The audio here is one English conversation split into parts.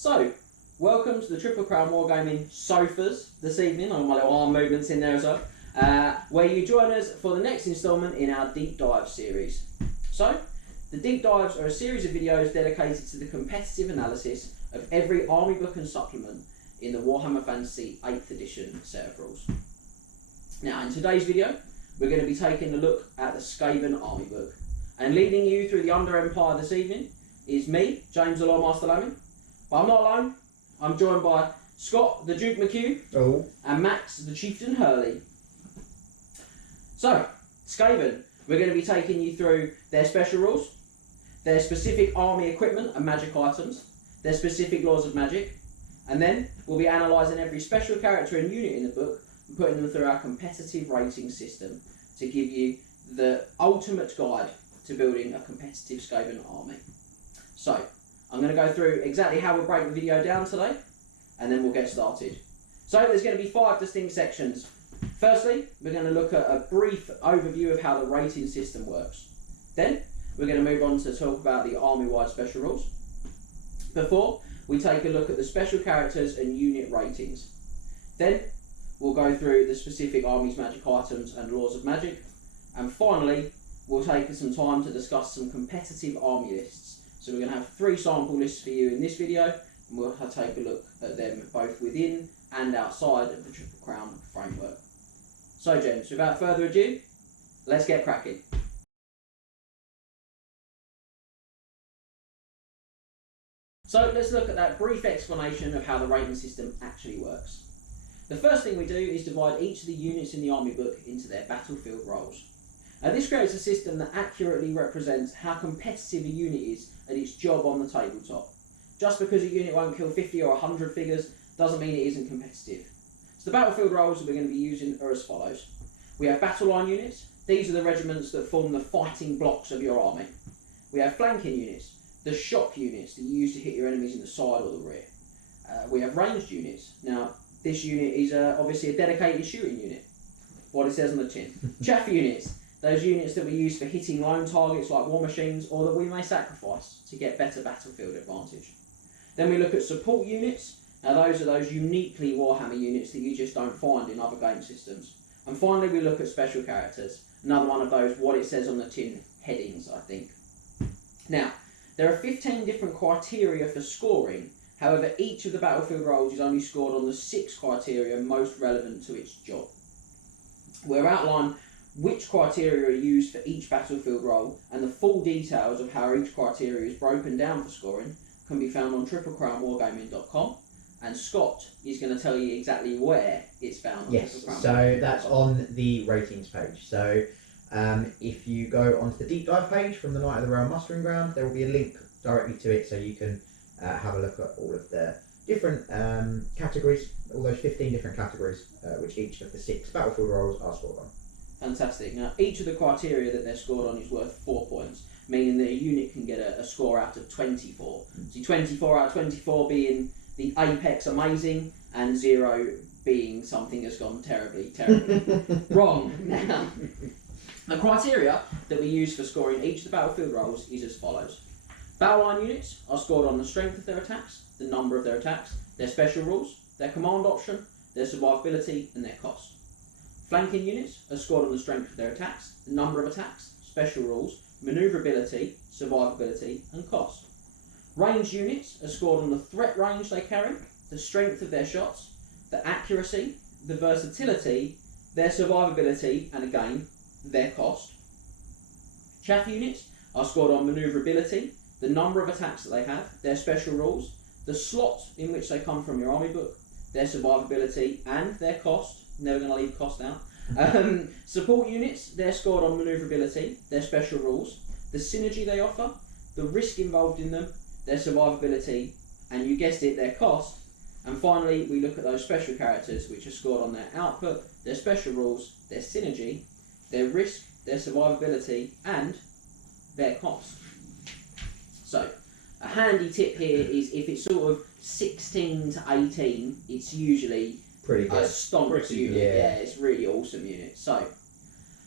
So, welcome to the Triple Crown Wargaming sofas this evening. I've got my little arm movements in there as well, where you join us for the next instalment in our deep dive series. So, the deep dives are a series of videos dedicated to the competitive analysis of every army book and supplement in the Warhammer Fantasy 8th edition set of rules. Now, in today's video, we're going to be taking a look at the Skaven army book, and leading you through the Under Empire this evening is me, James the Lordmaster Laming. But I'm not alone. I'm joined by Scott the Duke McHugh and Max the Chieftain Hurley. So, Skaven, we're going to be taking you through their special rules, their specific army equipment and magic items, their specific laws of magic, and then we'll be analysing every special character and unit in the book and putting them through our competitive rating system to give you the ultimate guide to building a competitive Skaven army. So, I'm going to go through exactly how we'll break the video down today, and then we'll get started. So there's going to be 5 distinct sections. Firstly, we're going to look at a brief overview of how the rating system works. Then, we're going to move on to talk about the army-wide special rules. Before, we take a look at the special characters and unit ratings. Then, we'll go through the specific army's magic items and laws of magic. And finally, we'll take some time to discuss some competitive army lists. So we're going to have 3 sample lists for you in this video, and we'll take a look at them both within and outside of the Triple Crown framework. So gents, without further ado, let's get cracking. So let's look at that brief explanation of how the rating system actually works. The first thing we do is divide each of the units in the army book into their battlefield roles. This creates a system that accurately represents how competitive a unit is at its job on the tabletop. Just because a unit won't kill 50 or 100 figures doesn't mean it isn't competitive. So the battlefield roles that we're going to be using are as follows. We have battle line units. These are the regiments that form the fighting blocks of your army. We have flanking units, the shock units that you use to hit your enemies in the side or the rear. We have ranged units. Now, this unit is obviously a dedicated shooting unit, what it says on the tin. Chaff units. Those units that we use for hitting lone targets like war machines, or that we may sacrifice to get better battlefield advantage. Then we look at support units. Now those are those uniquely Warhammer units that you just don't find in other game systems. And finally we look at special characters. Another one of those, what it says on the tin, headings, I think. Now, there are 15 different criteria for scoring. However, each of the battlefield roles is only scored on the 6 criteria most relevant to its job. We'll outline which criteria are used for each battlefield role, and the full details of how each criteria is broken down for scoring can be found on triplecrownwargaming.com, and Scott is going to tell you exactly where it's found on Yes, so that's on the ratings page. So if you go onto the deep dive page from the Night of the Realm Mustering Ground, there will be a link directly to it, so you can have a look at all of the different categories, all those 15 different categories, which each of the 6 battlefield roles are scored on. Fantastic. Now, each of the criteria that they're scored on is worth 4 points, meaning that a unit can get a score out of 24. So 24 out of 24 being the apex amazing, and 0 being something that's gone terribly, terribly wrong. Now, the criteria that we use for scoring each of the battlefield roles is as follows. Battle line units are scored on the strength of their attacks, the number of their attacks, their special rules, their command option, their survivability, and their cost. Flanking units are scored on the strength of their attacks, the number of attacks, special rules, manoeuvrability, survivability, and cost. Ranged units are scored on the threat range they carry, the strength of their shots, the accuracy, the versatility, their survivability, and again, their cost. Chaff units are scored on manoeuvrability, the number of attacks that they have, their special rules, the slot in which they come from your army book, their survivability, and their cost. Never going to leave cost out. Support units, they're scored on manoeuvrability, their special rules, the synergy they offer, the risk involved in them, their survivability, and you guessed it, their cost. And finally, we look at those special characters which are scored on their output, their special rules, their synergy, their risk, their survivability, and their cost. So, a handy tip here is if it's sort of 16 to 18, it's usually pretty good. A stonks unit. Yeah, it's really awesome unit. So,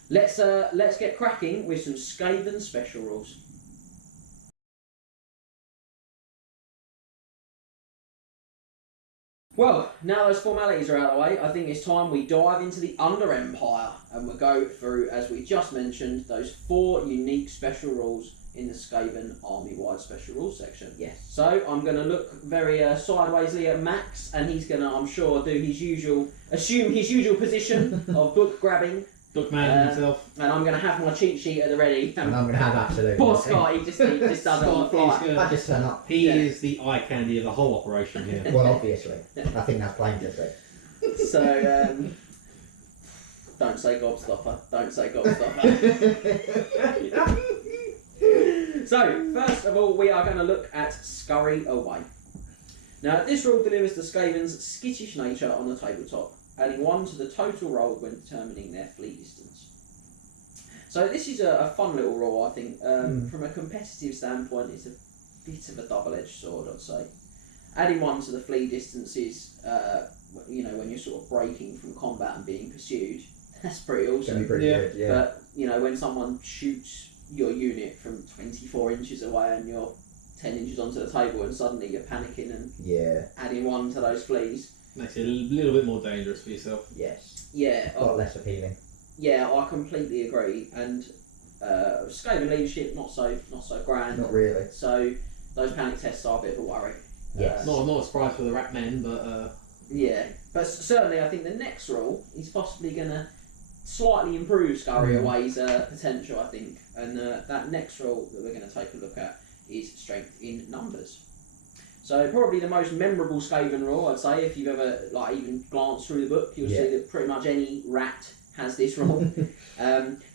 let's get cracking with some Skaven special rules. Well, now those formalities are out of the way, I think it's time we dive into the Under Empire and we'll go through, as we just mentioned, those 4 unique special rules in the Skaven army-wide special rules section. Yes. So I'm going to look very sidewaysly at Max, and he's going to, I'm sure, do his usual, assume his usual position of book grabbing. Bookman himself. And I'm going to have my cheat sheet at the ready. And I'm going to have absolutely Poor nothing. Scott, he just does it on the fly. I just turn up. He Yeah. is the eye candy of the whole operation here. Well, obviously. I think that's plain to see. So, don't say gobstopper. Don't say gobstopper. So, first of all, we are going to look at Scurry Away. Now, this rule delivers the Skaven's skittish nature on the tabletop, adding 1 to the total roll when determining their flee distance. So this is a fun little rule, I think. From a competitive standpoint, it's a bit of a double-edged sword, I'd say. Adding 1 to the flee distance is, when you're sort of breaking from combat and being pursued, that's pretty It's awesome. going to be pretty good, yeah. But, when someone shoots your unit from 24 inches away and you're 10 inches onto the table and suddenly you're panicking and adding 1 to those fleas. Makes it a little bit more dangerous for yourself. Yes. Yeah. A lot less appealing. Yeah, I completely agree. And Skaven leadership, not so grand. Not really. So those panic tests are a bit of a worry. Yes. Not a surprise for the rat men, but Yeah, but certainly I think the next rule is possibly going to slightly improve Scurry Away's potential, I think. And that next rule that we're going to take a look at is Strength in Numbers. So probably the most memorable Skaven rule, I'd say, if you've ever even glanced through the book, you'll see that pretty much any rat has this rule.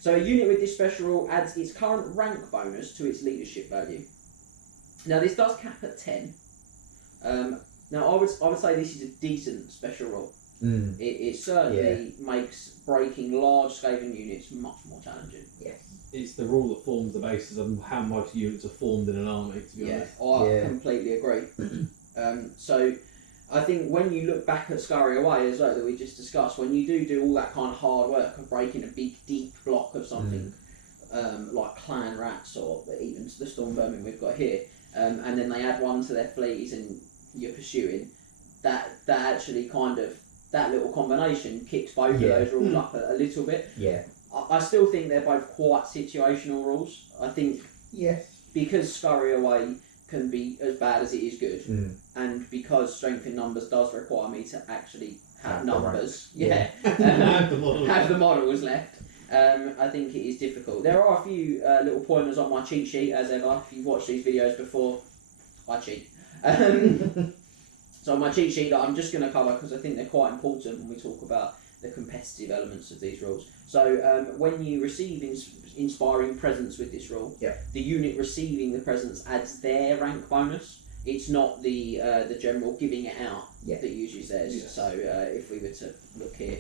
So a unit with this special rule adds its current rank bonus to its leadership value. Now this does cap at 10. Now I would say this is a decent special rule. It certainly makes breaking large Skaven units much more challenging. Yes. it's the rule that forms the basis of how most units are formed in an army, to be honest. I completely agree. So I think when you look back at Scurry Away as well, that we just discussed, when you do all that kind of hard work of breaking a big deep block of something like clan rats or even the Stormvermin we've got here, and then they add one to their fleas and you're pursuing, that actually kind of, that little combination kicks both of those rules up a little bit. Yeah. I still think they're both quite situational rules. I think because Scurry Away can be as bad as it is good, and because Strength in Numbers does require me to actually have numbers, Have the models left, I think it is difficult. There are a few little pointers on my cheat sheet, as ever. If you've watched these videos before, I cheat. So on my cheat sheet that I'm just going to cover because I think they're quite important when we talk about the competitive elements of these rules. So when you receive inspiring presence with this rule, the unit receiving the presence adds their rank bonus. It's not the general giving it out that uses theirs. Yes. So if we were to look here,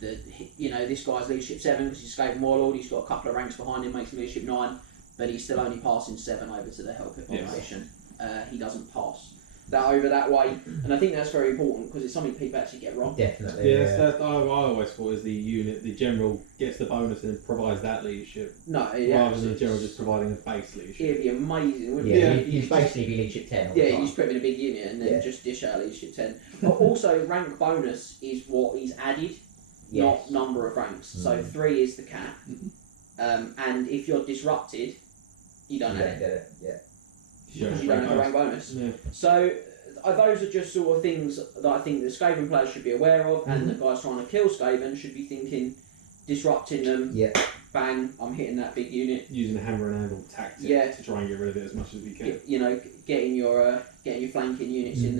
this guy's leadership 7 because he's Skaven Warlord. He's got a couple of ranks behind him, makes him leadership 9, but he's still only passing 7 over to the Help Abomination. He doesn't pass that over that way, and I think that's very important because it's something people actually get wrong. Definitely. Yes, I always thought is the unit, the general gets the bonus and provides that leadership. No, rather than the general just providing a base leadership. It'd be amazing, wouldn't it? You'd basically be leadership 10 all the you time. just put him in a big unit and then just dish out leadership 10. But also rank bonus is what is added, not number of ranks. So 3 is the cap, and if you're disrupted, you don't add it. Because you don't have a rank bonus. So those are just sort of things that I think the Skaven players should be aware of, and the guys trying to kill Skaven should be thinking, disrupting them, bang, I'm hitting that big unit. Using a hammer and anvil tactic to try and get rid of it as much as we can. Getting your flanking units in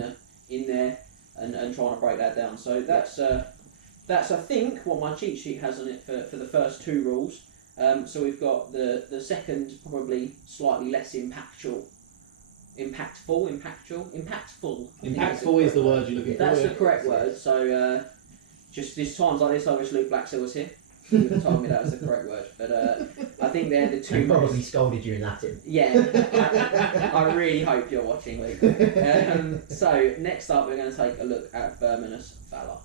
there and trying to break that down. So that's I think what my cheat sheet has on it for the first 2 rules. So we've got the second, probably slightly less impactful. Impactful is the word you're looking for. That's the correct word. So just this times like this, I wish Luke Blacksil was here. He would have told me that was the correct word. But I think they're the 2 And probably scolded you in Latin. Yeah, I really hope you're watching, Luke. So next up, we're going to take a look at Verminous Valor.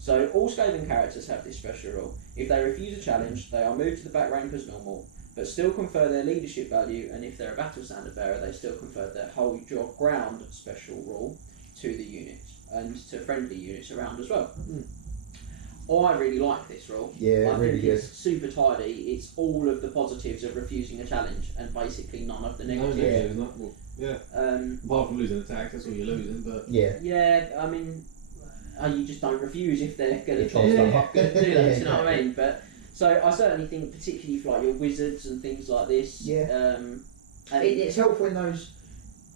So all Skaven characters have this special rule. If they refuse a challenge, they are moved to the back rank as normal, but still confer their leadership value, and if they're a battle standard bearer, they still confer their hold your ground special rule to the unit. and to friendly units around as well. I really like this rule. Yeah, I really think good. it's super tidy. It's all of the positives of refusing a challenge and basically none of the No negatives. negatives, not well, yeah. Um, Apart from losing attacks, that's all you're losing. But Yeah. yeah, I mean, you just don't refuse if they're going to If try they're stuff. Do not. they? Yeah, Do you know what I exactly. mean? But so I certainly think, particularly for like your wizards and things like this. Yeah. And It's helpful in those,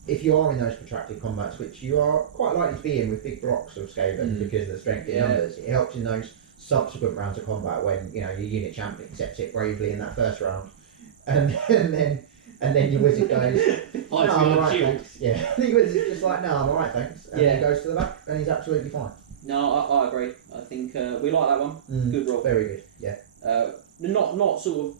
if you are in those protracted combats, which you are quite likely to be in with big blocks of Skaven because of the strength in Yeah. numbers. It helps in those subsequent rounds of combat when your unit champion accepts it bravely in that first round, and then your wizard goes, "No, I'm alright, thanks." Yeah, the wizard's just like, "No, I'm alright, thanks," and Yeah. he goes to the back, and he's absolutely fine. No, I agree. I think we like that one. Good roll. Very good. Yeah. Not sort of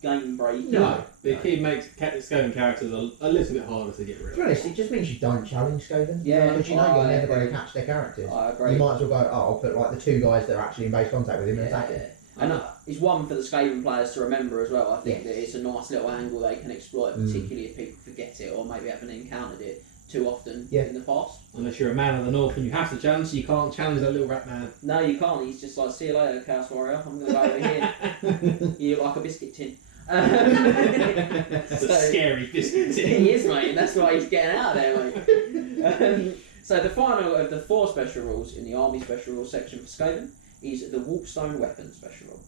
game breaking. No. the key makes Skaven characters a little bit harder to get rid To be of. honest, it just means you don't challenge Skaven. Yeah, Because you know I you're never agree. going to catch their characters. I agree. You might as well go, "Oh, I'll put like the 2 guys that are actually in base contact with him and attack him." And it's one for the Skaven players to remember as well. I think Yes. that it's a nice little angle they can exploit, particularly if people forget it or maybe haven't encountered it too often in the past. Unless you're a man of the north and you have to challenge, so you can't challenge that little rat man. No, you can't. He's just like, "See you later, Chaos Warrior. I'm going to go over here." You look like a biscuit tin. That's a scary biscuit tin. He is, mate. That's why he's getting out of there, mate. So the final of the 4 special rules in the Army special rules section for Skaven is the Warpstone Weapon special rule.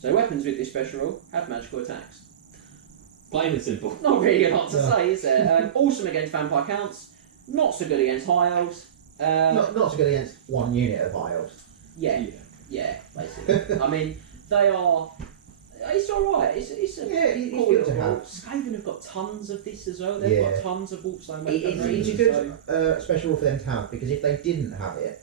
So weapons with this special rule have magical attacks. Plain and simple. Not really a lot to say, is there? Awesome against vampire counts. Not so good against high elves. Not so good against one unit of high elves. Yeah, basically. I mean, they are. It's alright. It's a It's cool good to little have. rule. Skaven have got tons of this as well. They've got tons of Warpstone weapon It's a ranges, good so- special rule for them to have, because if they didn't have it,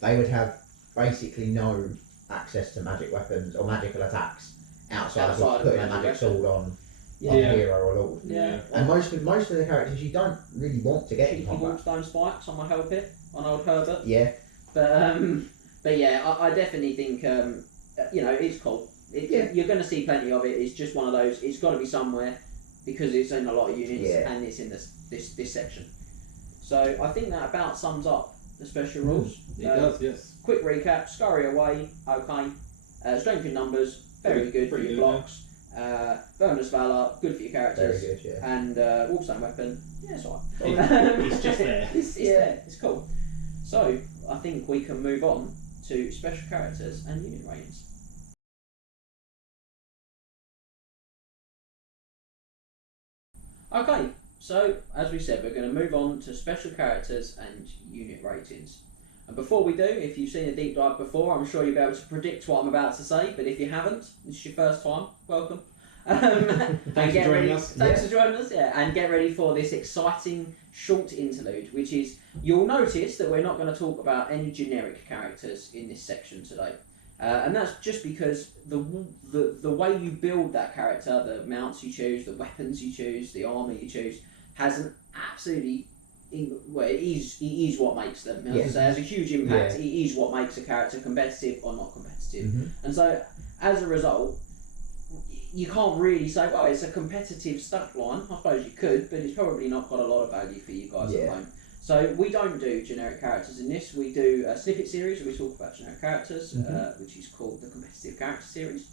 they would have basically no access to magic weapons or magical attacks outside Outside of of putting a magic magic weapon. sword on Yeah. hero or lord. Yeah. And most of the characters you don't really want to get in Cheeky combat. Warpstone spikes on my helpet on old Herbert. Yeah. But yeah, I definitely think it's cool. You're going to see plenty of it. It's just one of those. It's got to be somewhere because it's in a lot of units and it's in this section. So I think that about sums up the special rules. It does, yes. Quick recap: scurry away, okay. Strength in numbers, very good for pretty your good, blocks. Bonus valor, good for your characters. Very good, yeah. And Warpstone weapon, yeah, it's alright. It's just there. It's there. It's cool. So I think we can move on to special characters and unit ratings. Okay, so as we said, we're going to move on to special characters and unit ratings. And before we do, if you've seen a deep dive before, I'm sure you'll be able to predict what I'm about to say. But if you haven't, this is your first time, welcome. Thanks for joining us. Thanks for joining us, and get ready for this exciting short interlude, which is, you'll notice that we're not going to talk about any generic characters in this section today. And that's just because the way you build that character, the mounts you choose, the weapons you choose, the armour you choose, has an absolutely... Well, it is what makes them. As I say, it has a huge impact. It is what makes a character competitive or not competitive. And so, as a result, you can't really say, well, it's a competitive stat line. I suppose you could, but it's probably not got a lot of value for you guys at home. So we don't do generic characters in this. We do a snippet series where we talk about generic characters, which is called the Competitive Character Series,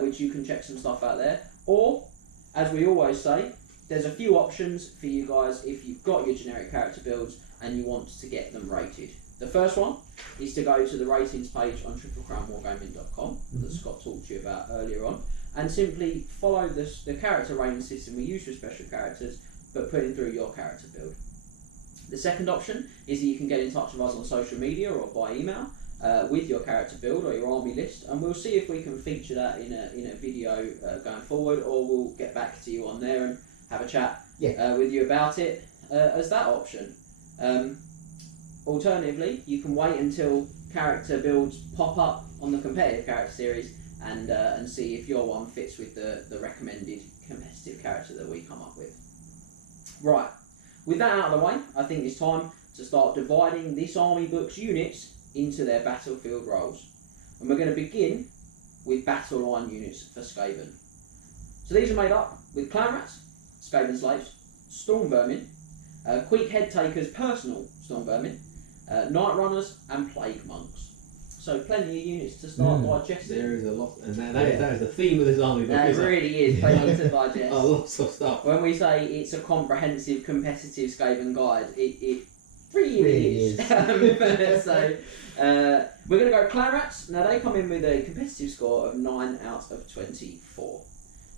which you can check some stuff out there. Or, as we always say, there's a few options for you guys if you've got your generic character builds and you want to get them rated. The first one is to go to the ratings page on triplecrownwargaming.com that Scott talked to you about earlier on, and simply follow the character rating system we use for special characters, but put in through your character build. The second option is that you can get in touch with us on social media or by email with your character build or your army list, and we'll see if we can feature that in a video going forward, or we'll get back to you on there and have a chat with you about it as that option. Alternatively, you can wait until character builds pop up on the competitive character series and see if your one fits with the recommended competitive character that we come up with. Right, with that out of the way, I think it's time to start dividing this army book's units into their battlefield roles. And we're going to begin with battle line units for Skaven. So these are made up with clan rats, Skaven slaves, storm vermin, quick head takers, personal storm vermin, Night Runners, and Plague Monks. So plenty of units to start digesting. There is a lot, and that is the theme of this army book. That really is plenty to digest. Lots of stuff. When we say it's a comprehensive, competitive Skaven guide, it really is. So we're going to go Clan Rats. Now they come in with a competitive score of 9 out of 24.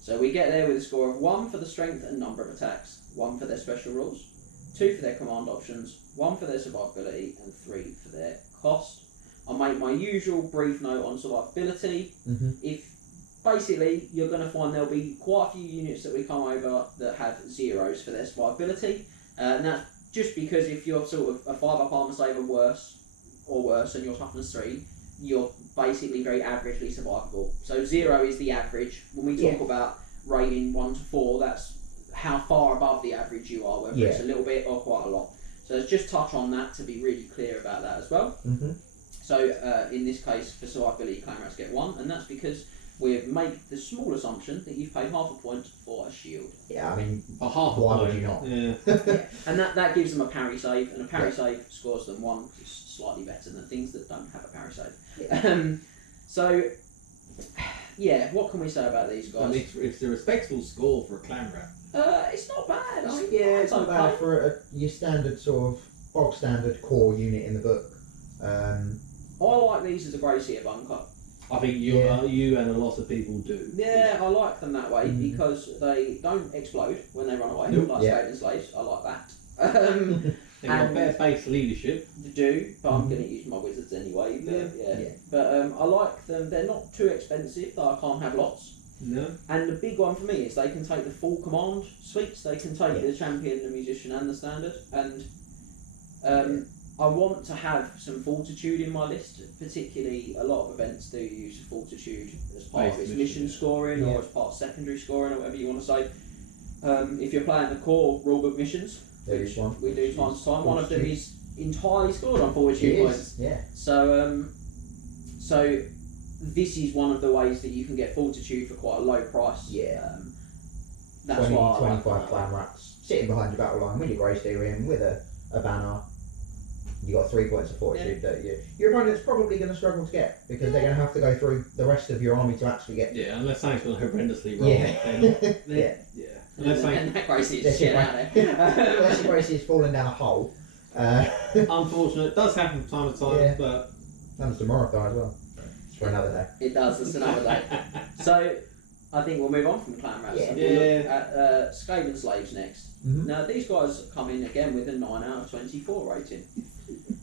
So we get there with a score of 1 for the strength and number of attacks, 1 for their special rules, 2 for their command options, 1 for their survivability, and 3 for their cost. I'll make my usual brief note on survivability. If basically you're going to find there'll be quite a few units that we come over that have 0s for their survivability, and that's just because if you're sort of a 5-up armor saver worse and your toughness 3, you're basically very averagely survivable. So 0 is the average. When we talk about rating 1 to 4, that's how far above the average you are, whether it's a little bit or quite a lot. So let's just touch on that to be really clear about that as well. So in this case, for survivability, Clan Rats get 1, and that's because we make the small assumption that you've paid half a point for a shield. Yeah, I mean, for half a why point. would you not? Yeah. And that gives them a parry save, and a parry save scores them 1, which is slightly better than things that don't have a parry save. So, yeah, what can we say about these guys? I mean, it's a respectable score for a Clan Rat. It's not bad. It's not bad for your standard sort of bog standard core unit in the book. I like these as a Grey Seer bunker. I think you and a lot of people do. Yeah, I like them that way because they don't explode when they run away, like Skaven slaves. I like that. They've got better base leadership. They do, but I'm going to use my wizards anyway. But, But I like them. They're not too expensive, though I can't have lots. No. And the big one for me is they can take the full command suites. They can take the champion, the musician, and the standard. And I want to have some fortitude in my list. Particularly, a lot of events do use fortitude as part of its mission scoring or as part of secondary scoring or whatever you want to say. If you're playing the core rulebook missions, which we do time to time, one of them is entirely scored on fortitude points. Yeah. So this is one of the ways that you can get fortitude for quite a low price. Yeah. That's 25 Clan Rats sitting behind your battle line with your Grey Steel in with a banner. You got 3 points of fortitude that your opponent's probably going to struggle to get because they're going to have to go through the rest of your army to actually get. Yeah, unless something's going horrendously wrong. Yeah. And that Grey Seer's shit out there. Unless the Grey Seer's falling down a hole. Unfortunate, it does happen from time to time, but happens to Morithar as well. It's for another day. It does. It's another day. So I think we'll move on from Clan Rats and we'll look at Skaven Slaves next. Now these guys come in again with a 9 out of 24 rating.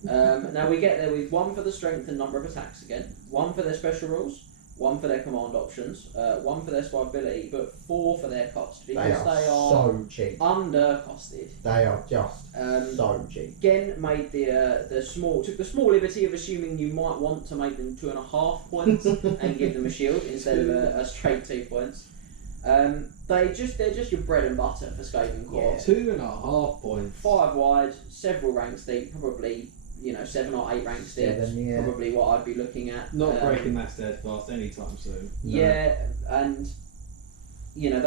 Now we get there with 1 for the strength and number of attacks again, 1 for their special rules, 1 for their command options, 1 for their survivability, but 4 for their cost because they are so cheap. Undercosted. They are just so cheap. Again, made took the small liberty of assuming you might want to make them 2.5 points and give them a shield instead of a straight 2 points. They're just your bread and butter for Skaven core. 2.5 points. 5 wide, several ranks deep, probably 7 or 8 ranks deep. Probably what I'd be looking at. Not breaking that steadfast anytime soon. No. Yeah, and I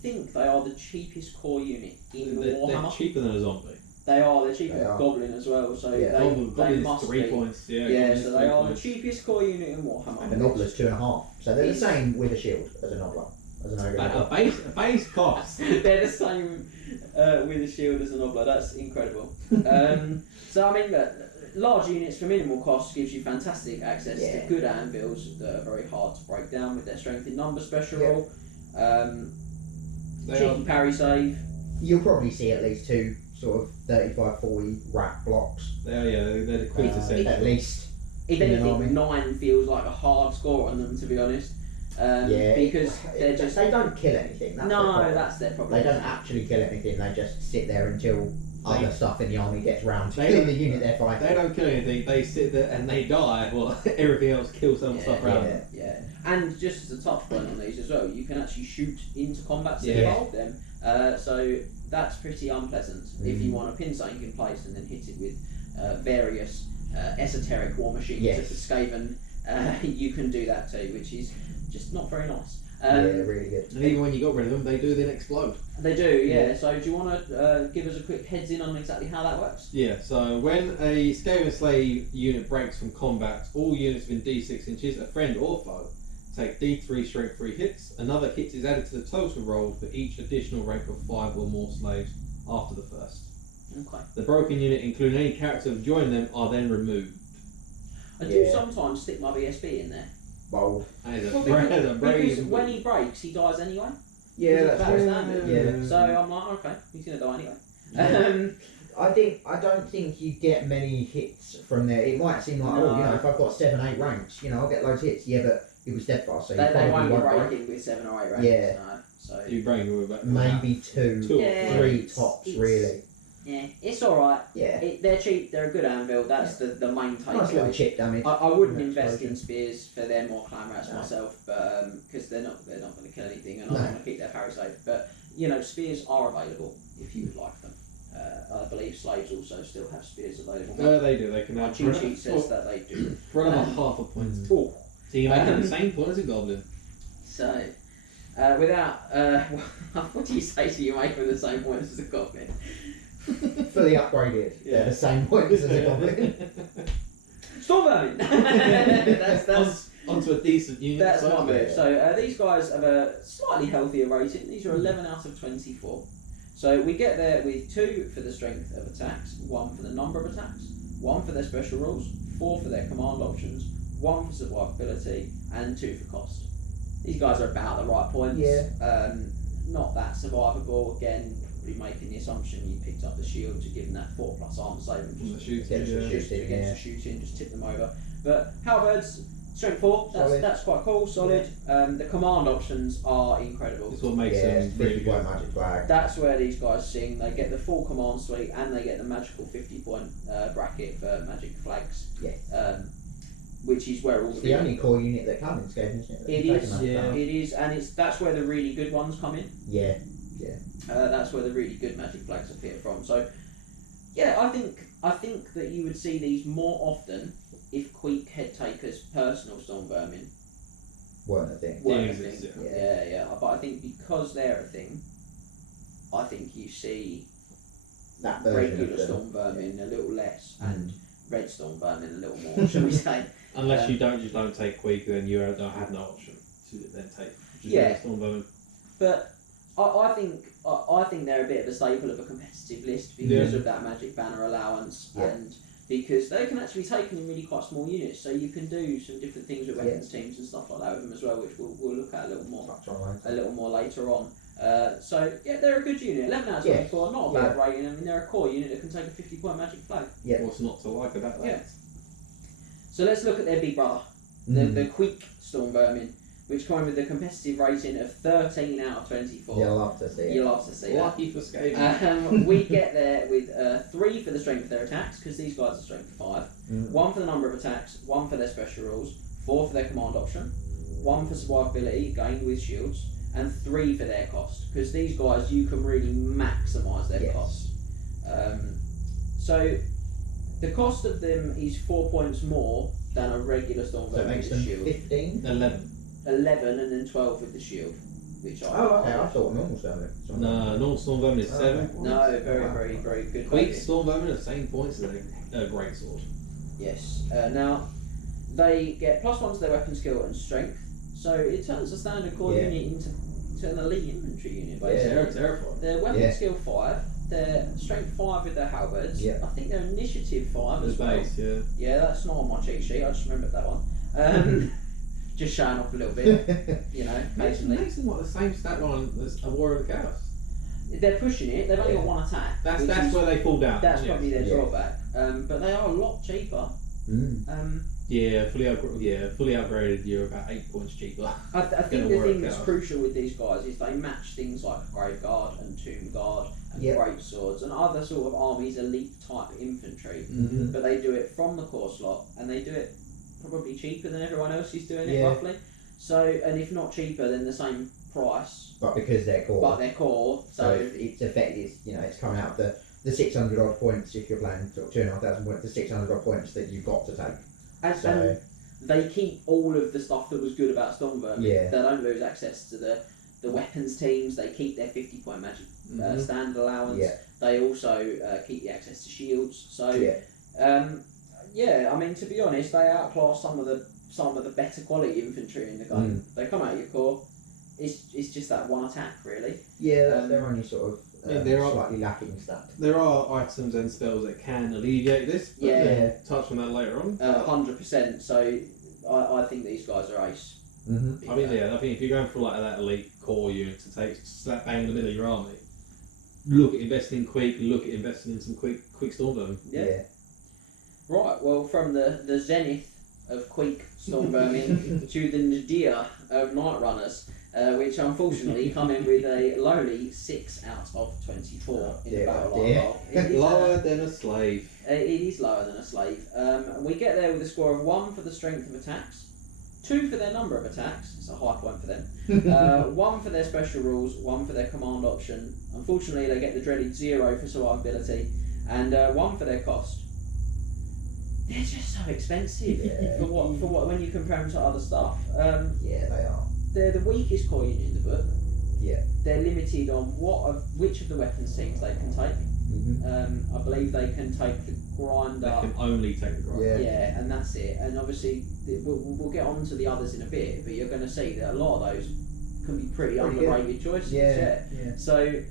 think they are the cheapest core unit in Warhammer. They're cheaper than a zombie. They're cheaper than Goblin as well. So they must 3 be. points. So they are the cheapest core unit in Warhammer. And the Nobbler's 2.5. So they're the same with a shield as a Nobbler. A base cost. They're the same with a shield as a Nobbler. That's incredible. So I mean, look, large units for minimal cost gives you fantastic access to good anvils that are very hard to break down with their strength in number special rule. Cheeky parry save. You'll probably see at least 2 sort of 35-40 rat blocks. They're the quintessential. At least. If anything, 9 feels like a hard score on them, to be honest. Because they're just... They don't kill anything. That's their problem. They don't actually kill anything. They just sit there until other stuff in the army gets round to killing the unit they're fighting. They don't kill anything. They sit there and they die. Well, everything else kills some stuff around them. Yeah. And just as a touch point on these as well, you can actually shoot into combats that involve them. So that's pretty unpleasant if you want to pin something in place and then hit it with various esoteric war machines such as Skaven. You can do that too, which is just not very nice. really good. And even when you got rid of them, they do then explode. They do, yeah. So do you want to give us a quick heads in on exactly how that works? Yeah, so when a Skaven slave unit breaks from combat, all units within D6 inches, a friend or foe, take D3 strength 3 hits. Another hit is added to the total roll for each additional rank of 5 or more slaves after the first. Okay. The broken unit, including any character who joined them, are then removed. I do sometimes stick my BSB in there. Bold. Because when he breaks, he dies anyway. Yeah, That's that's standard. Yeah. So I'm like, okay, he's gonna die anyway. I don't think you get many hits from there. It might seem like, if I've got 7, 8 ranks, I'll get loads of hits. Yeah, but it was steadfast, so they you probably won't won't break it with 7 or 8 ranks. Yeah. No, so You bring them back. maybe 2 Yeah, 3 tops, really. yeah, it's all right. Yeah. They're cheap. They're a good anvil. That's the main Nice little takeaway. chip damage. I wouldn't Yeah, invest explosion. in spears for them or clan rats myself, but because they're not going to kill anything, and I want to keep their parry safe. But spears are available if you would like them. I believe slaves also still have spears available. They do. They can My have cheat sheet says that they do. for another half a point. Oh, So you make the same point as a goblin. so what do you say to you make with the same points as a goblin? Fully upgraded. Yeah. They're the same points as a goblin. Storm vermin. that's Onto a decent unit. That's my move. yeah. So these guys have a slightly healthier rating. These are 11 out of 24. So we get there with 2 for the strength of attacks, 1 for the number of attacks, 1 for their special rules, 4 for their command options, 1 for survivability, and 2 for cost. These guys are about the right points. Yeah. Not that survivable. Again, probably making the assumption you picked up the shield to give them that 4+ armor saving. From the Just shooting, against yeah. the shooting, just tip them over. But halberds, strength 4, Solid. that's quite cool, solid. The command options are incredible. That's what makes Yeah, them really 50 good. point magic flag. That's where these guys sing. They get the full command suite and they get the magical 50-point bracket for magic flags. Yeah. Which is where all It's the the only core unit that can in Skaven, isn't it? It Take is, them out yeah. down. it is, and that's where the really good ones come in. Yeah. That's where the really good magic flags appear from. So, yeah, I think that you would see these more often if Queek Head Taker's personal Storm Vermin Weren't a thing. weren't a Yeah, thing. yeah. Yeah. But I think because they're a thing, I think you see That version regular of them. Storm Vermin a little less and Mm. Red Storm Vermin a little more, shall we say? Unless you don't take Quake, then you don't have no option to then take. Yeah. Stormvermin. But I think they're a bit of a staple of a competitive list because of that magic banner allowance and because they can actually be taken in really quite small units, so you can do some different things with weapons teams and stuff like that with them as well, which we'll look at a little more later on. So yeah, they're a good unit. 11 out of 24, not a bad rating. I mean, they're a core unit that can take a 50-point magic flag. Yeah. What's not to like about that? Yeah. So let's look at their big brother, the Queek Storm Vermin, which come with a competitive rating of 13 out of 24. You'll love to see it. You'll love to see that. Lucky for Skaven. We get there with 3 for the strength of their attacks, because these guys are strength 5. 1 for the number of attacks, 1 for their special rules, 4 for their command option, 1 for survivability gained with shields, and 3 for their cost, because these guys you can really maximise their cost. So the cost of them is 4 points more than a regular Storm So it Vermin makes with them the shield. 15? 11 and then 12 with the shield, which I thought normal Storm. No, normal Stormvermin is 7 points. No, very good. Quake rating. Stormvermin are the same points as a great sword. Yes. Now, they get +1 to their weapon skill and strength, so it turns a standard core unit into an elite infantry unit, basically. They're terrifying. Their weapon skill 5, their strength 5 with their halberds. Yeah. I think their initiative 5 as The well. base, yeah. Yeah, that's not on my cheat sheet, I just remembered that one. Just showing off a little bit, occasionally. Makes them like the same stat line as a Warrior of the Chaos. They're pushing it, they've only got 1 attack. That's where they fall down. That's probably their Yeah. drawback. But they are a lot cheaper. Fully upgraded. You're about 8 points cheaper. I think Gonna the work thing that's out. crucial with these guys is they match things like Grave Guard and Tomb Guard and Great Swords and other sort of armies elite type infantry, but they do it from the core slot and they do it probably cheaper than everyone else is doing it roughly. So, and if not cheaper, then the same price. But because they're core. But they're core, so it's effective. It's coming out the 600 odd points if you're playing sort of 2,500 points. The 600 odd points that you've got to take. And they keep all of the stuff that was good about Storm Vermin. Yeah. They don't lose access to the weapons teams. They keep their 50-point magic standard allowance. Yeah. They also keep the access to shields. So I mean, to be honest, they outclass some of the better quality infantry in the game. They come out of your core. It's just that one attack, really. Yeah, that's their only sort of there are- slightly lacking stat. There are items and spells that can alleviate this. But Yeah. Touch on that later on. 100%. So I think these guys are ace. Mm-hmm. I mean, I think if you're going for like that elite core unit to take slap bang in the middle of your army, look at investing in Quake, look at investing in some quick Storm Vermin. Yeah. Right, well, from the zenith of Quake Storm Vermin to the nadir of Night Runners, which unfortunately come in with a lowly 6 out of 24 in the battle line roll. It is, Lower than a slave. it is lower than a slave. We get there with a score of 1 for the strength of attacks, 2 for their number of attacks, it's a high point for them, 1 for their special rules, 1 for their command option. Unfortunately, they get the dreaded 0 for survivability, and 1 for their cost. They're just so expensive for what when you compare them to other stuff. Yeah, they are. They're the weakest core unit in the book. Yeah. They're limited on which of the weapons teams they can take. Mm-hmm. I believe they can take the grinder. They can only take the grind. Yeah, and that's it. And obviously, we'll get on to the others in a bit, but you're going to see that a lot of those can be pretty underrated choices. Yeah. So,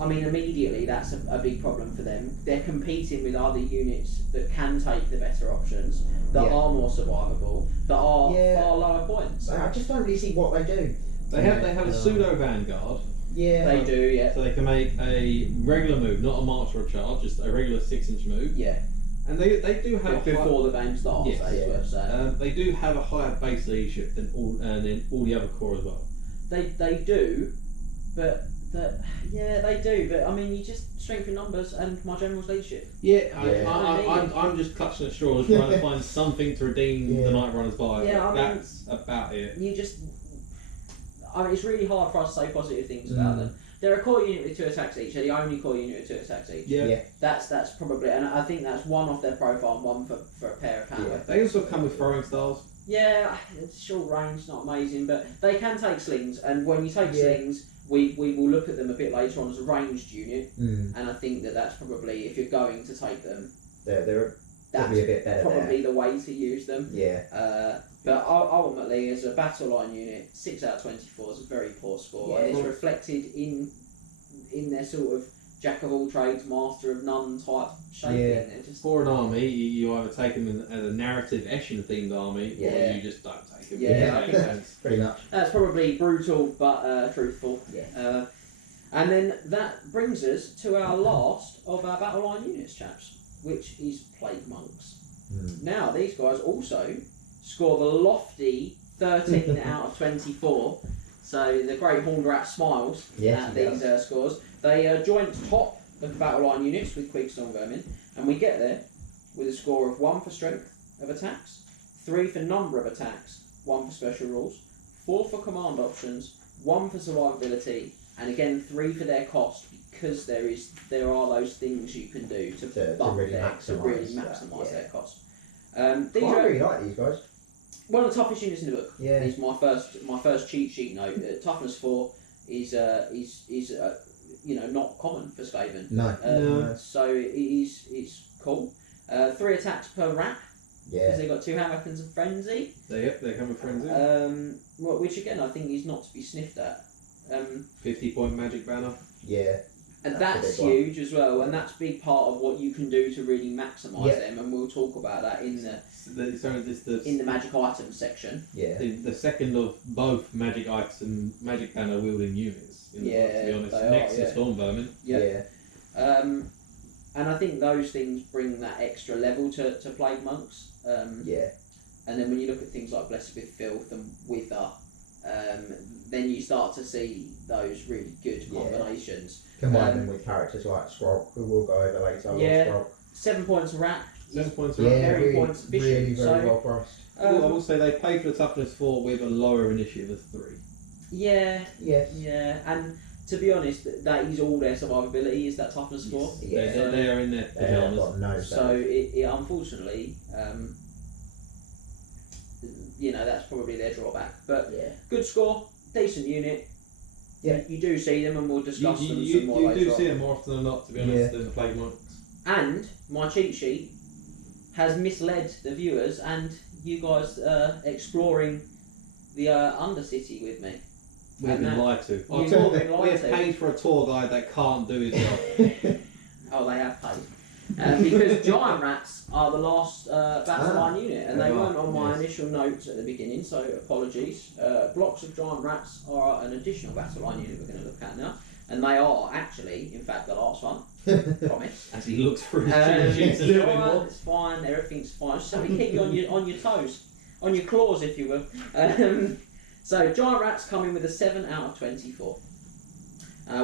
I mean, immediately that's a big problem for them. They're competing with other units that can take the better options, that are more survivable, that are far lower points. I just don't really see what they do. They have a pseudo vanguard. Yeah. They do, yeah. So they can make a regular move, not a march or a charge, just a regular 6-inch move. Yeah. And they do have Before the game starts, Yes. that's worth saying. they do have a higher base leadership than all the other core as well. They do, but they do. But I mean, you just strengthen numbers and my general's leadership. I'm just clutching at straws trying to find something to redeem the Night Runners by. Yeah, That's about it. I mean, it's really hard for us to say positive things about them. They're a core unit with 2 attacks each. They're the only core unit with 2 attacks each. Yeah. That's probably, and I think that's 1 off their profile and 1 for a pair of power. Yeah. They also come with throwing styles. Yeah, it's short range, not amazing, but they can take slings, and when you take slings, we will look at them a bit later on as a ranged unit, and I think that's probably, if you're going to take them, they're probably a bit better. Probably the way to use them. Yeah. But ultimately, as a battle line unit, 6 out of 24 is a very poor score, and it's reflected in their sort of jack of all trades, master of none type shaping. For an army, you either take them as a narrative Eshin themed army, or you just don't take them. Yeah, I think that's pretty much. That's probably brutal but truthful. Yeah. And then that brings us to our last of our battle line units, chaps, which is Plague Monks. Now, these guys also score the lofty 13 out of 24. So the Great Horned Rat smiles at these scores. They joint top of the battle line units with Quake Storm Vermin, and we get there with a score of 1 for strength of attacks, 3 for number of attacks, 1 for special rules, 4 for command options, 1 for survivability, and again 3 for their cost, because there are those things you can do to really maximise their cost. I really like these guys. One of the toughest units in the book. Yeah. Is my first cheat sheet note. Toughness 4 is not common for Skaven. No. So it's cool. 3 attacks per rat. Yeah. Because they've got 2 hand weapons and frenzy. They come with frenzy. Which again I think is not to be sniffed at. 50-point magic banner. Yeah. And that's huge as well, and that's a big part of what you can do to really maximise them, and we'll talk about that in the magic items section. Yeah. The second of both magic banner wielding units. In the book, to be honest, next to Storm Vermin. Yeah. And I think those things bring that extra level to Plague Monks. And then when you look at things like Blessed with Filth and Wither, then you start to see those really good combinations. Combine them with characters like Skrog, who we'll go over later. Yeah. 7 points a rat. 7 points a rat. Very really, points efficient. Very well priced. I will say they pay for the toughness 4 with a lower initiative of 3. Yeah. Yes. Yeah. And to be honest, that is all their survivability, is that toughness score. Yeah. They are in their pajamas. So it unfortunately, you know, that's probably their drawback. But Yeah. good score, decent unit. Yeah. You do see them, and we'll discuss them some more You later do on. see them more often than not, to be honest, than the Plague Monks. And my cheat sheet has misled the viewers and you guys exploring the Undercity with me. We've And been that- lied to. You've Our all tour, been lied we have to. paid for a tour guide that can't do his job. Oh, they have paid. Because giant rats are the last battle line unit, and they They are, weren't on my yes. initial notes at the beginning, so apologies. Blocks of giant rats are an additional battle line unit we're going to look at now, and they are actually, in fact, the last one. Promise. As he looks through his cheat sheets a It's little bit fine, more. it's fine, everything's fine. Just something keep you on your toes, on your claws, if you will. So giant rats come in with a 7 out of 24.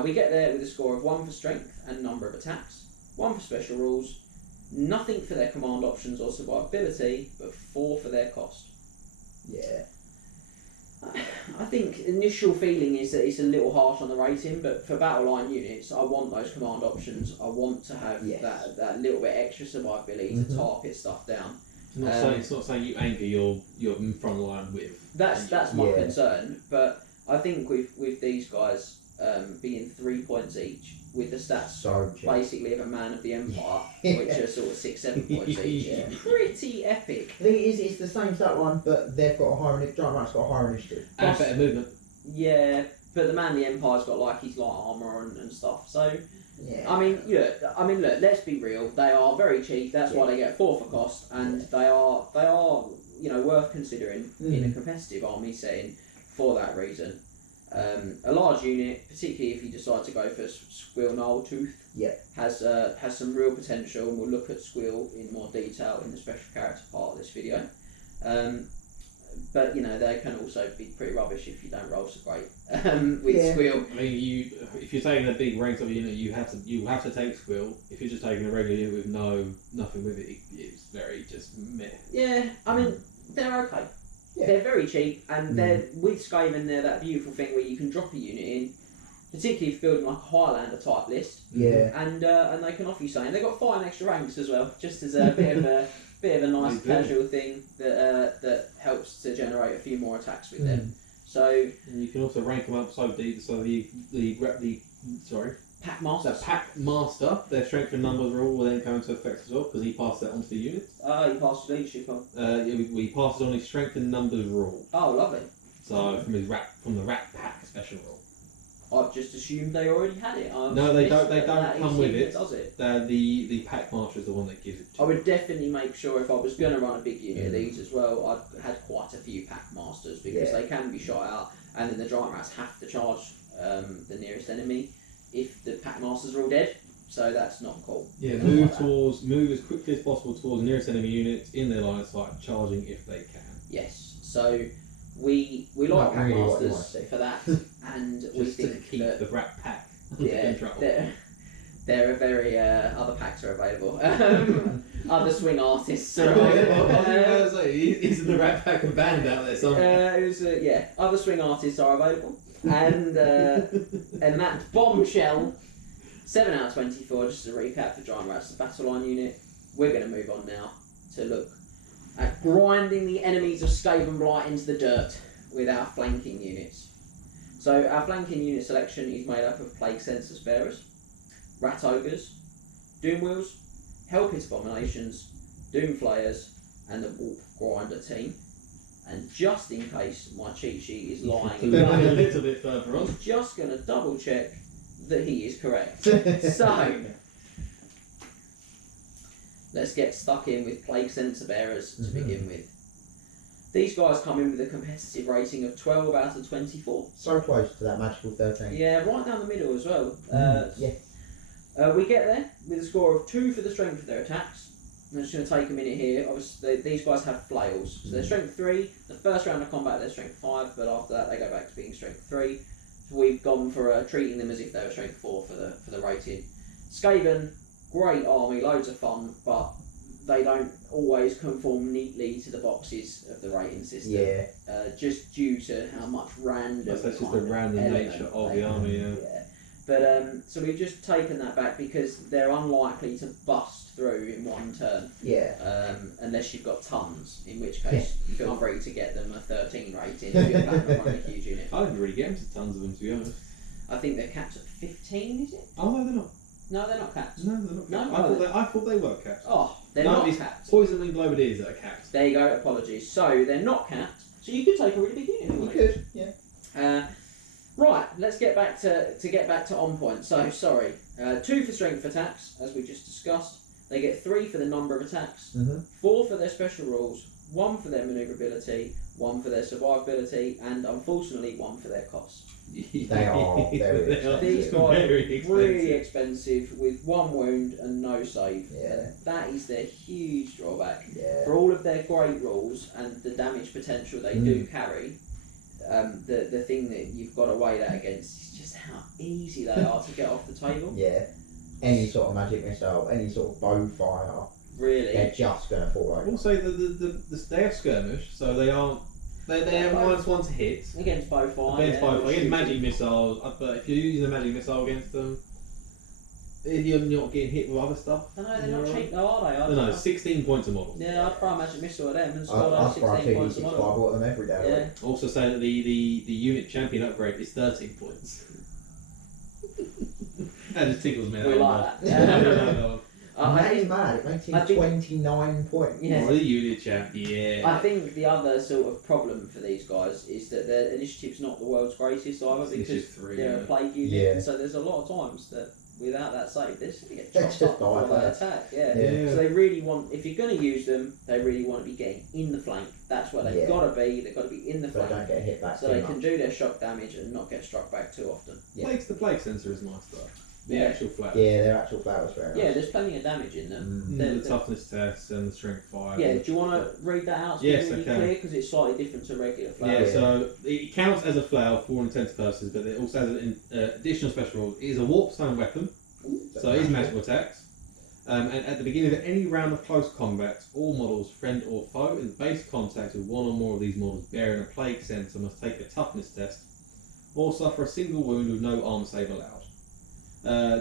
We get there with a score of 1 for strength and number of attacks, 1 for special rules, nothing for their command options or survivability, but 4 for their cost. Yeah. I think initial feeling is that it's a little harsh on the rating, but for battle line units, I want those command options. I want to have Yes. that little bit extra survivability to target stuff down. It's not saying you anchor your front line with. That's my Yeah. concern, but I think with these guys being 3 points each, with the stats So cheap. basically of a man of the Empire, Yeah. which are sort of 6-7 points each, Yeah. pretty epic. The thing is, it's the same stat line, but they've got a higher initiative. Giant Rat's got a higher initiative. And better movement. Yeah, but the man of the Empire's got like his light armor and stuff. So Yeah. I mean, look. Let's be real. They are very cheap. That's why they get 4 for cost, and they are worth considering in a competitive army setting for that reason. A large unit, particularly if you decide to go for Squill Gnarltooth, has some real potential, and we'll look at Squill in more detail in the special character part of this video. But they can also be pretty rubbish if you don't roll so great with Squill. I mean, if you're taking a big ranked up unit, you have to take Squill. If you're just taking a regular unit with nothing with it, it's very just meh. Yeah, I mean they're okay. Yeah. They're very cheap, and they're with Skaven. They're that beautiful thing where you can drop a unit in, particularly if you're building like a Highlander type list. Yeah. And they can offer you something. They've got 5 extra ranks as well, just as a bit of a nice They do. casual thing that helps to generate a few more attacks with them. So And you can also rank them up so deep. So the Pack Masters. Pack Master, their strength and numbers rule will then come into effect as well because he passed that onto the unit. You passed the leadership on. We passed on his strength and numbers rule. Oh, lovely. So from the rat pack special rule. I've just assumed they already had it. No, they don't. They don't come with it. Does it? The pack master is the one that gives it to I would definitely make sure if I was going to run a big unit of these as well, I'd had quite a few pack masters because they can be shot out, and then the giant rats have to charge the nearest enemy if the pack masters are all dead. So that's not cool. Yeah, Don't like that. move as quickly as possible towards the nearest enemy units in their line of sight, charging if they can. Yes. So we like Not pack really what you masters want to see. for that, and we Just to think keep that the rat pack yeah, in trouble. they're a very other packs are available. Other swing artists are What available. was I going to say? Isn't the rat pack a band out there somewhere? Other swing artists are available, and that bombshell, 7 out of 24. Just as a recap for Giant Rats, the battle line unit. We're going to move on now to look at grinding the enemies of Skaven Blight into the dirt with our flanking units. So our flanking unit selection is made up of Plague Census Bearers, Rat Ogres, Doom Wheels, Hellpit Abominations, Doom Flayers, and the Wolf Grinder team. And just in case my cheat sheet is lying, A little bit further on. I'm just going to double check that he is correct. So, let's get stuck in with Plague Sensor Bearers to begin with. These guys come in with a competitive rating of 12 out of 24. So close to that magical 13. Yeah, right down the middle as well. We get there with a score of 2 for the strength of their attacks. I'm just going to take a minute here. Obviously, these guys have flails. So they're strength 3. The first round of combat, they're strength 5, but after that, they go back to being strength 3. So we've gone for treating them as if they were strength 4 for the rating. Skaven, great army, loads of fun, but they don't always conform neatly to the boxes of the rating system. Yeah. Just due to how much random. That's just kind the of random element nature of they the have. army, yeah. But so we've just taken that back because they're unlikely to bust through in one turn. Yeah. Unless you've got tons, in which case feel free to get them a 13 rating if you're planning on running a huge unit. I didn't really get into tons of them, to be honest. I think they're capped at 15, is it? Oh, no, they're not. No, they're not capped. No, they're not capped. No, I thought they were capped. Oh, they're No, not it's capped. Poison Wing Globadiers that are capped. There you go, apologies. So they're not capped, so you could take a really big unit. You could, yeah. Right, let's get back to on point. So sorry, 2 for strength attacks, as we just discussed. They get 3 for the number of attacks, 4 for their special rules, 1 for their manoeuvrability, 1 for their survivability, and unfortunately 1 for their cost. They are very expensive. These guys are Very really expensive with 1 wound and no save. Yeah. That is their huge drawback. Yeah. For all of their great rules and the damage potential they do carry, the thing that you've got to weigh that against is just how easy they are to get off the table. Yeah. Any sort of magic missile, any sort of bow fire, Really. they're just going to fall over. Also, they have skirmish, so they aren't. They have -1 to hit. Against bow fire. Against bow fire, against shooting. magic missiles, but if you're using a magic missile against them, you're not getting hit with other stuff. I know, they're not cheap though, are they? No, 16 points a model. Yeah, I'd throw a magic missile at them and score I those throw 16 points a 2d6 model. at them every day. Yeah. Also saying that the unit champion upgrade is 13 points. That just tickles me. We like that. That is mad. It makes him 29 points. Yeah. Oh, the unit champion. I think the other sort of problem for these guys is that their initiative's not the world's greatest either because Initiative 3, they're a yeah. plague unit. Yeah. So there's a lot of times that without that save, they're just going to get Let's chopped just up die before they first. attack. Yeah. Yeah. So they really want, if you're going to use them, they really want to be getting in the flank. That's where they've Yeah. got to be. They've got to be in the So flank. don't get hit back So too they much. can do their shock damage and not get struck back too often. Yeah. The plague sensor is nice though. The Yeah. actual flag. Yeah, their actual flowers very nice. Yeah, there's plenty of damage in them. Mm. They're- The toughness test and the strength 5. Yeah, do you want to read that out so Yes, it's really I can. clear? Because it's slightly different to regular Yeah, flowers. so it counts as a flower for all intents and purposes, but it also has an additional special rule. It is a warp stone weapon, so it is magical attacks. And at the beginning of any round of close combat, all models, friend or foe, in base contact with one or more of these models bearing a plague sensor must take a toughness test or suffer a single wound with no arm save allowed.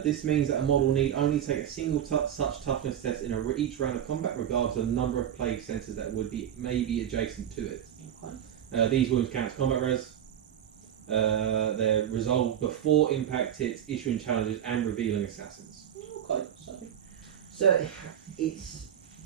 This means that a model need only take a single such toughness test in each round of combat, regardless of the number of plague sensors that would be maybe adjacent to it. Okay. These wounds count as combat res. They're resolved before impact hits, issuing challenges and revealing assassins. Okay, So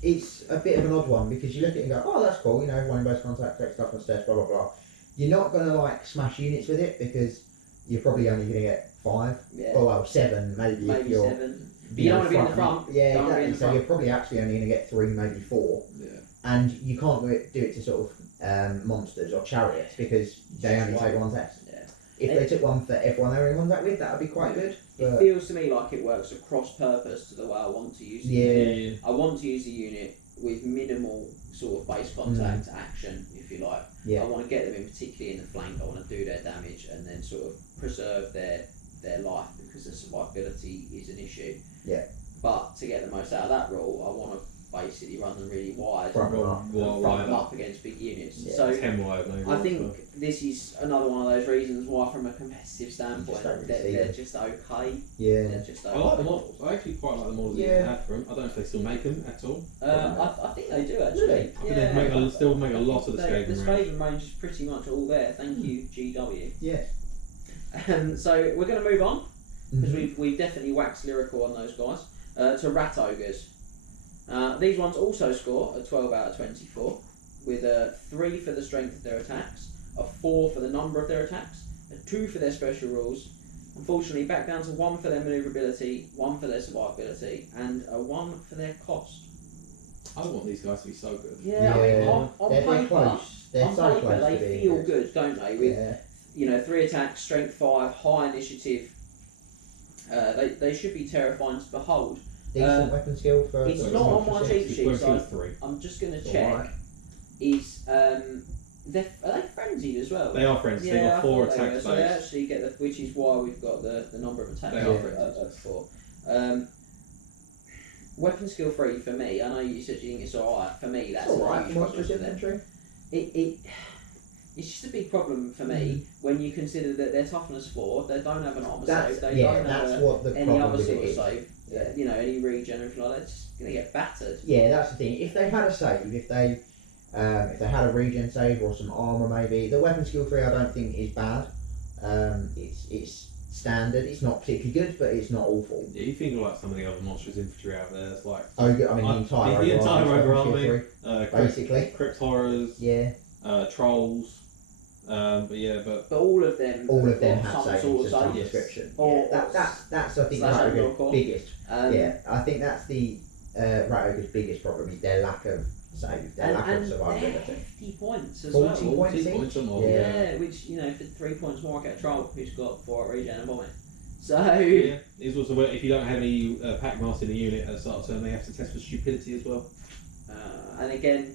it's a bit of an odd one because you look at it and go, oh, that's cool, you know, one in base contact, takes toughness test, blah blah blah. You're not going to like smash units with it because you're probably only going to get 5. yeah. Oh well, 7 maybe if Maybe you're 7. But you don't want to be in the front. Yeah, Don't wanna be exactly. in the So front. you're probably actually only going to get 3, maybe 4, Yeah. and you can't do it to sort of monsters or chariots because they only take 1 test. Yeah. If they took one for everyone they were in contact with, that would be quite good. It But feels to me like it works across purpose to the way I want to use it. yeah, I want to use a unit with minimal sort of base contact action, if you like. Yeah. I want to get them in particularly in the flank. I want to do their damage and then sort of preserve their life because the survivability is an issue. Yeah. But to get the most out of that rule, I want to basically run them really wide Front and them up. front them up against big units. Yeah. So 10 wide maybe. I think this is another one of those reasons why, from a competitive standpoint, just don't really see they're them. just okay. yeah. They're just okay. I like the models. I actually quite like the models that you Yeah. have for them. I don't know if they still make them at all. I think they do actually. Really? I think they still make a lot of the Skaven The range. Skaven range is pretty much all there. Thank you, GW. Yeah. So we're going to move on because Mhm. we've definitely waxed lyrical on those guys. To Rat Ogres. These ones also score a 12 out of 24 with a 3 for the strength of their attacks, a 4 for the number of their attacks, a 2 for their special rules. Unfortunately, back down to 1 for their manoeuvrability, 1 for their survivability, and a 1 for their cost. I want these guys to be so good. Yeah, I mean, on they're paper, close. They're on so paper close they to being feel good, don't they? With Yeah. 3 attacks, strength 5, high initiative. They should be terrifying to behold. Decent weapon skill for. It's for not on for my six. cheat It's sheet, working so with 3. I'm just going to It's check. alright. Are they frenzied as well? They are friends. They Yeah, got I 4 thought they were. attacks So they base. actually get which is why we've got the number of attacks They are at 4. Weapon skill 3 for me. I know you said you think it's alright. For me, that's It's alright. a huge Monstrous problem for them. infantry. It It's just a big problem for me when you consider that their toughness 4, they don't have an armor save, they yeah, don't that's have what the any problem other with sort it of is. save. Yeah. You know, any regen or anything like that. It's just gonna get battered. Yeah, that's the thing. If they had a save, if they had a regen save or some armor, maybe the weapon skill 3 I don't think is bad. It's standard. It's not particularly good, but it's not awful. Yeah, you think of like some of the other monstrous infantry out there. It's like Oh, yeah, I mean the entire the entire weapon Ogre skill army, 3, basically. Crypt horrors, Yeah, trolls. But all of them have some savings sort of of some save. description. Or- Yeah, that's I think slash Rat Ogre's Undercore. biggest. Yeah. I think that's the Rat Ogre's biggest problem is their lack of save, their lack of And they're survivability. hefty points as 40 well. points 40 each? points or more. Yeah. Yeah, which, you know, for 3 points more I get a troll who's got 4 regen and vomit. So Yeah, it's also where if you don't have any pack master in the unit at the start of turn, they have to test for stupidity as well. and again,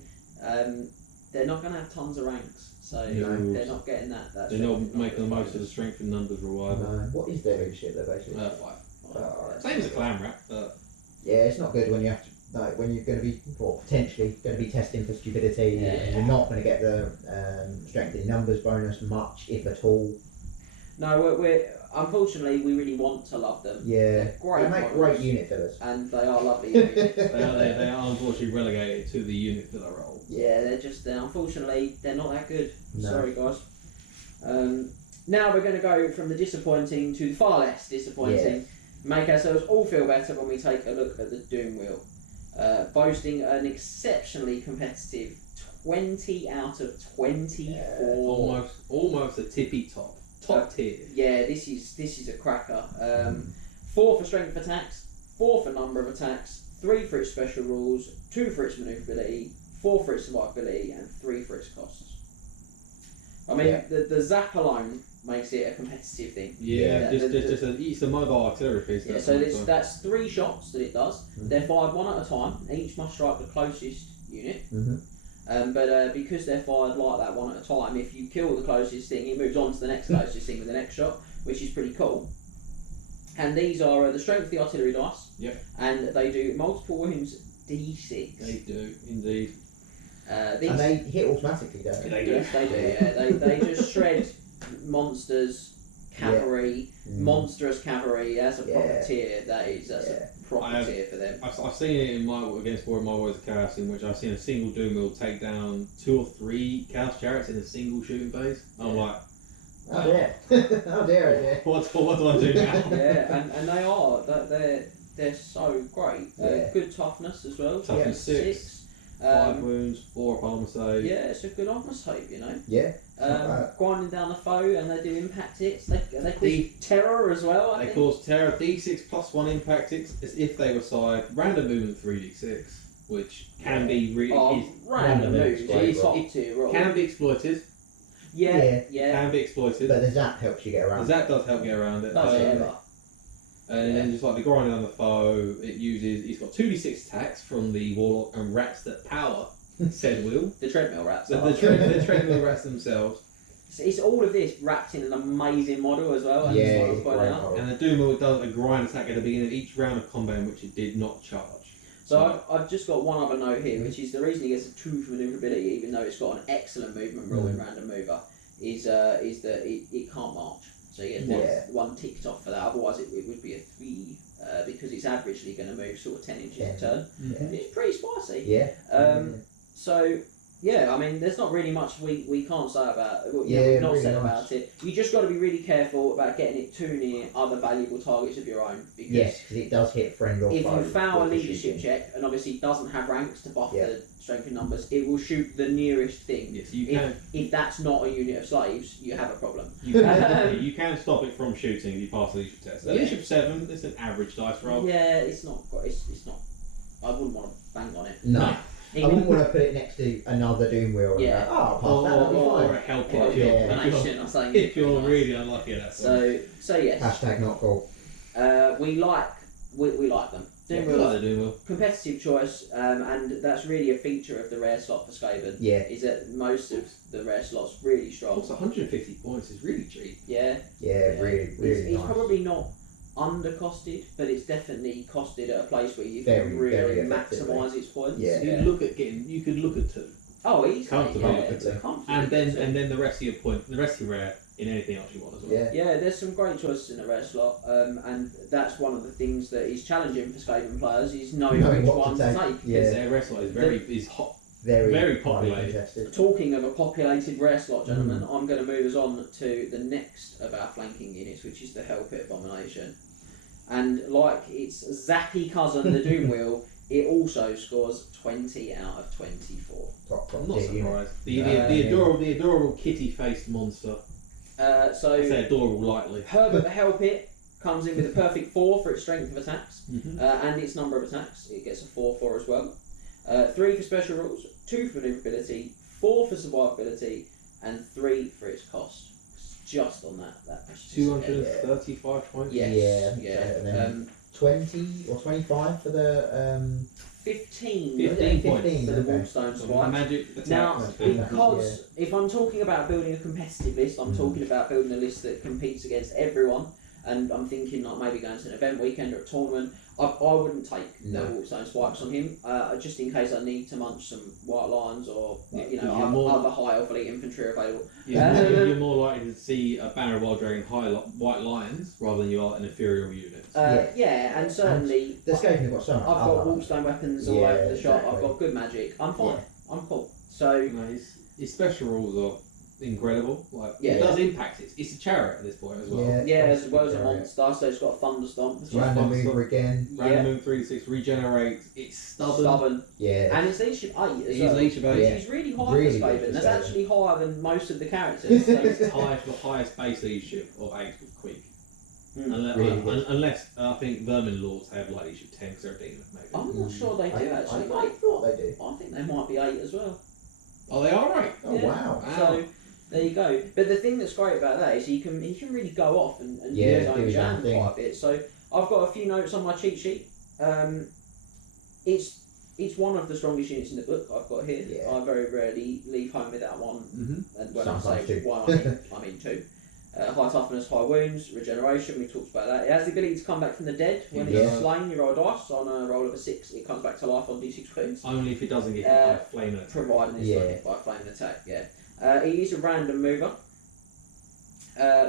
they're not going to have tons of ranks, so No. they're not getting that. They're strength not and making the numbers most of the bonus. strength and numbers reliable. No. What is their leadership? They're basically. 5. Alright. Same as a clan rat, but Yeah, it's not good when you have to. Like, when you're going to be, or potentially going to be testing for stupidity, Yeah. and you're not going to get the strength in numbers bonus much, if at all. No, we're unfortunately we really want to love them. Yeah, They're great they make models, great unit fillers. and they are lovely. units. they are unfortunately relegated to the unit filler role. Yeah, they're unfortunately they're not that good. No. Sorry, guys. Now we're going to go from the disappointing to the far less disappointing. Make ourselves all feel better when we take a look at the Doom Wheel, boasting an exceptionally competitive 20 out of 24. Almost a tippy top tier. Yeah, this is a cracker. 4 for strength attacks, 4 for number of attacks, 3 for its special rules, 2 for its manoeuvrability, 4 for its survivability, and 3 for its costs. I mean, the zap alone makes it a competitive thing. Yeah, it's a mobile artillery piece. Yeah, so that's 3 shots that it does. They're fired one at a time. Each must strike the closest unit. But because they're fired like that one at a time, if you kill the closest thing, it moves on to the next closest thing with the next shot, which is pretty cool. And these are the strength of the artillery dice. Yep. And they do multiple wounds D6. They do indeed. These, And they hit automatically, don't they? They do. yes, they do. Yeah, they just shred monsters, cavalry, monstrous cavalry. That's a proper Yeah. tier. That's a proper tier for them. I've seen it in my against War of My Warriors of Chaos, in which I've seen a single Doom Wheel take down 2 or 3 Chaos Chariots in a single shooting phase. I'm like, Oh dear. Oh dear, what do I do now? Yeah, and they are they're so great. Yeah. Good toughness as well. Toughness 6. 5 wounds, 4 up armor save. Yeah, it's a good armor save, you know. Yeah. not bad. Grinding down the foe, and they do impact hits. They cause The- terror as well. I They think. cause terror D6 plus 1 impact hits as if they were side. Random movement 3d6, which can be really Random Random moves. moves, It's great top tier roll. can be exploited. Yeah. Can be exploited. But the zap helps you get around. That does help get around it. Does it ever? And then just like the grinding on the foe, it's got 2d6 attacks from the warlock and rats that power said wheel. The treadmill rats. So are. the treadmill rats themselves. It's all of this wrapped in an amazing model as well. And Yeah, it's what I was it's pointing great out. model. And the Doom Wheel does a grind attack at the beginning of each round of combat in which it did not charge. So I've just got one other note here, which is the reason he gets a 2 for manoeuvrability, even though it's got an excellent movement rule in random mover, is that it can't march. So you get one ticked off for that. Otherwise, it would be a 3 because it's averagely going to move sort of 10 inches a turn. It's pretty spicy. Yeah. So yeah, I mean, there's not really much we can't say about it. Yeah, we've not really said nice. about it. You just got to be really careful about getting it too near other valuable targets of your own. Because Yes, because it does hit friend or if foe. you foul a with the leadership shooting. check and obviously doesn't have ranks to buff Yeah. the strength in numbers, it will shoot the nearest thing. Yes, you can. If that's not a unit of slaves, you have a problem. You can stop it from shooting if you pass the leadership test. Yeah. Leadership 7, it's an average dice roll. Yeah, it's not. It's not. I wouldn't want to bang on it. No. I Even- wouldn't want to put it next to another Doom Wheel. Yeah. And go, I'll pass that, that'll Or be a fine. help Or if you're, yeah. Domination or something. if you're really unlucky at that point. So yes, Hashtag not cool. we like them. Yeah, Doom I Wheel, like the Doom Wheel. competitive choice, and that's really a feature of the rare slot for Skaven. Yeah. Is that most of the rare slots really strong. Also, 150 points is really cheap. Yeah. Yeah, really It's nice. probably not undercosted, but it's definitely costed at a place where you Very, can really very effectively. maximise its points. Yeah. You could look at 2. Oh, easily. Comfortably. Yeah, comfortably. And then the rest of your rare in anything else you want as well. Yeah. Yeah, there's some great choices in the rare slot, and that's one of the things that is challenging for Skaven players is knowing which one to take. Yeah. Because their rare slot is hot. Very Very highly populated. contested. Talking of a populated rare slot, gentlemen, I'm going to move us on to the next of our flanking units, which is the Hell Pit Abomination. And like its zappy cousin, the Doom Wheel, it also scores 20 out of 24. I'm not tier unit. surprised. The adorable kitty-faced monster. I So say adorable lightly. Herbert the Hell Pit comes in with a perfect 4 for its strength of attacks Mhm. and its number of attacks. It gets a 4/4 as well. 3 for special rules, 2 for maneuverability, 4 for survivability, and 3 for its cost. Just on that. 235 points. Yes. Yeah, Yeah. and then 20 or 25 for the 15 15 for points. the Okay. Wallstone Spike. Magic attack. Now, That's because if I'm talking about building a competitive list, I'm talking about building a list that competes against everyone, and I'm thinking like maybe going to an event weekend or a tournament. I wouldn't take the Wallstone Spikes on him, just in case I need to munch some White Lions or other high elf elite infantry available. You're more likely to see a banner of Wild Dragon White Lions rather than you are an inferior unit. And certainly the Skaven have got so much. I've got Wallstone weapons all over the shop. exactly. I've got good magic. I'm fine. I'm cool. So His special rules are incredible. Yeah. It does impact it. It's a chariot at this point as well. as well as a monster, so it's got a thunder stomp. Random mover again. Random move 3-6 regenerates. It's stubborn. Yeah. And it's leadership 8 as He's well. leadership 8. Yeah. He's really high Really for good Skaven. for That's Skaven. actually higher than most of the characters. So It's tied for the highest base leadership of 8 with Queek. Unless I think Vermin Lords have like leadership 10 because they're a demon, maybe. I'm not sure they do actually. I thought they do. I think they might be 8 as well. Oh, they are right. Oh Yeah. wow. So there you go. But the thing that's great about that is he can really go off and do Yeah, his do own his jam own thing. quite a bit. So I've got a few notes on my cheat sheet. It's one of the strongest units in the book I've got here. Yeah. I very rarely leave home without one. And when Sometimes I say two. one, I mean 2. High toughness, high wounds, regeneration. We talked about that. It has the ability to come back from the dead when Yeah. it's slain. You roll a dice on a roll of a 6. It comes back to life on d6 wounds. Only if it doesn't get hit by a flame attack. Providing it's Yeah. not hit by flame attack, yeah. It is a random mover,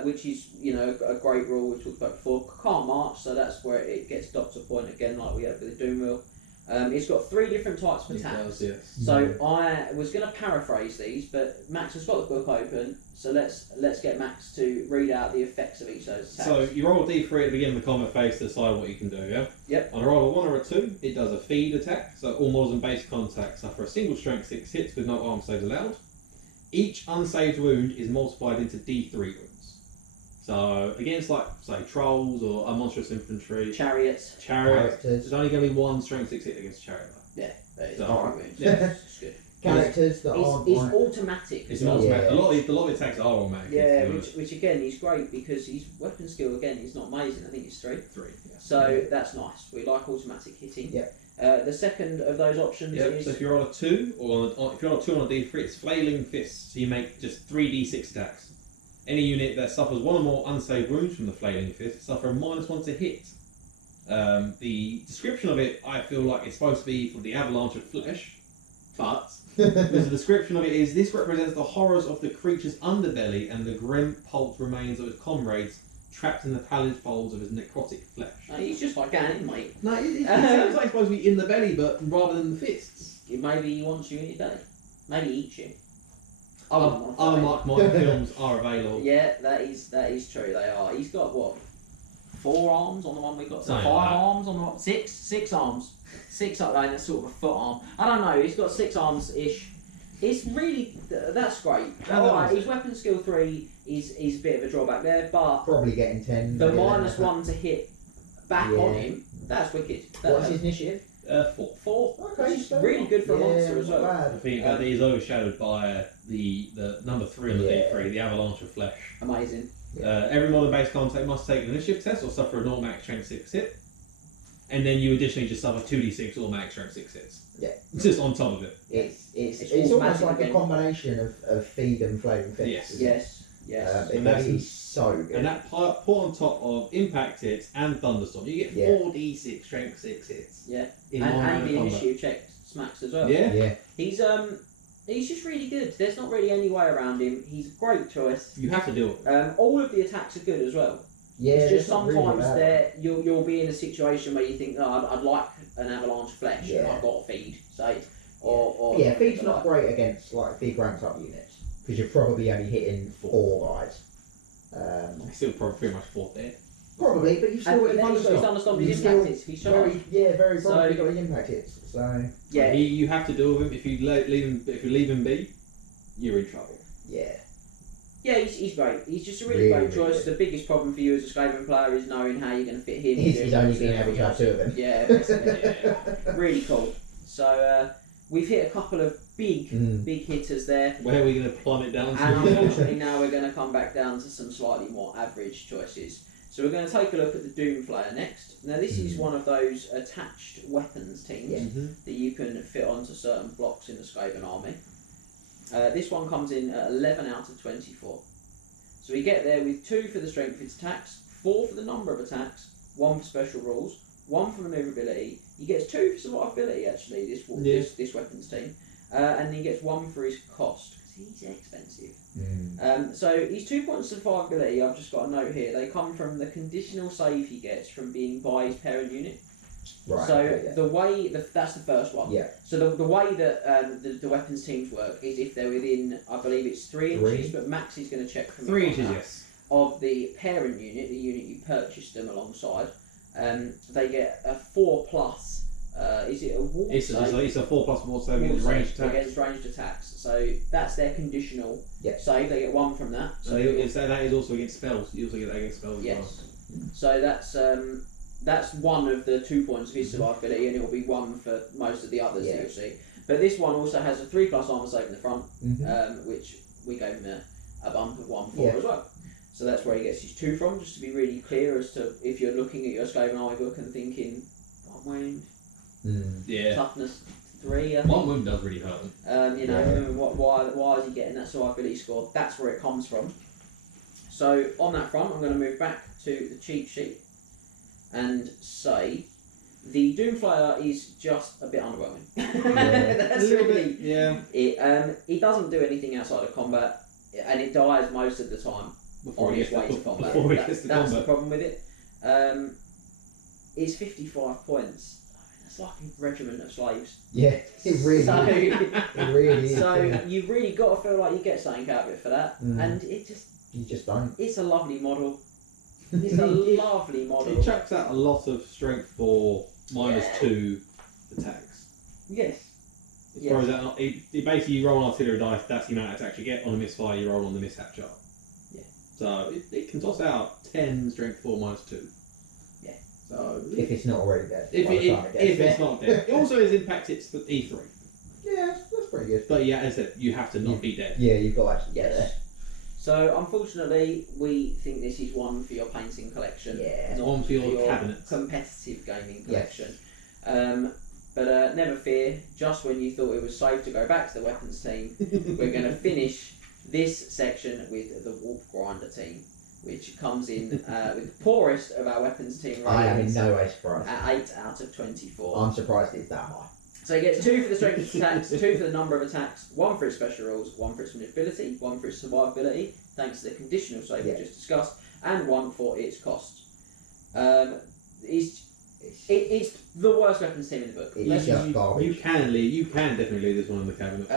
which is, a great rule we've talked about before. Can't march, so that's where it gets Doctor Point again, like we had with the Doom Wheel. It's got 3 different types of It attacks. does, yes. So I was going to paraphrase these, but Max has got the book open, so let's get Max to read out the effects of each of those attacks. So you roll a d3 at the beginning of the combat phase to decide what you can do, yeah? Yep. On a roll of 1 or a 2, it does a feed attack, so all models and base contact suffer a single strength 6 hits with no arm saves allowed. Each unsaved wound is multiplied into d3 wounds. So against, like, say, trolls or a monstrous infantry, Chariots. chariots, Characters. there's only going to be 1 strength 6 hit against a chariot. Yeah, that is So, alright. yeah. It's good. Characters that aren't It's like- automatic. It's as well. not Yeah. a lot of the attacks are automatic. Yeah, which again is great because his weapon skill again is not amazing. I think it's 3. 3. Yeah. So that's nice. We like automatic hitting. Yep. The second of those options Yep, is so if you're on a 2, or if you're on a 2 on a d3, it's flailing fists. So you make just 3d6 attacks. Any unit that suffers 1 or more unsaved wounds from the flailing fist suffer a -1 to hit. The description of it, I feel like it's supposed to be for the avalanche of flesh, but the description of it is this represents the horrors of the creature's underbelly and the grim pulped remains of its comrades trapped in the pallid folds of his necrotic flesh. he's just like Ganon, mate. No, it sounds like it's supposed to be in the belly, but rather than the fists. Maybe he wants you in your belly. Maybe he eats you. Other Mark Mike films are available. Yeah, that is true. They are. He's got what? 4 arms on the one we got. Something 5 like that. arms on the one. 6 arms. 6 up there. That's sort of a foot arm. I don't know. He's got 6 arms ish. It's really that's great. Alright, his weapon skill 3 is a bit of a drawback there, but Probably getting 10. the maybe 11. -1 to hit back Yeah. on him. That's wicked. What's his initiative? 4. 4. Okay, Which is so really not- good for a yeah, monster as not well. bad. I think that is overshadowed by the number 3 on the Yeah. D3, the avalanche of flesh. Amazing. Every modern base contact must take an initiative test or suffer an automatic strength 6 hit. And then you additionally just suffer 2d6 automatic strength 6 hits. Yeah. Just on top of it. It's all almost magic like a again. combination of feed and flaming fists. Yes. isn't it? Yes. And that's- It is so good. And that put on top of impact hits and thunderstorm, you get Yeah. 4d6 strength 6 hits. Yeah. In And one the round of combat. initiative check smacks as well. Yeah. Yeah. He's He's just really good. There's not really any way around him. He's a great choice. You have to deal with it. All of the attacks are good as well. Yeah, It's just that's not really sometimes bad. you'll be in a situation where you think, oh, I'd like an avalanche of flesh, and Yeah. I've got to feed, say, or Yeah, feed's not great against like big ranked up units because you're probably only hitting 4 guys. It's still probably pretty much 4th there. Probably, but you still And then he's understood You his still impact hits. He's charged. very So- probably got his impact hits. So Yeah, You have to deal with him. If you leave him be, you're in trouble. yeah, yeah, he's great. He's just a really great Really choice. good. The biggest problem for you as a Skaven player is knowing how you're going to fit him. he's only being able to have 2 of them. Yeah, basically. Really cool. So we've hit a couple of big hitters there. Where are we going to plummet down to? And unfortunately now we're going to come back down to some slightly more average choices. So we're going to take a look at the Doomflayer next. Now this is one of those attached weapons teams that you can fit onto certain blocks in the Skaven army. This one comes in at 11 out of 24. So we get there with 2 for the strength of its attacks, 4 for the number of attacks, 1 for special rules, 1 for manoeuvrability. He gets 2 for survivability actually, this weapons team. And he gets 1 for his cost, because he's expensive. So his 2 points of survivability, I've just got a note here, they come from the conditional save he gets from being by his parent unit. Right. So okay, yeah. the way, that's the first one. Yeah. So the way that the weapons teams work is if they're within, I believe it's 3 inches, but Max is going to check from 3 inches, yes. of the parent unit, the unit you purchased them alongside, they get a 4+. Is it a ward It's a 4+ ward save against ranged attacks. Against ranged attacks. So that's their conditional save. They get 1 from that. So that is also against spells. You also get that against spells Yes. as well. So that's one of the 2 points of his survivability, and it will be 1 for most of the others that you'll see. But this one also has a 3+ armor save in the front, which we gave him a bump of 1 for as well. So that's where he gets his 2 from, just to be really clear as to if you're looking at your Skaven army book and thinking 1 wound, toughness 3. 1 wound does really hurt them. Why is he getting that survivability score? That's where it comes from. So on that front, I'm going to move back to the cheat sheet and say the Doomflayer is just a bit underwhelming. That's really it. It doesn't do anything outside of combat, and it dies most of the time on its way to combat. That's the problem with it. It's 55 points. It's like a regiment of slaves. Yeah, it really So, it really is. so Yeah. you've really got to feel like you get something out of it for that, and You just don't. it's a lovely model. It's a lovely model. It chucks out a lot of strength for -2 attacks. Yes. It throws out. It basically you roll an artillery dice. That's the amount of attacks you get. On a misfire, you roll on the mishap chart. Yeah. So it can toss out 10 strength for -2. Yeah. So If it's not already dead. if by the time it gets it's there. not dead, it also has impact hits for E3. Yeah, that's pretty good. But yeah, as I said, you have to not be dead. Yeah, you've got to actually get Yes. So unfortunately, we think this is one for your painting collection. there. It's one for your cabinet. Competitive gaming collection. But never fear. Just when you thought it was safe to go back to the weapons team, we're going to finish this section with the Wolf Grinder team, which comes in with the poorest of our weapons team I am in ratings no way surprised. at 8 out of 24. I'm surprised it's that high. So he gets 2 for the strength of attacks, 2 for the number of attacks, 1 for his special rules, 1 for its maneuverability, 1 for its survivability, thanks to the conditional save we just discussed, and 1 for its cost. It's the worst weapons team in the book. It's just garbage. You can definitely leave this one in the cabinet.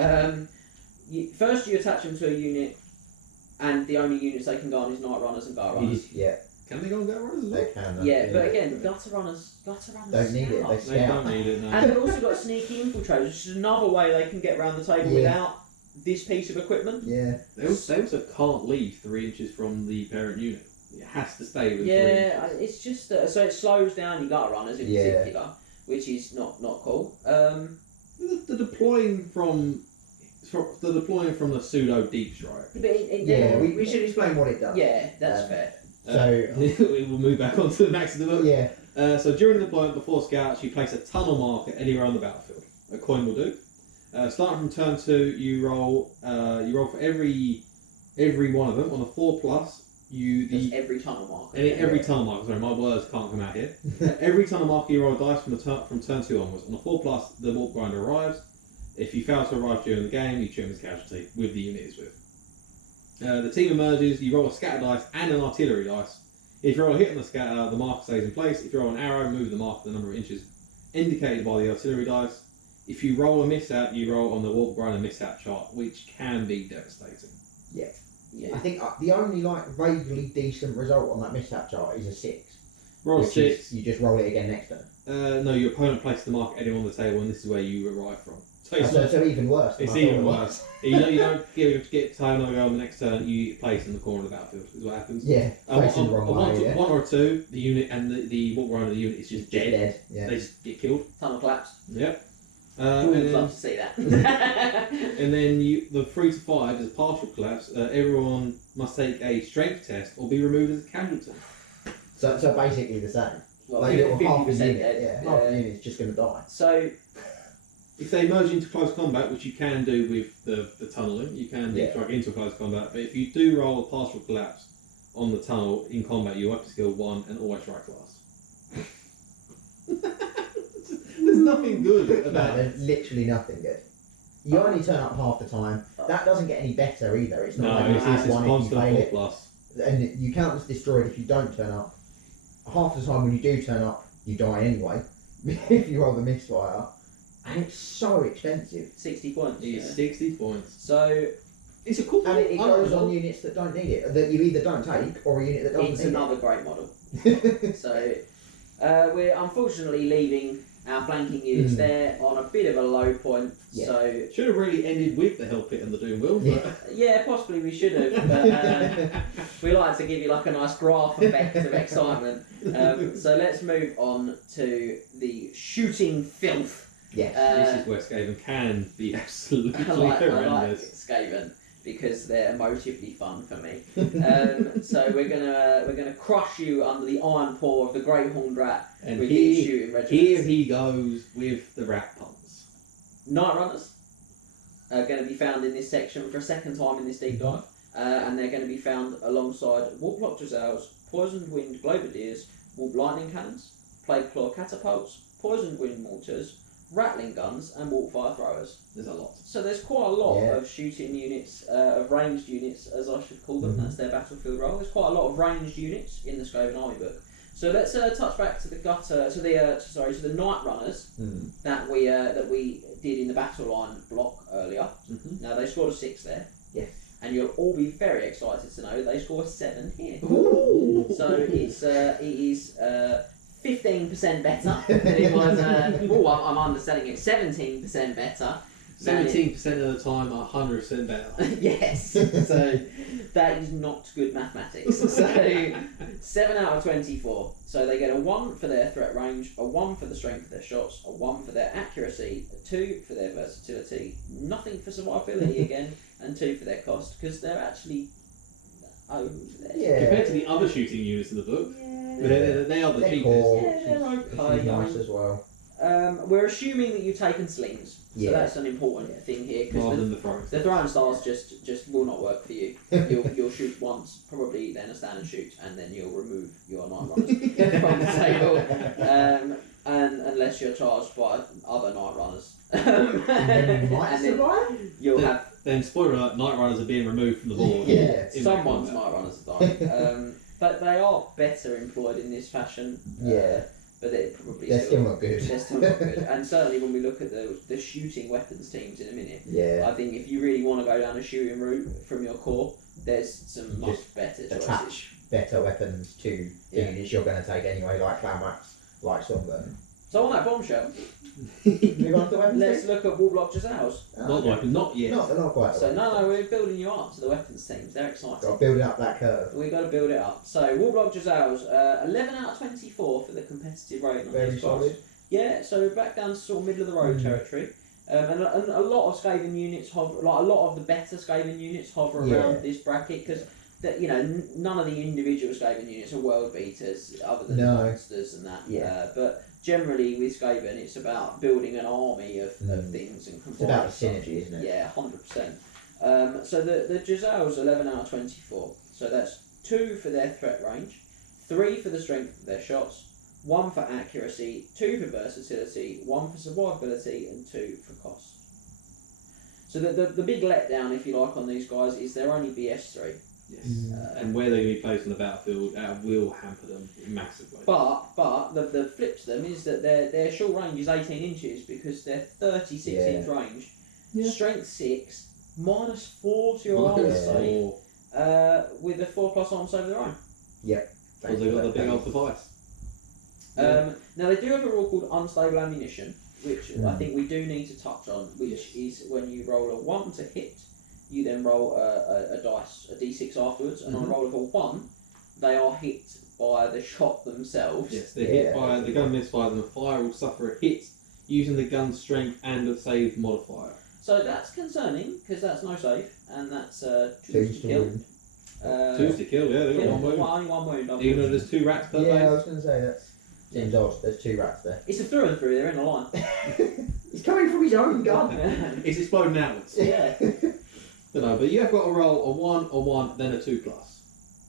First you attach them to a unit, and the only units they can go on is Night Runners and Gutter Runners. Yeah, Can they go and get runners as well? they can. Yeah, but again, Gutter Runners don't need it. scout. They They scout. don't need it. No. And they've also got sneaky infiltrators, which is another way they can get around the table without this piece of equipment. Yeah. They also can't leave 3 inches from the parent unit. It has to stay with 3 Yeah, inches. it's just so it slows down your Gutter Runners in particular, which is not cool. The deploying from the pseudo deep strike. But We should explain what it does. Yeah, that's fair. So we will move back onto the max of the book. yeah, So during the deployment, before scouts, you place a tunnel marker anywhere on the battlefield. A coin will do. Starting from turn 2, you roll for every one of them on a 4+. Just every tunnel marker. Every tunnel marker. Sorry, my words can't come out here. Every tunnel marker you roll a dice from turn 2 onwards. On a 4+, the warp grinder arrives. If you fail to arrive during the game, you treat them as casualty with the unit it's with. The team emerges, you roll a scatter dice and an artillery dice. If you roll a hit on the scatter, the marker stays in place. If you roll an arrow, move the marker the number of inches indicated by the artillery dice. If you roll a mishap, you roll on the walk, run, and mishap chart, which can be devastating. Yeah. I think the only vaguely decent result on that mishap chart is a 6. Roll a 6. You just roll it again next turn. No, your opponent places the marker anywhere on the table, and this is where you arrive from. So So even worse. It's even worse. you don't get to another go on the next turn. You place in the corner of the battlefield. Is what happens. Yeah. Facing the wrong way. One or two, the unit and the walk around of the unit is just dead. Yeah. They just get killed. Tunnel collapse. Yep. Would And love to see that. then the 3 to 5 is a partial collapse. Everyone must take a strength test or be removed as a casualty. So basically the same. Well, Like half the 50% unit. dead. Half the unit's just going to die. So If they merge into close combat, which you can do with the tunnelling, you can Yeah. deep strike into a close combat. But if you do roll a partial collapse on the tunnel in combat, you weapon skill 1 and always strike last. There's nothing good No, about it. there's literally nothing good. You only turn up half the time. That doesn't get any better either. It's not like you add it's one if you constant fail 4 it. plus. And you count as destroyed if you don't turn up. Half the time when you do turn up, you die anyway. If you roll the misfire. And it's so expensive. 60 points. It's Yeah. 60 points. So It's a cool And it goes on unreal. units that don't need it. That you either don't take or a unit that doesn't it's need another great model. it. So we're unfortunately leaving our flanking units there on a bit of a low point. Yeah. So Should have really ended with the Hell Pit and the Doom Wheel. yeah, possibly we should have. But we like to give you like a nice graph effect of excitement. So let's move on to the shooting filth. Yes. This is where Skaven can be absolutely I like horrendous. Skaven because they're emotively fun for me. So we're gonna crush you under the iron paw of the Great Horned Rat And with these here, shooting regiments. here he goes with the rat pumps. Night Runners are going to be found in this section for a second time in this deep dive, and they're going to be found alongside Warp Lock Drazels, Poisoned Wind Globadiers, Warp Lightning Cannons, Plague Claw Catapults, Poisoned Wind Mortars, Rattling Guns, and Warp Fire Throwers. There's a lot. So there's quite a lot Yeah. of shooting units, of ranged units, as I should call them. That's their battlefield role. There's quite a lot of ranged units in the Skaven Army book. So let's touch back to the to the Night Runners that we did in the battle line block earlier. Now they scored a 6 there. Yes. And you'll all be very excited to know they scored a 7 here. Ooh. So it is 15% better than it was. I'm underselling it. 17% better. 17% of the time, 100% better. Yes. So that is not good mathematics. So 7 out of 24. So they get a 1 for their threat range, a 1 for the strength of their shots, a 1 for their accuracy, a 2 for their versatility, nothing for survivability again, and 2 for their cost because they're actually Yeah. Compared to the other shooting units in the book, they are the They're cheapest. cool. Yeah, they're Which okay. is nice as well. We're assuming that you've taken slings, so Yeah. that's an important thing here Rather because than the throwing. the throwing stars just will not work for you. You'll shoot once, probably then a stand and shoot, and then you'll remove your Night Runners from the table, and unless you're charged by other Night Runners. And then you might And then survive. you'll have Then, spoiler alert, Night Runners are being removed from the board. Yeah. in someone's combat. Night Runners are dying. But they are better employed in this fashion. Yeah. But they're probably They're still not good. They're still not good. And certainly when we look at the shooting weapons teams in a minute, Yeah. I think if you really want to go down a shooting route from your core, there's some much Just better choices. Attach better weapons to the Yeah. units you're going to take anyway, like Clamwax, like Stormburn. So on that bombshell, Move on to weapons. let's look at Warblock Jazals. Not like, not yet. Not quite. So no, we're building you up to the weapons teams. They're exciting. Got to build up that curve. We've got to build it up. So Warblock Jazals, 11 out of 24 for the competitive rating on Very these guys. solid. Yeah, so back down to sort of middle of the road territory. And a lot of Skaven units hover, like a lot of the better Skaven units hover around this bracket because none of the individual Skaven units are world beaters other than monsters and that. Yeah. But generally with Skaven, it's about building an army of things and It's about the synergy, isn't it? Yeah, 100%. So the Jazals 11 out of 24. So that's 2 for their threat range, 3 for the strength of their shots, 1 for accuracy, 2 for versatility, 1 for survivability, and 2 for cost. So the big letdown, if you like, on these guys is they're only BS3. Yes. And where they're going to be placed on the battlefield will hamper them massively. But the flip to them is that their short range is 18 inches because they're 36 inch range. Yeah. Strength 6, -4 to your armor save, with a 4+ arm save of their own. Because they've got the big old device. Now they do have a rule called unstable ammunition, which I think we do need to touch on, which is when you roll a 1 to hit, you then roll a dice, a d6 afterwards, and on a roll of a 1, they are hit by the shot themselves. Yes, they're hit by the gun misfires, and the fire will suffer a hit using the gun's strength and a save modifier. So that's concerning because that's no save, and that's 2 to Two's kill. wound. 2 to kill, yeah, they've got one wound. Only one wound. Even though there's 2 rats per Yeah, I base. was going to say that seems odd. There's 2 rats there. It's a through and through. They're in a line. He's coming from his own gun. It's exploding outwards. Yeah. But you have got to roll a 1, then a 2+.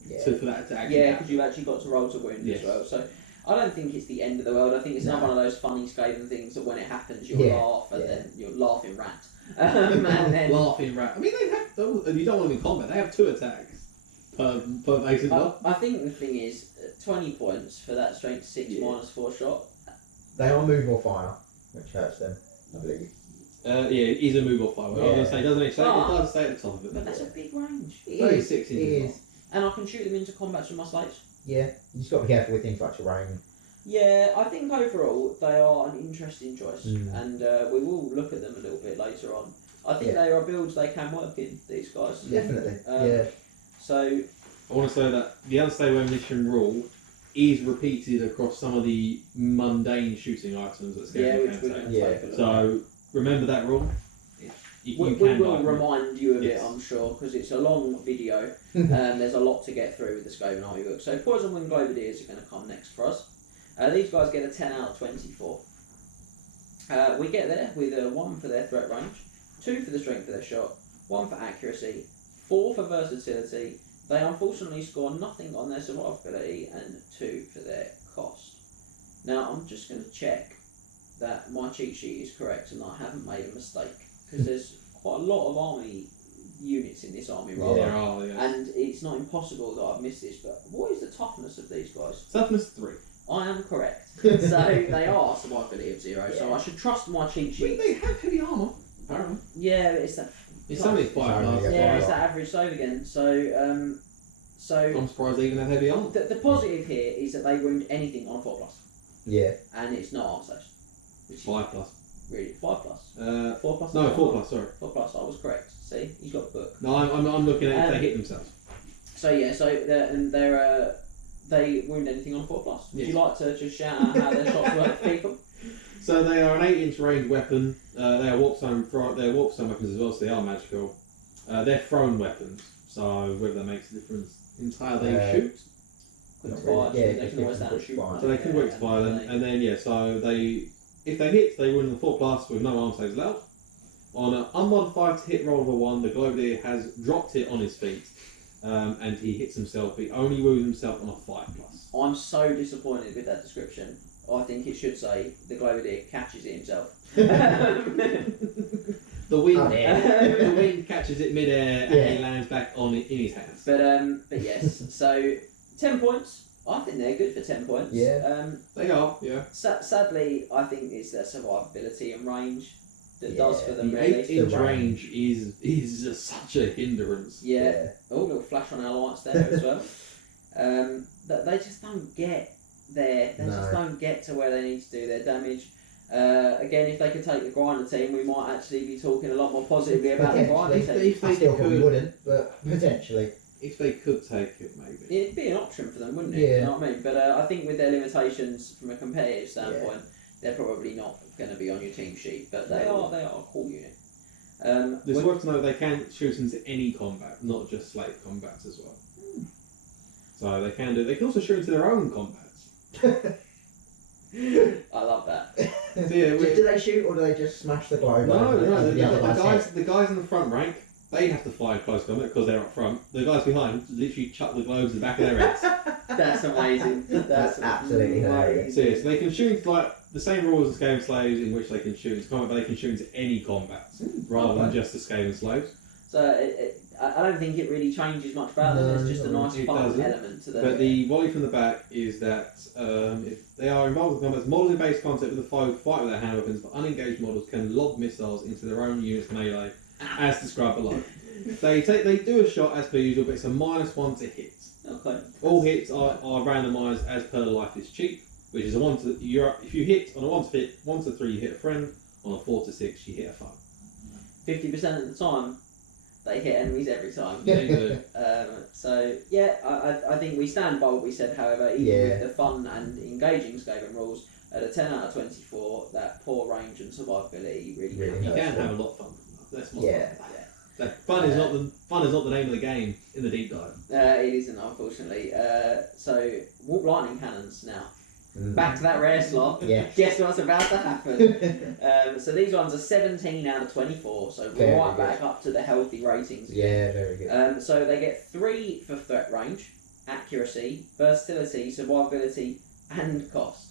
Yeah. So for that to actually Yeah, happen. because you've actually got to roll to wound Yes. as well. So I don't think it's the end of the world. I think it's not No. one of those funny Skaven things that when it happens you'll Yeah, laugh and yeah. then you're laughing rat. And then Laughing rat. I mean, they have. You don't want them in combat. They have 2 attacks per base as well. I think the thing is 20 points for that strength 6 -4 shot. They are move or fire, which hurts them, I believe. Yeah, it is a move or fire. I was going to say, doesn't it? Say, But- it does say at the top of it. But that's a big range. It 36 is, it inches. is. And I can shoot them into combat with my slates. Yeah, you just got to be careful with things like terrain. Yeah, I think overall they are an interesting choice, Mm. and we will look at them a little bit later on. I think Yeah. they are builds they can work in, these guys. Definitely. Yeah. So, I want to say that the unstable ammunition rule is repeated across some of the mundane shooting items that yeah, Skaven which we can can take. Yeah. take a look at. So remember that rule. You We can will buy them. remind you of Yes. it, I'm sure, because it's a long video and there's a lot to get through with the Skaven Army book. So Poison Wing Globadiers are going to come next for us. These guys get a 10 out of 24. We get there with a 1 for their threat range, 2 for the strength of their shot, 1 for accuracy, 4 for versatility. They unfortunately score nothing on their survivability and 2 for their cost. Now I'm just going to check that my cheat sheet is correct and I haven't made a mistake, because there's quite a lot of army units in this army roll, There are, yes. and it's not impossible that I've missed this, but what is the toughness of these guys? Toughness 3. I am correct. So they are survivability of 0, so I should trust my cheat I mean, sheet. they have heavy armour, apparently. Yeah, but it's that. It's only 5 only plus. a- Yeah, it's that average save again. So I'm surprised they even have heavy armour. the positive here is that they wound anything on a 4+, Yeah. and it's not arm saves, which is 5 plus. really 5+. 4+. No, 4 plus, sorry. 4+. I was correct. See, he's got the book. No, I'm looking at if they hit themselves. So yeah, so they wound anything on 4+. Would Yes. you like to just shout out how their shots work for people? So they are an 8-inch range weapon. They are warpstone weapons as well, so they are magical. They're thrown weapons, so whether that makes a difference entirely, shoot. Quick Not fire, really. Yeah, they just can always quick down shoot. fire. So they can quick fire them, and then so if they hit, they win the 4+ with no arm saves allowed. On an unmodified hit roll of a 1, the Globadier has dropped it on his feet, and he hits himself. He only wounds himself on a 5+. I'm so disappointed with that description. I think it should say the Globadier catches it himself. The wind, Oh, yeah. the wind catches it mid-air, and Yeah. he lands back in his hands. But yes, so 10 points. I think they're good for 10 points. Yeah. They are, yeah. Sadly, I think it's their survivability and range that does for Yeah, them The really. 8-inch The range is just such a hindrance. Yeah. Oh, little flash on our lights there as well. That they just don't get there. They just No. don't get to where they need to do their damage. Again, if they could take the grinder team, we might actually be talking a lot more positively about the grinder Potentially. team. If I they still probably could- wouldn't, but potentially. If they could take it, maybe. It'd be an option for them, wouldn't it? Yeah. You know what I mean? But I think with their limitations from a competitive standpoint, they're probably not going to be on your team sheet. But they are a cool unit. It's worth to note they can shoot into any combat, not just slave combats as well. So they can do. They can also shoot into their own combats. I love that. So yeah, Do they shoot or do they just smash the globe? no, over no. the other guy's head? The guys in the front rank, they have to fire close combat because they're up front. The guys behind literally chuck the globes in the back of their heads. That's amazing. That's absolutely hilarious. So yes, they can shoot into like the same rules as Skaven slaves in which they can shoot into combat, but they can shoot into any combat rather than just the Skaven slaves. So I don't think it really changes much about them. It's just a nice it fun doesn't. element to them. But the volley from the back is that if they are involved in combat, models in base contact with the foe fight with their hand weapons, but unengaged models can lob missiles into their own unit's melee, as described below. They do a shot as per usual, but it's a -1 to hit. Okay. All hits are randomised as per life is cheap, which is a 1 to if you hit on a 1 to 3 you hit a friend, on a 4 to 6 you hit a foe. 50% of the time, they hit enemies every time. They do. So yeah, I think we stand by what we said. However, even with the fun and engaging Skaven rules, at a 10 out of 24, that poor range and survivability really You can have a lot of fun. That's more fun. Fun is not the name of the game in the deep dive. It isn't, unfortunately. So warp lightning cannons now. Back to that rare slot. Guess what's about to happen? So these ones are 17 out of 24, so Very right good. back up to the healthy ratings. Yeah, very good. So they get 3 for threat range, accuracy, versatility, survivability, and cost.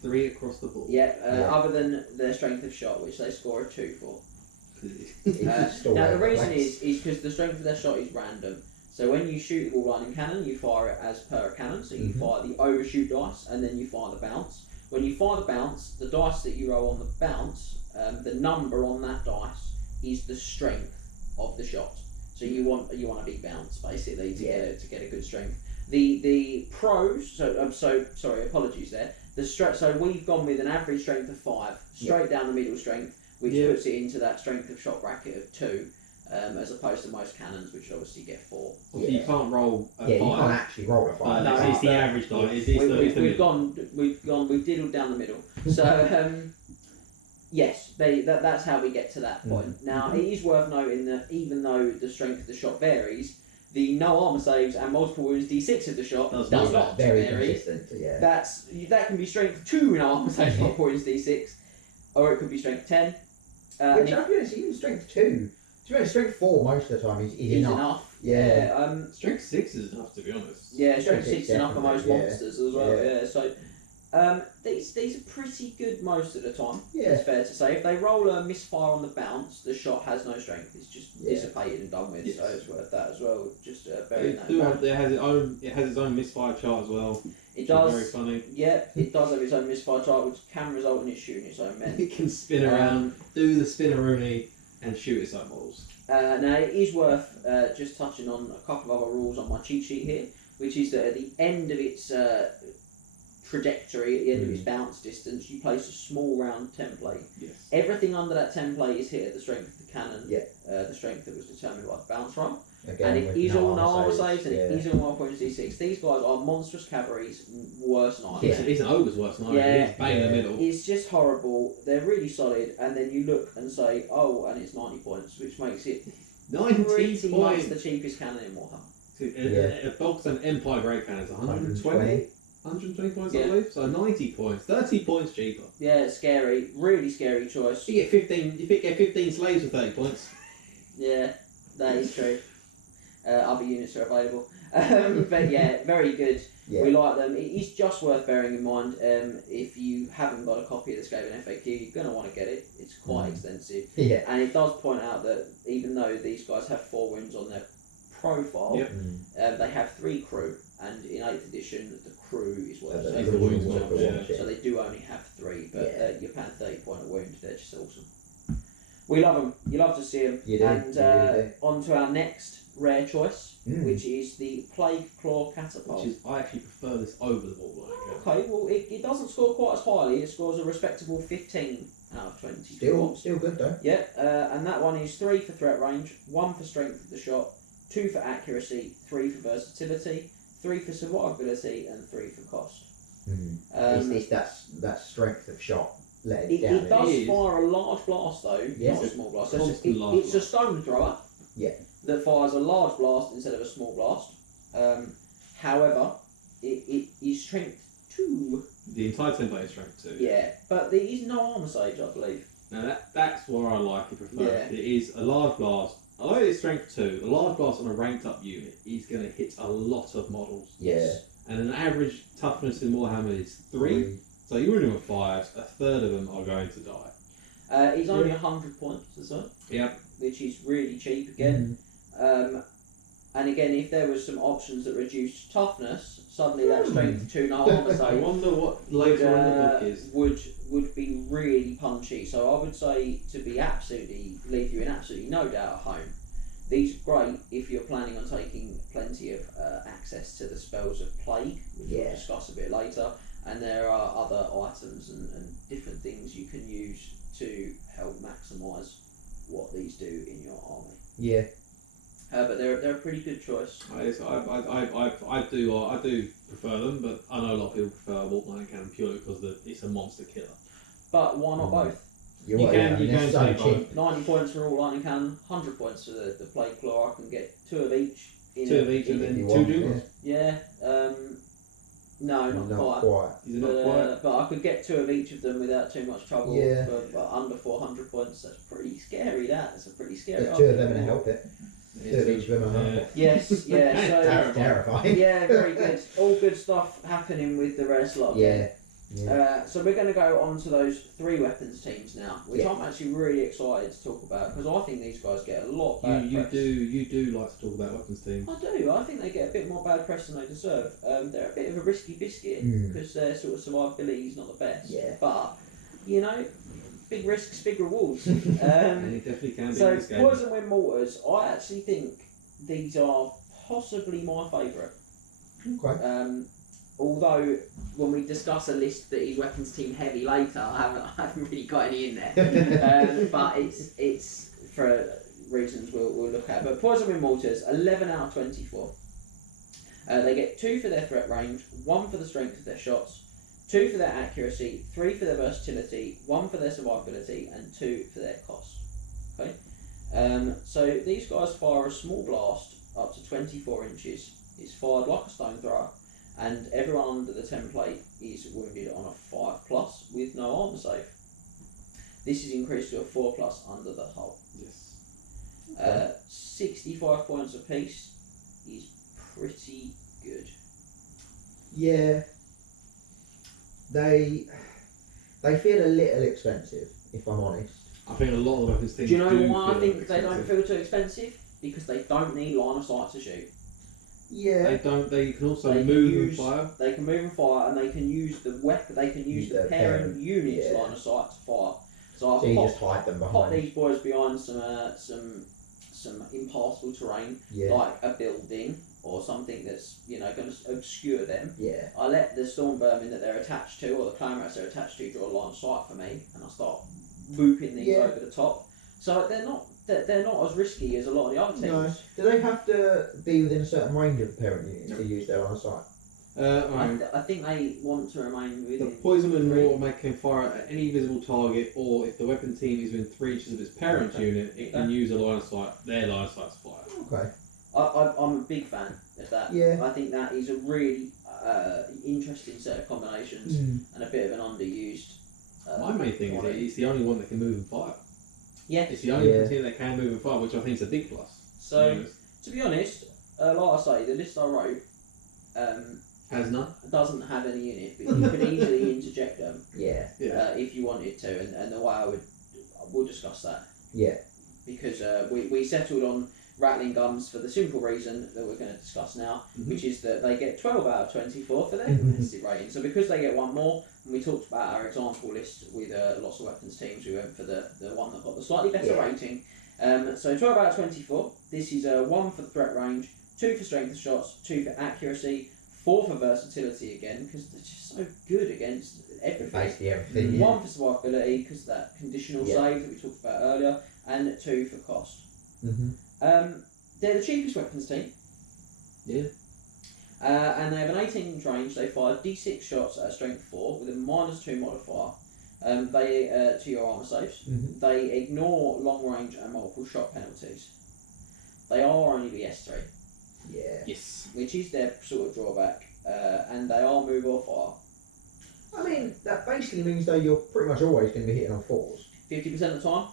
3 across the board. Other than their strength of shot, which they score a 2 for. It's still Now the very reason nice. is because the strength of their shot is random. So when you shoot the wall lightning cannon, you fire it as per a cannon. So you fire the overshoot dice, and then you fire the bounce. When you fire the bounce, the dice that you roll on the bounce, the number on that dice is the strength of the shot. So you want a big bounce basically to get a good strength. The pros. Sorry, apologies there. So we've gone with an average strength of 5, straight down the middle strength, which puts it into that strength of shot bracket of 2. As opposed to most cannons, which obviously get 4. You can't roll a 5. You can't actually roll a 5. No, it's the average die. We've diddled down the middle. So yes, that's how we get to that point. Now it is worth noting that even though the strength of the shot varies, the no armor saves and multiple wounds D6 of the shot does not very vary. consistent. That can be strength 2 in armor saves, multiple wounds D6, or it could be strength 10. Which I'll be honest, even strength 2. To be honest, strength 4 most of the time is enough. Yeah. Strength 6 is enough, to be honest. Yeah, strength 6 is enough for most monsters as well. Yeah. So these are pretty good most of the time. Yeah. It's fair to say. If they roll a misfire on the bounce, the shot has no strength. It's just dissipated and done with. Yes. So it's worth that as well. Just bearing that. It has its own misfire chart as well. It does. Very funny. Yeah, it does have its own misfire chart, which can result in it shooting its own men. It can spin around, do the spinneroonie, and shoot its own models. Now it is worth just touching on a couple of other rules on my cheat sheet here, which is that at the end of its trajectory, at the end of its bounce distance, you place a small round template. Yes. Everything under that template is hit at the strength of the cannon, the strength that was determined by the bounce roll. Again, And it is all no armor saves, and it is all 1.D6. These guys are monstrous cavalry's worst nightmare. It's an ogre's worst nightmare. It's bang in the middle. It's just horrible. They're really solid, and then you look and say, oh, and it's 90 points, which makes it 90 pretty much points. the cheapest cannon in Warhammer. A box and Empire Great Cannon is 120 points, I believe. So 90 points, 30 points cheaper. Yeah, it's scary. Really scary choice. You get 15 slaves for 30 points. Yeah, that is true. Other units are available. But yeah, very good. We like them. It is just worth bearing in mind, if you haven't got a copy of the Skaven FAQ, you're going to want to get it. It's quite extensive. And it does point out that even though these guys have 4 wounds on their profile, they have 3 crew, and in 8th edition, the crew is what so they do only have 3, but you're paying 30 point a wound. They're just awesome. We love them. You love to see them. You do. And you really do. on to our next rare choice, which is the Plague Claw Catapult. I actually prefer this over the ball line. Okay, well, it doesn't score quite as highly. It scores a respectable 15 out of 20. Still good though. Yeah, and that one is 3 for threat range, 1 for strength of the shot, 2 for accuracy, 3 for versatility, 3 for survivability, and 3 for cost. It's that strength of shot. It does fire a large blast though, not a small blast. So it's a stone thrower. That fires a large blast instead of a small blast. However, it is strength 2. The entire template is strength 2. Yeah, but there is no armor saves, I believe. Now that's where I like it prefer. Yeah. It is a large blast. Although it's strength 2, a large blast on a ranked up unit is going to hit a lot of models. Yeah. And an average toughness in Warhammer is 3. So you're running with 5s, a third of them are going to die. He's only 100 points as well. Yep. Which is really cheap again. And again, if there was some options that reduced toughness, suddenly that strength 2 no armor I save wonder what later in the book is. would be really punchy. So I would say to leave you in absolutely no doubt at home. These are great if you're planning on taking plenty of access to the spells of plague, which we'll discuss a bit later. And there are other items and different things you can use to help maximise what these do in your army. Yeah. But they're a pretty good choice. I do prefer them, but I know a lot of people prefer Warp Lightning Cannon purely because it's a monster killer. But why not both? You can so take cheap. 90 points for all lightning cannon, 100 points for the plague claw. I can get 2 of each. And then 2 Doomers. Yeah. No, not quite. Is it not quite? But I could get 2 of each of them without too much trouble. Yeah. For under 400 points. That's pretty scary. That's a pretty scary. There's 2 of them and help it. 2 of each of them and help it. Yes. Yeah. So That's terrifying. yeah, very good. All good stuff happening with the rest lot. Yeah. So we're going to go on to those 3 weapons teams now, which I'm actually really excited to talk about because I think these guys get a lot bad press. You do like to talk about weapons teams. I do. I think they get a bit more bad press than they deserve. They're a bit of a risky biscuit because their sort of survivability is not the best. Yeah. But big risks, big rewards. And it definitely can be. So in this game. Poison Wind Mortars, I actually think these are possibly my favourite. Okay. Although when we discuss a list that is weapons team heavy later, I haven't really got any in there. But it's for reasons we'll look at. But Poison Wind Mortars, 11 out of 24. They get 2 for their threat range, 1 for the strength of their shots, 2 for their accuracy, 3 for their versatility, 1 for their survivability, and 2 for their cost. Okay. So these guys fire a small blast up to 24 inches. It's fired like a stone thrower. And everyone under the template is wounded on a 5+ with no armor save. This is increased to a 4+ under the hull. Yes. 65 points apiece is pretty good. Yeah. They feel a little expensive, if I'm honest. I think a lot of weapons teams Do you know why I feel think they expensive. don't feel too expensive? Because they don't need line of sight to shoot. Yeah. They don't. They can also They can move use- and fire. They can move and fire, and they can use the weapon. They can use the the parent parent, unit's yeah. line of sight to fire. So So I'll you pop, just hide them pop behind. these boys behind some impassable terrain, Yeah. like a building or something that's going to obscure them. Yeah. I let the storm vermin that they're attached to, or the clan rats they're attached to, draw a line of sight for me, and I start whooping these Yeah. over the top. So they're not as risky as a lot of the other teams. No. Do they have to be within a certain range of the parent units to use their line of sight? I think they want to remain The within. poison and three. mortar can fire at any visible target, or if the weapon team is within 3 inches of its parent Okay. unit, it can use a line of sight. Their line of sight to fire. Okay. I'm a big fan of that. Yeah. I think that is a really interesting set of combinations and a bit of an underused. My main thing is that quality. it's the only one that can move and fire. Yeah. It's the only Yeah. team that can move and fire, which I think is a big plus. So to be honest, like I say, the list I wrote has none. doesn't have any in it, but you can easily interject them Yeah. Yeah. if you wanted to, and the way we'll discuss that Yeah. because we settled on rattling gums for the simple reason that we're going to discuss now, which is that they get 12 out of 24 for their competitive rating. So because they get 1 more, and we talked about our example list with lots of weapons teams, we went for the one that got the slightly better rating. So 12 out of 24. This is 1 for threat range, 2 for strength of shots, 2 for accuracy, 4 for versatility again, because they're just so good against everything. Basically everything. 1 for survivability, because of that conditional save that we talked about earlier, and 2 for cost. They're the cheapest weapons team. Yeah. And they have an 18-inch range. They fire D6 shots at a strength 4 with a -2 modifier. They to your armor saves. They ignore long range and multiple shot penalties. They are only BS3, Yeah. Yes. which is their sort of drawback. And they are move or fire. I mean, that basically means though you're pretty much always going to be hitting on 4s. 50% of the time.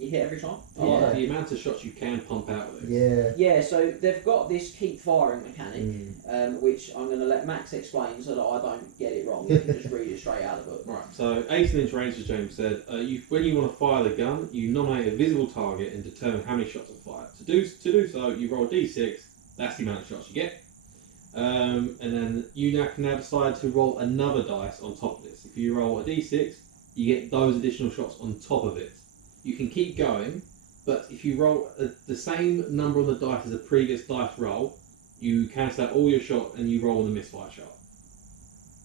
You hit every time. I Yeah, like that. the amount of shots you can pump out with it. Yeah. Yeah, so they've got this keep firing mechanic, which I'm going to let Max explain so that I don't get it wrong. You can just read it straight out of the book. Right, so 18-inch range, as James said, when you want to fire the gun, you nominate a visible target and determine how many shots are fired. To do so, you roll a d6, that's the amount of shots you get. And then you can now decide to roll another dice on top of this. If you roll a d6, you get those additional shots on top of it. You can keep going, but if you roll the same number on the dice as a previous dice roll, you cancel out all your shot and you roll on the misfire shot.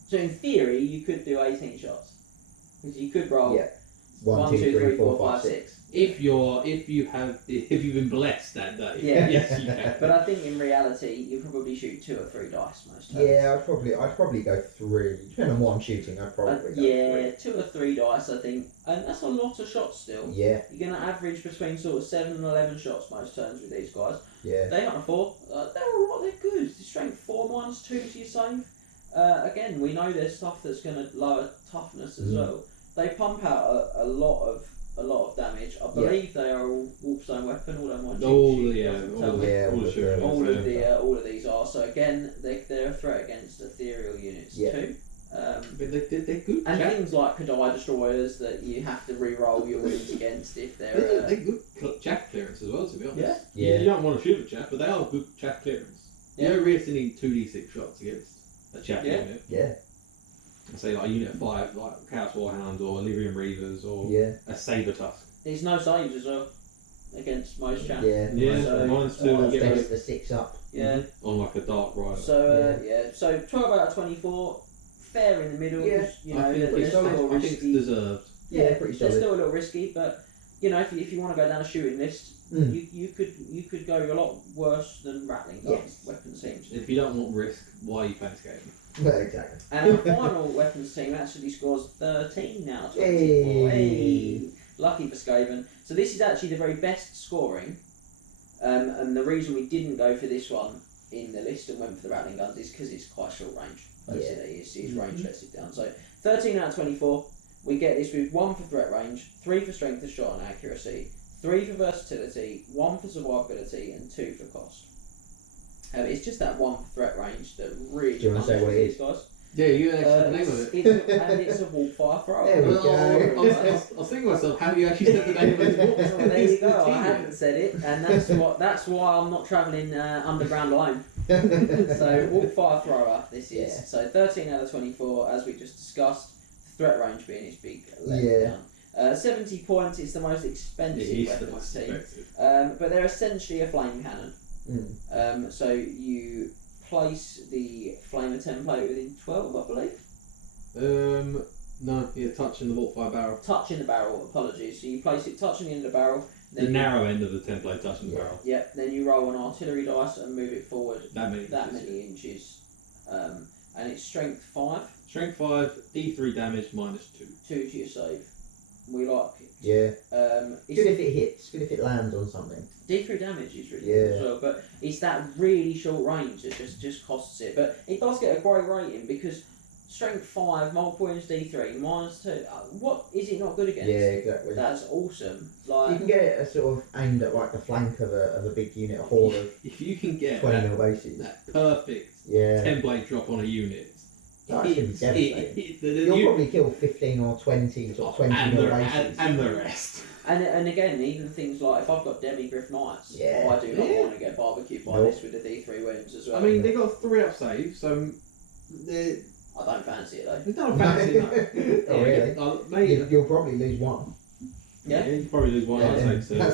So in theory, you could do 18 shots. Because you could roll Yeah. 1, 2, 3, 4, 5, 6. If you've been blessed that day, Yeah. yes, you can. But I think in reality, you probably shoot 2 or 3 dice most times. Yeah, I'd probably go 3. Depending on what I'm shooting, I'd probably go 3. 2 or 3 dice, I think. And that's a lot of shots still. Yeah, You're going to average between sort of 7 and 11 shots most turns with these guys. yeah. They got a 4. They're alright, they're good. Strength 4 minus 2 to your save. Again, we know there's stuff that's going to lower toughness as well. They pump out a lot of damage. I believe they are all Warpstone weapon. All them ones. All of these are. So again, they're a threat against ethereal units too. But they're good. And things like Kadai destroyers that you have to re-roll your wounds against if They're good chaff clearance as well, to be honest. Yeah. You don't want to shoot a chaff, but they are good chaff clearance. Yeah. You don't really need 2d6 shots against a chaff unit. Yeah. I say like unit 5, like Chaos Warhounds or Illyrian Reavers or a Saber Tusk. There's no saves as well against most chaff. Yeah. Yeah, minus 2 and get rid of the 6 up. Yeah. on like a Dark Rider. So so 12 out of 24, fair in the middle. Yeah. You know, I think they're still a little it's risky. deserved. Yeah, pretty They're solid. still a little risky, but you know, if you want to go down a shooting list, you could go a lot worse than rattling guns. Weapons teams. If you don't want risk, why are you playing Skaven? Well, exactly. And the final weapons team actually scores 13 out of 24. Hey. Lucky for Skaven. So this is actually the very best scoring. And the reason we didn't go for this one in the list and went for the rattling guns is because it's quite short range. Basically, it's range lets it down. So 13 out of 24. We get this with 1 for threat range, 3 for strength of shot and accuracy, 3 for versatility, 1 for survivability, and 2 for cost. It's just that 1 for threat range that really. Do you want to say what it is? Guys. Yeah, you actually said the name of it. And it's a wolf fire thrower. There we I was thinking to myself, how do you actually say the name of it? Well, there you go. I haven't said it, and that's why I'm not travelling underground alone. So wolf fire thrower. This is so 13 out of 24, as we just discussed. Threat range being his big letdown. 70 points. It's the most expensive weapons team, but they're essentially a flame cannon. So you place the flamer template within 12, I believe. No, you're touching the Warpfire barrel. Touching the barrel, apologies. So you place it touching the end of the barrel. The narrow end of the template touching the barrel. Yep, then you roll an artillery dice and move it forward That many inches. And it's strength 5. Strength 5, D3 damage minus 2. 2 to your save. We like it. Yeah. It's Good if it hits. Good if it lands on something. D3 damage is really good as well, but it's that really short range that just costs it. But it does get a great rating because strength 5, multiple points D3, minus 2. What is it not good against? Yeah, exactly. That's awesome. You Like can get it sort of aimed at like the flank of a big unit, a horde of If you can get 20 mil bases. that perfect Yeah. template drop on a unit, That's going to be devastating. you'll You'll probably kill 15 or 20 sort of 20 mil bases. and the rest. and again, even things like if I've got Demigriff Knights, I do not want to get barbecued by this with the D3 wounds as well. I mean, they got 3 up saves, so they I don't fancy it though. They don't fancy enough. Oh, really? Maybe. You'll probably lose one. Yeah. You probably lose one. I'd say 2.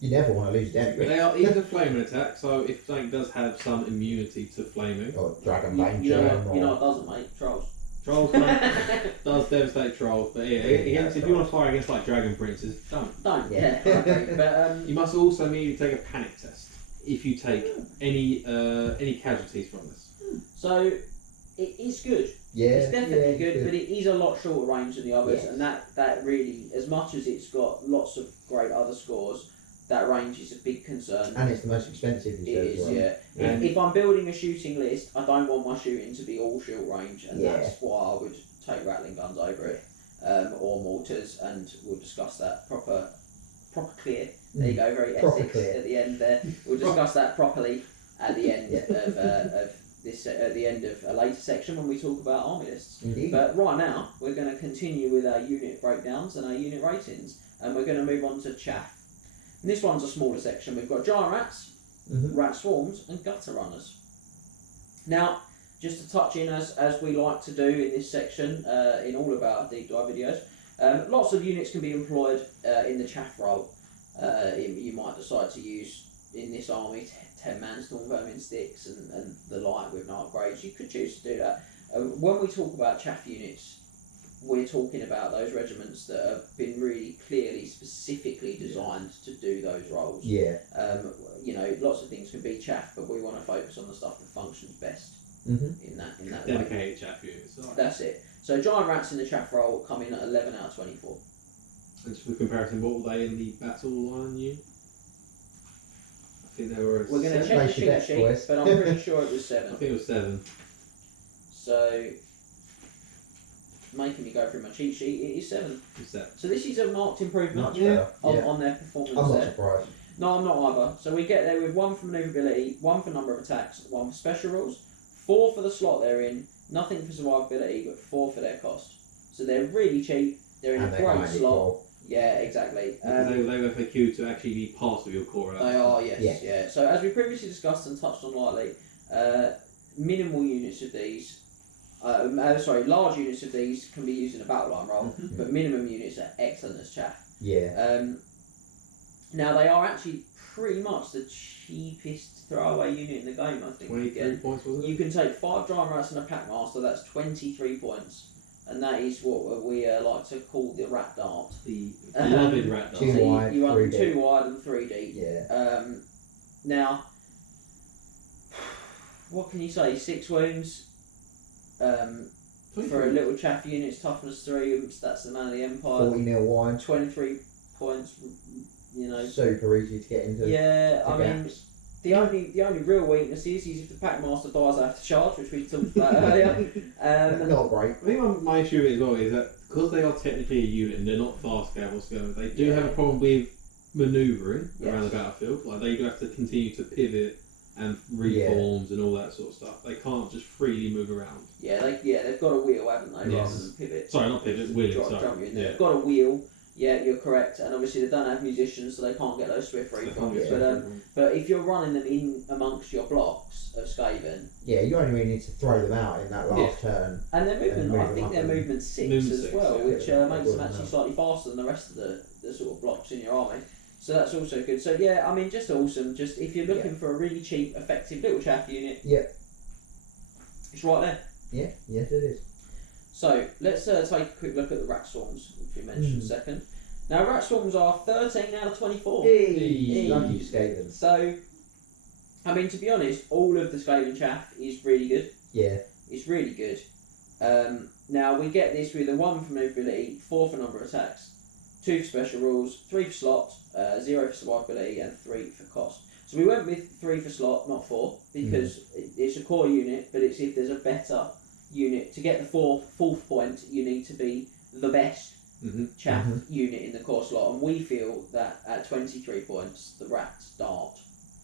You never want to lose them. They are easy flaming attack, so if something does have some immunity to flaming, Or Dragonbane You know Germ. what it doesn't, mate? Trolls. trolls does devastate trolls. But if you want to fire against like Dragon Princes, don't. Don't. Yeah. I agree. But You must also immediately take a panic test if you take any casualties from this. So it is good. Yeah, It's definitely yeah, good, but it is a lot shorter range than the others, Yes. and that really, as much as it's got lots of great other scores, that range is a big concern. And it's the most expensive, you It said, is, as well. yeah. And- If I'm building a shooting list, I don't want my shooting to be all short range, and Yeah. that's why I would take rattling guns over it, or mortars, and we'll discuss that proper proper clear. There you go, very Proper Essex clear. at the end there. We'll discuss that properly at the end of this, at the end of a later section when we talk about army lists. Indeed. But right now, we're going to continue with our unit breakdowns and our unit ratings, and we're going to move on to chaff. And this one's a smaller section. We've got giant rats, rat swarms, and gutter runners. Now, just to touch in as we like to do in this section, in all of our deep dive videos, lots of units can be employed in the chaff role. You might decide to use, in this army, 10-man storm vermin sticks and the like with no upgrades. You could choose to do that. When we talk about chaff units, we're talking about those regiments that have been really clearly, specifically designed to do those roles. Yeah. You know, lots of things can be chaff, but we want to focus on the stuff that functions best in that way. Dedicated chaff units. Right. That's it. So giant rats in the chaff role come in at 11 out of 24. And just for comparison, what were they in the battle line unit? I think they were. We're going to seven. check the Place your cheat bets, sheet, boys. but I'm pretty sure it was I 7. think it was 7. So, making me go through my cheat sheet, it is 7. It's 7. So this is a marked improvement Much better. Yeah. on their performance I'm not there. surprised. No, I'm not either. So we get there with 1 for manoeuvrability, 1 for number of attacks, 1 for special rules, 4 for the slot they're in, nothing for survivability, but 4 for their cost. So they're really cheap, they're in And a they're great highly slot. roll. Yeah, exactly. They were FAQ to actually be part of your core. They are, yes, Yeah. yeah. So as we previously discussed and touched on lightly, minimal units of these, large units of these can be used in a battle line role, but minimum units are excellent as chaff. Yeah. Now they are actually pretty much the cheapest throwaway unit in the game, I think. 23 points, wasn't it? You can take 5 giant rats and a packmaster, that's 23 points. And that is what we like to call the rat dart. The beloved rat Two dart. So wide, you run 3D. 2 wide and 3 deep. Yeah. Now, what can you say? 6 wounds for a little chaff unit's toughness 3. That's the man of the empire. 40 mil wide. 23 points. You know. Super easy to get into. Yeah, I mean, gaps. the only real weakness is if the packmaster dies after charge, which we talked about earlier. Not great. I think my issue as well is that because they are technically a unit and they're not fast cavalry scale, they do have a problem with manoeuvring around the battlefield. Like they do have to continue to pivot and reforms and all that sort of stuff. They can't just freely move around. Yeah, they've got a wheel, haven't they? Yes. Rather than pivot. Sorry, not pivot, wheeling. Jump Sorry. you in there. Yeah. They've got a wheel. Yeah, you're correct. And obviously they don't have musicians, so they can't get those swift reforms. But if you're running them in amongst your blocks of Skaven, Yeah, you only really need to throw them out in that last turn. and their movement, move I them think up they're and- movement 6 Movement as 6, well, yeah. which Yeah, makes good them on actually that. slightly faster than the rest of the sort of blocks in your army. So that's also good. So yeah, I mean, just awesome. Just if you're looking for a really cheap, effective little chaff unit, it's right there. Yeah, yes it is. So let's take a quick look at the rat swarms, which we mentioned second. Now rat swarms are 13 out of 24. Hey, lucky Skaven. So, I mean, to be honest, all of the Skaven chaff is really good. Yeah. It's really good. Now we get this with a 1 for movability, 4 for number of attacks, 2 for special rules, 3 for slot, 0 for survivability, and 3 for cost. So we went with 3 for slot, not 4, because it's a core unit, but it's if there's a better unit. To get the fourth point, you need to be the best chaff unit in the core slot, and we feel that at 23 points, the rat dart,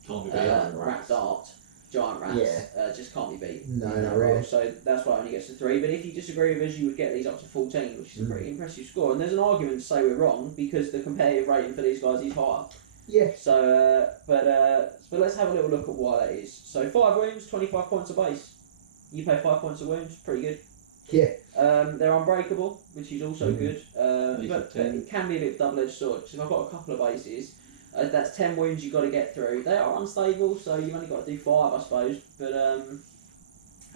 Can't be rat dart, giant rats, just can't be beat. No, in not that role. really. So that's why it only gets to 3. But if you disagree with us, you would get these up to 14, which is a pretty impressive score. And there's an argument to say we're wrong because the competitive rating for these guys is higher. Yeah. So, but let's have a little look at why that is. So 5 wounds, 25 points a base. You pay 5 points a wound, pretty good. Yeah. They're unbreakable, which is also good. But 10. it can be a bit of a double-edged sword. Because if I've got a couple of bases, that's 10 wounds you've got to get through. They are unstable, so you've only got to do 5, I suppose. But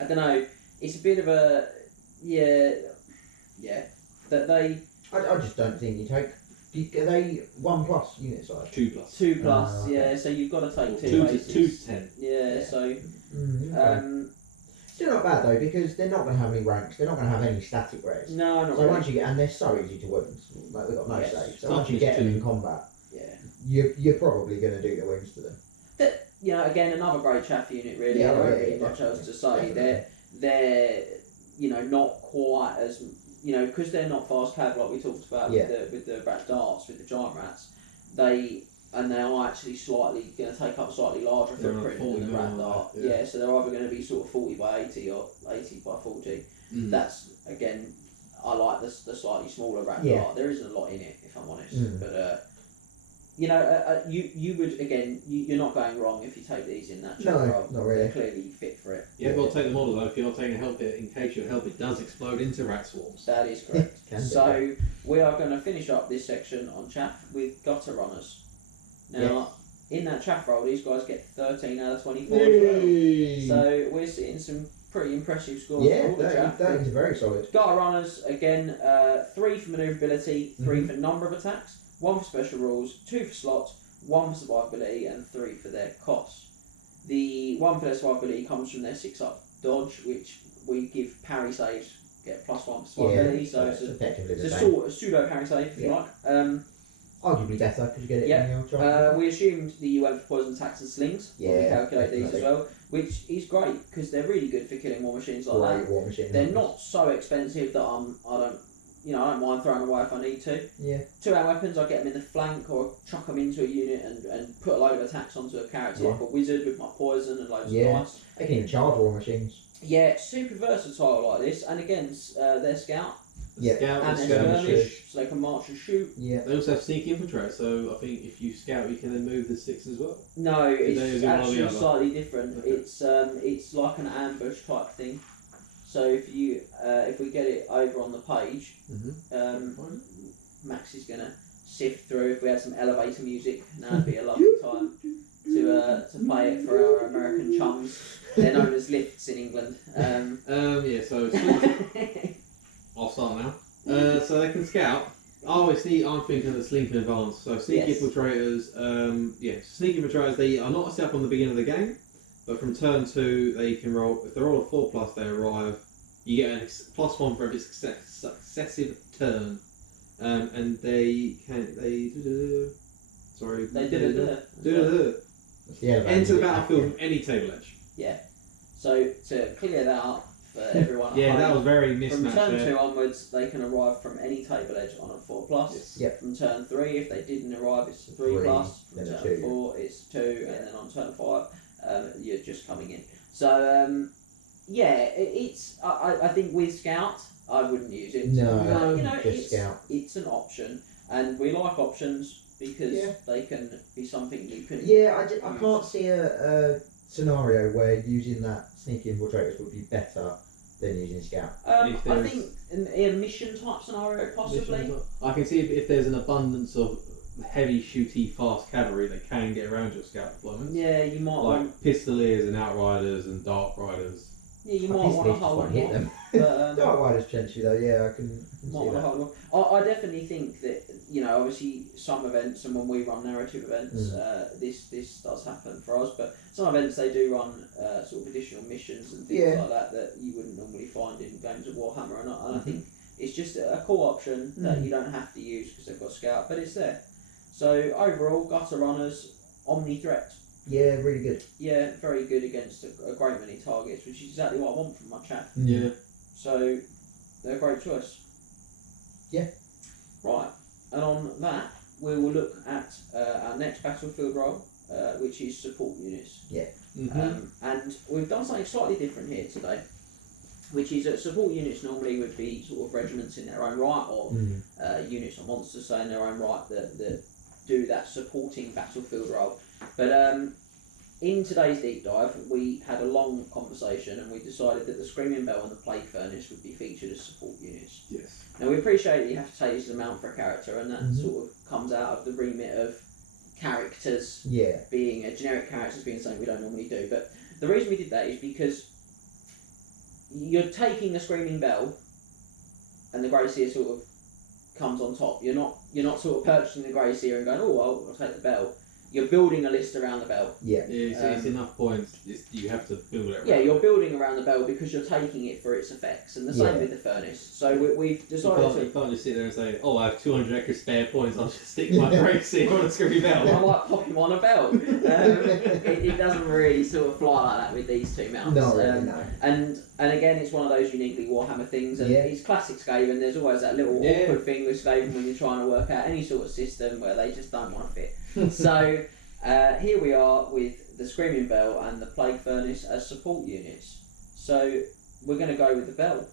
I don't know. It's a bit of a that they I just don't think you take. Are they 1+ unit size? 2+. 2+. Oh, okay. Yeah. So you've got to take 2 2 bases. to 10. Yeah. So Okay. Still not bad though, because they're not going to have any ranks. They're not going to have any static rares. no, not So really. once you get, and they're so easy to wound, like they've got no Yes. save. So once you get them in combat, Yeah. you're probably going to do the wounds to them. You know, again, another great chaff unit. Really, Yeah, I don't yeah, really yeah, much else to definitely. say. They're not quite as because they're not fast cav like we talked about Yeah. with the rat darts, with the giant rats. they are actually slightly going to take up a slightly larger They're footprint like 40 than the Rat mil, Dart. yeah. Yeah, so they're either going to be sort of 40 by 80 or 80 by 40. Mm. That's, again, I like the slightly smaller Rat Yeah. Dart. There isn't a lot in it, if I'm honest. Mm. But, you know, you would, again, you're not going wrong if you take these in that No, role. not really. They're clearly fit for it. You have got to take the model though if you're not taking a helmet in case your helmet does explode into rat swarms. That is correct. Can do. So we are going to finish up this section on chaff with gutter runners. Now, in that chaff roll, these guys get 13 out of 24 as well. So we're seeing some pretty impressive scores for all the chaff. 13 is very solid. Gutter runners, again, 3 for manoeuvrability, 3 Mhm. for number of attacks, 1 for special rules, 2 for slots, 1 for survivability, and 3 for their cost. The 1 for their survivability comes from their 6-up dodge, which we give parry saves, get +1 for survivability, so it's effectively the a same. sort of pseudo parry save, if you Yeah. like. Arguably better because you get it Yeah. in your job. We assumed that you went for poison attacks and slings when we Yeah, calculate these as definitely. well, which is great because they're really good for killing war machines like that. Great war machine. They're not so expensive that I don't mind throwing away if I need to. Yeah. 2-hour weapons, I get them in the flank or chuck them into a unit and put a load of attacks onto a character Yeah. like a wizard with my poison and loads Yeah. of dice. They can even charge war machines. Yeah, super versatile like this, and again, their scout Yeah. Scout and and their skirmish. skirmish, so they can march and shoot. Yeah. They also have sneak infiltrate, so I think if you scout, you can then move the 6 as well. No, They it's do one or the actually other. slightly different. Okay. It's like an ambush type thing. So if we get it over on the page, Max is gonna sift through. If we had some elevator music, now would be a lovely time to play it for our American chums. They're known as lifts in England. Yeah, so I'll start now. So they can scout. I'm thinking of the sneak in advance. So sneak Yes. infiltrators, sneak infiltrators, they are not set up on the beginning of the game, but from turn 2 they can roll, if they roll a 4+, they arrive, you get a +1 for every successive turn. And they enter the battlefield from any table edge. So to clear that up for everyone at Yeah, home, that was very from mismatched turn there. 2 onwards, they can arrive from any table edge on a 4+. Yes. Yep. From turn 3, if they didn't arrive, it's 3+. From then a turn 2. 4, it's 2, and then on turn 5, you're just coming in. So it's. I think with Scout, I wouldn't use it. No, you know, just it's Scout. It's an option, and we like options because Yeah. they can be something you can. Yeah, I can't see a scenario where using that sneaky infiltrators would be better than using scout. If I there's- think in a mission type scenario, possibly. I can see if there's an abundance of heavy shooty fast cavalry that can get around your scout deployments. Yeah, you might want. Like pistoliers and outriders and dark riders. Yeah, you I might think want to just hold won't hit them. But, Dark Riders potentially though, yeah, I can might see want to that. hold on. I definitely think that obviously some events, and when we run narrative events, this does happen for us. But some events they do run sort of additional missions and things like that you wouldn't normally find in games of Warhammer, and I think it's just a cool option that you don't have to use because they've got scout, but it's there. So overall, gutter runners, omni threat. Yeah, really good. Yeah, very good against a great many targets, which is exactly what I want from my chat. Yeah. So they're a great choice. Yeah. Right, and on that, we will look at our next battlefield role, which is support units. And we've done something slightly different here today, which is that support units normally would be sort of regiments in their own right, or units or monsters say in their own right that do that supporting battlefield role. But in today's deep dive, we had a long conversation and we decided that the Screaming Bell and the Plague Furnace would be featured as support units. Yes. Now we appreciate that you have to take this amount for a character, and that sort of comes out of the remit of characters being generic characters being something we don't normally do. But the reason we did that is because you're taking the Screaming Bell, and the Grey Seer sort of comes on top. You're not sort of purchasing the Grey Seer and going, oh, I'll take the bell. you're building a list around the bell. Yeah. It's enough points. You have to build it. Yeah, you're building around the bell because you're taking it for its effects, and the same Yeah. with the furnace. So we've You decided can't just sit there and say, "Oh, I have 200 extra spare points. I'll just stick my great seal on a screwy I bell." might pop him on a bell. It doesn't really sort of fly like that with these two mounts. Not really, no. And again, it's one of those uniquely Warhammer things, and Yeah. it's classic Skaven. There's always that little awkward thing with Skaven when you're trying to work out any sort of system where they just don't want to fit. So here we are with the Screaming Bell and the Plague Furnace as support units. So we're going to go with the bell.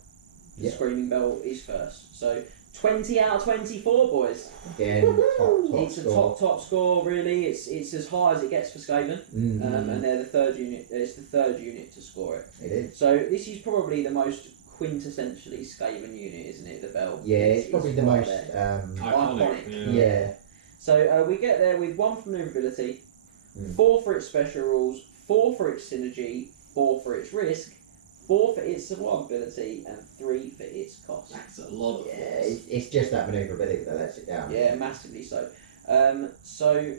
The Yeah. Screaming Bell is first. So 20 out of 24, boys. Again, top It's a score. top score, really. It's as high as it gets for Skaven, and they're the third unit. It's the third unit to score it. It is. So this is probably the most quintessentially Skaven unit, isn't it? The bell. Yeah, it's probably the right most. there. Iconic. Yeah. So we get there with 1 for maneuverability, 4 for its special rules, 4 for its synergy, 4 for its risk, 4 for its survivability, and 3 for its cost. That's a lot of Yeah, points. it's just that manoeuvrability that lets it down. Yeah, massively so. So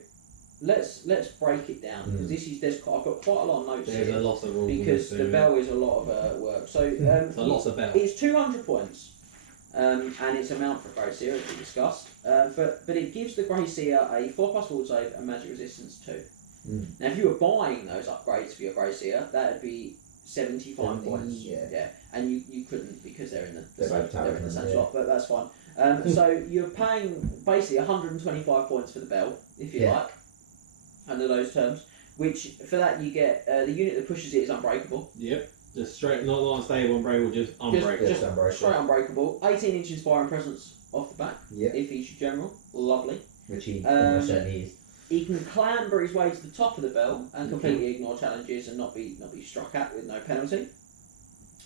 let's break it down because I've got quite a lot of notes There's here a lot of rules because in the this, bell is a lot of work. So it's a lot of bells. it's 200 points, and it's a mount for Grey Seer as we discussed. But it gives the Grey Seer a 4+ wall save and magic resistance 2. Now, if you were buying those upgrades for your Grey Seer, that would be 75 points. Yeah. And you couldn't because they're in the They're same, both they're in the same yeah. slot, but that's fine. So you're paying basically 125 points for the bell, if you like, under those terms. Which for that you get the unit that pushes it is unbreakable. Yep. Just straight, not unstable, unbreakable, just unbreakable. Just unbreakable. straight unbreakable. 18 inches fire and presence off the back. Yep. If he's your general, lovely. Which he almost certainly is. He can clamber his way to the top of the bell and completely ignore challenges and not be struck at with no penalty.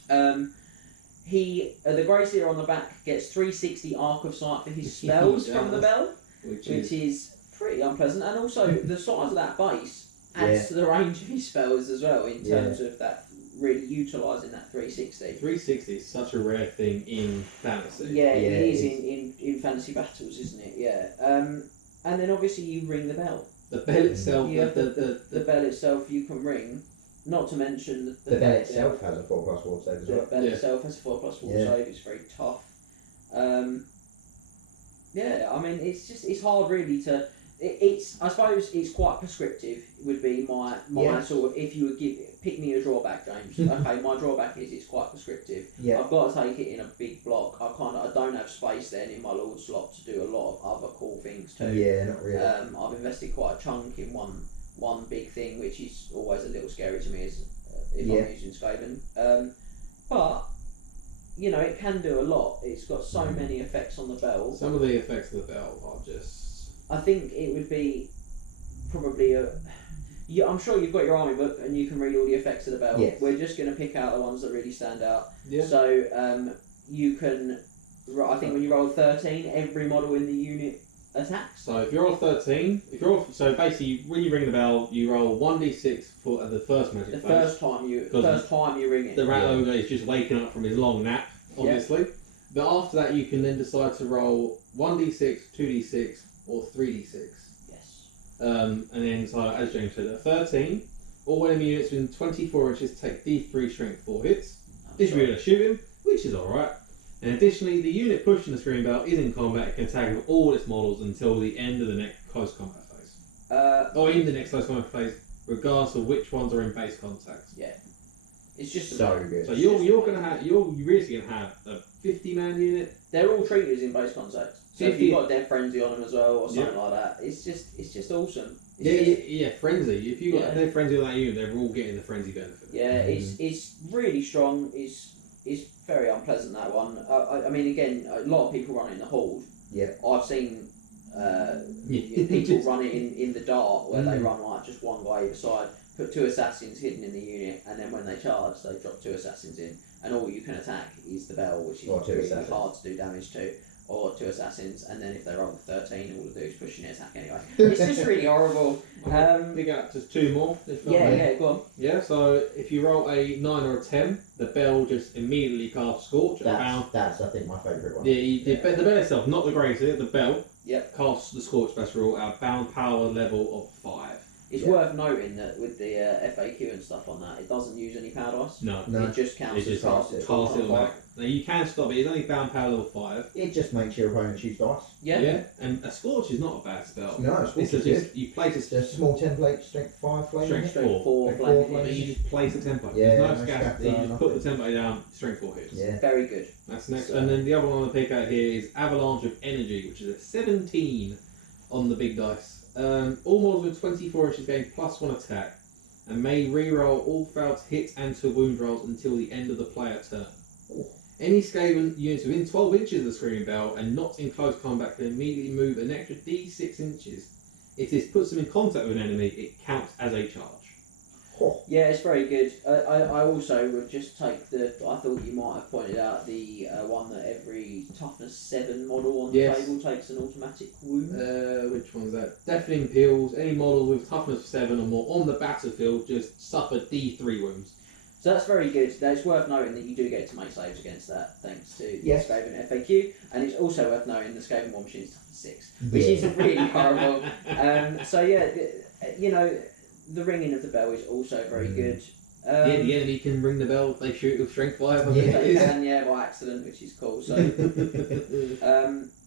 The Grey Seer on the back gets 360 arc of sight for his spells from the bell, which is pretty unpleasant. And also the size of that base adds to the range of his spells as well in terms of that really utilising that 360. 360 is such a rare thing in fantasy. Yeah, it is in fantasy battles, isn't it? Yeah. And then obviously you ring the bell. The bell itself, You have the bell itself you can ring, not to mention the bell itself has a 4+ wall save as The well. bell itself has a 4+ wall save. It's very tough. I mean it's hard really to. I suppose it's quite prescriptive. Would be my sort of if you would pick me a drawback, James. Okay, my drawback is it's quite prescriptive. Yeah. I've got to take it in a big block. I don't have space then in my Lord slot to do a lot of other cool things too. Yeah, not really. I've invested quite a chunk in one big thing, which is always a little scary to me if I'm using Skaven. But you know it can do a lot. It's got so many effects on the bell. Some of the effects of the bell are just. I think it would be probably I'm sure you've got your army book and you can read all the effects of the bell. Yes. We're just going to pick out the ones that really stand out. Yeah. So you can. I think when you roll 13, every model in the unit attacks. So if you're on 13, so basically when you ring the bell, you roll 1d6 for the first magic phase. First time you ring it. The rat ogre is just waking up from his long nap, obviously. But after that, you can then decide to roll 1d6, 2d6, or 3d6. Yes. And then, so as James said, at 13, all enemy units within 24 inches take d3 strength 4 hits. Distributed shooting, which is alright. And additionally, the unit pushing the screen bell is in combat and can attack with all its models until the end of the next close combat phase. Or in the next close combat phase, regardless of which ones are in base contact. Yeah. It's just so good. So you're really gonna have a 50-man unit. They're all treated in base contact. So if you've got Death Frenzy on them as well or something like that, it's just awesome. Frenzy. If you got their frenzy on that unit, they're all getting the frenzy benefit. Yeah, it's really strong. It's very unpleasant, that one. I mean, again, a lot of people run it in the Horde. Yeah. I've seen people run it in the Dart where they run like just one guy either side, put 2 assassins hidden in the unit, and then when they charge, they drop 2 assassins in, and all you can attack is the bell, which is really hard to do damage to. or 2 assassins, and then if they roll a 13, all they do is push an attack anyway. It's just really horrible. We got just 2 more. if not Yeah, more. yeah, go on. Yeah, so if you roll a 9 or a 10, the bell just immediately casts Scorch at bound. That's I think my favourite one. The bell itself, not the gracie, the bell Yep. casts the Scorch special at bound power level of 5. It's worth noting that with the FAQ and stuff on that, it doesn't use any power dice. No. It just counts It as just casted. casts it automatic. Now you can stop it, it's only bound power level 5. It just makes your opponent choose dice. Yeah. And a Scorch is not a bad spell. No, it's It's good. just, you place It's a small template, strength 5 flame. Strength isn't it? four. Four Like flame four But hits. you just place a template. Yeah, There's no no scarcity, you scatter, just put the template down, strength 4 hits. Yeah. Very good. That's next. So- And then the other one I want to pick out here is Avalanche of Energy, which is at 17 on the big dice. All models with 24 inches gain +1 attack, and may re-roll all failed hit and to wound rolls until the end of the player turn. Any Skaven units within 12 inches of the Screaming Bell and not in close combat can immediately move an extra d6 inches. If this puts them in contact with an enemy, it counts as a charge. Yeah, it's very good. I also would just take the. I thought you might have pointed out the one that every toughness 7 model on the Yes. table takes an automatic wound. Which one's that? Deafening Peals. Any model with toughness 7 or more on the battlefield just suffer d3 wounds. So that's very good. It's worth noting that you do get to make saves against that, thanks to Yes. the Skaven FAQ, and it's also worth noting the Skaven War Machine is toughness 6, which is really horrible. So yeah, you know, the ringing of the bell is also very good. The enemy can ring the bell if they shoot with strength 5. I think Yeah. it They is. can, yeah, by accident, which is cool. So,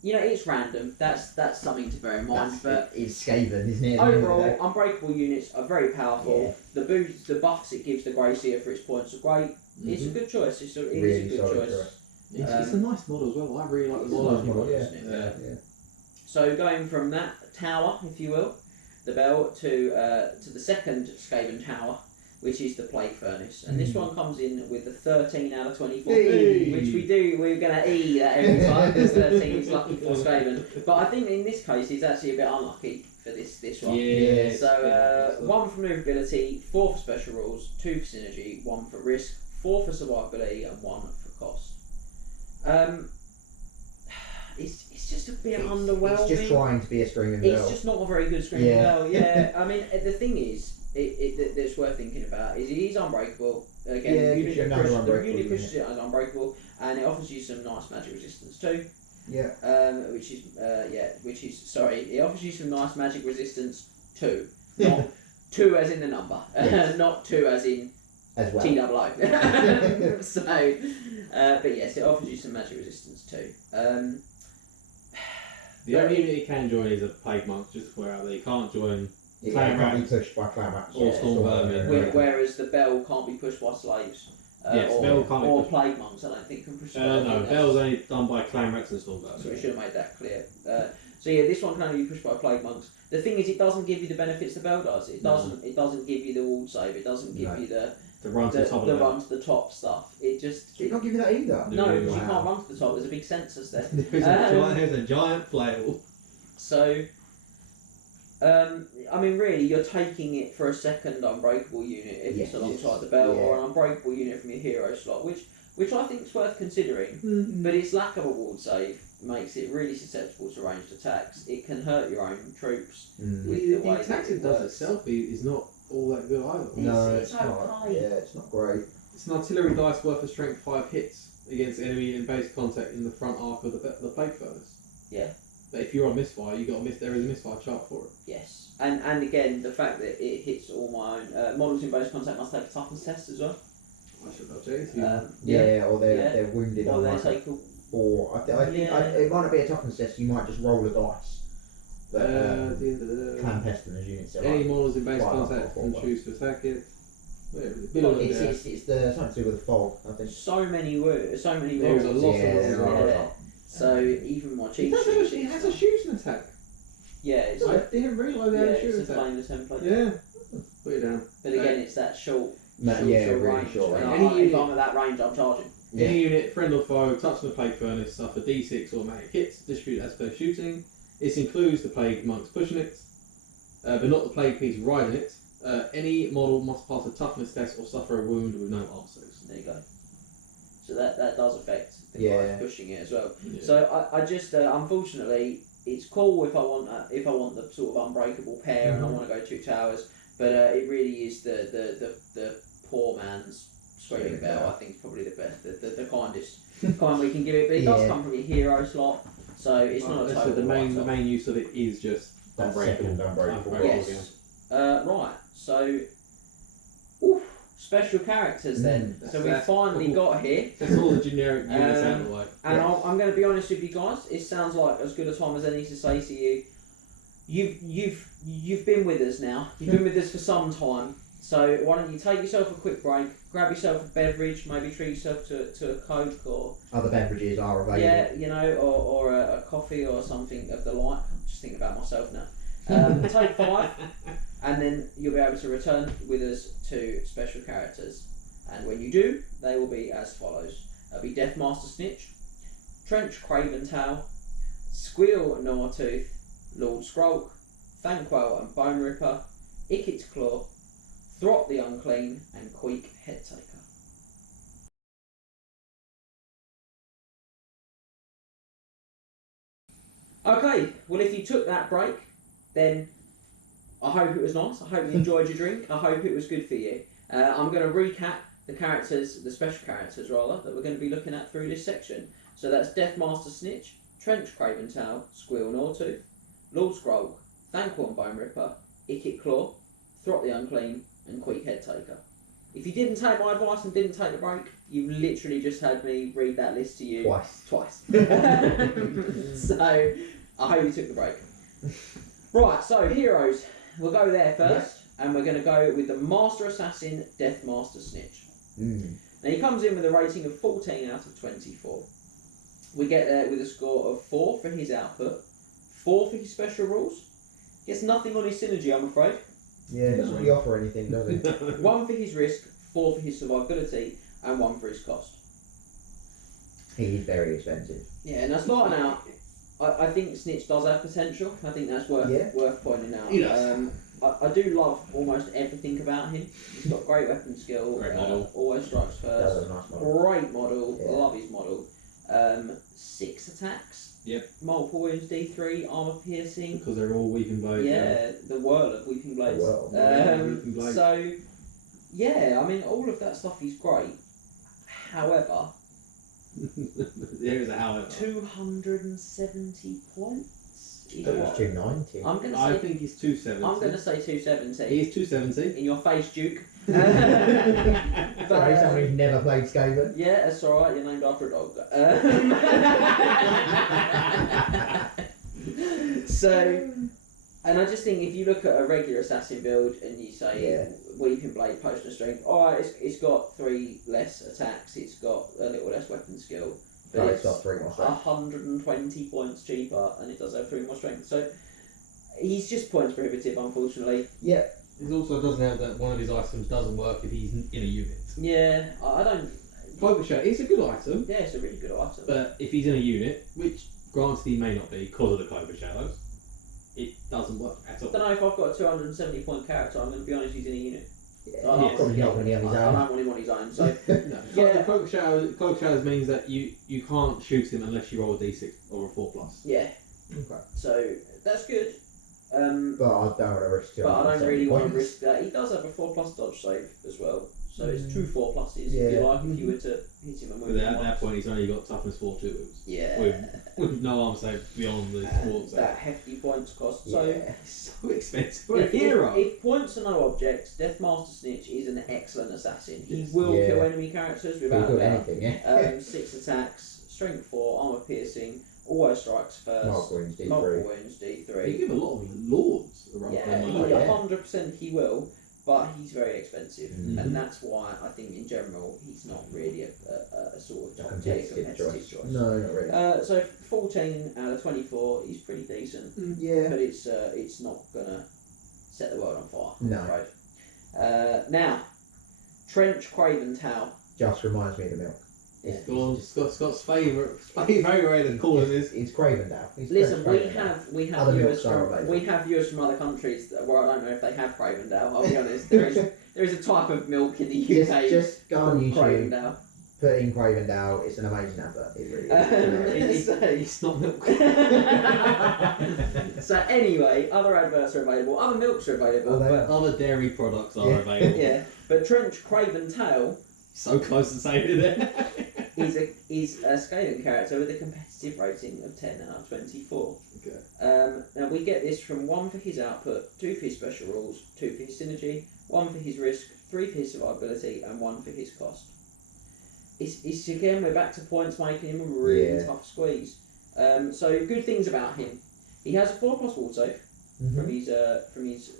you know, it's random. That's something to bear in mind. But It's Skaven, isn't it? at the end of the overall, day? unbreakable units are very powerful. Yeah. The buffs it gives the Gracia for its points are great. It's a good choice. It is Really a good solid choice. choice. It's a nice model as well. I really like the It's a model. nice model, yeah. Isn't it? Yeah. Yeah. So going from that tower, if you will, the bell to the second Skaven tower, which is the Plague Furnace, and this one comes in with a 13 out of 24, Hey. which we're going to E that every time because 13 is lucky for Skaven. But I think in this case it's actually a bit unlucky for this one. Yeah. So 1 for movability, 4 for special rules, 2 for synergy, 1 for risk, 4 for survivability, and 1 for cost. It's just a bit underwhelming. It's just trying to be a screaming bell. It's just not a very good screaming Yeah. bell. Yeah, I mean the thing is, that's worth thinking about is it is unbreakable. Again, Yeah, the gives you unit, another the unbreakable unit pushes unit. it as unbreakable, and it offers you some nice magic resistance too. Yeah. It offers you some nice magic resistance too, not 2 as in the number, Yes. not 2 as in As well. TOO. So, but yes, it offers you some magic resistance too. The only unit you can join is a Plague Monk, just to out there. You can't join It Clan can't be Rats. pushed by Clan Rats. Or Storm Vermin. Yeah. Whereas the bell can't be pushed by slaves. Yes, bell can't be or pushed. plague monks, I don't think can push. no, Bell's only done by Clan Rats and Storm So we Vermin. should have made that clear. So yeah, this one can only be pushed by plague monks. The thing is, it doesn't give you the benefits the bell does. It doesn't. It doesn't give you the ward save. It doesn't give No. you the To run to the top of the run to the top stuff. It just. Did it not give you that either? No, No, because you wow. can't run to the top. There's a big census there. There's a giant flail. So, I mean, really, you're taking it for a second unbreakable unit if it's Yes. alongside the bell, Yeah. or an unbreakable unit from your hero slot, which I think is worth considering. But its lack of a ward save makes it really susceptible to ranged attacks. It can hurt your own troops. Mm. With The the way attack that it does itself is not all that good either. No, It's it's not. okay. Yeah, it's not great. It's an artillery dice worth a strength 5 hits against enemy in base contact in the front arc of the Plague Furnace. Yeah. But if you're on misfire, there is a misfire chart for it. Yes, and again, the fact that it hits all my own models in base contact must take a toughness test as well. I should not say Yeah, or they're Yeah. they're wounded Or on they like take a 4. I think Yeah. it might not be a toughness test. You might just roll a dice. But Clan Pestilence units. are any like models in base quite contact up can for choose to attack it. Where is it? Well, Below it's, there. it's the something to do with the fog. I think. so many words, so many There's a models. lot Yeah, of there models. are. Yeah. So even my It cheat does sheet. it has a shooting attack. Yeah, it's I didn't realise they had a it's shooting a attack. flameless template. Yeah. Put it down. But again, it's that short Yeah, really range. short And range. if I'm at that range, I'm charging. Yeah. Any unit, friend or foe, touching the Plague Furnace, suffer D6 automatic hits, distribute as per shooting. This includes the Plague Monks pushing it, but not the Plague Piece riding it. Any model must pass a toughness test or suffer a wound with no arm saves. There you go. so that does affect the guys pushing it as well. Yeah. So I just unfortunately, it's cool if I want the sort of unbreakable pair and I want to go 2 towers, but it really is the poor man's screaming bell. I think is probably the best, the kindest kind we can give it. But it does come from your hero slot, so it's not a total. The main use of it is just unbreakable. Yes. Right. So, special characters then. So we finally got here. That's all the generic units out of the way. And I'm going to be honest with you guys. It sounds like as good a time as any to say to you. You've been with us now. You've been with us for some time. So why don't you take yourself a quick break, grab yourself a beverage, maybe treat yourself to a Coke or other beverages are available. Yeah, you know, or a coffee or something of the like. I'm just thinking about myself now. Take 5, and then you'll be able to return with us to special characters. And when you do, they will be as follows. It'll be Deathmaster Snitch, Trench Craven Tail, Squeal Gnawtooth, Lord Skrulk, Thanquol and Bone Ripper, Ickit's Claw, Throt the Unclean, and Queek Headtaker. Okay, well if you took that break, then I hope it was nice. I hope you enjoyed your drink. I hope it was good for you. I'm going to recap the characters, the special characters rather, that we're going to be looking at through this section. So that's Deathmaster Snitch, Trench Craven Tail, Squeal Gnawtooth, Lord Skrulk, Thanquol and Bone Ripper, Ickit Claw, Throt the Unclean, and Queek Headtaker. If you didn't take my advice and didn't take the break, you've literally just had me read that list to you twice. So I hope you took the break. Right, so heroes. We'll go there first, and we're going to go with the Master Assassin, Deathmaster Snitch. Now he comes in with a rating of 14 out of 24. We get there with a score of 4 for his output, 4 for his special rules. Gets nothing on his synergy, I'm afraid. Yeah, he doesn't really offer anything, does he? 1 for his risk, 4 for his survivability, and 1 for his cost. He is very expensive. Yeah, now starting out, I think Snitch does have potential. I think that's worth pointing out. He does. I do love almost everything about him. He's got great weapon skill. Great model. Always strikes first. That's a nice model. Great model. Yeah. Love his model. 6 attacks. Yep. Multiple wounds, D3, armor piercing. Because they're all weeping blades. Yeah, the world of weeping blades. Weeping blades. So, yeah, I mean, all of that stuff is great. However, There is a however. 270 points. Is That what? was 290. I'm gonna I say. think he's 270. I'm gonna say 270. He's 270. In your face, Duke. Sorry, someone who's never played Skaven. Yeah, that's alright, you're named after a dog. So, and I just think if you look at a regular assassin build and you say Weeping Blade, Potion of Strength, alright, it's got 3 less attacks, it's got a little less weapon skill, but It's got 3 more strength. 120 points cheaper and it does have 3 more strength. So, he's just points prohibitive, unfortunately. Yeah. He also doesn't have that one of his items doesn't work if he's in a unit. Yeah, I don't. Cloak Shadow is a good item, Yeah, it's a really good item. but if he's in a unit, which granted he may not be because of the Cloak Shadows, it doesn't work at all. I don't know if I've got a 270 point character, I'm going to be honest, he's in a unit. Yeah, I don't probably not when he has his I own. don't want him on his own. So, No. Yeah. The Cloak Shadows means that you can't shoot him unless you roll a d6 or a 4+. yeah. Okay. So, that's good. But I don't want to risk it. But I don't really want to risk that. He does have a 4+ dodge save as well. So it's 2 4+s if you like, if you were to hit him and But move him at that once. point, he's only got toughness 4 2 wounds. Yeah. With no arm save beyond the sport save. That hefty points cost. So, It's so expensive for a if, hero. if points are no objects, Deathmaster Snitch is an excellent assassin. He Yes. will Yeah. kill enemy characters He'll without do a doubt. anything, yeah. 6 attacks, strength 4, armor piercing, always strikes first, Multiple wounds, D3. multiple wounds, They D3. give a lot of lords a run Yeah, for their he, money. yeah. 100% he will, but he's very expensive, Mhm. and that's why I think in general he's not really a sort of A top tier competitive competitive choice. choice. No, not really. So 14 out of 24 is pretty decent, Yeah. but it's not gonna set the world on fire. No. I'm afraid. Now, Trench Craven Tail. Just reminds me of the milk. Yeah. Scott's favourite way to call him is. It's Craven now. It's Listen, we Craven now. have Other viewers milks are from available. other countries where I don't know if they have Cravendale. I'll be honest. There is a type of milk in the UK. Just go on called YouTube. Cravendale. put in Cravendale. It's an amazing advert. It really is. It's not milk. So anyway, other adverts are available, other milks are available. Other dairy products are available. Yeah, but Trench Craven Tail So close to saying it there. is a Skaven character with a competitive rating of 10 out of 24. Okay. Now we get this from 1 for his output, 2 for his special rules, 2 for his synergy, 1 for his risk, 3 for his survivability, and 1 for his cost. It's again, we're back to points making him a really tough squeeze. So good things about him. He has a 4+ wall save from his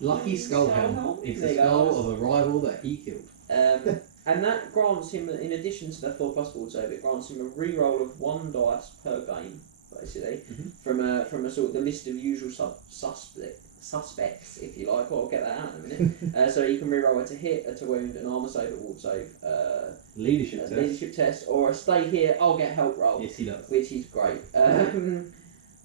Lucky skull helm. It's the skull of a rival that he killed. And that grants him, in addition to the 4+ wall save, it grants him a reroll of 1 dice per game, basically, from a sort of the list of usual suspects, if you like. I'll get that out in a minute. So you can reroll a to hit, a to wound, an armor save, a wall save, leadership test, or a stay here, I'll get help roll. Yes, he does. Which is great.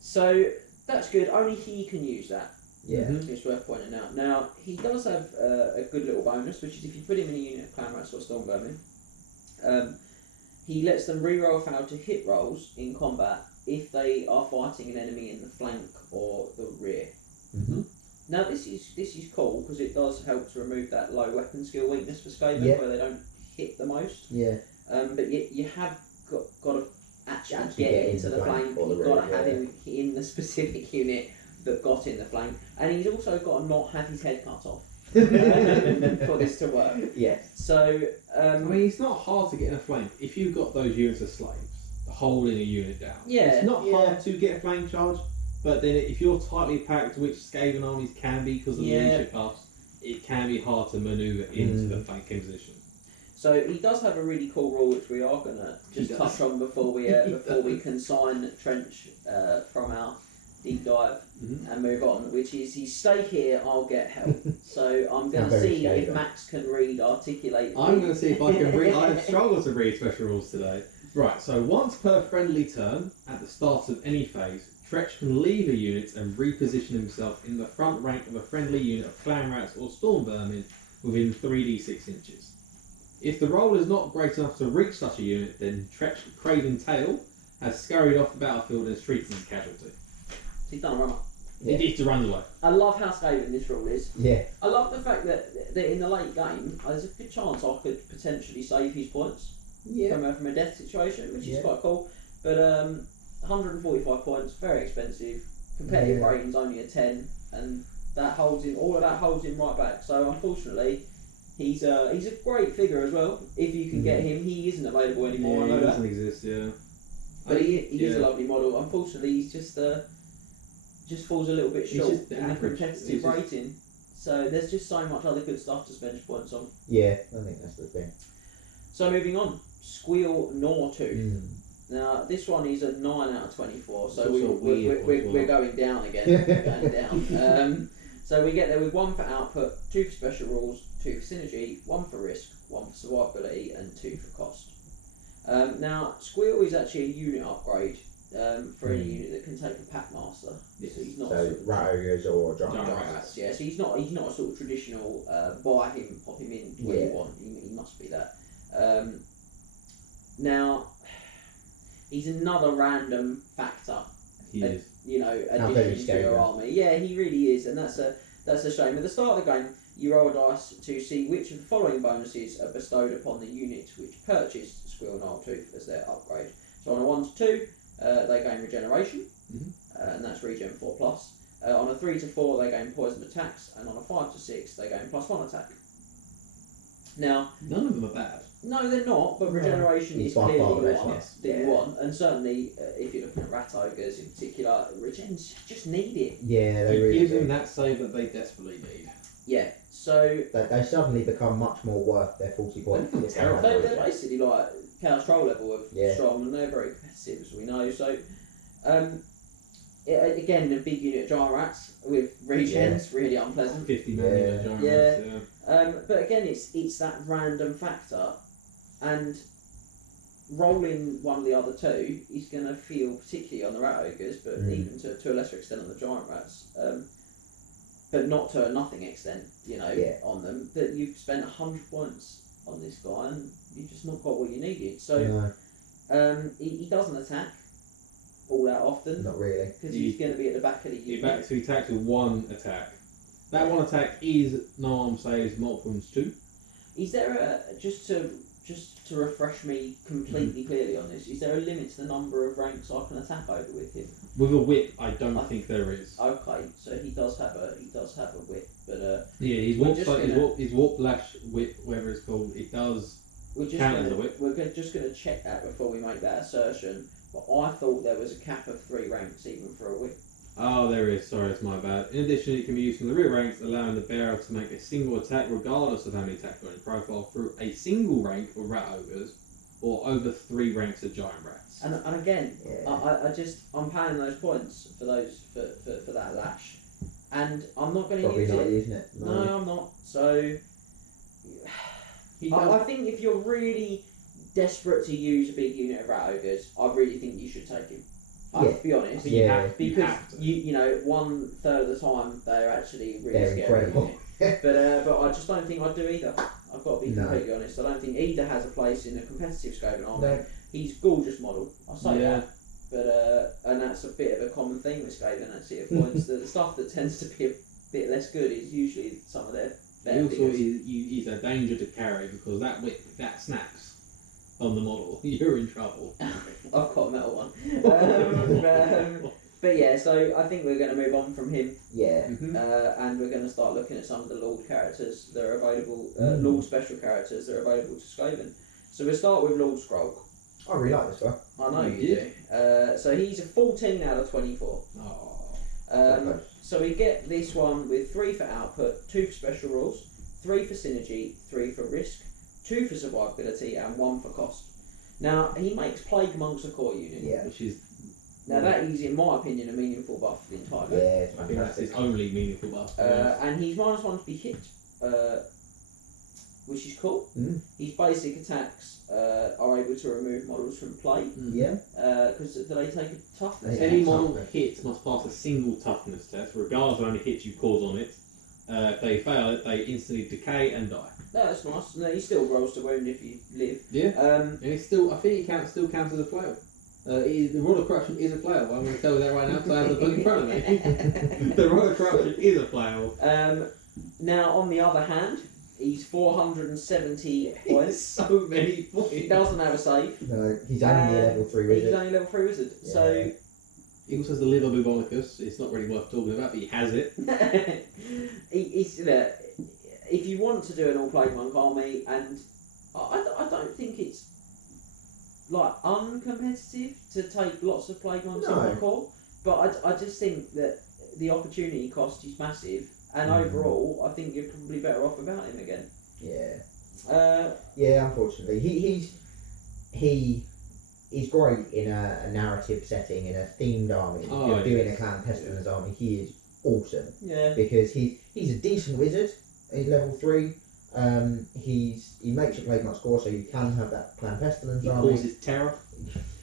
So that's good. Only he can use that. Yeah. It's worth pointing out. Now, he does have a good little bonus, which is if you put him in a unit of clan rats or storm vermin, he lets them reroll fail to hit rolls in combat if they are fighting an enemy in the flank or the rear. Now, this is cool because it does help to remove that low weapon skill weakness for Skaven where they don't hit the most. Yeah. But you have got to actually get into the flank. You've got to have him in the specific unit that got in the flank, and he's also got to not have his head cut off for this to work. Yeah. So, I mean, it's not hard to get in a flank if you've got those units of slaves holding a unit down. Yeah. It's not hard to get a flank charge, but then if you're tightly packed, which Skaven armies can be because of the leadership buffs, it can be hard to manoeuvre into the flanking position. So he does have a really cool rule which we are going to just touch on before we consign Trench from our deep dive and move on, which is he stay here, I'll get help. So I'm going to see if Max can articulate. I'm going to see if I can read. I've struggled to read special rules today. Right, so once per friendly turn, at the start of any phase, Tretch can leave a unit and reposition himself in the front rank of a friendly unit of clan rats or storm vermin within 3d6 inches. If the roll is not great enough to reach such a unit, then Tretch Craven Tail has scurried off the battlefield and is treated as a casualty. He's done a runner. He needs to run away. I love how Skaven this rule is. Yeah. I love the fact that in the late game, there's a good chance I could potentially save his points from a death situation, which is quite cool. But 145 points, very expensive. Competitive rating's only a 10, and that holds him. All of that holds him right back. So unfortunately, he's a great figure as well. If you can get him, he isn't available anymore. I know he that. doesn't exist. Yeah. But he is a lovely model. Unfortunately, he's just falls a little bit short in the competitive rating. So there's just so much other good stuff to spend points on. Yeah, I think that's the thing. So moving on, Squeal Nor 2. Now this one is a 9 out of 24, so we're going down again. We're going down. So we get there with 1 for output, 2 for special rules, 2 for synergy, 1 for risk, 1 for survivability, and 2 for cost. Now Squeal is actually a unit upgrade. For any unit that can take a Packmaster. Yes. So he's not rat ogres or giant rats. Yeah, so he's not a sort of traditional buy him, pop him in when you want. He must be that. Now he's another random factor. He is. You know, addition to your army. Yeah, he really is, and that's a shame. At the start of the game, you roll a dice to see which of the following bonuses are bestowed upon the units which purchased Squeal Nor 2 as their upgrade. So on a 1 to 2. They gain regeneration, and that's regen 4+. On a 3 to 4, they gain poison attacks, and on a 5 to 6, they gain +1 attack. Now, none of them are bad. No, they're not. But regeneration is clearly one that you want, and certainly if you're looking at rat ogres in particular, regens just need it. Yeah, they it really gives do. them that save that they desperately need. Yeah, so they suddenly become much more worth their 40 points. They're basically like Chaos Troll level of strong, and they're very competitive, as we know. So, again, a big unit of giant rats with regens, really unpleasant. 50 million giant rats, but again, it's that random factor, and rolling one of the other two is going to feel, particularly on the rat ogres, but even to a lesser extent on the giant rats, but not to a nothing extent, on them, that you've spent 100 points on this guy, and you've just not got what you needed. So No, he doesn't attack all that often not really. because he's going to be at the back of the He unit. attacks with one attack. That one attack is no arm saves, multiple wounds too. Is there a just to refresh me completely clearly on this? Is there a limit to the number of ranks I can attack over with him? With a whip, I don't think there is. Okay, so he does have a whip, but Yeah, his we're warp, just his gonna- warp, his warp lash whip, whatever it's called, it does. we're just Count as gonna, a whip. just going to check that before we make that assertion. But I thought there was a cap of 3 ranks even for a whip. Oh, there is. Sorry, it's my bad. In addition, it can be used from the rear ranks, allowing the bearer to make a single attack, regardless of how many attacks are in profile, through a single rank of rat ogres, or over 3 ranks of giant rats. And again, Yeah. I'm paying those points for that lash, and I'm not going to Probably use not it. using it. No, I'm not. So He I does. think if you're really desperate to use a big unit of rat ogres, I really think you should take him. I'll Yeah. be honest. You Yeah. have, Because have to. you know 1/3 of the time they're actually really They're scary. incredible. But I just don't think I'd do either. I've got to be No. completely honest. I don't think either has a place in a competitive Skaven army. No. He's gorgeous model. I'll say Yeah. that. But and that's a bit of a common theme with Skaven. Actually, it points that the stuff that tends to be a bit less good is usually some of their He better also figures. is a danger to carry because that whip, if that snaps on the model, you're in trouble. I've got a metal one. But yeah, so I think we're going to move on from him, Yeah. and we're going to start looking at some of the Lord characters that are available, Mm. Lord special characters that are available to Skaven. So we'll start with Lord Scroll. I really like this guy. I know You you do. So he's a 14 out of 24. Oh. So we get this one with 3 for output, 2 for special rules, 3 for synergy, 3 for risk, 2 for survivability, and 1 for cost. Now he makes Plague Monks a core unit. Yeah. Which is, Now that is, in my opinion, a meaningful buff for the entire game. Yeah, it's I think that's his fantastic. only meaningful buff. And he's -1 to be hit, which is cool. Mm. His basic attacks are able to remove models from play. Yeah. Because do they take a toughness? Yeah. Any test? model hit must pass a single toughness test, regardless of how many hits you cause on it. If they fail it, they instantly decay and die. No, that's nice. No, he still rolls to wound if you live. Yeah. Um, And it's still, I think it still counts as a flail. The Rod of Corruption is a flail. I'm going to tell you that right now because I have the book in front of me. The Rod of Corruption is a flail. now, on the other hand, he's 470 points. So many He points. doesn't have a save. No, he's only a level 3 He's wizard. only level 3 wizard. So He also has the liver bubonicus. It's not really worth talking about, but he has it. he's if you want to do an all Plague Monk army, and I don't think it's like uncompetitive to take lots of Plague Monks in No. one core, but I just think that the opportunity cost is massive, and Mm. overall I think you're probably better off without him again. Yeah. Yeah, unfortunately. He's great in a narrative setting, in a themed army. Oh, If you're doing yes. a Clan Pestilence army, he is awesome. Yeah. Because he's a decent wizard. He's level 3. He makes your Plague Monk score, so you can have that Clan Pestilence He army. causes terror.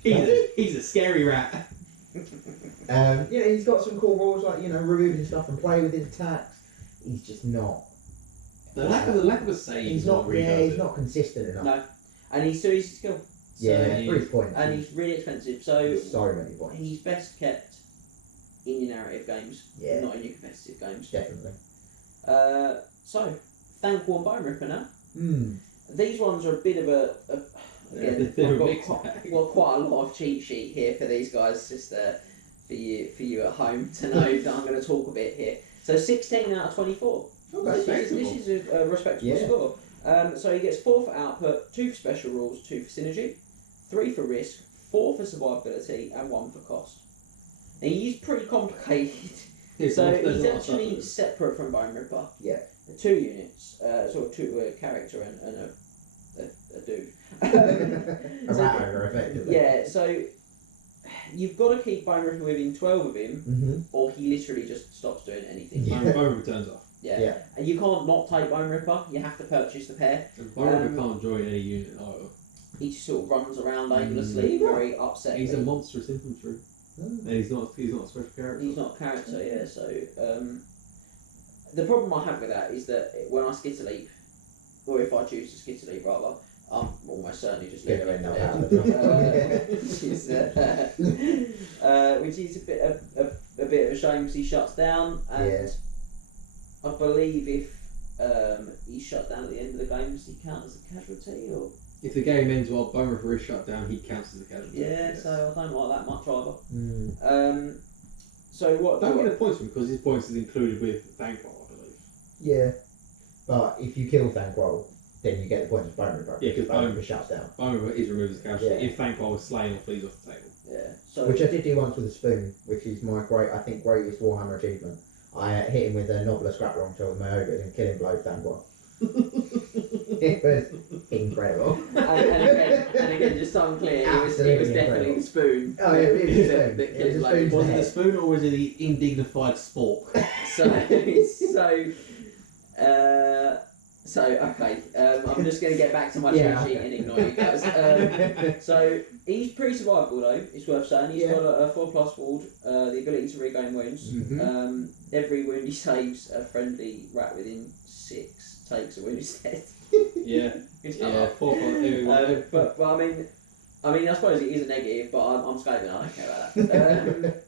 He's a scary rat. He's got some cool rules like removing stuff from play with his attacks. He's just not. The lack of a save. He's is not. what really Yeah, does he's it. not consistent enough. No, and he's too easy to kill. Yeah, he 3 is. points. And he's really expensive. So so many points. he's best kept in your narrative games, Yeah. not in your competitive games. Definitely. So, Thankworn Bone Ripper now. Hmm. These ones are a bit of again, They're a I've got mixed quite, bag. well, quite a lot of cheat sheet here for these guys, just for you at home to know that I'm going to talk a bit here. So 16 out of 24. Okay. This is a respectable Yeah. score. So he gets 4 for output, 2 for special rules, 2 for synergy, 3 for risk, 4 for survivability, and 1 for cost. Now he's pretty complicated. So There's he's a lot of actually toughness. separate from Bone Ripper. Yeah. 2 units, sort of 2 character and a dude. A So- rat ogre, effectively. yeah, so you've got to keep Bone Ripper within 12 of him, Mhm. or he literally just stops doing anything. Yeah. Bone Ripper turns off. Yeah. And you can't not take Bone Ripper, you have to purchase the pair. And Bone Ripper can't join any unit either. He just sort of runs around aimlessly, very upset. He's a monstrous infantry. And he's not a special character. He's not a character, yeah. So the problem I have with that is that when I skitterleap, or if I choose to skid to leave rather, I'm almost certainly just Gonna leaving end it up there. out of the Which is a bit of a shame because he shuts down, and I believe if he's shut down at the end of the game, does he count as a casualty or? If the game ends while Bone Ripper is shut down, he counts as a casualty. Yeah, yes. so I don't like that much either. Mm. So what? Don't get the points from him because his points is included with Thankful, I believe. Yeah, but if you kill Thanquol, then you get the points of Bone Ripper. Yeah, because Bone Ripper shuts down. Bone Ripper is removed as a casualty Yeah. if Thankful is slain or flees off the table. Yeah. So Which I did do once with a spoon, which is my greatest Warhammer achievement. I hit him with a Nobbler scrap launcher with my ogres and killing blow Thanquol. It was incredible. and again, just so I'm clear, it was Absolutely definitely the spoon. Oh, yeah, it was a spoon. that It killed was a loads. spoon. Was it the spoon or was it the indignified spork? So okay. I'm just going to get back to my Yeah, cheat sheet okay. and ignore you guys. So he's pretty survivable though. It's worth saying. He's got a 4+ ward, the ability to regain wounds. Mhm. Every wound he saves, a friendly rat within 6 takes a wound instead. Yeah. Yeah. 4 everyone. But I mean, I suppose it is a negative, but I'm Skaven. I don't care about that.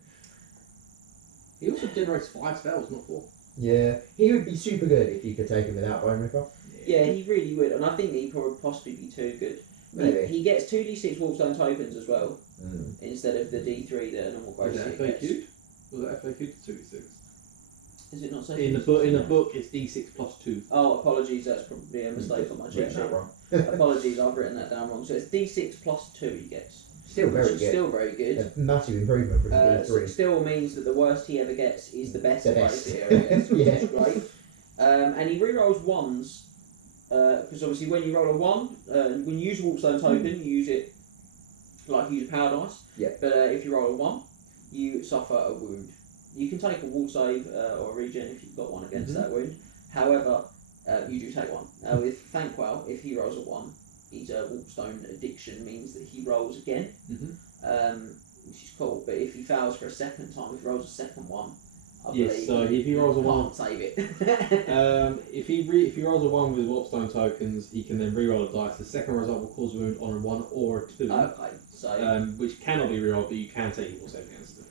He also generates 5 spells, not 4. Yeah, he would be super good if you could take him without Bone Ripper. Yeah, he really would, and I think he'd probably possibly be too good. Maybe. He gets 2d6 Warpstone tokens as well, Mm. instead of the D3 that a normal Was growth that stick gets. FAQ'd? Was that FAQ'd to 2d6? Is it not so? In the book, it's d6 plus 2. Oh, apologies, that's probably a mistake on my cheat Written that sheet. wrong. Apologies, I've written that down wrong. So it's d6 plus 2 he gets. Still Which very is good. still very good. A massive improvement from the D3. Still means that the worst he ever gets is the best The growth best. he ever gets, which Yeah. is great. And he rerolls 1s, because obviously when you roll a 1, when you use a Warpstone token, you use it like you use a power dice. Yeah. But if you roll a 1, you suffer a wound. You can take a wall save or a regen if you've got one against that wound. However, you do take one. With Thankwell, if he rolls a 1, his Warpstone addiction means that he rolls again, which is cool. But if he fails for a second time, if he rolls a second one, I Yes, believe so if he rolls a 1, can't save it. if he rolls a 1 with Warpstone tokens, he can then re-roll a dice. The second result will cause a wound on a 1 or a 2, Okay, so which cannot be re-rolled, but you can take equal save against it.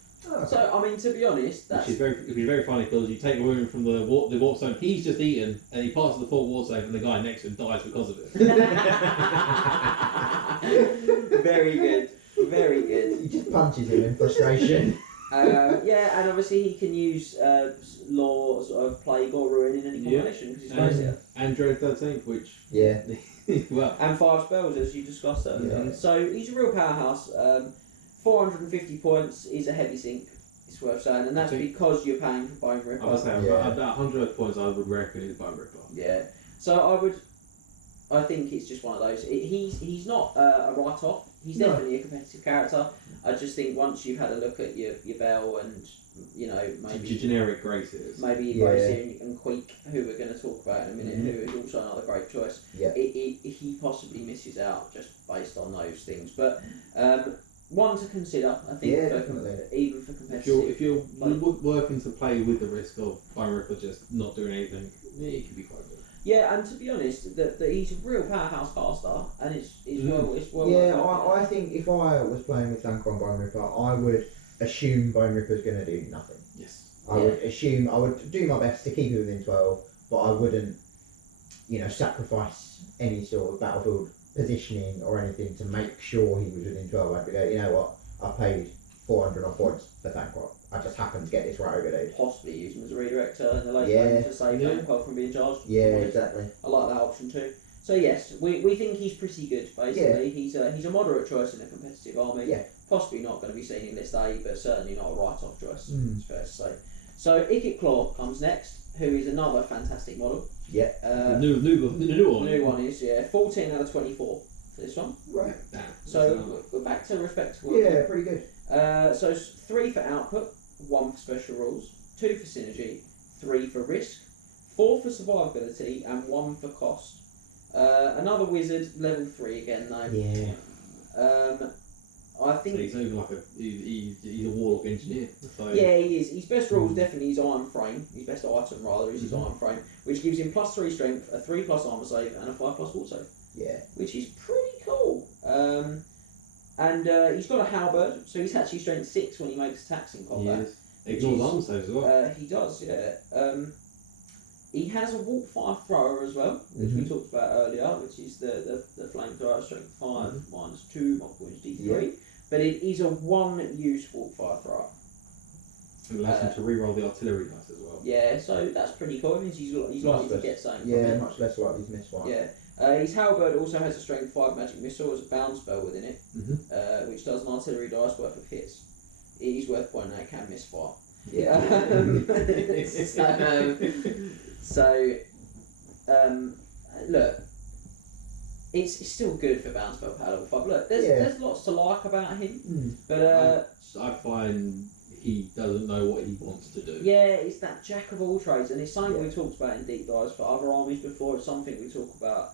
so I mean, to be honest, that's Which is very funny because you take a wound from the Warpstone he's just eaten, and he passes the full war save, and the guy next to him dies because of it. very good, very good. He just punches him in frustration. Yeah, and obviously he can use law sort of plague or ruin in any combination because he's crazier. And Dread 13th, which Yeah. well, And 5 spells, as you discussed earlier. Yeah. So he's a real powerhouse. 450 points is a heavy sink, it's worth saying, and that's because you're paying for Bone Ripper. I was saying Yeah. about 100 points, I would reckon is Bone Ripper. Yeah. So I think it's just one of those. He's not a write-off. He's No. definitely a competitive character. I just think once you've had a look at your bell and maybe Generic graces. maybe Gracie and Queek, who we're going to talk about in a minute, who is also another great choice. Yeah. He possibly misses out just based on those things, but one to consider, I think, Yeah, for definitely. even for competitive. If you're working to play with the risk of Bone Ripper just not doing anything, it can be quite good. Yeah, and to be honest, that he's a real powerhouse caster, and it's well Yeah, worth I think if I was playing with Thanquol and Bone Ripper, I would assume Bone Ripper's going to do nothing. Yes. I would do my best to keep it within 12, but I wouldn't, sacrifice any sort of battlefield positioning or anything to make sure he was within 12. I'd go, you know what, I paid 400 odd points for Thanquol. I just happened to get this right over dude. possibly use him as a redirector in the late Yeah. game to save Thanquol from being charged. Yeah, exactly. I like that option too. So yes, we think he's pretty good. Basically, he's a moderate choice in a competitive army. Yeah. Possibly not going to be seen in list A, but certainly not a write-off choice. Mm. It's fair to say. So Ikit Claw comes next, who is another fantastic model. Yeah. The new one. New one is 14 out of 24 for this one. Right. Damn. So we're back to respectable. Yeah, pretty good. So 3 for output, 1 for special rules, 2 for synergy, 3 for risk, 4 for survivability, and 1 for cost. Another wizard, level 3 again though. Yeah. I think he's not even like he's a warlock engineer. So yeah, he is. His best rule is definitely his iron frame. His best item rather is his iron frame, which gives him +3 strength, a 3+ armor save, and a 5+ wall save. Yeah. Which is pretty cool. And he's got a halberd, so he's actually strength 6 when he makes attacks in combat. He ignores armor saves as well. He does, yeah. He has a warp fire thrower as well, which we talked about earlier, which is the flamethrower, strength 5 -2, mod points D3. Yeah. But it is a 1-use warp fire thrower. And allows him to reroll the artillery dice as well. Yeah, so that's pretty cool. It means he's likely to get something. from Yeah, it. much less likely to miss one. Yeah. His halberd also has a strength 5 magic missile as a bound spell within it, which does an artillery dice worth of hits. It is worth pointing out it can misfire. Yeah. Look, it's still good for bound spell power level 5. Look, there's lots to like about him, but I find he doesn't know what he wants to do. yeah, it's that jack of all trades, and it's something we talked about in deep dives for other armies before. It's something we talk about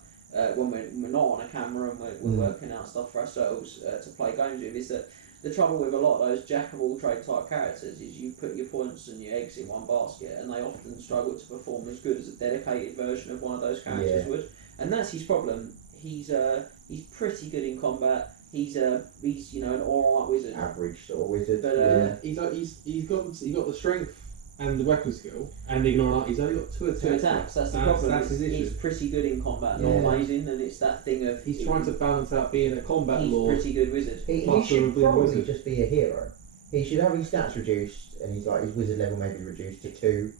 when we're not on a camera and we're working out stuff for ourselves to play games with. Is that the trouble with a lot of those jack of all trade type characters is you put your points and your eggs in one basket, and they often struggle to perform as good as a dedicated version of one of those characters would, and that's his problem. He's pretty good in combat. He's an alright wizard. Average sort of wizard. But He's got the strength and the weapon skill and the ignore. He's only got 2 attacks. 2 attacks. That's the problem. That's his issue. He's pretty good in combat, not amazing, and it's that thing of He's trying to balance out being a combat he's lord. pretty good wizard. He should probably just be a hero. He should have his stats reduced, and his wizard level maybe reduced to 2,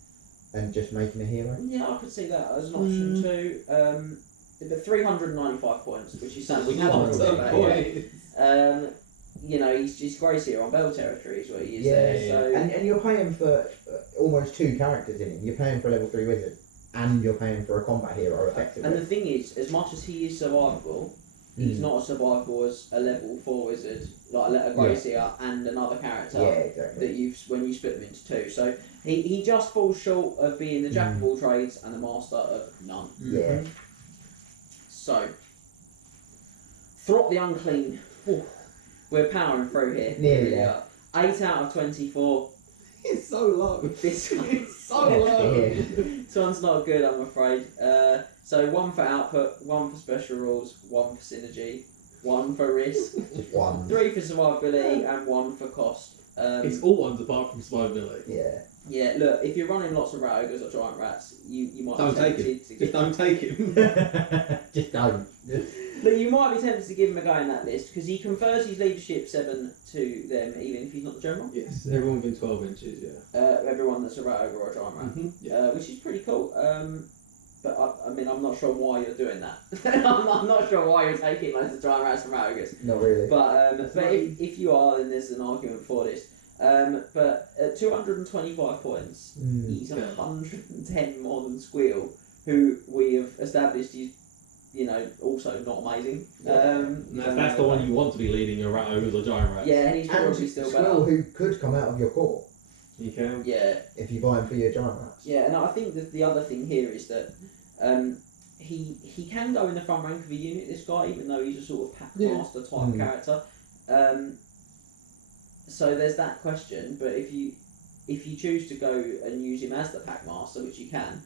and just make him a hero. Yeah, I could see that as an option too. But 395 points, which is something we haven't talked about. He's Grace here on Bell territory is what he is there. So And you're paying for almost 2 characters in him. You're paying for a level 3 wizard, and you're paying for a combat hero effectively. and the thing is, as much as he is survivable, he's not as survivable as a level 4 wizard, like a Gracier and another character that when you split them into 2. So he just falls short of being the jack of all trades and the master of none. Yeah. So, Throt the Unclean. Ooh, we're powering through here. Nearly Really are. 8 out of 24. It's so low. This one's So low. this one's not good, I'm afraid. So 1 for output, 1 for special rules, 1 for synergy, 1 for risk, Just 1. 3 for survivability, and 1 for cost. It's all ones apart from survivability. Yeah. Yeah, look, if you're running lots of rat ogres or giant rats, you might Don't be take tempted it. to Just don't take him. Just don't. Look, you might be tempted to give him a go in that list because he confers his leadership 7 to them, even if he's not the general. Yes, everyone within 12 inches. Yeah. Everyone that's a rat ogre or a giant rat, which is pretty cool. But I'm not sure why you're doing that. I'm not sure why you're taking loads of giant rats from rat ogres. Not really. But if you are, then there's an argument for this. But at 225 points, he's 110 more than Squeal, who we have established is, also not amazing. That's the one you want to be leading your rat ogres or giant rats. Yeah, and he's And probably still better. Squirrel who could come out of your core You can. Yeah, if you buy him for your giant rats. yeah, and I think that the other thing here is that he can go in the front rank of a unit. This guy, even though he's a sort of pack master type character. So there's that question, but if you choose to go and use him as the pack master, which you can,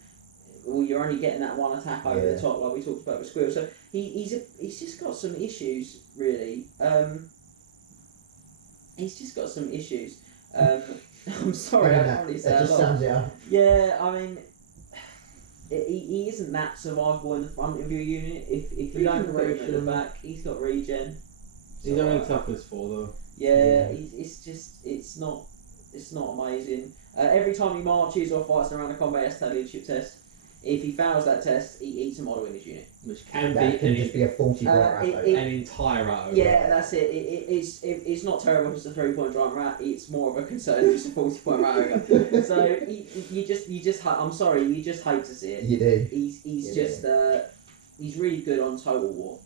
well, you're only getting that 1 attack over the top, like we talked about with Squirrel. So he's just got some issues, really. He's just got some issues. I'm sorry, I can't really say that a just lot. sums it up. Yeah, I mean, he isn't that survivable in the front of your unit. If you don't put him at the back, he's got regen. He's only toughness 4 though. Yeah, it's not amazing. Every time he marches or fights around a combat, he has to have a leadership test. If he fails that test, he eats a model in his unit. Which can That can just be a 40 point rat. an entire rat ogre. Yeah, that's it. It's not terrible if it's a 3-point giant rat. It's more of a concern if it's a 40-point rat ogre. So you just I'm sorry, you just hate to see it. You do. He's just he's really good on Total War.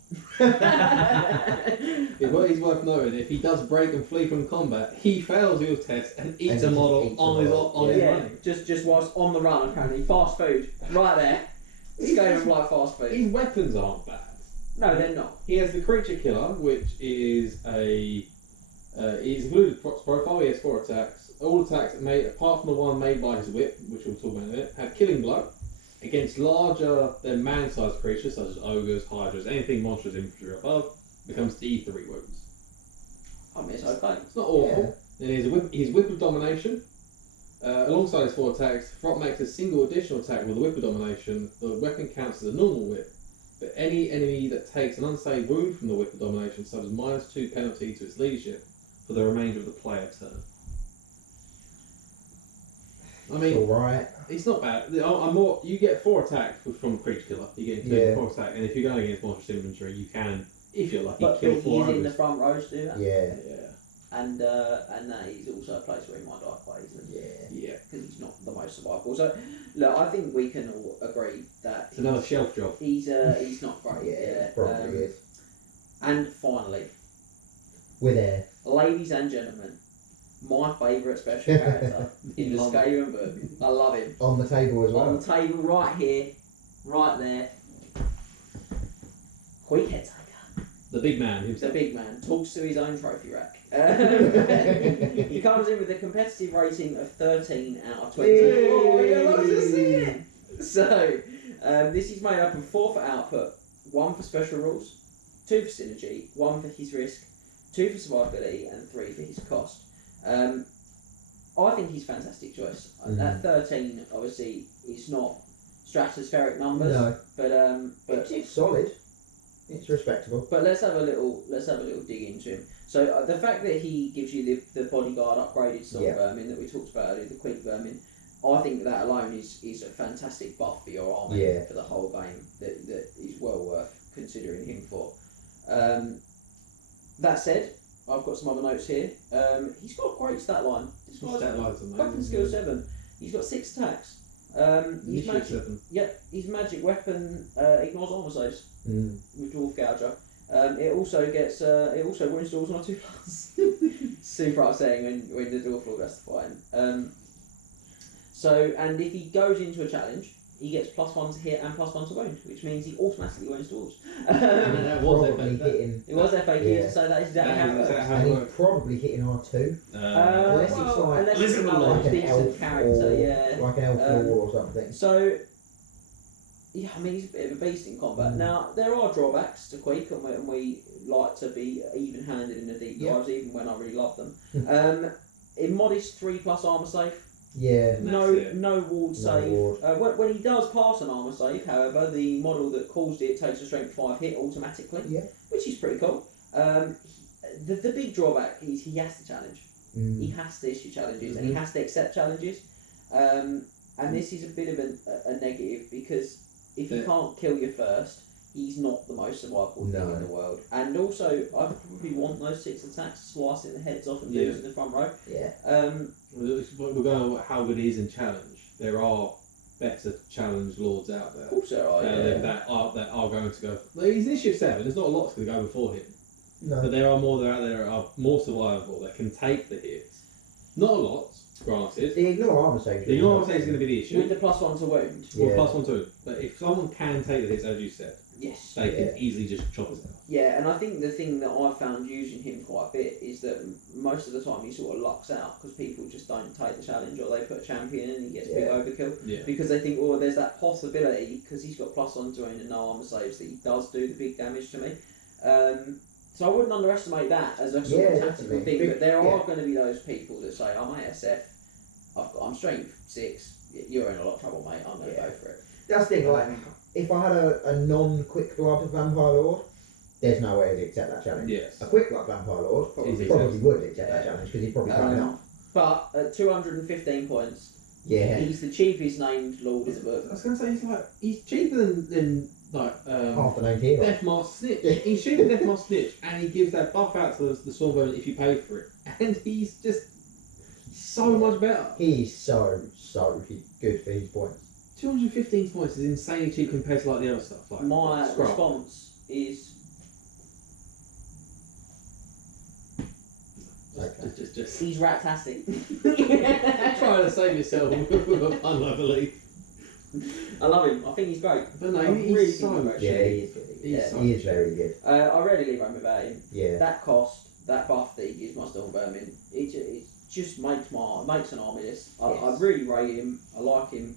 What is worth noting, if he does break and flee from combat, he fails your test and eats a model on his running. Just whilst on the run, apparently. Fast food, right there. It's going like fast food. His weapons aren't bad. No, they're not. He has the creature killer, which is a He's included profile. He has 4 attacks. All attacks made, apart from the one made by his whip, which we'll talk about in a minute, have killing blow against larger than man-sized creatures such as ogres, hydras, anything monstrous infantry or above. Becomes D3 wounds. I mean, it's okay. It's not awful. Then he has whip of domination. Alongside his 4 attacks, Frot makes a single additional attack with a whip of domination. The weapon counts as a normal whip, but any enemy that takes an unsaved wound from the whip of domination suffers -2 penalty to its leadership for the remainder of the player turn. I mean, alright. it's not bad. You get 4 attack from Creature Killer. You get 4 attack, and if you're going against monstrous infantry, you can, if you're lucky, But kill he's 4 in the ogres. front rows to do that. Yeah. And that is also a place where he might die quite easily. Yeah. Because he's not the most survivable. So, look, I think we can all agree that It's another shelf job. he's not great. Yeah, probably is. And finally, We're there. ladies and gentlemen, my favourite special character in the Skaven book. I love him. On the table as well. On the table, right here, right there. Quick head taker. The big man The himself. big man talks to his own trophy rack. He comes in with a competitive rating of 13 out of 20. Yay. Oh, you're not to see it. So, this is made up of 4 for output, 1 for special rules, 2 for synergy, 1 for his risk, 2 for survivability, and 3 for his cost. I think he's a fantastic choice. That 13, obviously, is not stratospheric numbers, No. but It's solid. It's respectable. But let's have a little dig into him. So the fact that he gives you the bodyguard upgraded Storm Vermin that we talked about earlier, the Quick Vermin, I think that alone is a fantastic buff for your army for the whole game that is well worth considering him for. That said, I've got some other notes here. He's got a great stat line. This guy's weapon skill 7. He's got 6 attacks. His magic weapon ignores armor saves with Dwarf Gouger. It also restores my 2+. Super upsetting when the Dwarf Lord has to fight him. And if he goes into a challenge, he gets +1 to hit and +1 to wound, which means he automatically wounds dwarves. That was probably hitting. It was FAQ, so that is exactly how it works. And he's probably hitting R2. Unless it's like, unless it's another like an decent elf character, or like an elf lord or something. So, yeah, I mean, he's a bit of a beast in combat. Now, there are drawbacks to Quake, and we like to be even-handed in the deep dives, even when I really love them. In modest 3+ armor save. Yeah. No ward save. Ward. When he does pass an armor save, however, the model that caused it takes a strength 5 hit automatically, which is pretty cool. The big drawback is he has to challenge. He has to issue challenges, and he has to accept challenges. And this is a bit of a negative, because if he can't kill you first, he's not the most survivable thing in the world. And also, I probably want those 6 attacks, slicing the heads off and dudes in the front row. We're going on how good he is in challenge. There are better challenge lords out there. Of course there are, that are going to go. He's initiative 7. There's not a lot going to go before him. No. But there are more out there that are more survivable that can take the hits. Not a lot, granted. The ignore armor save. The ignore armor save is going to be the issue. With the +1 to wound. Well, +1 to wound. But if someone can take the hits, as you said, yes, they can easily just chop his head off. Yeah, and I think the thing that I've found using him quite a bit is that most of the time he sort of lucks out because people just don't take the challenge, or they put a champion and he gets big overkill because they think, oh, there's that possibility because he's got +1 to wound and no armor saves that he does do the big damage to me. So I wouldn't underestimate that as a sort of tactical thing, but there are going to be those people that say, I'm ASF, I'm strength 6, you're in a lot of trouble, mate, I'm going to go for it. That's the thing, like, if I had a non-quick gloved Vampire Lord, there's no way he'd accept that challenge. Yes. A quick gloved Vampire Lord probably would accept that challenge because he'd probably done enough. But at 215 points, he's the cheapest named Lord in the book. I was going to say, he's cheaper than half the named hero. Deathmask Snitch. He's cheaper than Deathmask Snitch, and he gives that buff out to the Stormborn if you pay for it. And he's just so much better. He's so good for his points. 215 points is insanely cheap compared to the other stuff. My response is just he's rat-tastic. trying to save yourself with a pun, I believe. I love him. I think he's great. But no, I he's really so think he's great. He is good. He is very good. I rarely leave home without him. Yeah. That cost, that buff that he gives my Storm Vermin, it just makes an army list. I Yes. really rate him. I like him.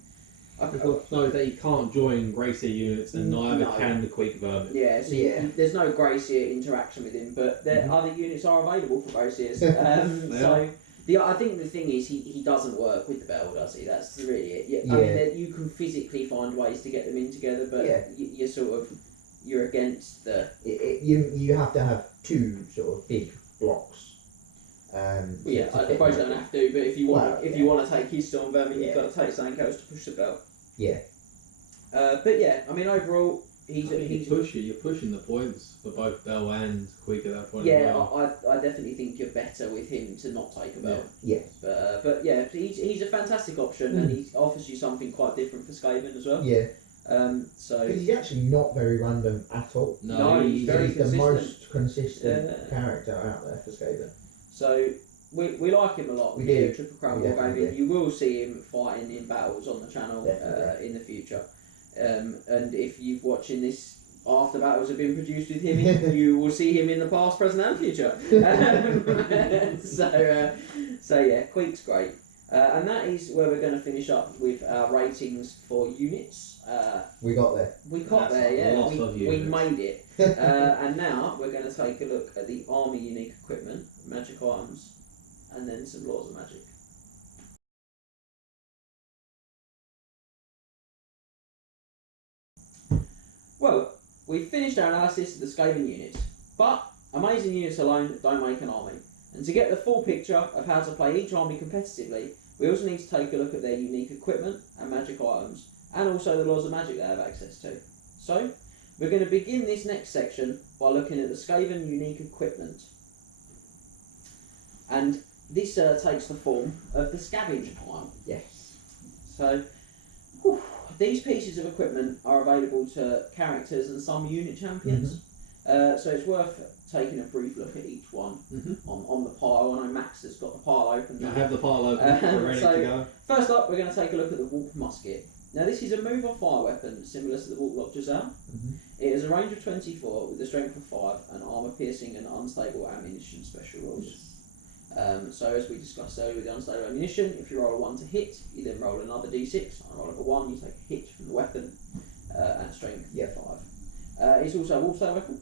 People know that he can't join Gracie units, and neither No. can the Quake Vermin. Yeah, so Yeah. there's no Gracier interaction with him, but there other units are available for Graciers. I think the thing is he doesn't work with the Bell, does he? That's really it. I mean, you can physically find ways to get them in together, but you're against the. You have to have two sort of big blocks. I suppose you don't have to, but if you want you want to take his Storm Vermin, you've got to take something else to push the Bell. Yeah. But yeah, I mean overall. You're pushing the points for both Bell and Quick at that point. Yeah, I definitely think you're better with him to not take a Bell. Yeah. But yeah, he's a fantastic option, and he offers you something quite different for Skaven as well. Yeah. So because he's actually not very random at all. No, he's very consistent. The most consistent character out there for Skaven. So we like him a lot. We do. Triple Crown Wargaming. You will see him fighting in battles on the channel in the future. And if you're watching this after battles have been produced with him, you will see him in the past, present, and future. So yeah, Queek's great. And that is where we're going to finish up with our ratings for units. We got there. We got there, yeah. We made it. And now we're going to take a look at the army unique equipment, magic items, and then some laws of magic. Well, we've finished our analysis of the Skaven units, but amazing units alone don't make an army. And to get the full picture of how to play each army competitively, we also need to take a look at their unique equipment and magic items, and also the laws of magic they have access to. So, we're going to begin this next section by looking at the Skaven unique equipment. And this takes the form of the scavenge pile. Yes. So, these pieces of equipment are available to characters and some unit champions. So it's worth taking a brief look at each one on the pile. I know Max has got the pile open. I have the pile open. We're ready to go. First up, we're going to take a look at the Warp Musket. Now this is a move or fire weapon similar to the Warp Lock Jazar. It has a range of 24 with a strength of 5 and armour piercing and unstable ammunition special rules. So as we discussed earlier with the unstable ammunition, if you roll a 1 to hit, you then roll another d6. On a roll of a 1, you take a hit from the weapon and strength 5. It's also a wolf-style weapon.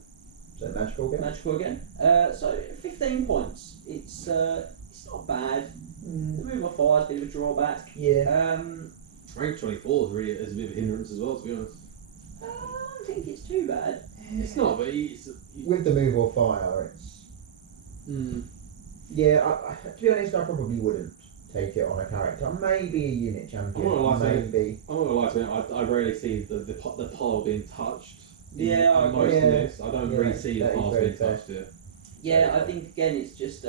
So magical again. Magical again. So 15 points. It's not bad. The move of fire is a bit of a drawback. Yeah. Rank 24 is really is a bit of a hindrance as well, to be honest. I don't think it's too bad. It's not, but with the move or fire, it's. Yeah, to be honest, I probably wouldn't take it on a character. Maybe a unit champion. I'm not maybe. lie to you, I rarely see the pile being touched. Yeah, most of this, I don't really see the piles being fair. touched here. Yeah, I think again it's just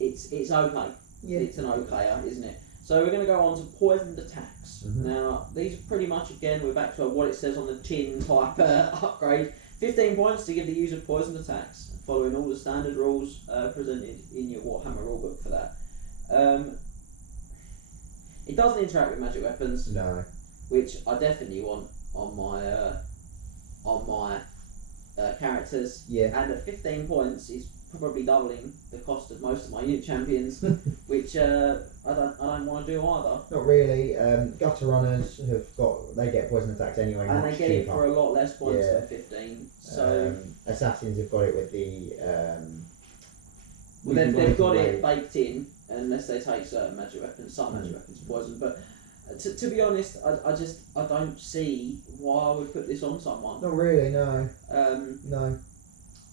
it's okay. Yeah. It's an okayer, isn't it? So we're going to go on to poisoned attacks. Now these are pretty much again we're back to what it says on the tin type upgrade. 15 points to give the user poisoned attacks, following all the standard rules presented in your Warhammer rulebook for that. It doesn't interact with magic weapons. No. Which I definitely want on my characters. Yeah. And at 15 points is probably doubling the cost of most of my unit champions, which I don't want to do either. Not really. Gutter runners they get poison attacks anyway. And they get it cheaper. for a lot less points than 15. So assassins have got it with the. well, they've got it baked in unless they take certain magic weapons. Some magic weapons poison, but. To be honest, I don't see why I would put this on someone. Not really, no. No.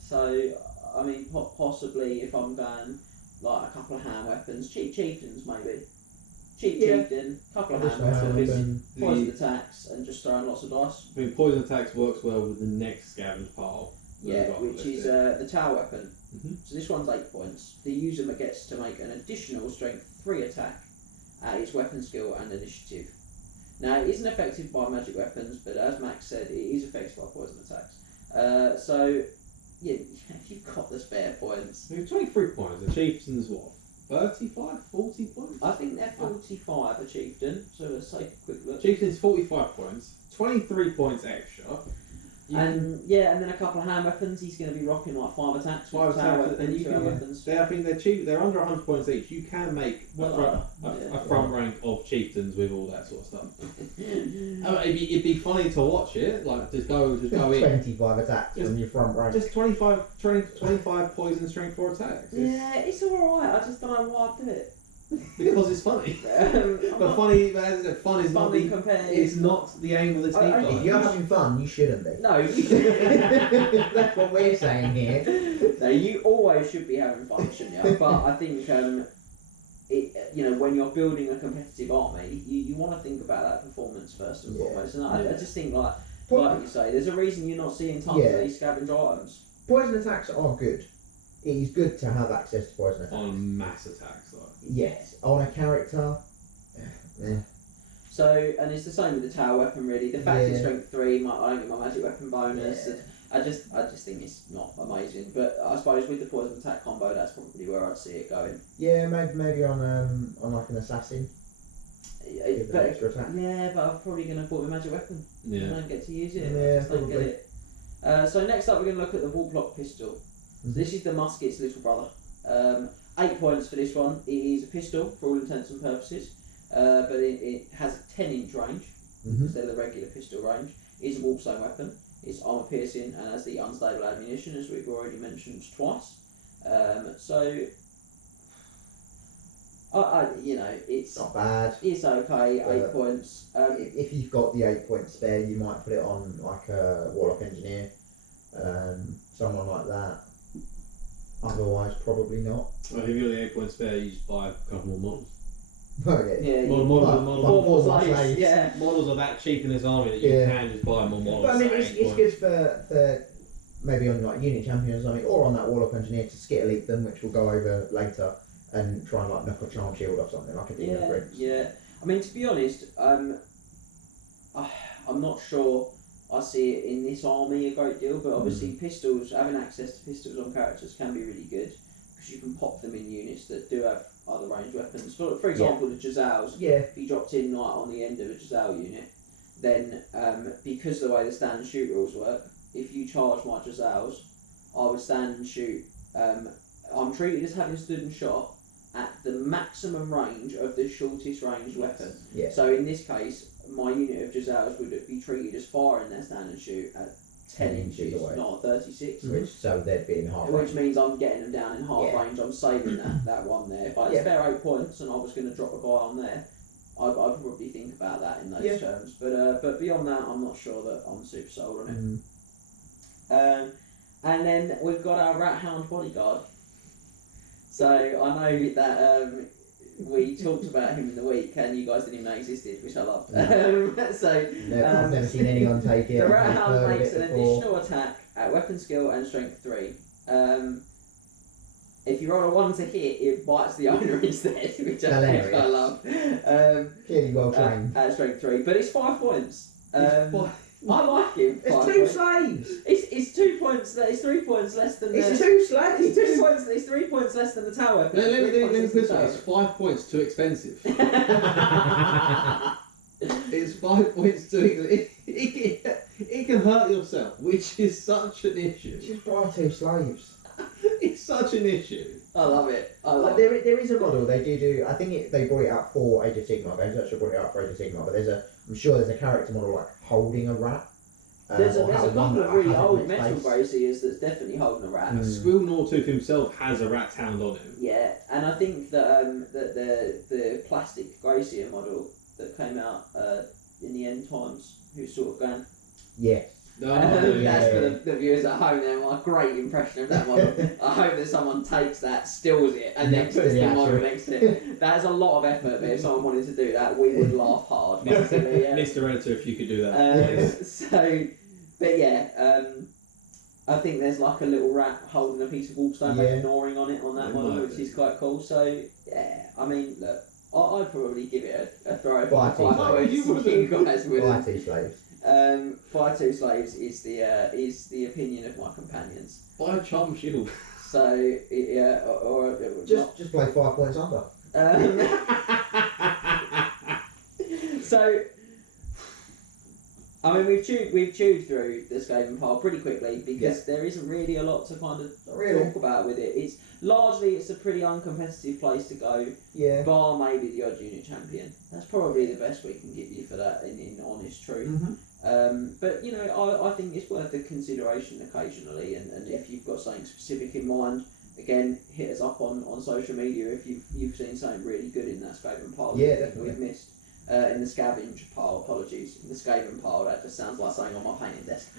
So I mean, possibly if I'm going like a couple of hand weapons, chieftains maybe. Chieftain, couple of hand weapons, poison attacks, and just throwing lots of dice. I mean, poison attacks works well with the next scavenge pile. Yeah, which is the tower weapon. So this one's 8 points. The user gets to make an additional strength 3 attack at its weapon skill and initiative. Now it isn't affected by magic weapons, but as Max said, it is affected by poison attacks. So yeah, if you've got the spare points. 23 points. The chieftain's what? 35, 40 points? I think they're 45 a chieftain, so let's take a quick look. Chieftain's 45 points, 23 points extra. And then a couple of hand weapons. He's going to be rocking like 5 attacks, 5 tower attacks, and you 2 can, weapons. I think they're cheap. They're under 100 points each. You can make a front rank of chieftains with all that sort of stuff. It'd be funny to watch it. Like just go in. 25 attacks from your front rank. Just 25 poison strength 4 attacks. It's alright. I just don't know why I do it. Because it's funny. But funny, as I said, fun is not the. It's not the aim of the deep dive. If you're having fun, you shouldn't be. No, That's what we're saying here. No, you always should be having fun, shouldn't you? But I think when you're building a competitive army, you want to think about that performance first and foremost. And I just think like you say, there's a reason you're not seeing tons of these scavenger items. Poison attacks are good. It is good to have access to poison attacks. On mass attacks, though. Yes, on a character. So, and it's the same with the tower weapon, really. The fact it's strength 3, I don't get my magic weapon bonus. Yeah. I just think it's not amazing. But I suppose with the poison attack combo, that's probably where I'd see it going. Yeah, maybe on like an assassin. Give an extra attack. Yeah, but I'm probably going to put my magic weapon. Yeah. I don't get to use it. Yeah, I just don't get probably. it. So next up, we're going to look at the wall block pistol. So this is the musket's little brother. 8 points for this one. It is a pistol for all intents and purposes, but it has a 10-inch range instead of the regular pistol range. It is a warpstone weapon. It's armor piercing and has the unstable ammunition, as we've already mentioned twice. It's not bad. It's okay. 8 points. If you've got the 8 points spare, you might put it on like a warlock engineer, someone like that. Otherwise, probably not. Well, if you're the 8 points spare, you just buy a couple more models. Models Models are that cheap in this army that you can just buy more models. But I mean, it's good for maybe on like unit champion or something, or on that warlock engineer to skit elite them, which we'll go over later, and try and like knock a charm shield off something like a demon prince. Yeah. I mean, to be honest, I'm not sure I see it in this army a great deal, but obviously pistols, having access to pistols on characters can be really good because you can pop them in units that do have other ranged weapons. For example, the Jazals. If you dropped in like on the end of a Jazal unit, then because of the way the stand and shoot rules work, if you charge my Jazals, I would stand and shoot. I'm treated as having stood and shot at the maximum range of the shortest ranged weapon. Yeah. So in this case, my unit of Jazals would be treated as far in their stand and shoot at 10 inches away, not 36. So they'd be in half Which range. means I'm getting them down in half range. I'm saving that one there. If I had a spare 8 points and I was going to drop a guy on there, I'd probably think about that in those terms. But beyond that, I'm not sure that I'm super sold on it. And then we've got our Rat Hound bodyguard. So I know that we talked about him in the week, and you guys didn't even know he existed, which I loved. I've never seen anyone take it. The Rat Hound makes an additional attack at weapon skill and strength 3. If you roll a 1 to hit, it bites the owner instead, which I love. Clearly well trained. At strength 3, but it's 5 points. I like him. It's 2 slaves. It's 2 points. It's 3 points less than. It's 2 slaves. It's 2 points. It's 3 points less than the tower weapon. Let me put it this way: it's 5 points too expensive. It's 5 points too. It can hurt yourself, which is such an issue. Just buy 2 slaves. It's such an issue. I love it. There is a model they do. I think they brought it out for Age of Sigmar. They actually brought it out for Age of Sigmar, but I'm sure there's a character model like holding a rat. There's a couple of really old metal braziers that's definitely holding a rat. Squill Nortooth himself has a rat hound on him. Yeah, and I think that the plastic brazier model that came out in the end times, who's sort of going. Yeah. That's for the viewers at home. They're a great impression of that model. I hope that someone takes that, stills it, and then puts the model next to it. That is a lot of effort, but if someone wanted to do that, we would laugh hard. Mr. Editor, if you could do that. I think there's like a little rat holding a piece of wallstone, maybe gnawing on it on that model, which is quite cool. So I mean, look, I'd probably give it a throw. You guys would. Buy 2 slaves. Buy 2 slaves is the opinion of my companions. Buy a charm shield. So just play 5 points under. So I mean, we've chewed through the Skaven pile pretty quickly because there isn't really a lot to kind of talk about with it. It's a pretty uncompetitive place to go. Yeah. Bar maybe the odd unit champion. That's probably the best we can give you for that in honest truth. But you know, I think it's worth a consideration occasionally, and if you've got something specific in mind, again, hit us up on social media if you've seen something really good in that Skaven pile. Yeah, that definitely. we've missed. In the scavenge pile, apologies. In the Skaven pile, that just sounds like something on my painting desk.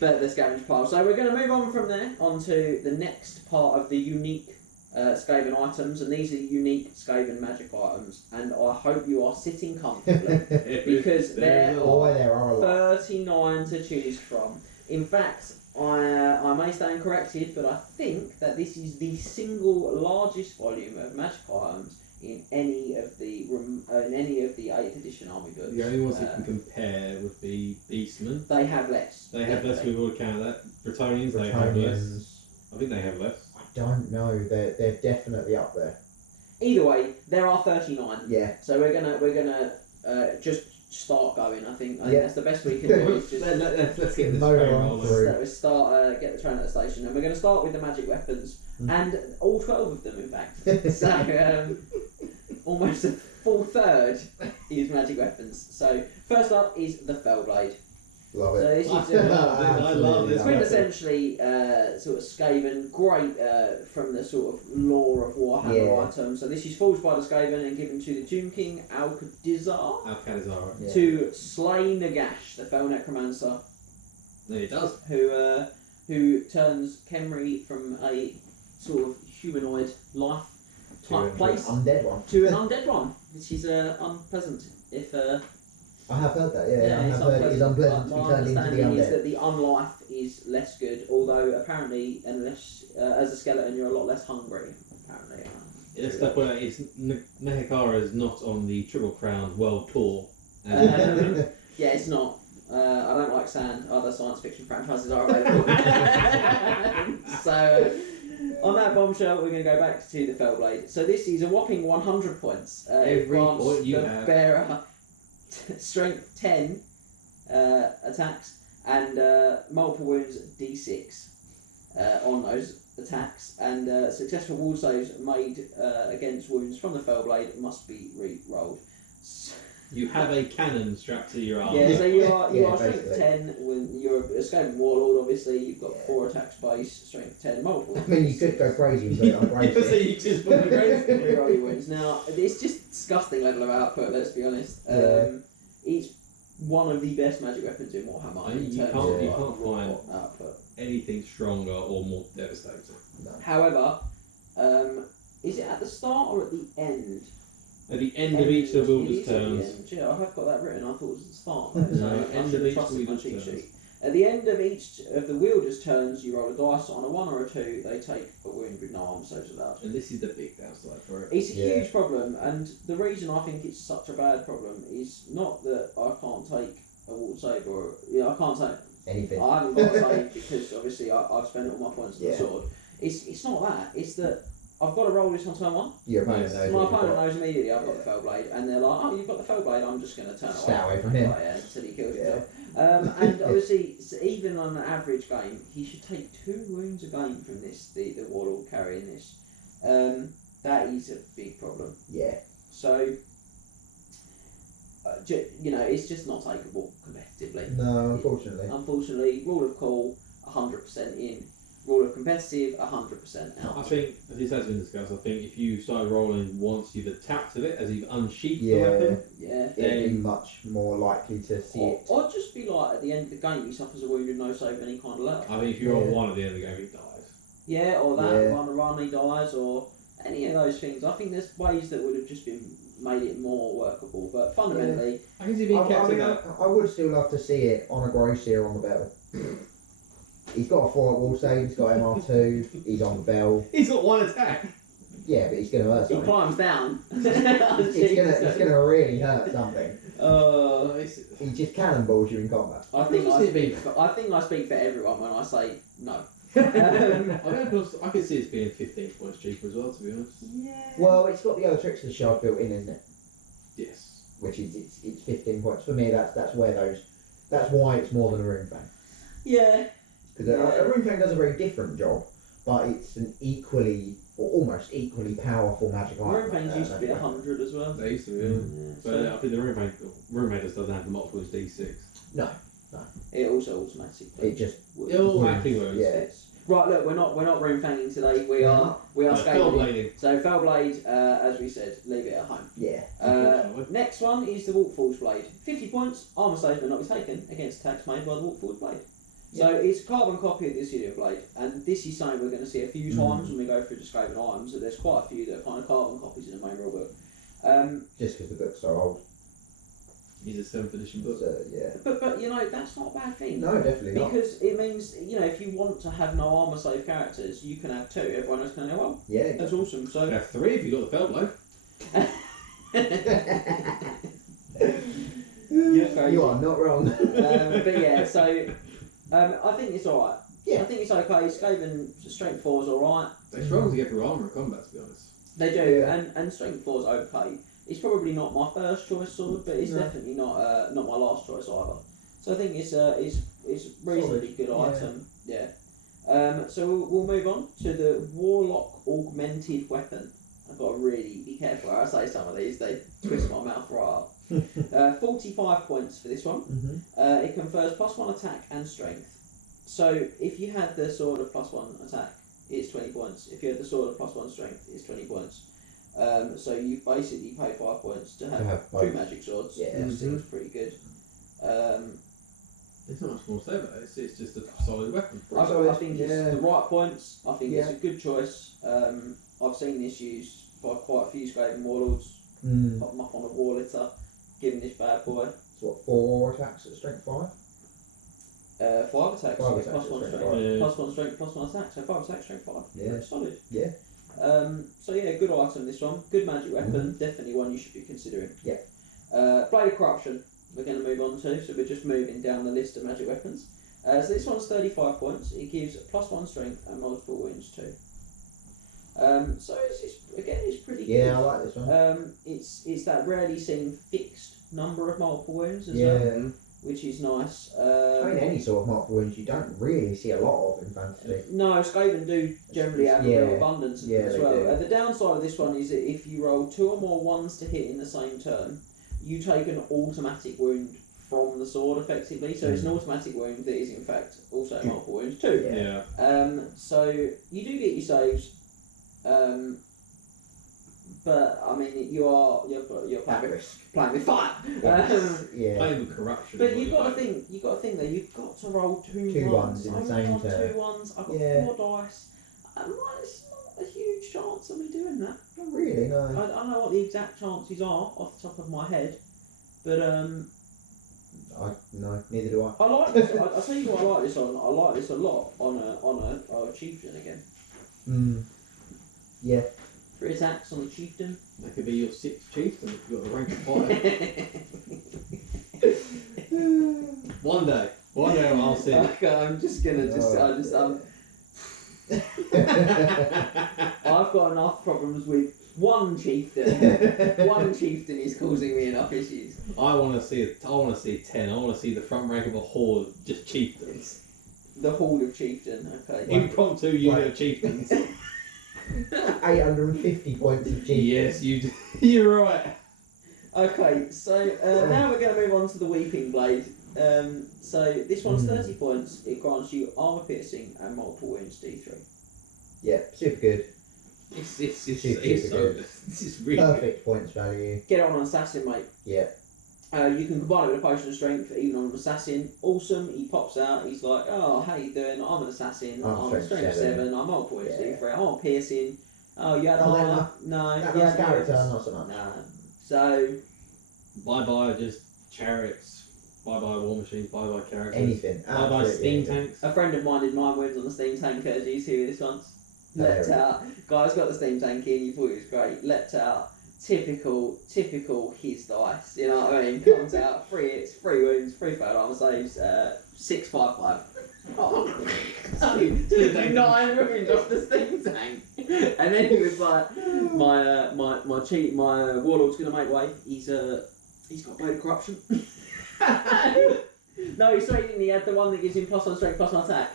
But the scavenge pile. So we're going to move on from there onto the next part of the unique Skaven items, and these are unique Skaven magic items. And I hope you are sitting comfortably because there are 39 to choose from. In fact, I may stand corrected, but I think that this is the single largest volume of magic items in any of the 8th edition army books. The only ones that can compare with the Beastmen. They have less. They have less. We've already counted that. Bretonians, they have less. I think they have less. I don't know. They're definitely up there. Either way, there are 39. Yeah. So we're gonna just start going. I think that's the best we can do. Is just let's get this motor train on rolling. through. Start get the train at the station, and we're going to start with the magic weapons, and all 12 of them, in fact. So almost a full third is magic weapons. So first up is the Fellblade. Love So it. this I love this. quintessentially sort of Skaven, great from the sort of lore of Warhammer items. So this is forged by the Skaven and given to the Doom King Alcazar. to slay Nagash, the Fell Necromancer. It does. Who turns Khemri from a sort of humanoid life type place Undead one. to an undead one, which is unpleasant. If I have heard that. Yeah, I have heard it is unpleasant to be my turned into the understanding is undead. that the unlife is less good, although apparently, unless as a skeleton, you're a lot less hungry. Apparently. Let's step away. It's Nehekara is not on the Triple Crown World Tour. Yeah, it's not. I don't like sand. Other science fiction franchises are available. So, on that bombshell, we're going to go back to the Fellblade. So this is a whopping 100 points. Every grants point you the have. bearer strength 10 attacks and multiple wounds D6 on those attacks, and successful wall saves made against wounds from the Fellblade must be re-rolled. You have a cannon strapped to your arm. Yeah, so you are strength basically. 10 when you're a Skaven warlord. Obviously, you've got 4 attacks base, strength 10, multiple. I mean, you could go crazy and say I'm So crazy. you just put the Roll your wounds. Now, it's just disgusting level of output. Let's be honest. It's one of the best magic weapons in Warhammer. I mean, in you terms can't- of, you like, can't raw find- output. anything stronger or more devastating. However, is it at the start or at the end? At the end of each of the It Wilder's is at the turns. end. Yeah, I have got that written. I thought it was at the start. No, So I end should of have each trusted my Wielder's cheat turns. sheet. At the end of each of the wielder's turns, you roll a dice on a 1 or a 2. They take a wound with no arm saves allowed. And this is the big downside for it. It's a Yeah. huge problem, and the reason I think it's such a bad problem is not that I can't take a wall save or I can't take. Anything. I haven't got a save because obviously I've spent all my points on the Yeah. sword. It's not that. It's that I've got to roll this on turn 1. Your opponent Yes. knows My what you've opponent got. knows immediately I've got the Fellblade, and they're like, "Oh, you've got the Fellblade. I'm just going to turn Stay away from him." Right, yeah, until he kills himself. And obviously, even on an average game, he should take 2 wounds a game from this. The warlord carrying this. That is a big problem. Yeah. So, it's just not takeable competitively. No, unfortunately. Unfortunately, rule of cool, 100% in. Rule of competitive, 100% out. I think, as this has been discussed, I think if you start rolling once you've attacked with it, as you've unsheathed Yeah. the weapon, Yeah. It'd be much more likely to see it. Or just be like, at the end of the game, he suffers a wound with no save any kind of luck. I think if you roll Yeah. 1 at the end of the game, it dies. Yeah, or that, Yeah. run, he dies, or any of those things. I think there's ways that would have just been made it more workable, but fundamentally, I can see it being kept in that. I would still love to see it on a grey seer on the bell. He's got a 4 at wall save, he's got MR2, he's on the bell. He's got 1 attack. Yeah, but he's going to hurt he something. climbs down. It's gonna really hurt something. It's- He just cannonballs you in combat. I think I I can see it speak. I think I speak for everyone when I say no. I can see it being 15 points cheaper as well, to be honest. Yeah. Well, it's got the other tricks of the shard built in, isn't it? Yes. which is it's 15 points for me. That's why it's more than a Rune Fang. Yeah. Because a Rune Fang does a very different job, but it's an equally or almost equally powerful magic item. Rune Fangs used to be 100 as well. They used to, Yeah, but I think the Rune Raiders doesn't have the multiple as D6. No. It also automatically. It just It automatically works. Yeah. Right, look, we're not Rune Fanging today. We are Fell Skaven. blading. So Fellblade, as we said, leave it at home. Yeah. Next one is the Walkforge Blade. 50 points, armor save may not be taken against attacks made by the Walkforge Blade. So it's a carbon copy of this unit blade, and this is something we're going to see a few times when we go through the Skaven items. So there's quite a few that are kind of carbon copies in the main rulebook. Just because the book's so old. He's a 7th edition book. So, yeah. But you know, that's not a bad thing. No, definitely not. Because it means, you know, if you want to have no armor save characters, you can have 2. Everyone else can have 1. Yeah. That's awesome. So You have 3 if you got the Fellblade. You are not wrong. but yeah, so I think it's alright. Yeah. I think it's okay. Skaven strength 4 is alright. They struggle to get through armour in combat, to be honest. They do, and strength 4 is okay. It's probably not my first choice sword, but it's definitely not my last choice either. So I think it's reasonably good item. Yeah. So we'll move on to the Warlock Augmented Weapon. I've got to really be careful how I say some of these. They twist my mouth right up. 45 points for this one. It confers +1 attack and strength. So if you had the sword of +1 attack, it's 20 points. If you had the sword of +1 strength, it's 20 points. So you basically pay 5 points to have 2 magic swords. Yeah. Which seems pretty good. It's not much more to say about it. It's just a solid weapon. I think it's the right points. I think it's a good choice. I've seen this used by quite a few Skaven warlords. Pop them up on a war litter, give them this bad boy. So what, 4 attacks at strength 5? 5 attacks, Five attacks plus at 1 strength strength, five. +1 strength, +1 attack. So 5 attacks, strength 5. Yeah. Solid. Yeah. So yeah, good item this one. Good magic weapon. Definitely one you should be considering. Yeah. Blade of Corruption. We're going to move on to. So we're just moving down the list of magic weapons. So this one's 35 points. It gives +1 strength and multiple wounds too. So it's pretty good. Yeah, I like this one. It's that rarely seen fixed number of multiple wounds as Yeah. well, which is nice. I mean, any sort of multiple wounds you don't really see a lot of in fantasy. No, Skaven do generally have a real abundance of them as they well. do. The downside of this one is that if you roll 2 or more 1s to hit in the same turn, you take an automatic wound from the sword effectively. So it's an automatic wound that is in fact also multiple wounds too. Yeah. So you do get your saves. But I mean, you're playing with fire. Playing with corruption. But you've got to think though. You've got to roll 2 ones in the same turn. 2 ones. I've got 4 dice. It's not a huge chance of me doing that. Not really, no. I don't know what the exact chances are off the top of my head, but No, neither do I. I like this. I'll tell you what I like this on. I like this a lot on a chieftain again. Yeah. 3 attacks on the chieftain. That could be your 6th chieftain if you've got a rank of 5. One day I'll see. Okay, I'm just gonna I've got enough problems with one chieftain. One chieftain is causing me enough issues. I want to see 10. I want to see the front rank of a horde of just chieftains. The horde of chieftain. Okay. Impromptu unit of chieftains. 850 points of chieftain. Yes, you're right. Okay, so now we're going to move on to the Weeping Blade. So this one's 30 points. It grants you armor piercing and multiple wounds D3. Yeah, super good. It's so good. this is really Perfect points value. Get it on an assassin, mate. Yeah. You can combine it with a potion of strength, even on an assassin. Awesome. He pops out. He's like, "Oh, how you doing? I'm an assassin. I'm strength 7. I'm multiple wounds D3. I'm piercing. Oh, you had armor? No. That yeah, was character, not so much. No. So bye just chariots. Bye war machines. Bye characters. Anything. Bye steam tanks. a friend of mine did 9 wounds on the steam tank. Did you see this once? Leapt out. Guy's got the steam tank in. You thought it was great. Leapt out. Typical his dice. You know what I mean? Comes out 3 hits, 3 wounds, 3 failed armor saves. 655. Oh, so 9 wounds off the steam tank. And then he was like, my warlord's gonna make way. He's He's got Blade of Corruption. No, sorry, didn't he? Had the one that gives him +1 strength, +1 attack.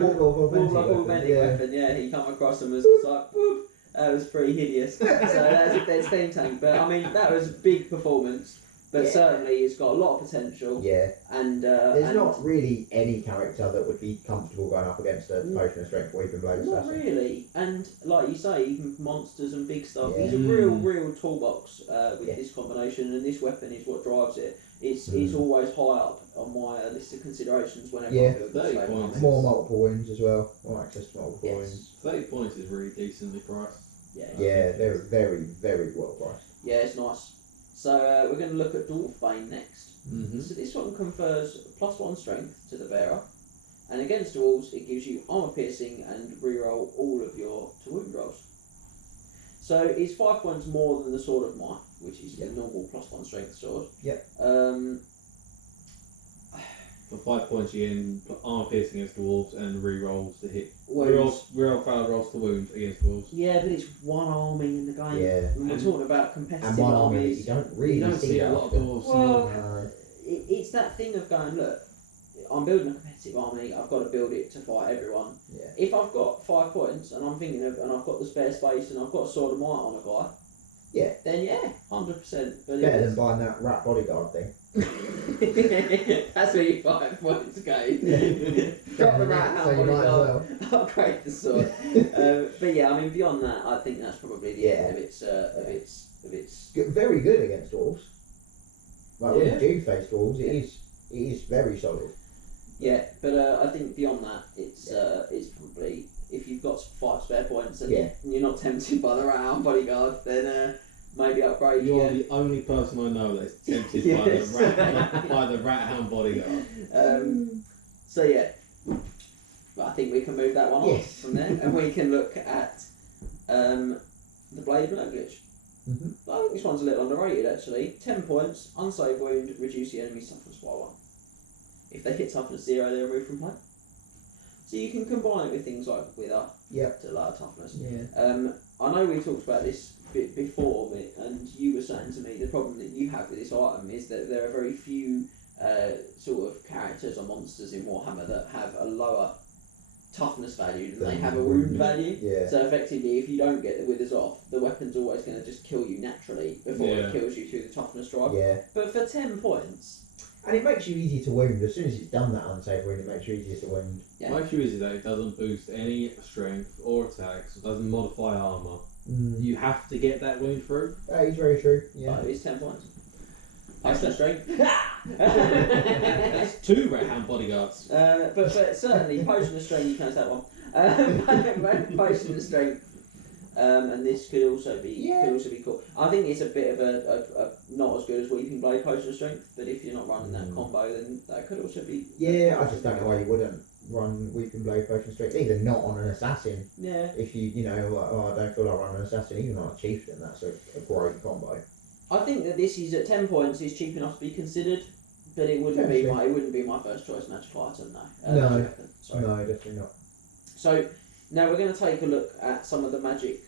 Warlock augmenting weapon. Yeah, he come across and was just like, whoop. That was pretty hideous. So that's a dead steam tank. But I mean, that was a big performance. But certainly, it's got a lot of potential. Yeah. And there's not really any character that would be comfortable going up against a potion of strength weapon blade. Not really. And like you say, even monsters and big stuff. Yeah. He's a real toolbox with this combination, and this weapon is what drives it. It's always high up on my list of considerations whenever I build the Slave Army. More multiple wounds as well. More access to multiple wounds. 30 points is really decently priced. Yeah, they're very, very well priced. Yeah, it's nice. So we're going to look at Dwarf Bane next. So this one confers +1 strength to the bearer, and against dwarves it gives you armor piercing and reroll all of your to wound rolls. So it's 5 points more than the Sword of Might, which is the normal +1 strength sword. Yep. For 5 points you get armor piercing against dwarves and rerolls to hit. Wounds. Reroll failed rolls to wound against dwarves. Yeah, but it's one army in the game. Yeah. When we're talking about competitive And one army that armies. you don't really see a lot of dwarves. Well, it's that thing of going, look, I'm building a competitive army, I've got to build it to fight everyone. Yeah. If I've got 5 points and I'm thinking of, and I've got the spare space and I've got a Sword of Might on a guy, then 100%. But better than buying that rat bodyguard thing. That's where you 5 points go. Drop the rat so you might as well. Upgrade the sword. But yeah, I mean, beyond that, I think that's probably the end of its. Very good against dwarves. Like when you do face dwarves, it is very solid. Yeah, but I think beyond that, it's probably, if you've got 5 spare points and you're not tempted by the rat hound bodyguard, then maybe upgrade. You're the only person I know that's tempted by the rat hound bodyguard. So yeah, but I think we can move that one on from there, and we can look at the Blade Glitch. I think this one's a little underrated actually. 10 points, unsaved wound, reduce the enemy's toughness by 1. If they hit toughness 0, they're removed from play. So you can combine it with things like Wither to lower toughness. I know we talked about this bit before, and you were saying to me the problem that you have with this item is that there are very few sort of characters or monsters in Warhammer that have a lower toughness value than they have a wound value. So effectively, if you don't get the withers off, the weapon's always going to just kill you naturally before it kills you through the toughness drive. But for 10 points. And it makes you easier to wound. As soon as it's done that unsaved wound, it makes you easier to wound. My issue is that it doesn't boost any strength or attacks, it doesn't modify armour. You have to get that wound through. That is very true. Yeah. But it's 10 points. Extra strength. That's 2 rat hound bodyguards. But certainly, potion of strength, you can have that one. Potion of strength. And this could also be cool. I think it's a bit of a not as good as Weeping Blade Potion of Strength, but if you're not running that combo, then that could also be. Yeah, I just don't know why you wouldn't run Weeping Blade Potion of Strength, either not on an assassin. Yeah. If you know, I don't feel like running an assassin, even on a chieftain, that's a great combo. I think that this is at 10 points is cheap enough to be considered, but it wouldn't be my first choice magical item though. No, definitely not. So. Now we're going to take a look at some of the magic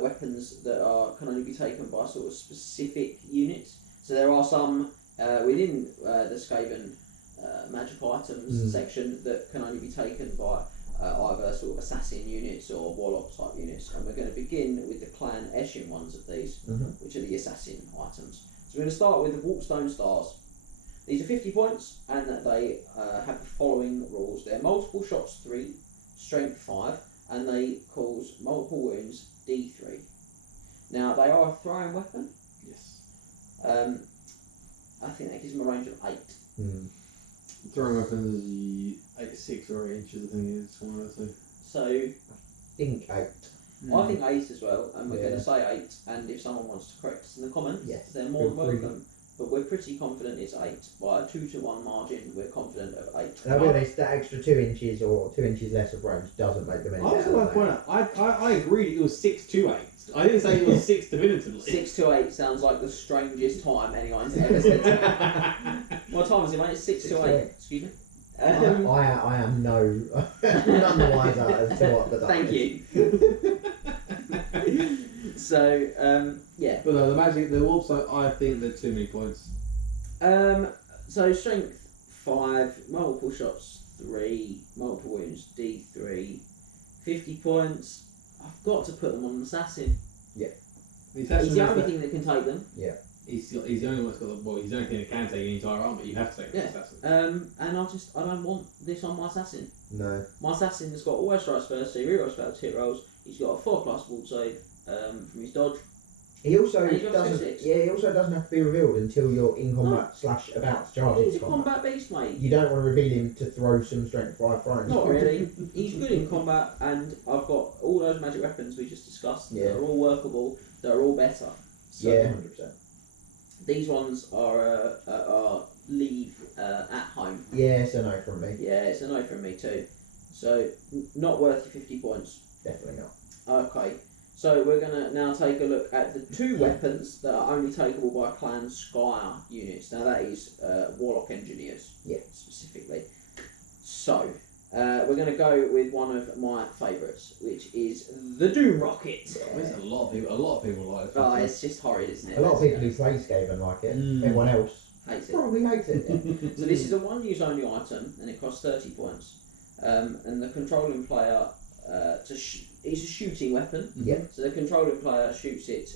weapons that can only be taken by sort of specific units. So there are some within the Skaven magical items section that can only be taken by either sort of assassin units or warlock type units. And we're going to begin with the clan Eshin ones of these, which are the assassin items. So we're going to start with the Warpstone Stars. These are 50 points, and they have the following rules. They're multiple shots 3, strength 5. And they cause multiple wounds, D3. Now, they are a throwing weapon. Yes. I think that gives them a range of 8. Throwing weapons, 6 or 8 inches, I think it is, one of the two. So, I think 8. I think 8 as well, and we're going to say 8, and if someone wants to correct us in the comments, they're more than welcome. But we're pretty confident it's 8. By a 2-to-1 margin, we're confident of 8. And I'll be honest, that extra 2 inches or 2 inches less of range doesn't make them any better. I was going to point out, I agreed it was 6 to 8. I didn't say it was 6 definitively. 6 to 8 sounds like the strangest time anyone's ever said to me. What time is it, mate? It's 6 to 8. Excuse me? I am none the wiser as to what the Thank you. So, yeah. But no, the magic, they're also, I think they're too many points. So strength 5, multiple shots 3, multiple wounds D3, 50 points. I've got to put them on an assassin. He's the only thing that can take them. He's the only one that's got the he's the only thing that can take an entire arm, but you have to take an assassin. And I don't want this on my assassin. No. My assassin has got always strikes first, so he rerolls spells, hit rolls. He's got a 4+ wall save from his dodge. He also And he's got doesn't. 6. Yeah, he also doesn't have to be revealed until you're in combat / about to charge He's a into combat. combat beast, mate. You don't want to reveal him to throw some strength 5 throws. Not really. He's good in combat, and I've got all those magic weapons we just discussed. Yeah. That are all workable. That are all better. So Yeah, 100%. these ones are leave at home. Yeah, it's a no from me. Yeah, it's a no from me too. So not worth your 50 points. Definitely not. Okay. So we're going to now take a look at the 2 weapons that are only takeable by Clan Skire units. Now that is Warlock Engineers, specifically. So we're going to go with one of my favourites, which is the Doom Rocket. There's a lot of people like this. Oh, it's just horrid, isn't it? A lot of people who play Skaven like it. Everyone else hates it. probably hates it. So this is a 1-use only item, and it costs 30 points. And the controlling player it's a shooting weapon. Yeah. So the controlling player shoots it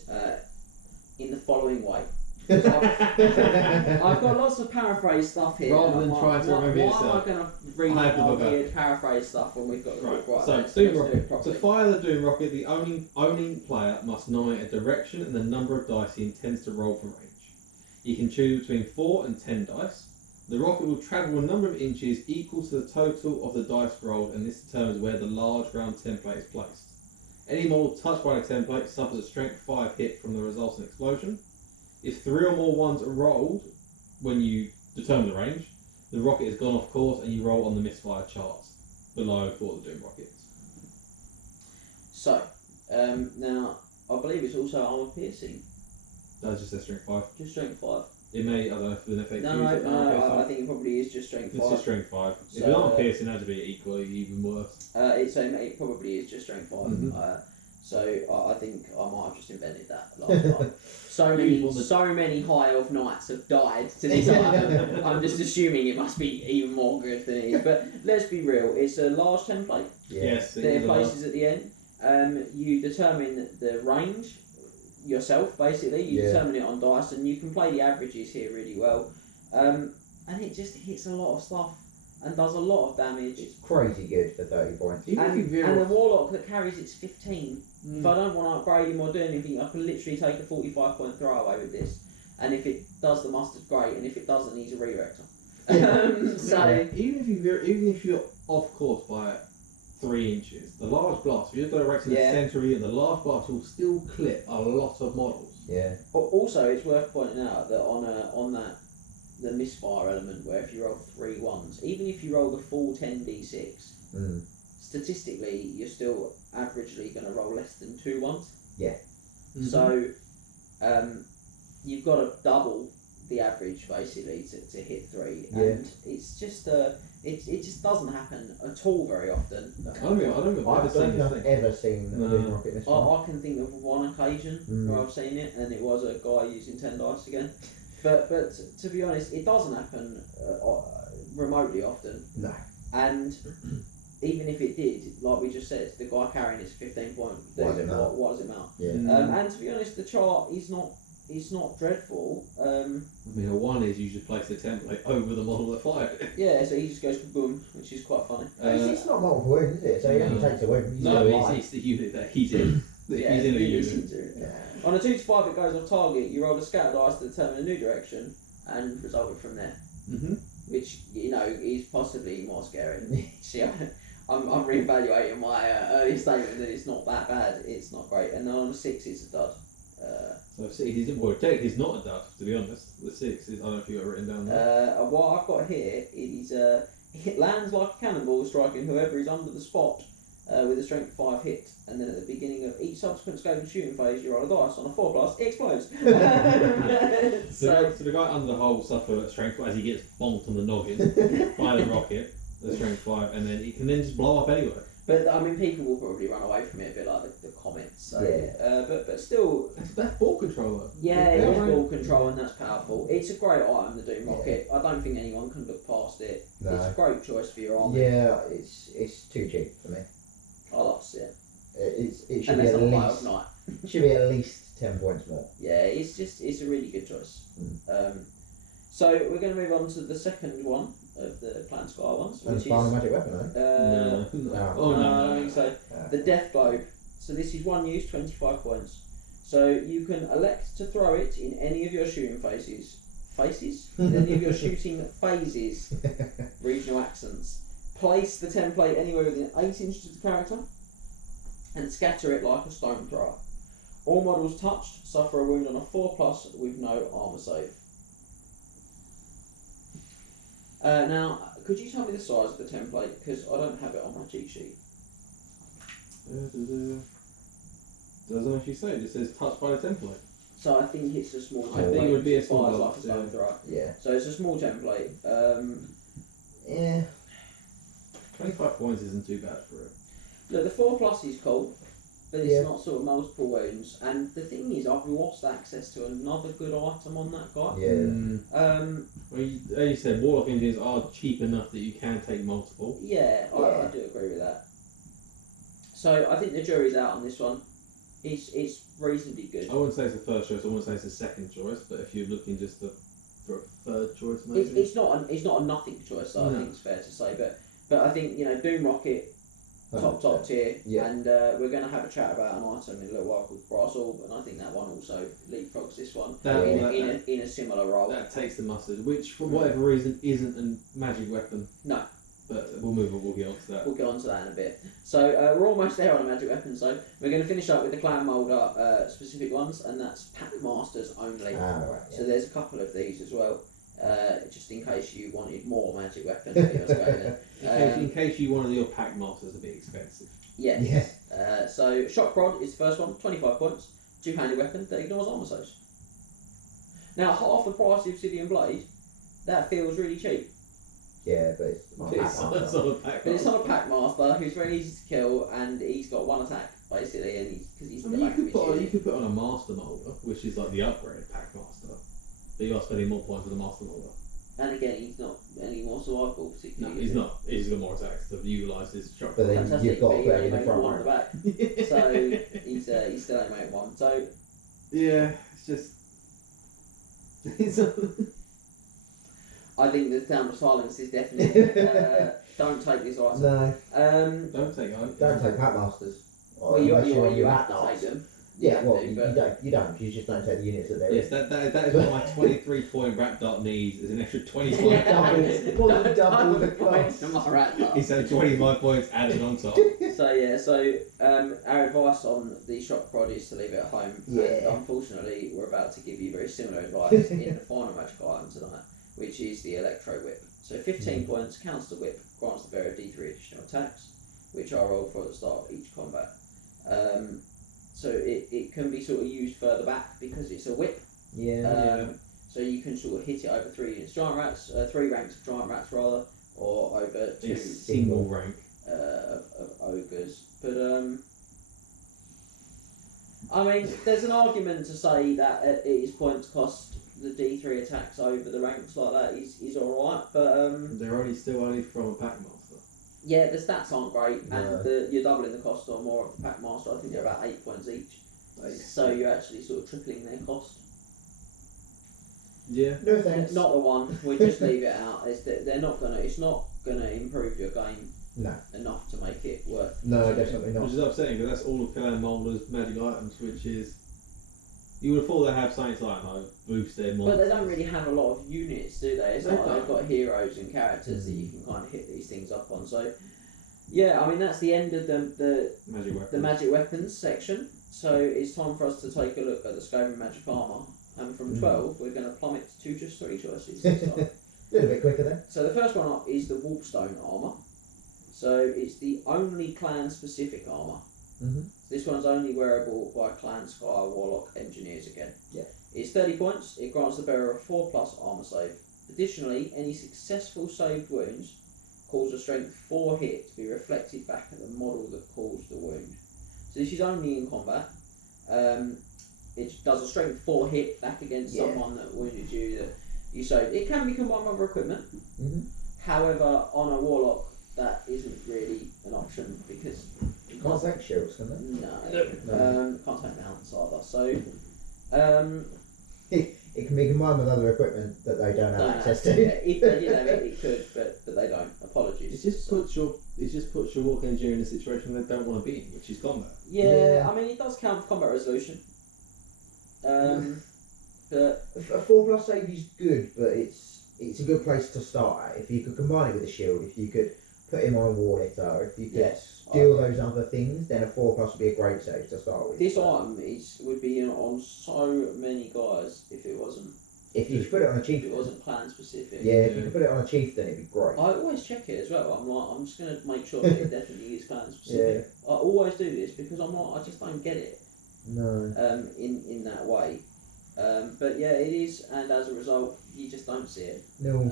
in the following way. I've got lots of paraphrase stuff here. Rather than trying to remember yourself. Why am I going to read out weird paraphrase stuff when we've got the book right there? So, Doom let's do it Rocket. properly. To fire the Doom Rocket, the owning player must nominate a direction and the number of dice he intends to roll for range. You can choose between 4 and 10 dice. The rocket will travel a number of inches equal to the total of the dice rolled, and this determines where the large round template is placed. Any model touched by the template suffers a strength 5 hit from the resulting explosion. If 3 or more ones are rolled when you determine the range, the rocket has gone off course and you roll on the misfire charts below for the Doom Rockets. So, now, I believe it's also armor piercing. That's just a strength 5. Just strength 5. It may, I don't know if there's an effect. No, I think it probably is just strength 5. It's just strength 5. So, if it's not piercing, that'd be equally even worse. It probably is just strength 5. Mhm. So I think I might have just invented that last time. So many high elf knights have died to this item. I'm just assuming it must be even more good than it is. But let's be real, it's a large template. Yes. There are places at the end. You determine the range yourself, basically. You determine it on dice, and you can play the averages here really well. And it just hits a lot of stuff and does a lot of damage. It's crazy good for 30 points. And the Warlock that carries it's 15. If I don't want to upgrade him or do anything, I can literally take a 45 point throwaway with this. And if it does the mustard, great. And if it doesn't, he's a re-rector. So even if you're off course by 3 inches, the large blast, if you've got a rect in the centre of the large blast will still clip a lot of models. Yeah. Also, it's worth pointing out that on the misfire element, where if you roll 3 ones, even if you roll the full 10d6, statistically you're still averagely going to roll less than 2 ones. Yeah. Mm-hmm. So you've got to double the average basically to hit 3, and it's just it just doesn't happen at all very often. I don't think I've ever seen a Doom Rocket this one. I can think of one occasion where I've seen it, and it was a guy using 10 dice again. But to be honest, it doesn't happen remotely often. No. And even if it did, like we just said, the guy carrying his 15 point. What does it matter? Yeah. And to be honest, the chart is not dreadful. I mean, a 1 is you just place the template over the model that fired it. Yeah, so he just goes boom, which is quite funny. It's not multiple wounds, is it? So he only takes a wound. It's the unit that he's in. He's in a unit. On a 2 to 5, it goes off target. You roll a scatter dice to determine a new direction, and result it from there. Mm-hmm. Which is possibly more scary. See, I'm re-evaluating my earlier statement that it's not that bad. It's not great, and then on a 6, it's a dud. So 6 he's not a dud, to be honest. The 6 is, I don't know if you got it written down there. What I've got here is it lands like a cannonball, striking whoever is under the spot with a strength 5 hit, and then at the beginning of each subsequent Skaven shooting phase, you roll a dice on a 4+, it explodes. So the guy under the hole suffers a strength 5 as he gets bonked on the noggin by the rocket, the strength 5, and then he can then just blow up anywhere. But I mean, people will probably run away from it a bit like the comments. So, Yeah. but still, That's ball controller. yeah, Yeah, it's right. ball control and that's powerful. It's a great item, the Doom Rocket. I don't think anyone can look past it. No. It's a great choice for your army. Yeah, it's too cheap for me. I like to see it. It should And be that's at not Wild least Night. should be at least 10 points more. Yeah, it's a really good choice. So we're going to move on to the second one of the Clan Sky ones, And which final is magic weapon, eh? No. Oh no, no. I don't think so. The Death Globe. So this is one use, 25 points. So you can elect to throw it in any of your shooting phases. In any of your shooting phases. Regional accents. Place the template anywhere within 8 inches of the character, and scatter it like a stone thrower. All models touched suffer a wound on a 4+ with no armour save. Now, could you tell me the size of the template? Because I don't have it on my cheat sheet. Doesn't actually say. It just says touched by the template. So I think it's a small template. I think it would be a which small fires box, like a stone thrower. Yeah. So it's a small template. Yeah. 25 points isn't too bad for it. Look, the 4+ is cool, but it's Yeah. not sort of multiple wounds. And the thing is, I've lost access to another good item on that guy. Yeah. Well, as you said, Warlock engines are cheap enough that you can take multiple. Yeah, I do agree with that. So I think the jury's out on this one. It's reasonably good. I wouldn't say it's the first choice. I wouldn't say it's the second choice. But if you're looking just for a third choice, maybe It's not a nothing choice. So I No. think it's fair to say. But I think Doom Rocket top tier, Yeah. and we're going to have a chat about an item in a little while called Brass Orb, and I think that one also leapfrogs this one in a similar role. that takes the mustard, which for whatever reason isn't a magic weapon. No. But we'll move on. We'll get on to that. We'll get on to that in a bit. So we're almost there on the magic weapon. So we're going to finish up with the Clan Moulder specific ones, and that's Pack Masters only. Right, So there's a couple of these as well, just in case you wanted more magic weapons. In case you wanted your pack masters to be expensive. Yes. So Shock Rod is the first one, 25 points, two-handed weapon that ignores armor saves. Now half the price of the Obsidian Blade, that feels really cheap. Yeah, but it's not It's that on much. a pack But it's master. not a pack master who's very easy to kill, and he's got one attack basically, and because he's I in mean, the you back of could put his you could put on a master molder, which is like the upgraded pack master. But you are spending more points with the master molder. And again, he's not any more survivable No, particularly. he's not. He's got more attacks to utilise his shock. But then Fantastic, you've got but to he put only him in the made front one at the row. back, so he's still only made one. So Yeah, it's just. I think the Sound of Silence is definitely don't take this item. No, Don't take on. don't take Pack Masters. Well, you have to take them. Yeah, well, do, you but- don't. You don't. You just don't take the units that they're Yes, in. that is what my 23-point rat dot needs is an extra 25 points. More than double the points cost. to my rat dot. He's had 25 points added on top. So our advice on the Shock Rod is to leave it at home. Yeah. And unfortunately, we're about to give you very similar advice in the final magic item tonight, which is the Electro Whip. So 15 points, counts the whip, grants the bearer D3 additional attacks, which are rolled for at the start of each combat. So it can be sort of used further back because it's a whip. Yeah. So you can sort of hit it over 3 units giant rats, 3 ranks of giant rats rather, or over 2 It's single rank. of ogres. But I mean, there's an argument to say that it is points cost. The D3 attacks over the ranks like that is alright, but They're only from a pack master. yeah, the stats aren't great, No. and you're doubling the cost on more of the pack master. I think they're about 8 points each, so you're actually sort of tripling their cost. Yeah. No thanks. Not the one. We just leave it out. They're not gonna. It's not gonna improve your game No. enough to make it worth. No, definitely not. Which is upsetting because that's all of Clan Moulder's magic items, which is. You would have thought they'd have something like boost their But monsters. they don't really have a lot of units, do they? It's They not like don't. they've got heroes and characters that you can kind of hit these things up on. So, yeah, I mean that's the end of the Magic weapons. magic weapons section. So it's time for us to take a look at the Skaven magic armor. And from 12, we're going to plummet to just 3 choices this time. A little bit quicker then. So the first one up is the Warpstone armor. So it's the only clan specific armor. Mhm. This one's only wearable by Clan Sky Warlock Engineers again. Yeah. It's 30 points. It grants the bearer a 4+ armor save. Additionally, any successful saved wounds cause a strength 4 hit to be reflected back at the model that caused the wound. So this is only in combat. It does a strength 4 hit back against someone that wounded you. That you saved. It can be combined with other equipment. However, on a warlock, that isn't really an option because You can't take shields, can they? no. Can't take mounts either. So It can be combined with other equipment that they don't have access to. if they did have it, it could, but they don't. Apologies. It just puts your walk engineer in a situation they don't want to be in, which is combat. Yeah, I mean it does count for combat resolution. But A 4+ save is good, but it's a good place to start at. If you could combine it with a shield, if you could put him on a war litter, if you could do those other things, then a 4+ would be a great save to start with. this item would be on so many guys if it wasn't. If you could put it on a If chieftain. it wasn't clan specific. Yeah, if you could put it on a chieftain, it'd be great. I always check it as well. I'm just gonna make sure that it definitely is clan specific. I always do this because I just don't get it. No. In that way. But yeah, it is, and as a result, you just don't see it. No.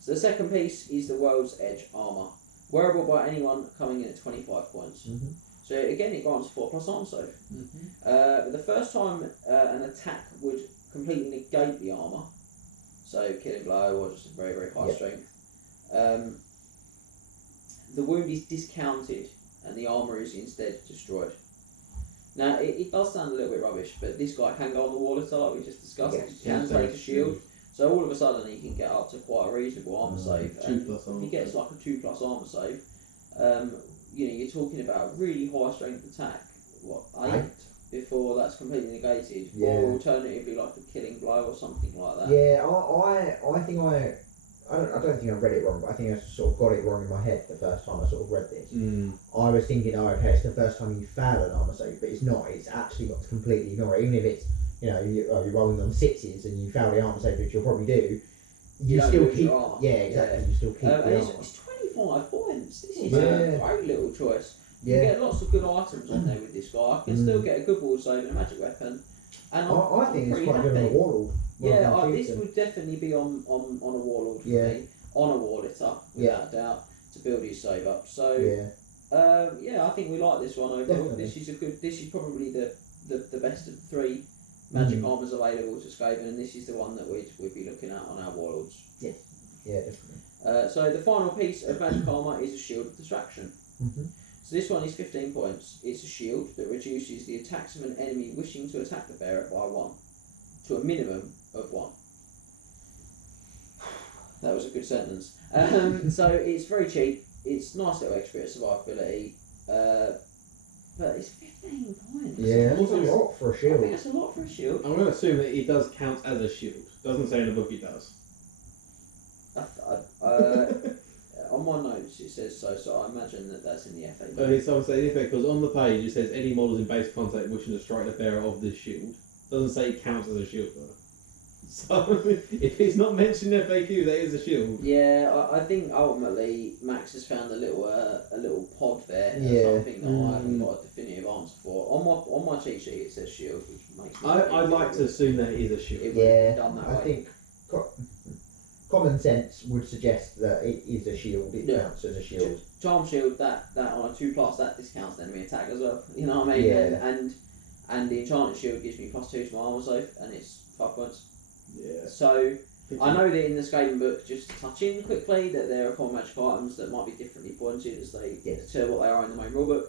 So the second piece is the World's Edge armor, wearable by anyone coming in at 25 points. So again, it grants 4+ arm save. But the first time an attack would completely negate the armor, so killing blow or just a very very high strength, the wound is discounted and the armor is instead destroyed. Now, it does sound a little bit rubbish, but this guy can go on the wall attack, like we just discussed. He can take a shield. So all of a sudden, he can get up to quite a reasonable armor save. 2+ armor. He gets like a 2+ armor save. You're talking about really high strength attack. What, 8? Before that's completely negated. Or alternatively, like a killing blow or something like that. Yeah, I don't think I read it wrong, but I think I sort of got it wrong in my head the first time I sort of read this. I was thinking, okay, it's the first time you fail an armor save, but it's not. It's actually got to completely ignore it. Even if it's, you're rolling on 6s and you fail the armor save, which you'll probably do, you still keep. Yeah, exactly. You still keep the armor. It's 25 points. This is Yeah. a great little choice. You Yeah. get lots of good items on there with this guy. I can still get a good wall save and a magic weapon. And I think it's pretty quite good on a happy. warlord. Yeah, this would definitely be on a warlord for me. On a war litter, without doubt, to build his save up. So I think we like this one overall. Definitely. This is probably the best of the 3 magic armors available to Skaven, and this is the one that we'd be looking at on our warlords. Yeah, definitely. So the final piece of magic armor is a shield of distraction. So this one is 15 points. It's a shield that reduces the attacks of an enemy wishing to attack the bearer by 1 to a minimum of 1. That was a good sentence. So it's very cheap. It's nice little extra bit of survivability. But it's 15 points. Yeah, that's a lot for a I shield. think that's a lot for a shield. I'm going to assume that it does count as a shield. Doesn't say in the book it does. On my notes it says so I imagine that's in the FAQ. Okay, someone say in effect, because on the page it says any models in base contact wishing to strike the bearer of this shield. Doesn't say it counts as a shield though. So if it's not mentioned in FAQ, that is a shield. Yeah, I think ultimately Max has found a little pod there. Something that I haven't got a definitive answer for. On my cheat sheet it says shield, which makes me I'd like to assume that it is a shield. It would be done that I way. think common sense would suggest that it is a shield. It counts as a shield. Charm shield that on a 2+, that discounts enemy attack as well. You know what I mean? Yeah. And the enchanted shield gives me +2 to my armor save, and it's 5 points. Yeah. So I know that in the Skaven book, just touching quickly, that there are common magic items that might be differently pointed as they to what they are in the main rulebook.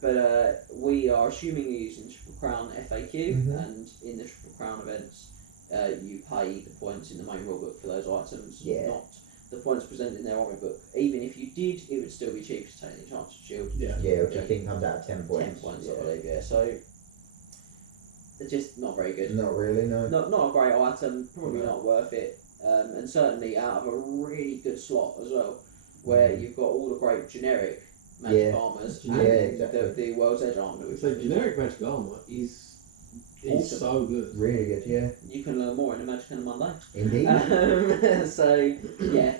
But we are assuming you're using Triple Crown FAQ, and in the Triple Crown events, you pay the points in the main rulebook for those items, not the points presented in their army book. Even if you did, it would still be cheaper to take the enchanted shield. Yeah, which I think comes out of 10 points. 10 points, I believe. Yeah, so it's just not very good. Not really, no. Not a great item. Probably not worth it. And certainly out of a really good slot as well, where you've got all the great generic magic armors and the World's Edge armor. So generic magic armor is awesome. So good. Really good, yeah. You can learn more in a Magic on a Monday. Indeed.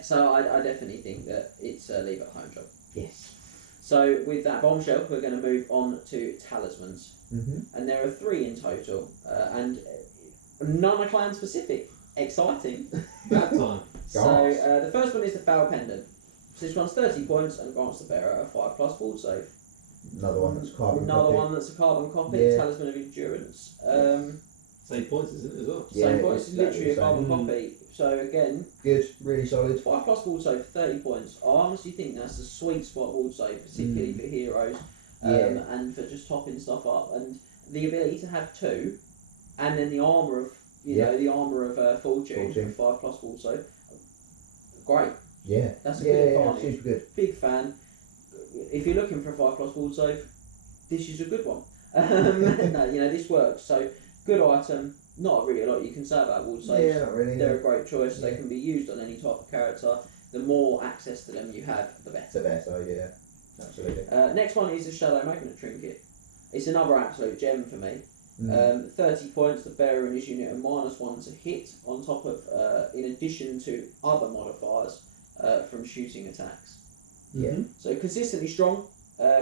So I definitely think that it's a leave at home job. Yes. So with that bombshell, we're going to move on to talismans. And there are 3 in total, and none are clan specific. Exciting. That time. So the first one is the Foul Pendant. So this one's 30 points and grants the bearer a 5+ ward save. Another one that's carbon Another copy. one that's a carbon copy, Yeah. Talisman of Endurance. Same points, isn't it, as well? Yeah, Same points, it's literally a exactly the carbon same. copy. So again, Good, really solid. 5+ ward save, 30 points. I honestly think that's a sweet spot ward save, particularly for heroes, Yeah. and for just topping stuff up. And the ability to have 2, and then the armour of, the armour of Fortune for 5+ ward save. Great. Yeah. That's a good advantage. Super good. Big fan. If you're looking for a 5+ ward save, this is a good one. No, this works. So good item. Not really a lot you can say about ward saves. Yeah, not really. They're a great choice. Yeah. They can be used on any type of character. The more access to them you have, the better. The better, yeah. Absolutely. Next one is a Shadow Magnet Trinket. It's another absolute gem for me. 30 points, the bearer and his unit are -1 to hit, on top of, in addition to other modifiers from shooting attacks. Yeah. So consistently strong.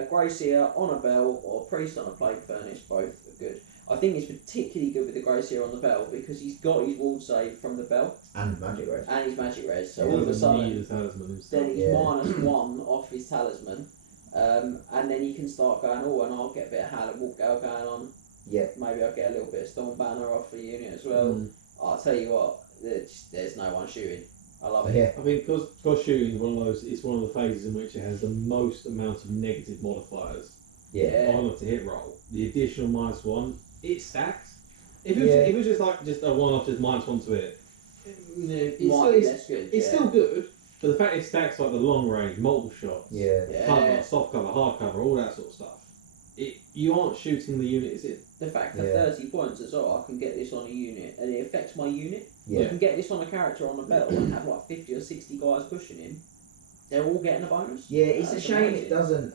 Grey Seer on a bell or Priest on a Plague Furnace, both are good. I think it's particularly good with the Grey Seer on the bell because he's got his ward save from the bell And magic res. and his magic res. So Yeah, all of a Need sudden, a talisman and stuff. then he's Yeah. -1 off his talisman, and then he can start going, and I'll get a bit of Howler Walk Gale going on. Yeah. Maybe I'll get a little bit of Storm Banner off the unit as well. I'll tell you what, there's no one shooting. I love it. Yeah. I mean, because shooting is one of those. It's one of the phases in which it has the most amount of negative modifiers Yeah. on a hit roll. The additional -1, it stacks. If it Yeah. was just a one-off, just -1 to it, it's Might be still, less good. it's still good. But the fact it stacks like the long range, multiple shots, Yeah. cover, soft cover, hard cover, all that sort of stuff. You aren't shooting the unit, is it? The fact that Yeah. 30 points as well, I can get this on a unit and it affects my unit. I Yeah. can get this on a character on a belt and have like 50 or 60 guys pushing him. They're all getting a bonus. Yeah, it's a That's shame amazing. it doesn't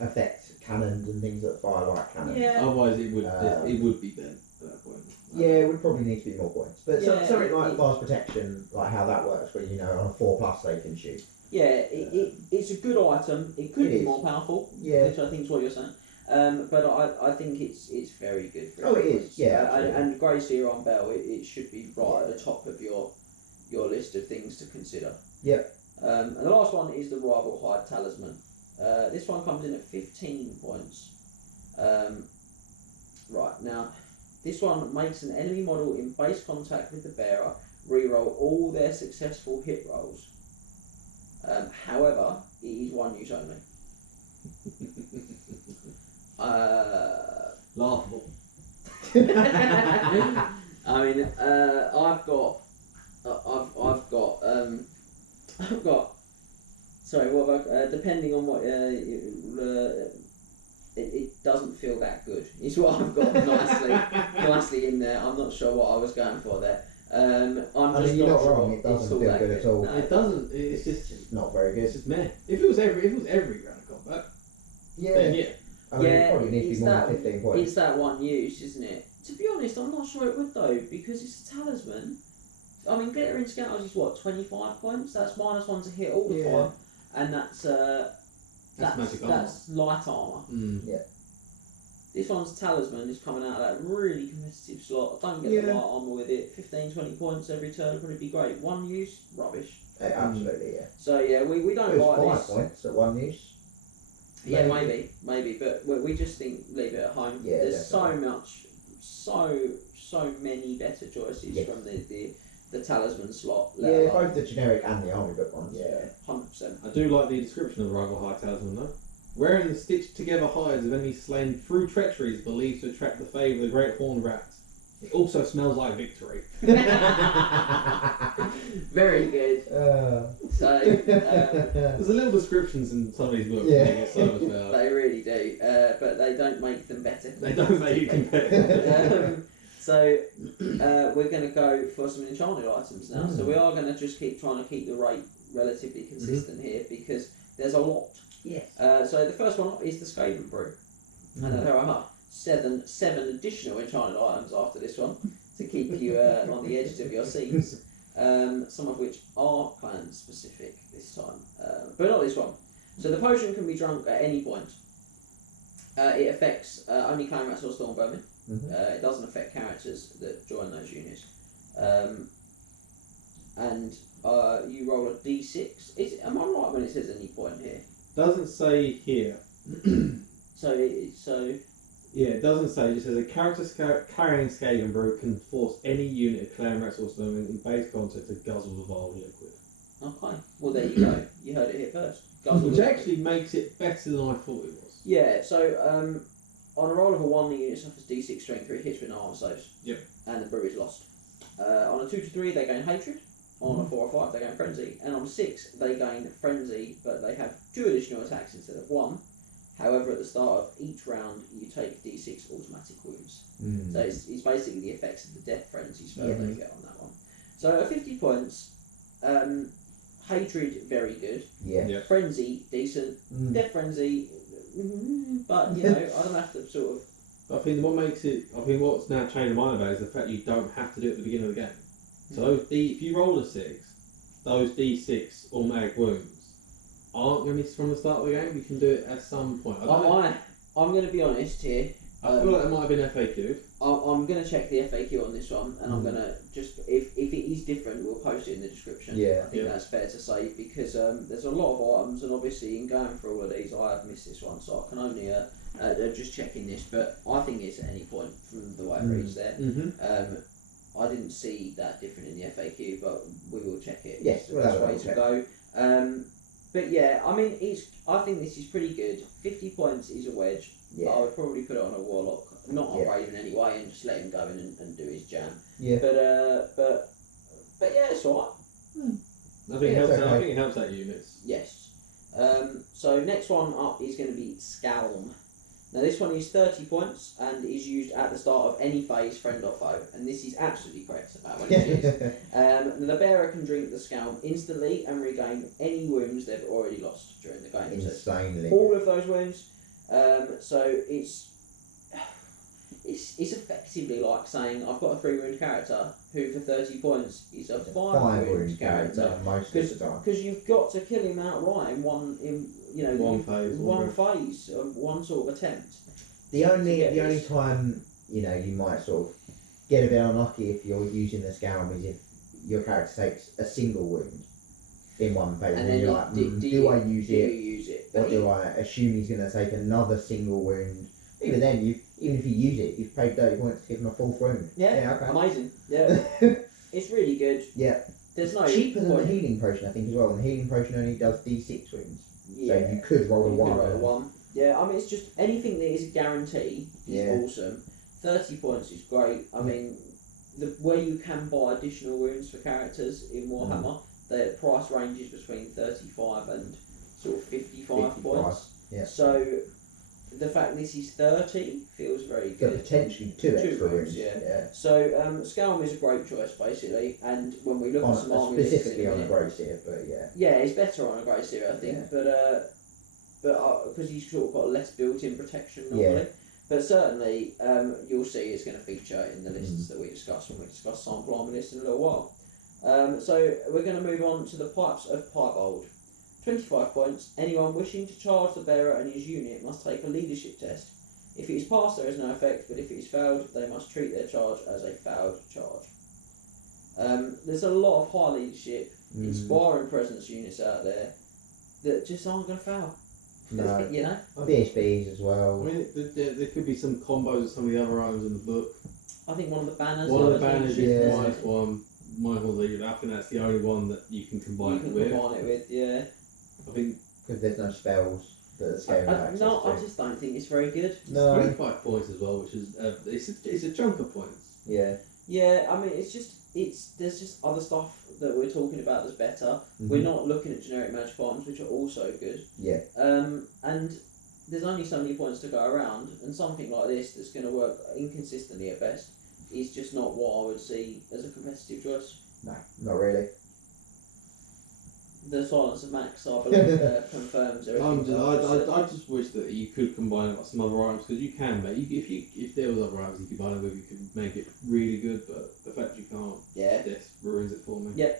affect cannons and things that fire like cannons. Yeah. Otherwise, it would be then at that point. Yeah, it would probably need to be more points. But Yeah, something like fast protection, like how that works, where on a 4+ they can shoot. Yeah, it's a good item. It could It be is. more powerful, Yeah. which I think is what you're saying. But I think it's very good for Oh, it everyone. is, yeah, And, absolutely. and Grey Seer on Bell, it should be right at the top of your list of things to consider. Yep. And the last one is the Rival Hide Talisman. This one comes in at 15 points. Right, now, this one makes an enemy model in base contact with the bearer reroll all their successful hit rolls. However, it is one use only. Laughable. I mean, I've got. Sorry, what about depending on what it doesn't feel that good. Is what I've got nicely in there. I'm not sure what I was going for there. I'm just you're not not sure wrong. It it's doesn't all feel that good at all. No. It doesn't. It's just. It's not very good. It's just meh. If it was every round of combat, Yeah. then yeah. I mean, Yeah, it probably needs to it's be more that- than 15 points. It's that one use, isn't it? To be honest, I'm not sure it would though, because it's a talisman. I mean, Glittering Scours is what, 25 points? That's -1 to hit all the Yeah. time, and that's magic armor. that's light armor. This one's talisman is coming out of that really competitive slot. I don't get the Yeah. light armor with it. 15, 20 points every turn would probably be great. One use, rubbish. Absolutely, yeah. So yeah, we It don't was like 5 this. points at one use. Yeah, maybe, but we just think leave it at home. Yeah, There's definitely. so many better choices Yes. from the talisman slot. Yeah, both the generic and the army book ones. Yeah, 100%. I do like the description of the Rival Hide Talisman though. Wearing the stitched together hides of enemies slain through treachery is believed to attract the favour of the Great Horned Rat. It also smells like victory. Very good. So There's a little descriptions in some of these books Yeah. that make it so much better. they really do, but they don't make them better. They don't make you compare. So we're going to go for some enchanted items now. So we are going to just keep trying to keep the rate relatively consistent here because there's a lot. Yes. So the first one up is the Skaven Brew. And there are seven additional enchanted items after this one to keep you on the edges of your seats. Some of which are clan specific this time, but not this one. So the potion can be drunk at any point. It affects only clan rats or stormbowmen. It doesn't affect characters that join those units. and you roll a d6. Am I right when it says any point here? Doesn't say here. So Yeah, it doesn't say. It just says a character carrying Skaven brew can force any unit of Clan Rex or Stone in base contact to guzzle the vial liquid. okay. Well, there you go. You heard it here first. Guzzle Which the- actually makes it better than I thought it was. Yeah. So on a roll of a 1, the unit suffers d6 strength 3 hits with an armor saves. Yep. And the brew is lost. On a 2 to 3, they gain hatred. On a 4 or 5, they gain frenzy. And on a 6, they gain frenzy, but they have 2 additional attacks instead of 1. However, at the start of each round, you take d6 automatic wounds. So it's basically the effects of the death frenzy spell that you get on that one. So at 50 points, hatred, very good. Yeah. Frenzy, decent. Death frenzy, but you know, I don't have to sort of. But I think what makes it, I think what's now changed my mind about it is the fact you don't have to do it at the beginning of the game. So those if you roll a 6, those d6 automatic wounds aren't going to be from the start of the game. You can do it at some point. I'm going to be honest here. I feel like it might have been FAQ. I'm going to check the FAQ on this one, and I'm going to just if it is different, we'll post it in the description. Yeah. I think that's fair to say because there's a lot of items, and obviously in going through all of these, I have missed this one, so I can only just checking this. But I think it's at any point from the way it reads there. I didn't see that different in the FAQ, but we will check it. Yes, It's the best way to check. go. But yeah, I mean, I think this is pretty good. 50 points is a wedge. Yeah. But I would probably put it on a warlock, not on Yeah. Raven anyway, and just let him go in and do his jam. Yeah. But yeah, it's alright. I think, Yeah, it helps it's out, okay. I think it helps out units. Yes. So next one up is going to be Scalm. Now this one is 30 points and is used at the start of any phase, friend or foe, and this is absolutely correct about when it is. The bearer can drink the Scalm instantly and regain any wounds they've already lost during the game. So Insanely. all of those wounds. So it's effectively like saying I've got a 3 wound character who for 30 points is a 5 wound character. most of the time. Because you've got to kill him outright in one phase, one sort of attempt. The only get the only this. time you might sort of get a bit unlucky if you're using the Scalm is if your character takes a single wound in one phase, And and then you're you- like, do do I use you it, use it? or But do I assume he's going to take another single wound? Even then, even if you use it, you've paid 30 points to give him a full wound. yeah, Okay. amazing. Yeah, it's really good. Yeah. There's no Cheaper than the point. healing potion, I think, as well. And the healing potion only does D6 wounds, Yeah. so you could roll a You could one. roll a 1. Yeah, I mean it's just anything that is a guarantee is Yeah. awesome. 30 points is great. I mean, where you can buy additional wounds for characters in Warhammer, the price ranges between 35 and sort of 55 55, points. yeah. So the fact this is 30 feels very So good. potentially two Two extra wounds, wounds. yeah. So Scalm is a great choice basically, and when we look at some army lists Specifically in on a minute- grey seer, but yeah. yeah, it's better on a grey seer, I think, Yeah. but because he's sort of got less built-in protection normally. Yeah. But certainly, you'll see it's going to feature in the lists that we discuss when we discuss sample army lists in a little while. So we're going to move on to the pipes of Piebold. 25 points. Anyone wishing to charge the bearer and his unit must take a leadership test. If it is passed, there is no effect, but if it is failed, they must treat their charge as a failed charge. There's a lot of high leadership, inspiring presence units out there that just aren't going to fail. No. You know? BSBs as I well. mean, there could be some combos of some of the other items in the book. I think one of the banners. One of the is banners leadership, is isn't minus it? one, minus one leader. I think that's the only one that you can combine You it can with. combine it with, yeah. I think Because there's no spells that the Skaven have access No, to. I just don't think it's very good. No. 25 points as well, which is it's a chunk of points. Yeah. Yeah, I mean, there's just other stuff that we're talking about that's better. We're not looking at generic magic items, which are also good. Yeah. And there's only so many points to go around, and something like this that's going to work inconsistently at best is just not what I would see as a competitive choice. No, not really. The Silence of Max, I believe, confirms everything. I just wish that you could combine it with some other items, because you can make if there was other items you could combine it with, you could make it really good. But the fact you can't, Yeah, this ruins it for me. Yeah.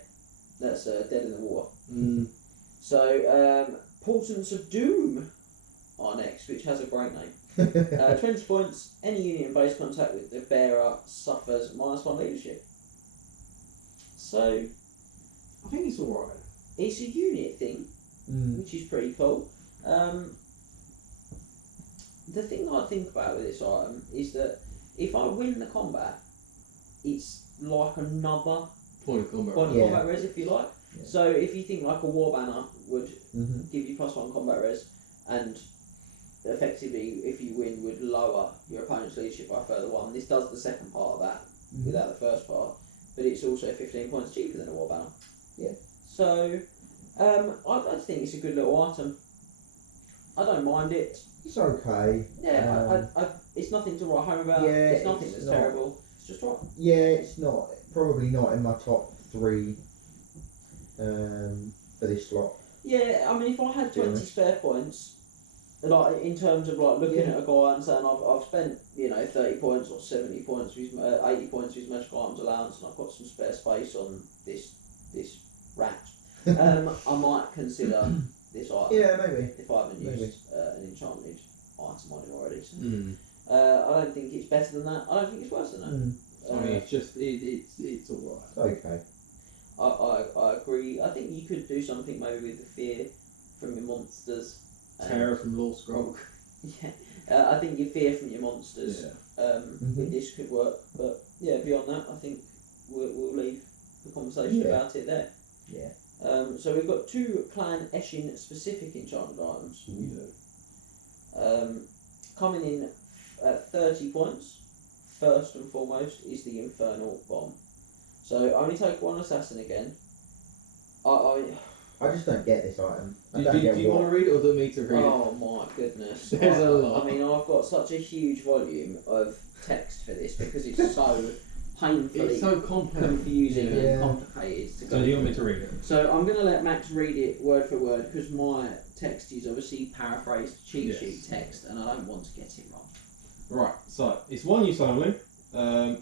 that's Dead in the Water. Mm. So, Portents of Doom are next, which has a great name. 20 points. Any unit in base contact with the bearer suffers -1 leadership. So, I think it's alright. It's a unit thing, which is pretty cool. The thing I think about with this item is that if I win the combat, it's like another Point of combat. point of Yeah. combat res, if you like. Yeah. So if you think like a war banner would Mm-hmm. give you +1 combat res, and effectively, if you win, would lower your opponent's leadership by a further 1. This does the second part of that without the first part, but it's also 15 points cheaper than a war banner. Yeah. So, I just think it's a good little item. I don't mind it. It's okay. Yeah, it's nothing to write home about. Yeah, it's nothing it's that's not. terrible. It's just right. Yeah, it's not probably not in my top 3 for this slot. Yeah, I mean, if I had To be 20 honest. spare points, like in terms of like looking Yeah. at a guy and saying I've spent 30 points or 70 points with 80 points with magical items allowance, and I've got some spare space on this rat, I might consider this item Yeah, maybe. if I haven't maybe. used an enchanted item on him already. So, Mm. I don't think it's better than that. I don't think it's worse than that. I mean, it's just it's alright. Okay. I agree. I think you could do something maybe with the fear from your monsters. Terror from Law Scroll. Yeah, I think your fear from your monsters Mhm. with this could work. But yeah, beyond that, I think we'll leave the conversation Yeah. about it there. Yeah. So we've got 2 Clan Eshin specific enchanted items. Coming in at 30 points, first and foremost is the Infernal Bomb. So only take 1 assassin again. I just don't get this item. I Do don't get you want to read it or do me to read it? Oh my goodness. There's a lot. I mean, I've got such a huge volume of text for this because it's so painfully It's so complex. confusing Yeah. and complicated to go So do you want me through. to read it? So I'm going to let Max read it word for word because my text is obviously paraphrased cheat Yes. sheet text and I don't want to get it wrong. Right, so it's 1 use only,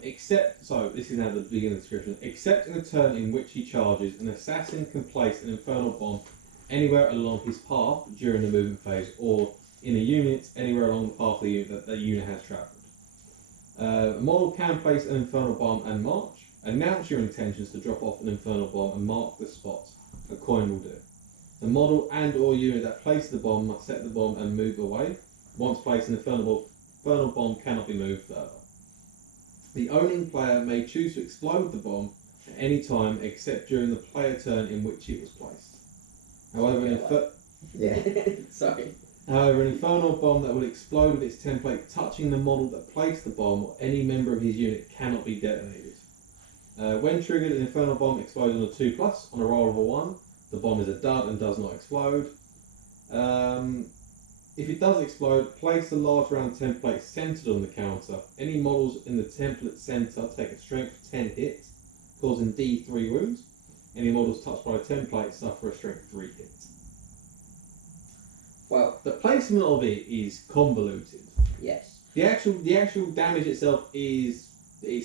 except, so this is now the beginning of the description, except in a turn in which he charges, an assassin can place an infernal bomb anywhere along his path during the movement phase, or in a unit anywhere along the path of the unit that the unit has travelled. A model can place an infernal bomb and march. Announce your intentions to drop off an infernal bomb and mark the spot. A coin will do. The model and or unit that placed the bomb must set the bomb and move away. Once placed, an infernal bomb cannot be moved further. The owning player may choose to explode the bomb at any time except during the player turn in which it was placed. However, Sorry. However, an infernal bomb that will explode with its template touching the model that placed the bomb or any member of his unit cannot be detonated. When triggered, an infernal bomb explodes on a 2+. On a roll of a 1, the bomb is a dud and does not explode. If it does explode, place the large round template centered on the counter. Any models in the template center take a strength 10 hit, causing D3 wounds. Any models touched by a template suffer a strength 3 hit. Well, The placement of it is convoluted. yes, The actual damage itself is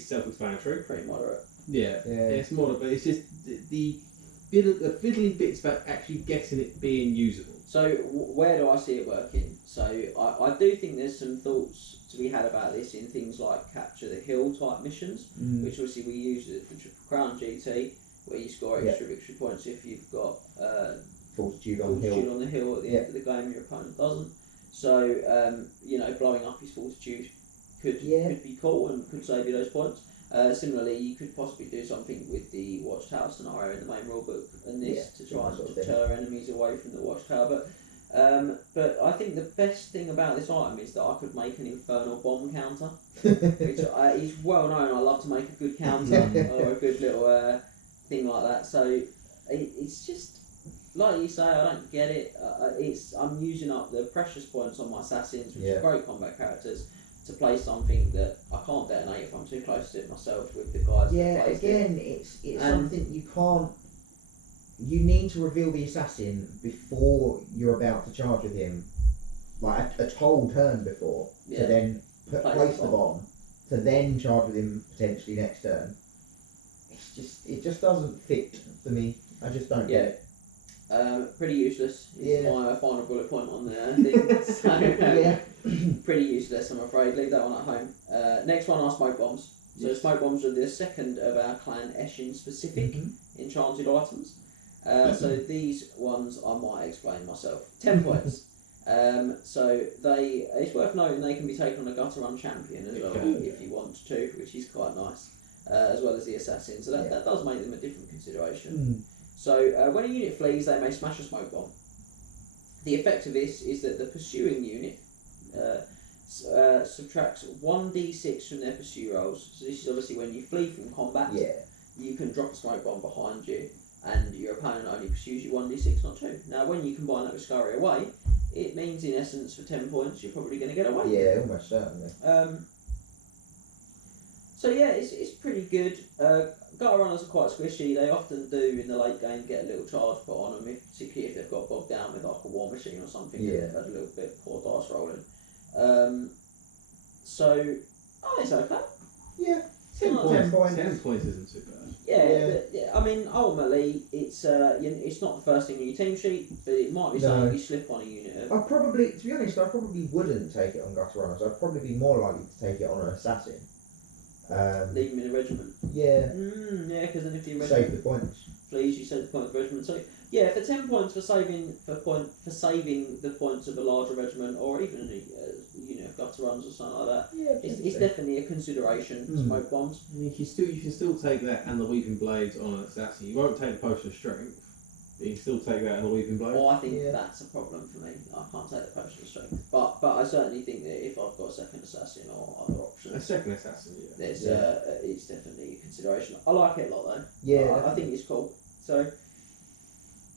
self-explanatory. pretty moderate. Yeah, Yeah. it's moderate, but it's just the fiddly bits about actually getting it being usable. So where do I see it working? So I do think there's some thoughts to be had about this in things like Capture the Hill type missions, which obviously we use it for Triple Crown GT, where you score extra victory points if you've got Fortitude on hill. fortitude on the hill at the end of the game, your opponent doesn't. So blowing up his fortitude could be cool and could save you those points. Similarly, you could possibly do something with the Watchtower scenario in the main rulebook and this to try and deter enemies away from the Watchtower. But I think the best thing about this item is that I could make an Infernal Bomb counter, which is well known. I love to make a good counter or a good little thing like that. So it's just like you say, I don't get it. I'm using up the precious points on my assassins, which are great combat characters, to play something that I can't detonate if I'm too close to it myself with the guys. Yeah, that placed again, it's something you can't. You need to reveal the assassin before you're about to charge with him, like a whole turn before, to then place the bomb, to then charge with him potentially next turn. It just doesn't fit for me. I just don't get it. Pretty useless is my final bullet point on there. So, pretty useless, I'm afraid. Leave that one at home. Next one are smoke bombs. So smoke bombs are the second of our Clan Eshin specific enchanted items. So these ones I might explain myself. 10 points. So it's worth noting they can be taken on a gutter run champion as well if you want to, which is quite nice, as well as the assassin. So that does make them a different consideration. So when a unit flees, they may smash a smoke bomb. The effect of this is that the pursuing unit subtracts 1d6 from their pursue rolls. So this is obviously when you flee from combat. Yeah. You can drop a smoke bomb behind you, and your opponent only pursues you 1d6, not 2. Now, when you combine that with Scurry Away, it means in essence for 10 points you're probably going to get away. Yeah, almost certainly. So yeah, it's pretty good. Gutter runners are quite squishy. They often do in the late game get a little charge put on them, particularly if they've got bogged down with like a war machine or something. Yeah. They've had a little bit of poor dice rolling. It's okay. Yeah. 10 10 points. points. 10 points isn't too bad. Yeah. I mean, ultimately, it's not the first thing on your team sheet, but it might be something you slip on a unit of. To be honest, I probably wouldn't take it on gutter runners. I'd probably be more likely to take it on an assassin. Leave him in a regiment. Yeah. Yeah, because then if the regiment Save the points. flees, you save the point of the regiment. So yeah, for 10 points for saving the points of a larger regiment, or even a unit of gutter runners or something like that. Yeah, It's definitely a consideration. Smoke bombs. I mean, you can still take that and the weeping blades on an assassin. You won't take the potion of strength, but you can still take that and the weeping blades. Oh, I think that's a problem for me. I can't take the potion of strength, but I certainly think that if I've got a second assassin or other options, A second assassin, there's it's definitely a consideration. I like it a lot though. Yeah. I think it's cool. So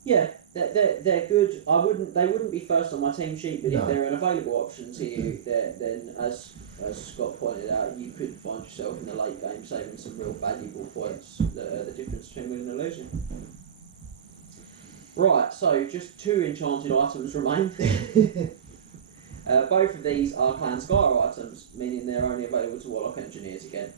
yeah, they're good. They wouldn't be first on my team sheet, but if they're an available option to you, then as Scott pointed out, you could find yourself in the late game saving some real valuable points that are the difference between winning and losing. Right, so just 2 enchanted items remain. Both of these are Clan Skyr items, meaning they're only available to Warlock Engineers again.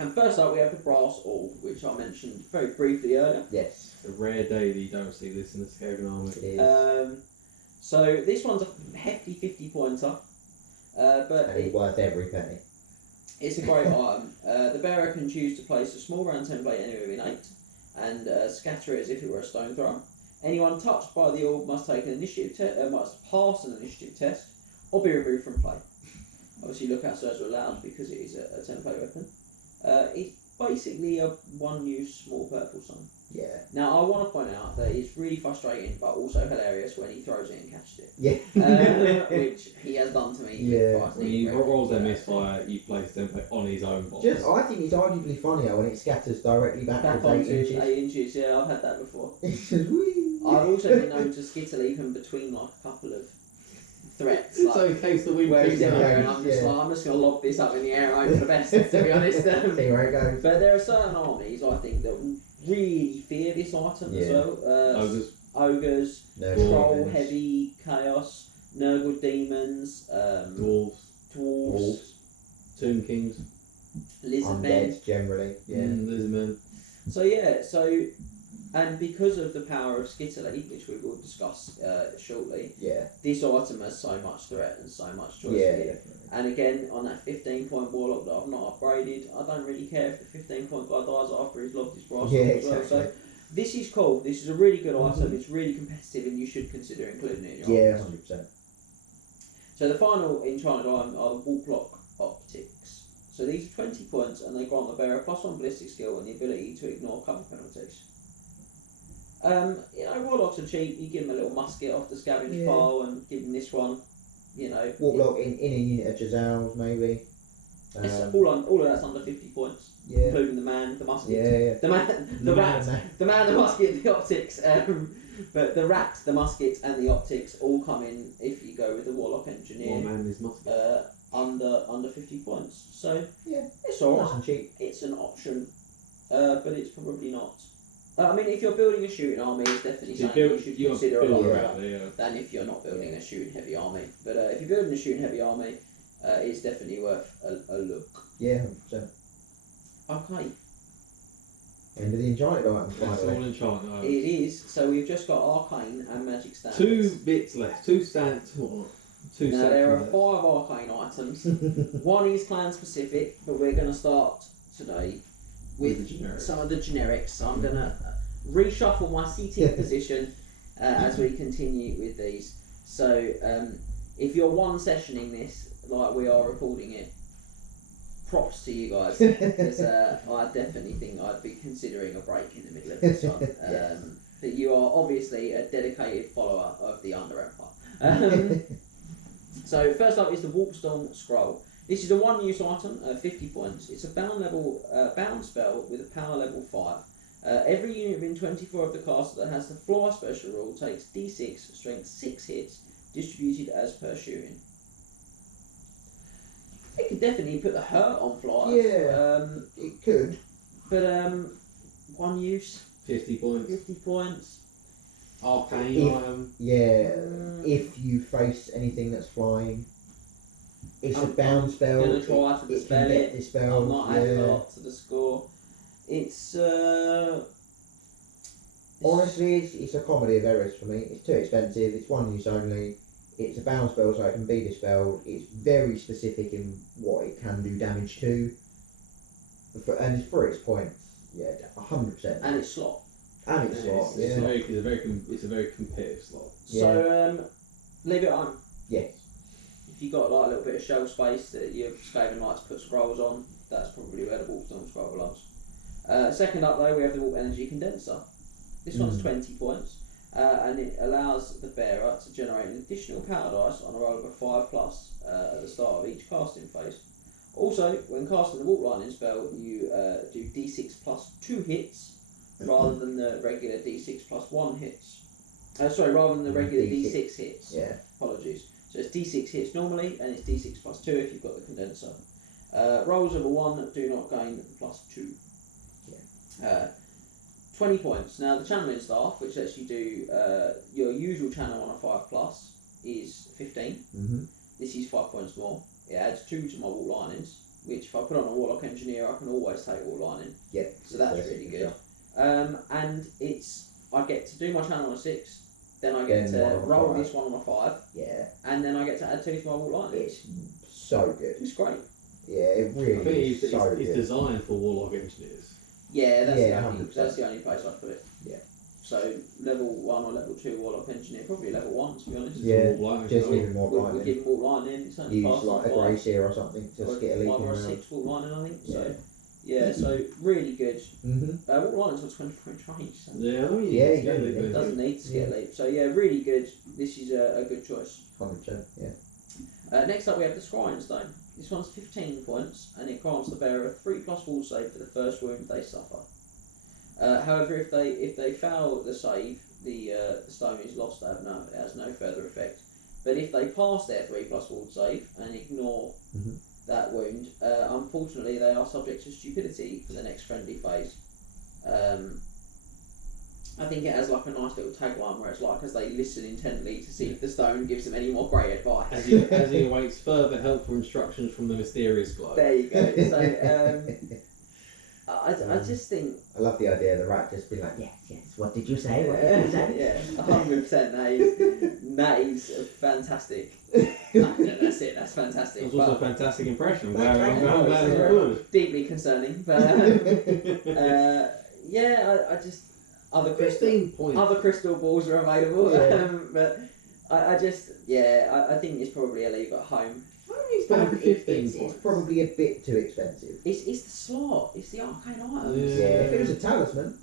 And first up we have the Brass Orb, which I mentioned very briefly earlier. Yes. It's a rare day that you don't see this in the Skaven army. It is. So this one's a hefty 50 pointer, but and it's worth every penny. it's a great item. The bearer can choose to place a small round template anywhere within 8 and scatter it as if it were a stone thrower. Anyone touched by the orb must take an initiative must pass an initiative test or be removed from play. Obviously, lookouts are allowed because it is a template weapon. It's basically a one-use small purple sun. Yeah. Now, I want to point out that it's really frustrating, but also hilarious when he throws it and catches it. Yeah. Which he has done to me. Yeah. When he rolls their misfire, you place the template on his own box. I think it's arguably funnier when it scatters directly back Back to 8 onto inches. 8 inches, yeah, I've had that before. It's just whee. I've also been known to skittle even between like a couple of threats. Like, So in case the wind where he's picks in up. the air and I'm just like, I'm just going to lob this up in the air and hope for the best, to be honest. See where it goes. But there are certain armies, I think, that really fear this item as well. Ogres, Troll, Demons. Heavy, Chaos, Nurgle Demons, Dwarves, Tomb Kings, Lizard Men. Undead generally. Yeah. Lizardmen. So and because of the power of Skittily, which we will discuss shortly, Yeah. this item has so much threat and so much choice. Yeah, for you. definitely. And again, on that 15-point Warlock that I've not upgraded, I don't really care if the 15-point guy dies after he's logged his brass Yeah, as well. exactly. So this is cool. This is a really good item. It's really competitive, and you should consider including it in your Yeah, armies. 100%. So the final enchanted item are the Warlock Optics. So these are 20 points, and they grant the bearer +1 ballistic skill and the ability to ignore cover penalties. Warlocks are cheap. You give them a little musket off the scavenge pile and give them this one. Warlock in a unit of Jazals, maybe. It's all of that's under 50 points, including the man, the musket, Yeah. the man, the rat, the man, the musket, the optics. But the rat, the musket, and the optics all come in if you go with the Warlock Engineer. One man is musket. Under 50 points. So Yeah. it's Nice alright. and cheap. It's an option, but it's probably not. I mean, if you're building a shooting army, it's definitely something you should consider a lot more than if you're not building a shooting heavy army. But if you're building a shooting heavy army, it's definitely worth a look. Yeah, 100%. Okay, End of the enchanted items, by That's the all way. enchanted. it is. So we've just got arcane and magic standards. 2 bits left. 2 stands. Two Now there are sections 5 arcane items. One is clan specific, but we're going to start today with the generics. some of the generics. So I'm going to reshuffle my seating position as we continue with these. So if you're one sessioning this, like we are recording it, props to you guys, because I definitely think I'd be considering a break in the middle of this one. But you are obviously a dedicated follower of the Under Empire. So first up is the Warpstorm Scroll. This is a one-use item, 50 points. It's a bound spell with a power level 5. Every unit within 24 of the caster that has the fly special rule takes d6 strength 6 hits, distributed as per shooting. It could definitely put the hurt on flies. Yeah, it could. But one use, 50 points. 50 points. Arcane item. Yeah, if you face anything that's flying, it's a bound spell. I'm gonna try to dispel it. Dispelled. I'm not adding a lot to the score. It's honestly, it's a comedy of errors for me. It's too expensive. It's one use only. It's a bound spell, so it can be dispelled. It's very specific in what it can do damage to, and it's for its points. Yeah, 100%. and it's slot. And it's slot. It's Yeah. a very competitive slot. Yeah. So leave it on. Yes. If you've got like a little bit of shelf space that your Skaven likes to put scrolls on, that's probably where the Warpstorm Scroll belongs. Second up though, we have the Warp Energy Condenser. This one's 20 points, and it allows the bearer to generate an additional power dice on a roll of a 5+ at the start of each casting phase. Also, when casting the Warp Lightning spell, you do d6 plus 2 hits rather than the regular d6 plus 1 hits. Rather than the regular d6 hits. Yeah. Apologies. So it's d6 hits normally, and it's d6 plus 2 if you've got the condenser. Rolls of a 1 do not gain plus 2. Yeah. 20 points. Now the channeling staff, which lets you do your usual channel on a 5+, is 15. Mm-hmm. This is 5 points more. It adds 2 to my Warp Linings, which if I put on a Warlock Engineer, I can always take Warp Lining. Yeah. So that's really good. And I get to do my channel on a 6, then I get to roll this one on a 5, Yeah. and then I get to add 2 to my Warp Linings. It's so good. It's great. Yeah, it I really think is so it's good. designed for Warlock Engineers. Yeah, that's, Yeah, the only, 100%. that's the only place I put it. Yeah. So level 1 or level 2 Warlock Engineer, probably level 1 to be honest. Yeah, Warp Lightning just spell. even more We'll lightning. give him Warp Lining, it's only Use fast like a on 5. grey seer or something to Or get a 5 leak or a in 6 Warp Lining, I think. Yeah. So yeah, so really good. Mm-hmm. Warp Lining's got 20 point range, so Yeah, I mean, Yeah, it's you don't good, need it but- doesn't need to get leap. So yeah, really good. This is a good choice. 100%. Yeah. Next up we have the Scrying Stone. This one's 15 points, and it grants the bearer a 3+ wall save for the first wound they suffer. However, if they fail the save, the stone is lost. It has no further effect. But if they pass their 3+ wall save and ignore that wound, unfortunately they are subject to stupidity for the next friendly phase. I think it has like a nice little tagline where it's like as they listen intently to see if the stone gives them any more great advice. As he awaits further helpful instructions from the mysterious globe. There you go. So I just think I love the idea of the rat just being like, yes, what did you say? What did you say? yeah, 100%. That is fantastic. That's it. That's fantastic. That was also a But fantastic impression. I'm Thank glad you. it was good. deeply concerning. But yeah, I just other 15 points. crystal balls are available. Yeah. But I think it's probably a leave at home. Only 15 It's points. probably a bit too expensive. It's the slot. It's the arcane items. Yeah. Yeah, if it was a talisman,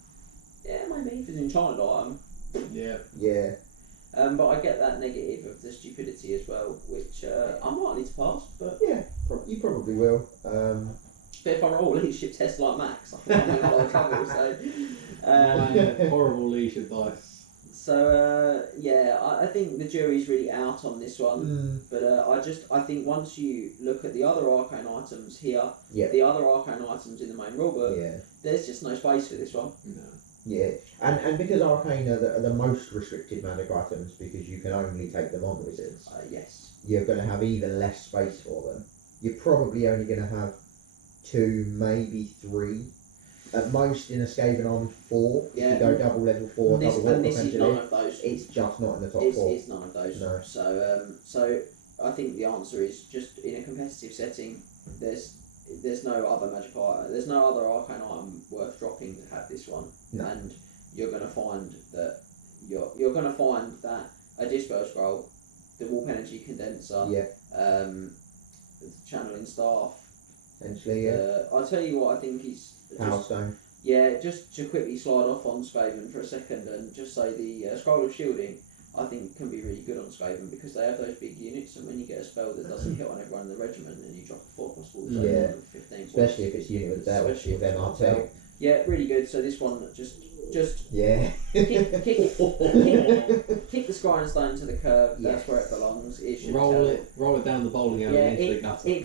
Yeah, maybe if it's an enchanted item. Yeah. yeah. But I get that negative of the stupidity as well, which I'm likely to pass. But Yeah, you probably will. if I roll leadership tests like Max, I think I'm in a lot of trouble. So, My horrible leadership dice. yeah, I think the jury's really out on this one. But I think once you look at the other arcane items here, Yeah. the other arcane items in the main rulebook, Yeah. there's just no space for this one. No. Yeah, and because arcane are the most restricted magic items because you can only take them on wizards, Yes. you're going to have even less space for them. You're probably only going to have 2, maybe 3, at most in a Skaven army 4. Yeah. If you go double level 4, This, double and Warlock this is none Engineer, of those. it's just not in the top It's, 4. it's none of those. No. So I think the answer is just in a competitive setting. There's no other magic item. There's no other arcane item worth dropping to have this one. No. And you're going to find that you're going to find that a Dispel Scroll, the Warp Energy Condenser, the Channeling Staff. Essentially, yeah. I'll tell you what I think is... Power Stone. Yeah, just to quickly slide off on Skaven for a second and just say the Scroll of Shielding, I think can be really good on Skaven because they have those big units, and when you get a spell that doesn't hit on everyone in the regiment and you drop a 4 plus 4, so 15 especially if it's unit with a belt, with MR2. Yeah, really good. So this one just yeah. kick the Scrying Stone to the curb. That's where it belongs. It should roll it down the bowling alley into the gutter. It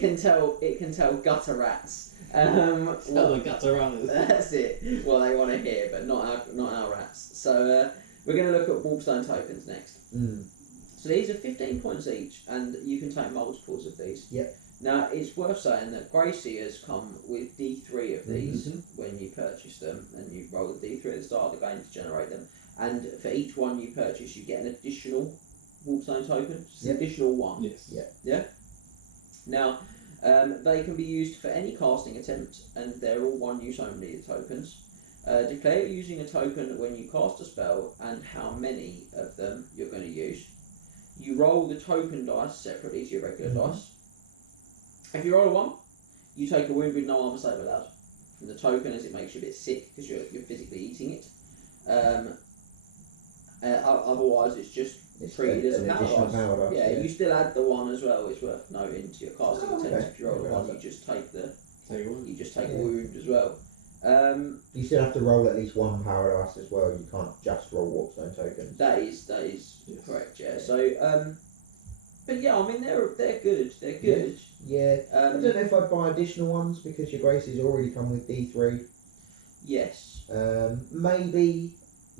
can tell gutter rats. Tell the gutter runners. That's it. What they want to hear, but not our rats. So we're going to look at Warpstone tokens next. So these are 15 points each, and you can take multiples of these. Yep. Now, it's worth saying that Grey Seers come with D3 of these when you purchase them, and you roll the D3 at the start of the game to generate them. And for each one you purchase, you get an additional Warpstone token. Just an additional one. Yes. Yeah? Now, they can be used for any casting attempt, and they're all one use only, the tokens. Declare you're using a token when you cast a spell and how many of them you're going to use. You roll the token dice separately to your regular dice. If you roll a 1, you take a wound with no armor save allowed from the token, as it makes you a bit sick because you're physically eating it. Otherwise, it's just treated as a power dice. Yeah, you still add the 1 as well. It's worth noting to your casting attempt. If you roll a 1, you just take a wound as well. You still have to roll at least 1 power dice as well. You can't just roll Warpstone tokens. That is correct. Yeah. So, but yeah, I mean they're good. They're good. Yeah. I don't know if I'd buy additional ones because your Graces already come with D3. Yes. Maybe,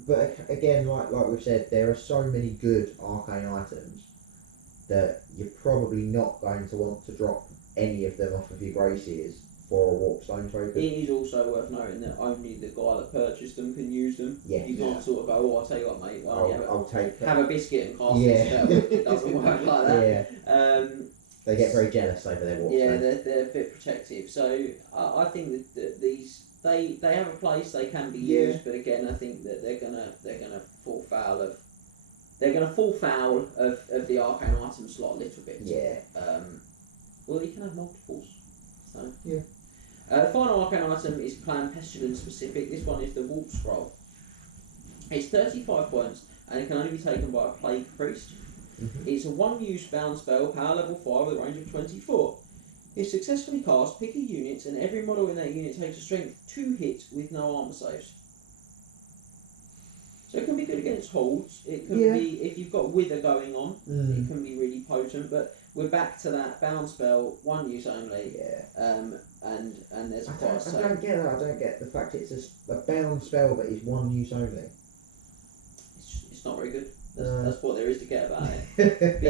but again, like we've said, there are so many good arcane items that you're probably not going to want to drop any of them off of your Graces for a Warpstone token. It is also worth noting that only the guy that purchased them can use them. Yeah. You can't sort of go, oh, I'll tell you what, mate. I'll take have a biscuit and cast this spell. It doesn't work like that. Yeah. They get very jealous over their Warpstone. Yeah, they're a bit protective. So I think that these they have a place. They can be used, but again, I think that they're gonna fall foul of the arcane item slot a little bit. Yeah. Well, you can have multiples. So yeah. The final arcane item is Clan Pestilence specific. This one is the Warp Scroll. It's 35 points and it can only be taken by a Plague Priest. It's a 1-use bound spell, power level 5 with a range of 24. If successfully cast, pick a unit and every model in that unit takes a strength 2 hit with no armor saves. So it can be good against holds. It can be, if you've got Wither going on, it can be really potent, but we're back to that bound spell, 1 use only. Yeah. And there's a price. I don't get that. I don't get the fact it's a bound spell, but it's 1 use only. It's not very good. That's what there is to get about it.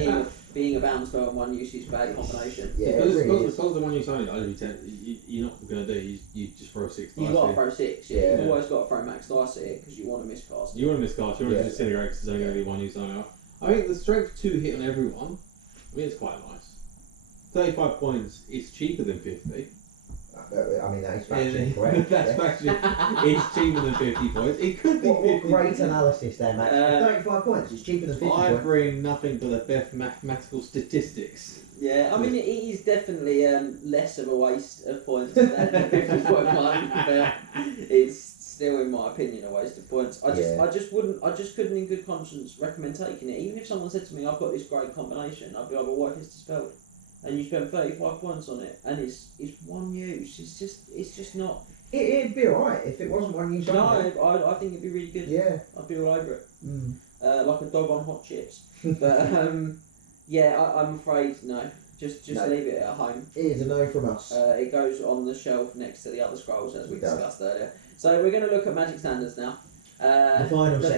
being a bound spell and 1 use is a bad combination. Yeah, because the 1 use only, you're not going to do. You just throw 6 dice. You've got to throw 6. Yeah. You've always got to throw max dice at it because you want to miscast. You want to miscast. You want to disintegrate because it's only going to be 1 use only. I think the strength 2 hit on everyone. I mean, it's quite nice. 35 points is cheaper than 50. I mean, that is factually correct. That's factually. It's cheaper than 50 points. It could be. What great analysis there, Max. 35 points. It's cheaper than 50 points. I bring nothing but the best mathematical statistics. Yeah, I mean, it is definitely less of a waste of points than the 50 point one, but it's still, in my opinion, a waste of points. I just couldn't in good conscience recommend taking it. Even if someone said to me, I've got this great combination, I'd be like, well, what if it's dispelled? And you spend 35 points on it, and it's 1 use. It's just not. It'd be alright if it wasn't 1 use. No, I think it'd be really good. Yeah, I'd be all over it. Like a dog on hot chips. But I'm afraid no. Just leave it at home. It is a no from us. It goes on the shelf next to the other scrolls as we discussed earlier. So we're going to look at Magic Standards now. The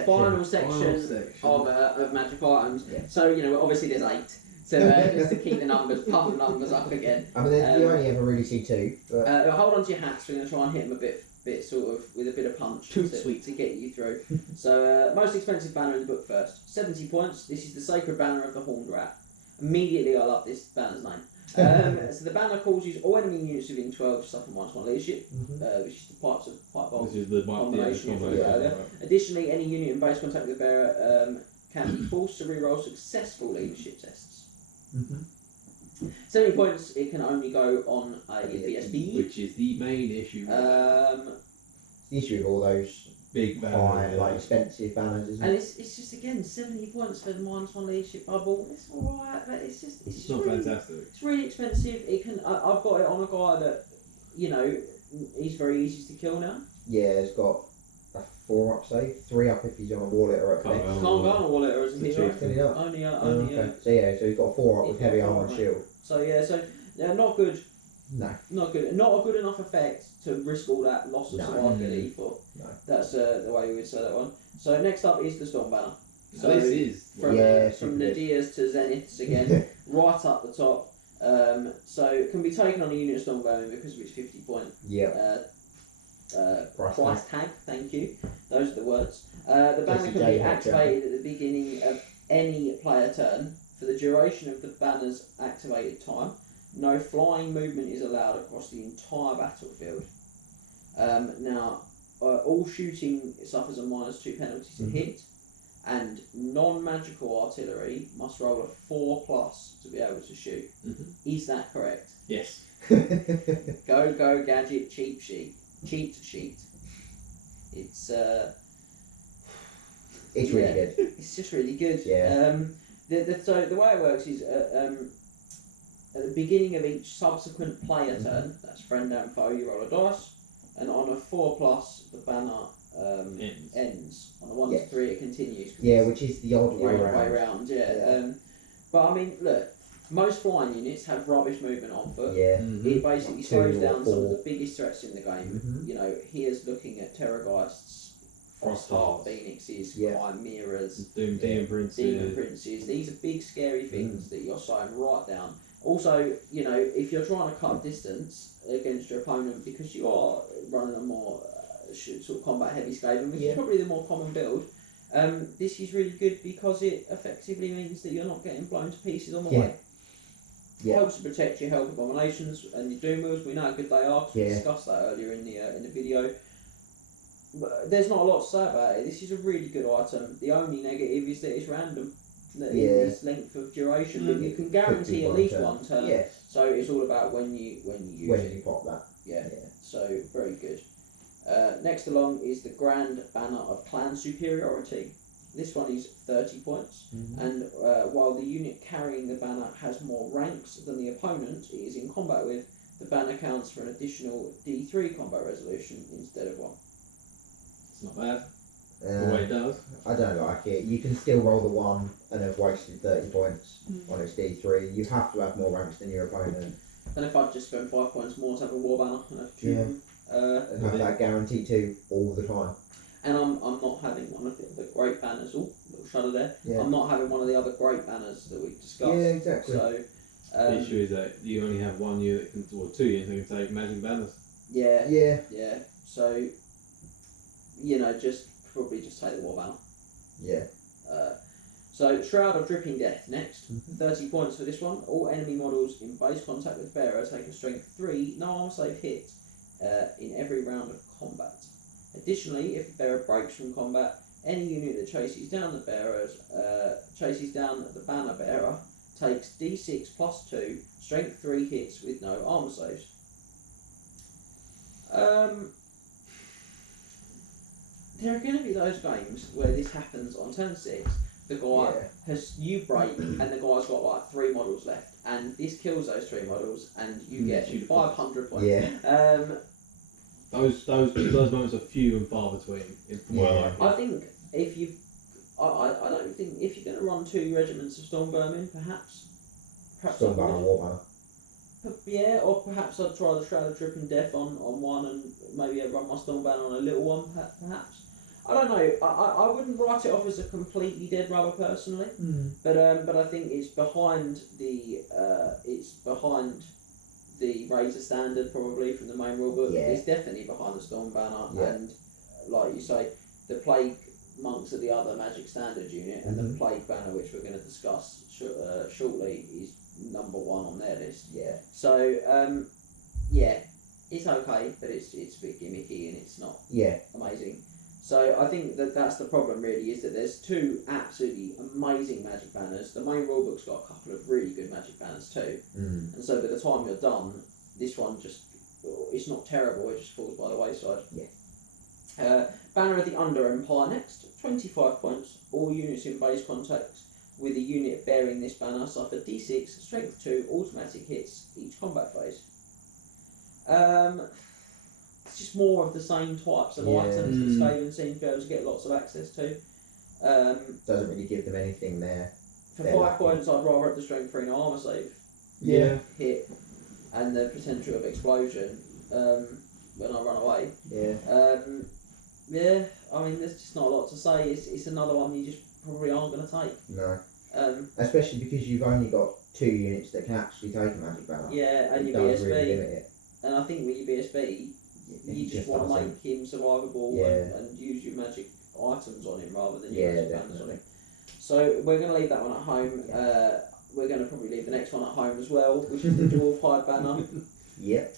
final section of Magic items. Yeah. So obviously there's 8. So just to keep the numbers, pump the numbers up again. I mean, you only ever really see 2. But... hold on to your hats. We're going to try and hit them a bit sort of with a bit of punch Too sweet to get you through. So most expensive banner in the book first. 70 points. This is the Sacred Banner of the Horned Rat. Immediately, I love this banner's name. So the banner causes all enemy units within 12 to suffer -1 leadership, which is the pipe bomb. This is the combination of right. Additionally, any unit in base contact with the bearer can be forced to reroll successful leadership tests. 70 points, it can only go on a VSB. Which is the main issue. The issue with all those big high, banners. like expensive banners, isn't And it? it's just again 70 points for the -1 leadership bubble. It's alright, but it's It's not really, fantastic. It's really expensive. It can. I've got it on a guy that, you know, he's very easy to kill now. Yeah, it's got a 4-up save, 3-up if he's on a wallet or a Can't flex. go Can't go on a wallet or as a It's a hero. cheap Fill it up. Only Okay. So yeah, so he's got a 4-up with heavy armor and shield. So not good. No. Not good. Not a good enough effect to risk all that loss of No. survivability for. No. That's the way we would say that one. So next up is the Storm Banner. So this is from super good. Nadirs to Zeniths again, right up the top. So it can be taken on a unit of Storm Vermin because of its 50 point Yeah. price tag. Thank you. Those are the words. The banner can be JHL. activated at the beginning of any player turn for the duration of the banner's activated time. No flying movement is allowed across the entire battlefield. Now, all shooting suffers a -2 penalty to hit, and non-magical artillery must roll a 4+ to be able to shoot. Is that correct? Yes. Go gadget cheat sheet. It's It's really good. It's just really good. Yeah. So the way it works is at the beginning of each subsequent player turn, that's friend and foe, you roll a dice, and on a 4+, the banner ends. On a 1 to 3, it continues. Yeah, which is the odd way round. Yeah. But I mean, look, most flying units have rubbish movement on foot. Yeah. It basically Like slows 2 or down some of 4. the biggest threats in the game. Mhm. You know, here's looking at Terrorgeists, Frostheart, Phoenixes, Yeah. Chimeras, Demon Princes. Demon Princes. These are big, scary things that you're slowing right down. Also, you know, if you're trying to cut distance against your opponent because you are running a more sort of combat-heavy Skaven, which is probably the more common build, this is really good because it effectively means that you're not getting blown to pieces on the way. Yeah. Helps to protect your Help Abominations and your Doom Wheels. We know how good they are. 'Cause we discussed that earlier in the video. But there's not a lot to say about it. This is a really good item. The only negative is that it's random. In its length of duration, but you can guarantee at least one turn. Yeah. So it's all about when you use When it. you pop that. Yeah. So very good. Next along is the Grand Banner of Clan Superiority. This one is 30 points, and while the unit carrying the banner has more ranks than the opponent it is in combat with, the banner counts for an additional D3 combat resolution instead of 1. It's not bad. The way it does. I don't like it. You can still roll the 1 and have wasted 30 points on its D3. You have to have more ranks than your opponent. And if I'd just spend 5 points more to have a war banner and have 2 And have that guarantee too all the time. And I'm not having one of the other great banners. Oh, little shudder there. Yeah. I'm not having one of the other great banners that we've discussed. Yeah, exactly. So, The issue is that you only have one unit that can, or 2 units that can take magic banners. yeah. So, you know, probably just take the war banner. Yeah. So, Shroud of Dripping Death next. 30 points for this one. All enemy models in base contact with bearer take a strength 3, no armor save hit in every round of combat. Additionally, if the bearer breaks from combat, any unit that chases down the banner bearer takes D6 plus 2, strength 3 hits with no armor saves. There are going to be those games where this happens on turn 6. The guy you break, and the guy's got like 3 models left, and this kills those 3 models, and you get 500 points. Yeah. Those moments are few and far between. I think if you, I don't think if you're going to run 2 regiments of Storm Vermin, perhaps Storm Banner, War Banner. Yeah, or perhaps I'd try the Shroud of Dripping Death on one, and maybe I'd run my Storm Banner on a little one, perhaps. I don't know. I wouldn't write it off as a completely dead rubber personally, but I think it's behind the Razor standard probably from the main rulebook. Yeah. It's definitely behind the Storm Banner, Yeah. and like you say, the Plague Monks are the other Magic Standard unit, and the Plague Banner, which we're going to discuss shortly, is number one on their list. Yeah. So yeah, it's okay, but it's a bit gimmicky and it's not amazing. So I think that's the problem really, is that there's two absolutely amazing Magic banners. The main rulebook's got a couple of really good Magic banners too, and so by the time you're done, this one it's not terrible, it just falls by the wayside. Yeah. Banner of the Under Empire next, 25 points. All units in base contact with a unit bearing this banner suffer D6, strength 2, automatic hits each combat phase. It's just more of the same types of items that Skaven seem to be able to get lots of access to. Doesn't really give them anything there. For 5 points, I'd rather have the strength 3 and armor save. Yeah. Hit and the potential of explosion when I run away. Yeah. Yeah, I mean, there's just not a lot to say. It's another one you just probably aren't going to take. No. Especially because you've only got 2 units that can actually take a Magic banner. Yeah, and it your does BSB. really limit it. And I think with your BSB, you just want to make him survivable and use your magic items on him rather than your magic banners on him. So we're going to leave that one at home. We're going to probably leave the next one at home as well, which is the Dwarf Hide banner. Yep.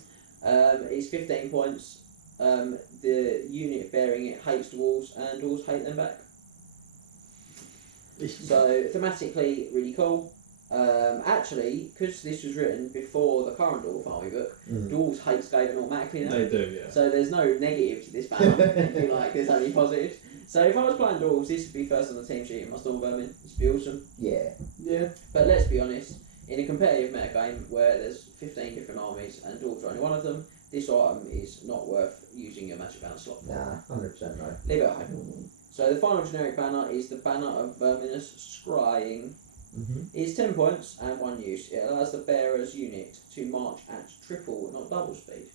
It's 15 points. The unit bearing it hates dwarves and dwarves hate them back. So thematically really cool. Actually, because this was written before the current Dwarf Army book, dwarves hate Skaven automatically now. They do, yeah. So there's no negative to this banner, if you like, there's only positives. So if I was playing dwarves, this would be first on the team sheet in my Storm Vermin. This would be awesome. Yeah. Yeah. But let's be honest, in a competitive metagame where there's 15 different armies and dwarves are only one of them, this item is not worth using your magic banner slot. Nah, 100% no. Leave it at home. So the final generic banner is the Banner of Verminous Scrying. It's 10 points and 1 use. It allows the bearer's unit to march at triple, not double speed.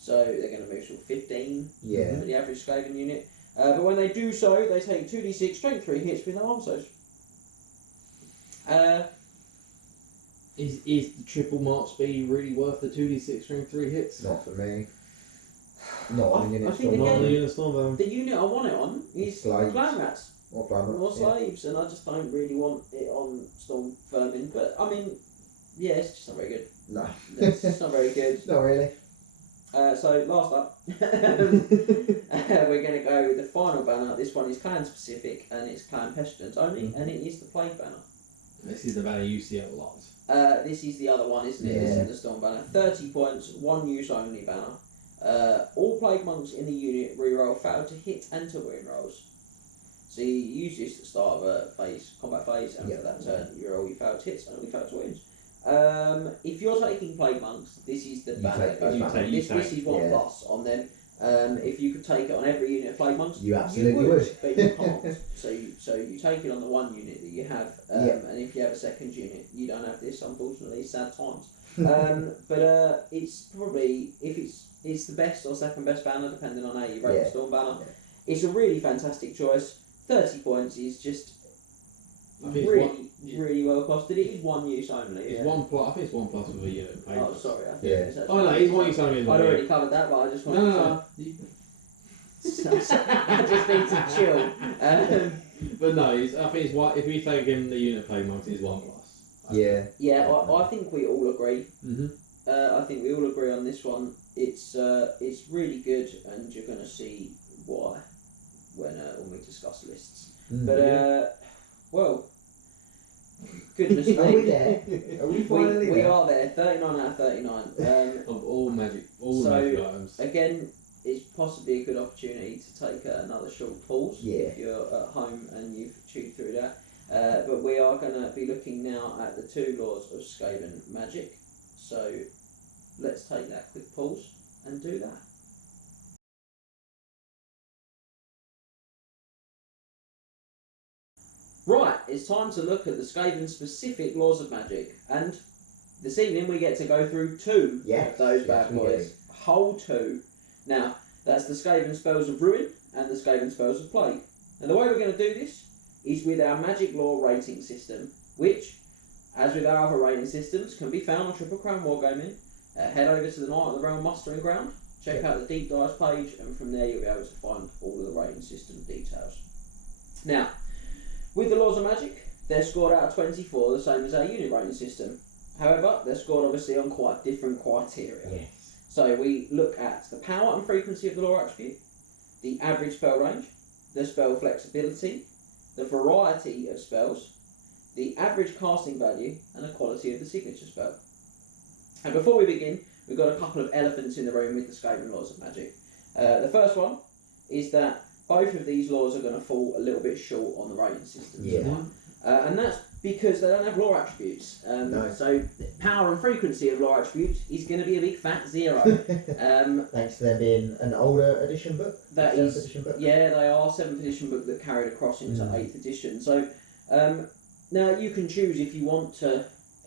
So they're going to move to 15 for the average Skaven unit. But when they do so, they take 2d6 strength 3 hits with no arm saves. Is the triple march speed really worth the 2d6 strength 3 hits? Not for me. Not on unit I think Storm. Not on the again, unit Storm. the unit I want it on is Slaves. Clan Rats. Or Clan More Rats, slaves, and I just don't really want it on Storm Vermin. But I mean, yeah, it's just not very good. No. It's just not very good. Not really. So last up, we're going to go with the final banner. This one is clan specific and it's Clan Pestilence only, and it is the Plague banner. This is the banner you see a lot. This is the other one, isn't it? This is the Storm banner. 30 points, 1 use only banner. All Plague monks in the unit reroll fail to hit and to win rolls. So you use this at the start of a phase, combat phase, and for that turn you roll your failed hits and only failed to wins. If you're taking Plague Monks, this is the banner. This is 1 plus on them. If you could take it on every unit of Plague Monks, you absolutely would. but you can't. so you take it on the 1 unit that you have, and if you have a second unit, you don't have this. Unfortunately, sad times. But it's probably, if it's the best or second best banner, depending on how you rate the Storm banner. It's a really fantastic choice. 30 points is just really well costed. It is 1 use only. It's 1 plus. I think it's 1 plus with a unit. Oh, sorry. I think it's Oh no, it's 1 use only. I'd already covered that, but I just wanted No. I just need to chill. But no, I think it's 1. If we take him the unit Plague Monks, it's 1 plus. Yeah, I think we all agree. Mm-hmm. I think we all agree on this one. It's really good, and you're going to see why when we discuss lists. But well, goodness me, Are we there? Are we finally we there? are there. 39 out of 39. Of all magic items. Again, it's possibly a good opportunity to take another short pause if you're at home and you've chewed through that. But we are going to be looking now at the 2 laws of Skaven magic. So let's take that quick pause and do that. Right, it's time to look at the Skaven specific laws of magic, and this evening we get to go through 2 of those bad boys. Whole 2. Now, that's the Skaven spells of ruin and the Skaven spells of plague. And the way we're going to do this is with our magic law rating system, which, as with our other rating systems, can be found on Triple Crown Wargaming. Head over to the Night of the Realm Mustering Ground, check out the Deep Dives page, and from there you'll be able to find all of the rating system details. Now, with the laws of magic, they're scored out of 24, the same as our unit rating system. However, they're scored obviously on quite different criteria. Yes. So we look at the power and frequency of the lore attribute, the average spell range, the spell flexibility, the variety of spells, the average casting value, and the quality of the signature spell. And before we begin, we've got a couple of elephants in the room with the Skaven laws of magic. The first one is that both of these laws are going to fall a little bit short on the rating system. Yeah. And that's because they don't have lore attributes. No. So the power and frequency of lore attributes is going to be a big fat 0. Thanks to there being an older edition book. That Seventh is, edition book. yeah, they are 7th edition book that carried across into 8th edition. So now you can choose if you want to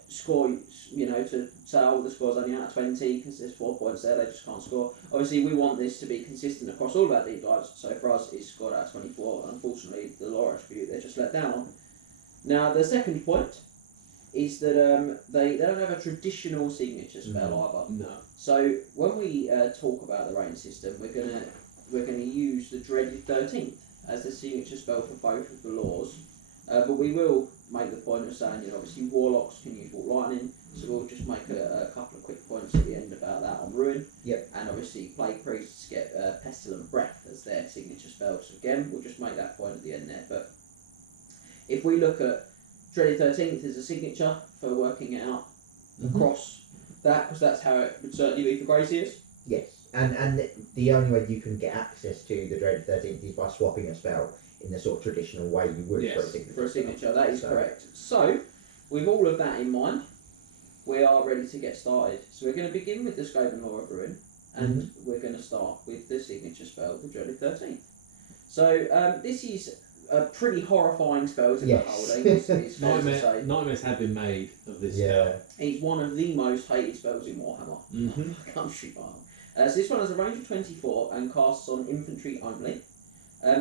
score, to say, oh, the score's only out of 20 because there's 4 points there, they just can't score. Obviously, we want this to be consistent across all of our deep dives. So for us, it's scored out of 24. Unfortunately, the lore attribute they're just let down on. Now, the second point is that they don't have a traditional signature spell either. No. So when we talk about the rating system, we're gonna use the dreaded 13th as the signature spell for both of the laws. But we will make the point of saying, obviously warlocks can use Walk Lightning, so we'll just make a couple of quick points at the end about that on Ruin. Yep. And obviously Plague Priests get Pestilent Breath as their signature spell, so again, we'll just make that point at the end there. But if we look at Dreaded 13th as a signature for working it out across that, because that's how it would certainly be for Gracious. Yes. And the only way you can get access to the Dreaded 13th is by swapping a spell in the sort of traditional way you would Yes, for a signature. For a signature, that is So- correct. So, with all of that in mind, we are ready to get started. So we're going to begin with the Skaven Lore of Ruin, and we're going to start with the signature spell, the Dreaded 13th. So this is a pretty horrifying spell to Yes. get hold of, it's fair to say. Nightmares have been made of this Yeah. spell. It's one of the most hated spells in Warhammer. Country File. So this one has a range of 24 and casts on infantry only.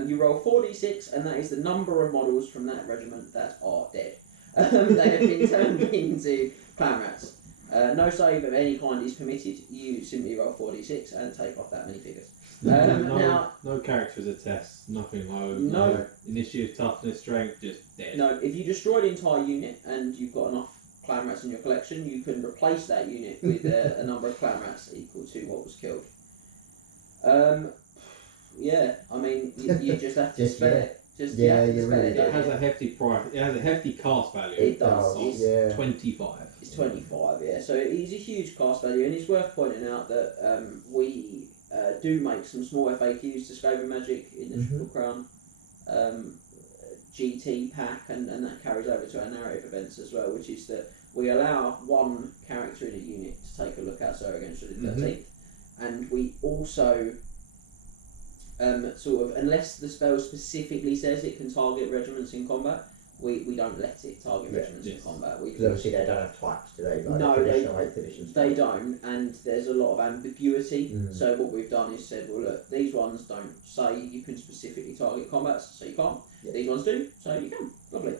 You roll 4d6, and that is the number of models from that regiment that are dead. They have been turned into clan rats. No save of any kind is permitted. You simply roll 4d6 and take off that many figures. No characters are tests, nothing low. No. Initiative, toughness, strength, just dead. No, if you destroy the entire unit and you've got enough clan rats in your collection, you can replace that unit with a number of clan rats equal to what was killed. Yeah, I mean, you just have to spell it. Just Yeah, have to you spell really it. do. It has a hefty price. It has a hefty cast value. It does. Oh, It's, yeah. 25. it's 25, yeah. So it is a huge cast value, and it's worth pointing out that we do make some small FAQs to Skaven Magic in the Triple Crown GT pack, and that carries over to our narrative events as well, which is that we allow one character in a unit to take a look at Sir against the 13th, and we also sort of, unless the spell specifically says it can target regiments in combat, we don't let it target regiments in combat. Because obviously they don't have types, do they? Like No, the traditional 8th edition They spells. don't, and there's a lot of ambiguity. So what we've done is said, well, look, these ones don't say you can specifically target combats, so you can't. Yeah. These ones do, so you can. Lovely.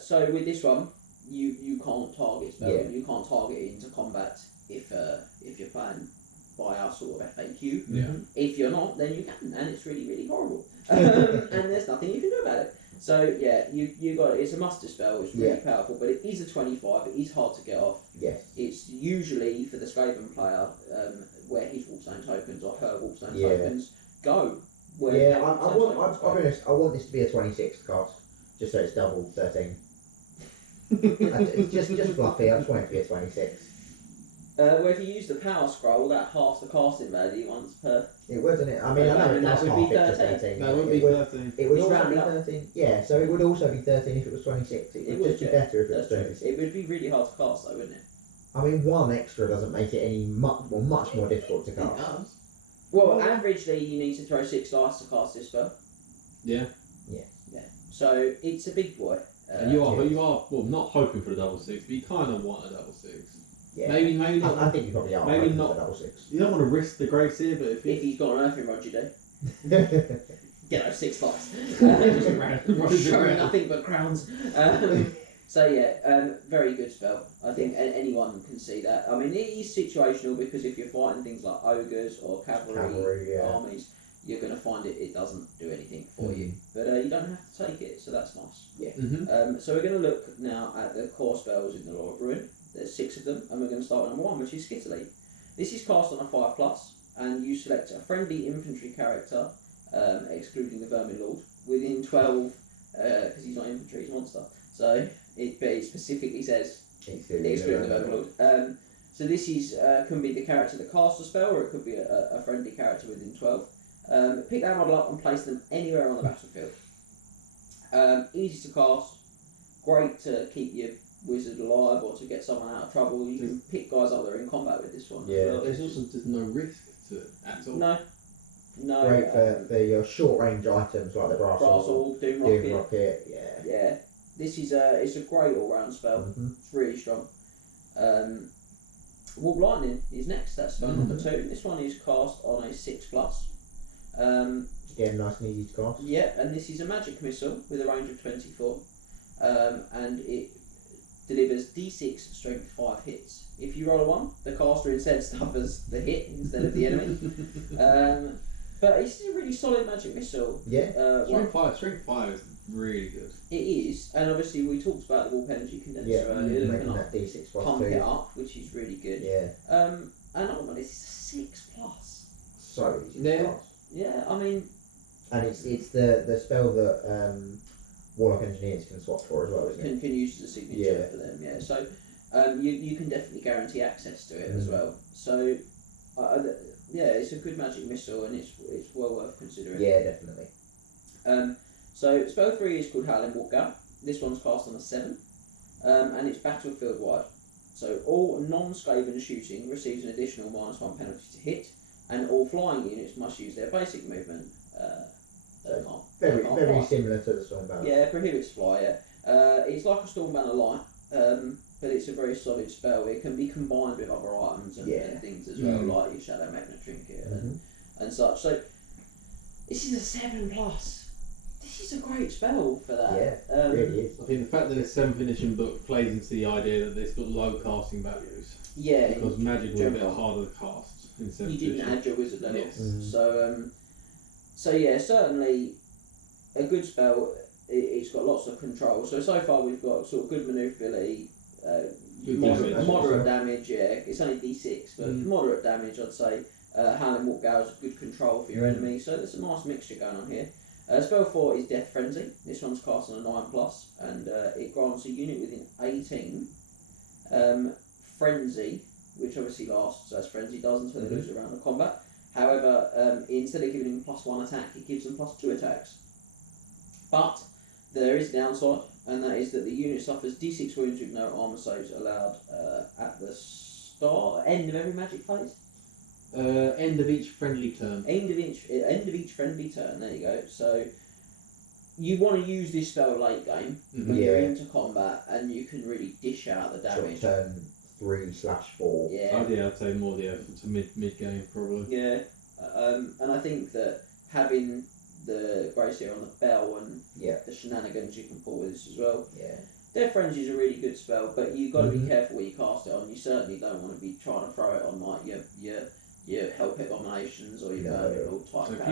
So with this one, you can't target spells. Yeah. You can't target it into combat if you're playing by our sort of FAQ. Yeah. If you're not, then you can, and it's really, really horrible. And there's nothing you can do about it. So yeah, you got it. It's a muster spell. It's really powerful, but it is a 25. It is hard to get off. Yes. It's usually for the Skaven player where his Warpstone tokens or her Warpstone Yeah. tokens go. Where Yeah, their I'll Warpstone be tokens go. honest, I want this to be a 26 cast, just so it's double 13. It's just fluffy, I just want it to be a 26. Well, if you use the power scroll, that halves the casting value once per. It wouldn't it? I mean, I know it And that does would half be it to 13. 13. That would be It would, 13. it would It's also be rounded up. 13. Yeah, so it would also be 13 if it was 26. It would just be better if it was That's true. 26. It would be really hard to cast, though, wouldn't it? I mean, one extra doesn't make it any much more difficult to cast. Well, averagely, you need to throw 6 dice to cast this spell. Yeah. So it's a big boy. And you are well, not hoping for a double 6, but you kind of want a double 6. Yeah. Maybe not. I think you probably are. Maybe hoping not. for double 6. You don't want to risk the grace here, but If if he's got an Earthing Rod, you do. Get those 6 dice. Just Showing nothing but crowns. So yeah, very good spell. I think anyone can see that. I mean, it is situational because if you're fighting things like ogres or cavalry Cavalry, yeah. armies, you're going to find it doesn't do anything for you. But you don't have to take it, so that's nice. Yeah. So we're going to look now at the core spells in the Law of Ruin. There's 6 of them, and we're going to start with number 1, which is Skittily. This is cast on a 5+, and you select a friendly infantry character, excluding the Vermin Lord, within 12, because he's not infantry, he's a monster. So it specifically says excluding the Vermin Lord. So this is can be the character that casts a spell, or it could be a friendly character within 12. Pick that model up and place them anywhere on the battlefield. Easy to cast, great to keep your wizard alive or to get someone out of trouble. You can pick guys up that are in combat with this one. Yeah. As well. There's also just no risk to it at all. No. Great for your short range items like the brass Brassall, Doom Rocket. Yeah. This is it's a great all round spell. It's really strong. Warp Lightning is next. That's spell number 2. This one is cast on a 6+. Again, nice and easy to cast. Yeah, and this is a magic missile with a range of 24, and it delivers D6 strength 5 hits. If you roll a 1, the caster instead suffers the hit instead of the enemy. But it's a really solid magic missile. Yeah. Strength 5 is really good. It is, and obviously we talked about the Warp Energy Condenser earlier, that making can that D6 plus pump 2. it up, which is really good. Yeah. And ultimately it's a 6+. So easy to cast. Yeah, I mean, and it's the spell that Warlock Engineers can swap for as well, isn't it? can use as a signature for them. Yeah, so you can definitely guarantee access to it as well. So yeah, it's a good magic missile, and it's well worth considering. Yeah, definitely. So spell 3 is called Howling Walkout. This one's cast on a 7, and it's battlefield wide. So all non-Skaven shooting receives an additional -1 penalty to hit, and all flying units must use their basic movement. Very fly. similar to the Stormbanner. Yeah, prohibits fly. Yeah. It's like a Stormbanner Light, but it's a very solid spell. It can be combined with other items and things as well, like your Shadow Magna Trinket and such. So this is a 7+. This is a great spell for that. Yeah, it really is. I think the fact that it's 7th edition book plays into the idea that it's got low casting values. Yeah. Because magic was a bit harder to cast in 7th You didn't edition. add your wizard levels. Yes. So yeah, certainly a good spell. It's got lots of control. So far we've got sort of good manoeuvrability, moderate damage. Yeah, it's only D6, but moderate damage, I'd say. Howling Walkout is good control for your enemy. So there's a nice mixture going on here. Spell 4 is Death Frenzy. This one's cast on a 9+, and it grants a unit within 18 Frenzy, which obviously lasts as Frenzy does until they lose a round of combat. However, instead of giving them +1 attack, it gives them +2 attacks. But there is a downside, and that is that the unit suffers D6 wounds with no armor saves allowed at the end of every magic phase. End of each friendly turn. End of each friendly turn. There you go. So you want to use this spell late game when you're into combat, and you can really dish out the damage. Turn 3/4. Yeah. I'd say more to mid game probably. Yeah. And I think that having the Grace here on the bell and the shenanigans you can pull with this as well. Yeah. Death Frenzy is a really good spell, but you've got to be careful where you cast it on. You certainly don't want to be trying to throw it on like your Help Abominations or your Murder Lord type. So if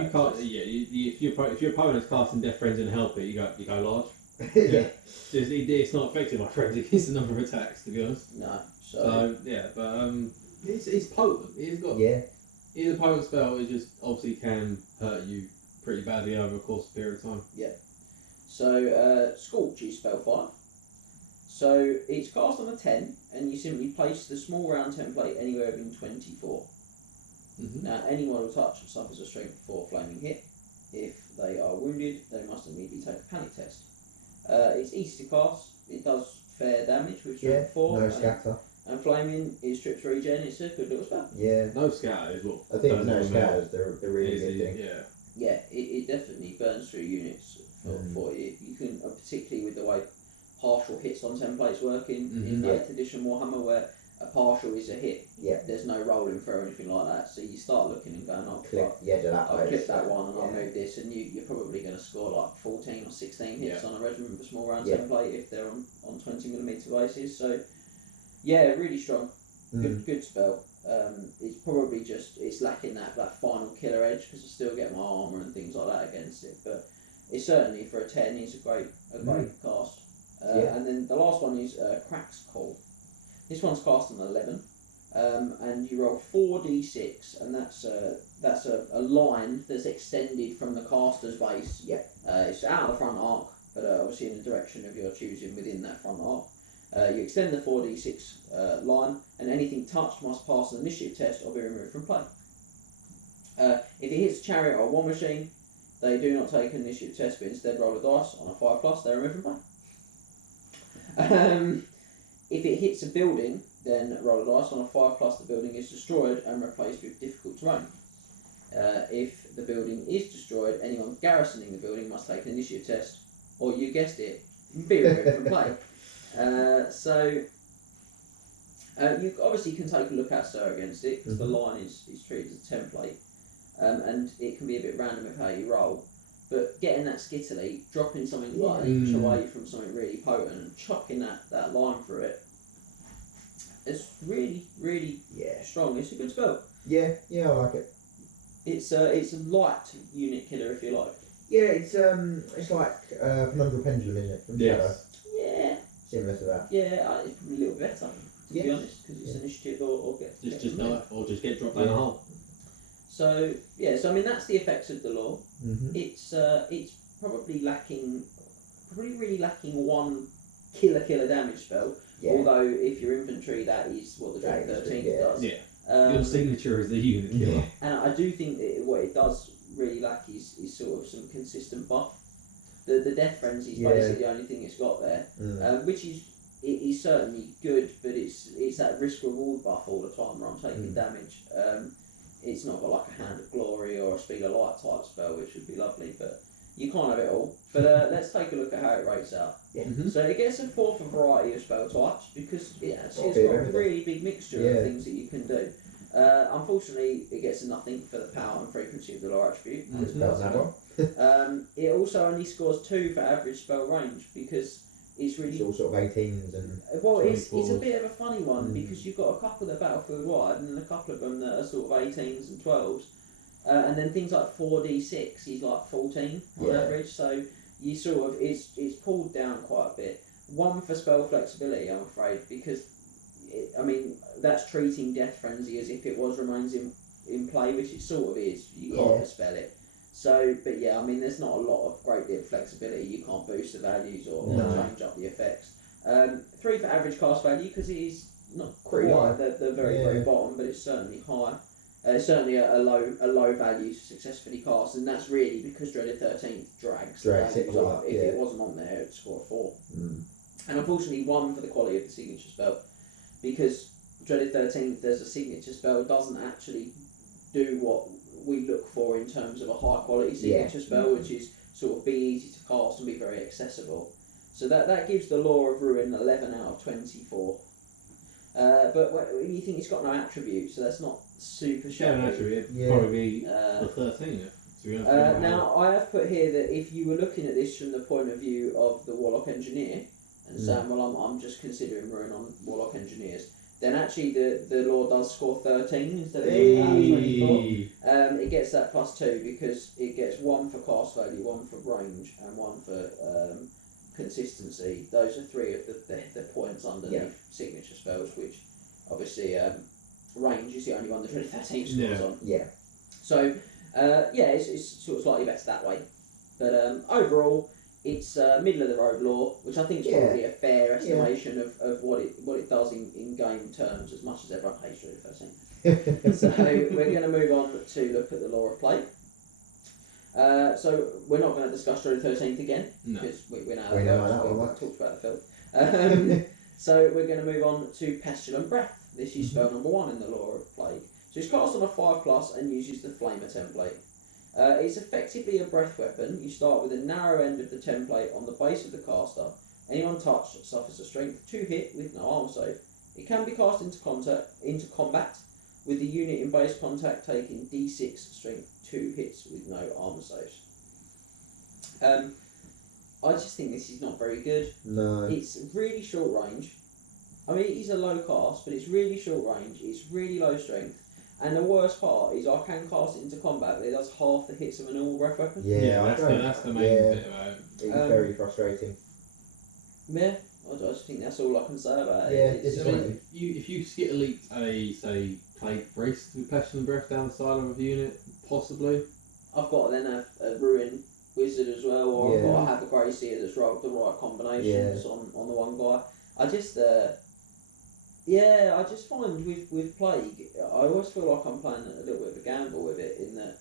you can't, if your opponent's casting Death Frenzy and help it, you go large. Yeah. It's not effective by frenzy. It's the number of attacks, to be honest. No. So yeah, but it's potent. It's got it's a potent spell. It just obviously can hurt you pretty badly over a course of a period of time. Yeah. So Scorch is spell 5. So it's cast on a 10, and you simply place the small round template anywhere within 24. Now, any model touch suffers a strength 4 flaming hit. If they are wounded, they must immediately take a panic test. It's easy to cast. It does fair damage with strength 4. No scatter. And flaming is strips regen. It's a good little spell. Yeah. No scatter is what. I think no scatters. They're really good thing. Yeah. Yeah, it definitely burns through units for you. You can, particularly with the way partial hits on templates work in 8th edition Warhammer, where a partial is a hit. Yeah. There's no rolling through or anything like that. So you start looking and going, click the edge of that. I'll clip that one and I'll move this, and you're probably going to score like 14 or 16 hits on a regiment with a small round template if they're on 20mm bases. So yeah, really strong. Good spell. It's probably just it's lacking that final killer edge because I still get my armor and things like that against it. But it's certainly for a 10. It's a great cast. And then the last one is Crack's Call. This one's cast on 11, and you roll 4d6, and that's a line that's extended from the caster's base. Yeah. It's out of the front arc, but obviously in the direction of your choosing within that front arc. You extend the 4d6 line, and anything touched must pass an initiative test or be removed from play. If it hits a chariot or a war machine, they do not take an initiative test, but instead roll a dice on a 5+, they're removed from play. If it hits a building, then roll a dice on a 5+, the building is destroyed and replaced with difficult terrain. If the building is destroyed, anyone garrisoning the building must take an initiative test, or you guessed it, be removed from play. You obviously can take a look at Sir against it, because the line is treated as a template, and it can be a bit random with how you roll. But getting that skittily, dropping something like an inch away from something really potent, and chucking that line through it, it's really, really strong. It's a good spell. Yeah, I like it. It's a light unit killer, if you like. Yeah, it's like Conundrum Pendulum, isn't it? From Shadow. Yeah. Similar to that. Yeah, it's probably a little better, to be honest, because it's initiative or get Just die or just get dropped down the hole. So I mean that's the effects of the law. Mm-hmm. It's probably really lacking one killer damage spell. Yeah. Although if you're infantry, that is what the Dread 13 does. Yeah. Your signature is the unit killer. And I do think that what it does really lack is sort of some consistent buff. The Death Frenzy is basically the only thing it's got there, which is certainly good, but it's that risk reward buff all the time where I'm taking damage. It's not got like a Hand of Glory or a Speed of Light type spell, which would be lovely, but you can't have it all. But let's take a look at how it rates out. Yeah. So it gets a 4 for variety of spell types because it actually has got a really big mixture of things that you can do. Unfortunately, it gets a nothing for the power and frequency of the law attribute. It also only scores 2 for average spell range because it's really... It's all sort of 18s and... Well, it's a bit of a funny one because you've got a couple that are battlefield wide and then a couple of them that are sort of 18s and 12s. And then things like 4d6 is like 14 on average, so you sort of... It's pulled down quite a bit. 1 for spell flexibility, I'm afraid, because... that's treating Death Frenzy as if it remains in play, which it sort of is. You can't dispel it. So, but yeah, I mean, there's not a lot of great deal of flexibility. You can't boost the values or change up the effects. 3 for average cast value because it is not quite at the very bottom, but it's certainly high. It's certainly a low value successfully cast, and that's really because Dreaded 13th drags it up. If it wasn't on there, it'd score a 4. And unfortunately, 1 for the quality of the signature spell, because Dreaded 13th as a signature spell doesn't actually do what we look for in terms of a high quality signature spell, which is sort of be easy to cast and be very accessible. So that gives the Law of Ruin 11 out of 24. But when you think it's got no attribute, so that's not super shabby. Yeah, actually, it'd probably be the 13. To be honest. Now I have put here that if you were looking at this from the point of view of the Warlock Engineer and saying, well, I'm just considering Ruin on Warlock Engineers, then actually the law does score 13 instead of 24. It gets that +2 because it gets 1 for cast value, 1 for range, and 1 for consistency. Those are 3 of the points underneath signature spells, which obviously range is the only one the Dreaded 13 scores on. Yeah. So it's sort of slightly better that way. But overall, it's middle of the road law, which I think is probably a fair estimation of what it does in game terms, as much as everyone hates Dreaded 13. So we're going to move on to look at the law of play. So we're not going to discuss Dreaded 13th again, because we know that we've talked about the filth. So we're going to move on to Pestilent Breath. This is spell number 1 in the law of plague. So it's cast on a 5+ and uses the Flamer template. It's effectively a breath weapon. You start with a narrow end of the template on the base of the caster. Anyone touched suffers a strength 2 hit with no armor save. It can be cast into combat, with the unit in base contact taking d6 strength 2 hits with no armor saves. I just think this is not very good. No. It's really short range. I mean, it is a low cast, but it's really short range. It's really low strength. And the worst part is I can cast it into combat, but it does half the hits of a normal breath weapon. That's the main bit about it. It's very frustrating. Yeah, I just think that's all I can say about it. Yeah, It's- I mean, if you skit elite a say plague brace to passion breath down the side of a unit, possibly. I've got then a ruin wizard as well, or I've Yeah. got to have a grey seer that's rolled the right combinations on the one guy. I just I just find with plague, I always feel like I'm playing a little bit of a gamble with it, in that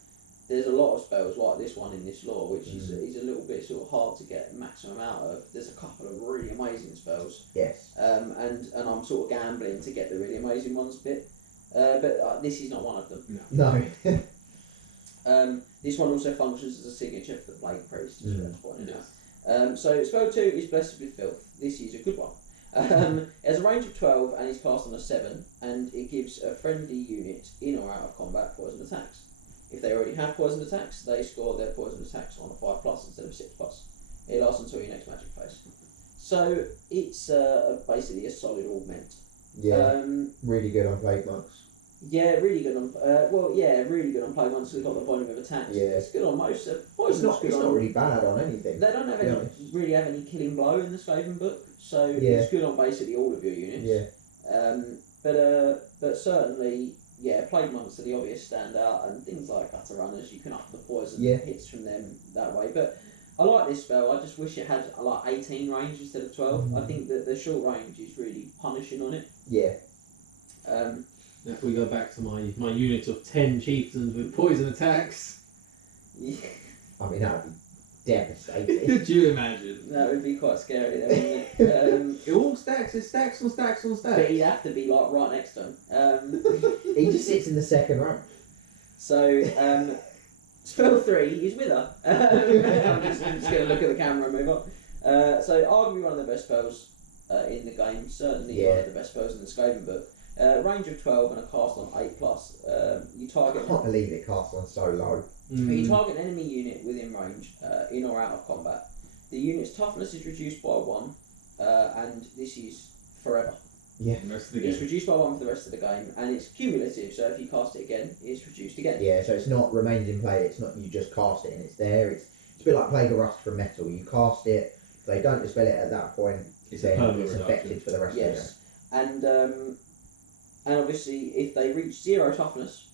there's a lot of spells like this one in this lore, which is a little bit sort of hard to get maximum out of. There's a couple of really amazing spells, Yes. and I'm sort of gambling to get the really amazing ones a bit, but this is not one of them. No. This one also functions as a signature for the Plague Priest, just worth pointing Yes. out. So spell 2 is Blessed with Filth. This is a good one. It has a range of 12 and is cast on a 7, and it gives a friendly unit in or out of combat poison attacks. If they already have poison attacks, they score their poison attacks on a 5+ instead of 6+. It lasts until your next magic phase. So it's basically a solid augment. Yeah. Really good on plague monks. Yeah, really good on. Really good on play once we've got the volume of attacks. Yeah. It's good on most. It's Poison's not. good It's on. not really bad on anything. They don't have to be any honest. really have any killing blow in the Skaven book, so Yeah. it's good on basically all of your units. Yeah. But certainly, yeah, plague monks are the obvious standout, and things like gutter runners, you can up the poison hits from them that way. But I like this spell. I just wish it had like 18 range instead of 12. I think that the short range is really punishing on it. Yeah. If we go back to my unit of 10 chieftains with poison attacks, Yeah, I mean, that would be devastating. could you imagine? that would be quite scary, though, wouldn't it? It all stacks. It stacks on stacks on But stacks. he'd have to be like right next to him. He just sits in the second row. So, spell 3 is Wither. I'm just going to look at the camera and move on. So, arguably one of the best spells in the game. Certainly one of the best spells in the Skaven book. Range of 12 and a cast on 8+. You I target can't believe it casts on so low. you target an enemy unit within range, in or out of combat. The unit's toughness is reduced by 1, and this is forever. Yeah. The rest of the It's game. reduced by 1 for the rest of the game, and it's cumulative, so if you cast it again, it's reduced again. Yeah, so it's not remains in play. It's not you just cast it and it's there. It's a bit like Plague of Rust from Metal. You cast it. If they don't dispel it at that point, It's a then permanent it's reduction. affected for the rest of Yes, and obviously if they reach 0 toughness,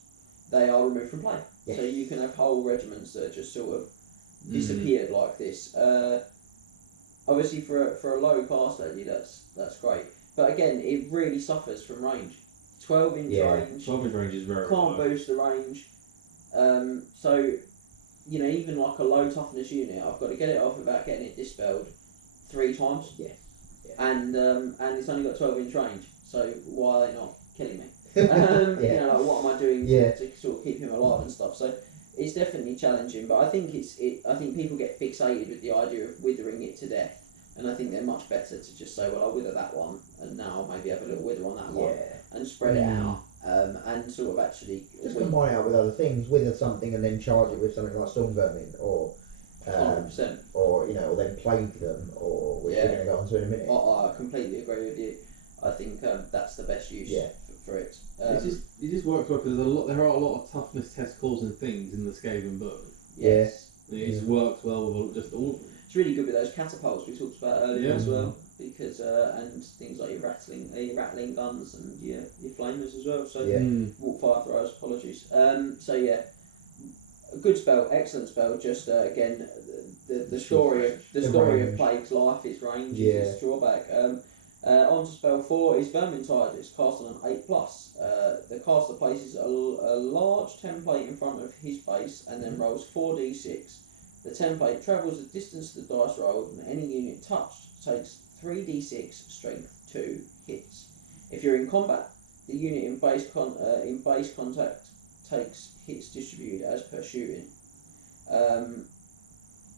they are removed from play. Yes. So you can have whole regiments that just sort of disappeared like this. Obviously for a low cast lady, that's great. But again, it really suffers from range. 12 inch range. 12 inch range is very Can't low. boost the range. So even like a low toughness unit, I've got to get it off without getting it dispelled 3 times. Yeah. And it's only got 12 inch range. So why are they not killing me? Yeah. Like what am I doing Yeah. to sort of keep him alive and stuff? So it's definitely challenging, but I think I think people get fixated with the idea of withering it to death, and I think they're much better to just say, well, I'll wither that one, and now I'll maybe have a little wither on that one, and spread it out, and sort of actually Just combine it out with other things, wither something and then charge it with something like Storm Vermin, or 100%. or then plague them, or which we're going to go on to in a minute. I completely agree with you. I think that's the best use for it. It just works well because there are a lot of toughness test calls and things in the Skaven book. Yes. It just works well with just all of them. It's really good with those catapults we talked about earlier Yeah. as well, because and things like your rattling guns and your flamers as well. So walk fire throwers. Apologies. So yeah, a good spell, excellent spell. Just again, the story of Plague's life, its range, its drawback. On to spell 4 is Vermintide. It's cast on an 8+. The caster places a large template in front of his face and then rolls 4d6. The template travels the distance of the dice rolled, and any unit touched takes 3d6 strength 2 hits. If you're in combat, the unit in base contact takes hits distributed as per shooting.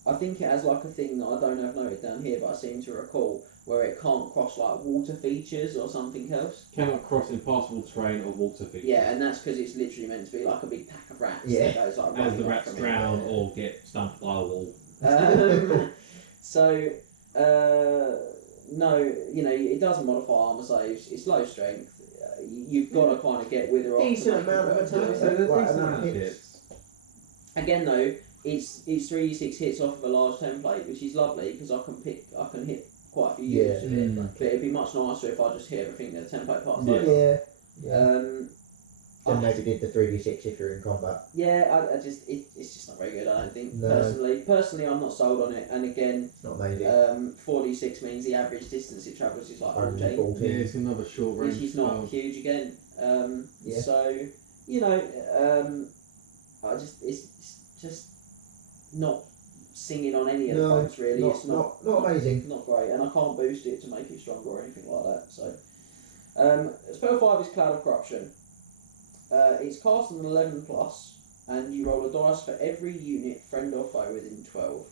I think it has like a thing that I don't have noted down here, but I seem to recall where it can't cross like water features or something else. Cannot cross impassable terrain or water features. Yeah, and that's because it's literally meant to be like a big pack of rats. Yeah. That goes, like, As running the off rats from it. drown or get stumped by a wall. So no, it doesn't modify armor saves. It's low strength. You've got to kind of get with her. Decent amount of attacks. Like, amount of hits. Again, though, it's 3d6 hits off of a large template, which is lovely because I can hit quite a few units with it. But it'd be much nicer if I just hit everything that the template parts. Then maybe did the 3d6 if you're in combat. Yeah, it's just not very good. I don't think No. personally, I'm not sold on it. And again, It's not amazing. 4d6 means the average distance it travels is like 14. Yeah, it's another short range. Which is not huge again. So it's just not singing on any of the fronts really. It's not amazing. Not great, and I can't boost it to make it stronger or anything like that. So spell 5 is Cloud of Corruption. It's cast on an 11 plus, and you roll a dice for every unit, friend or foe, within 12.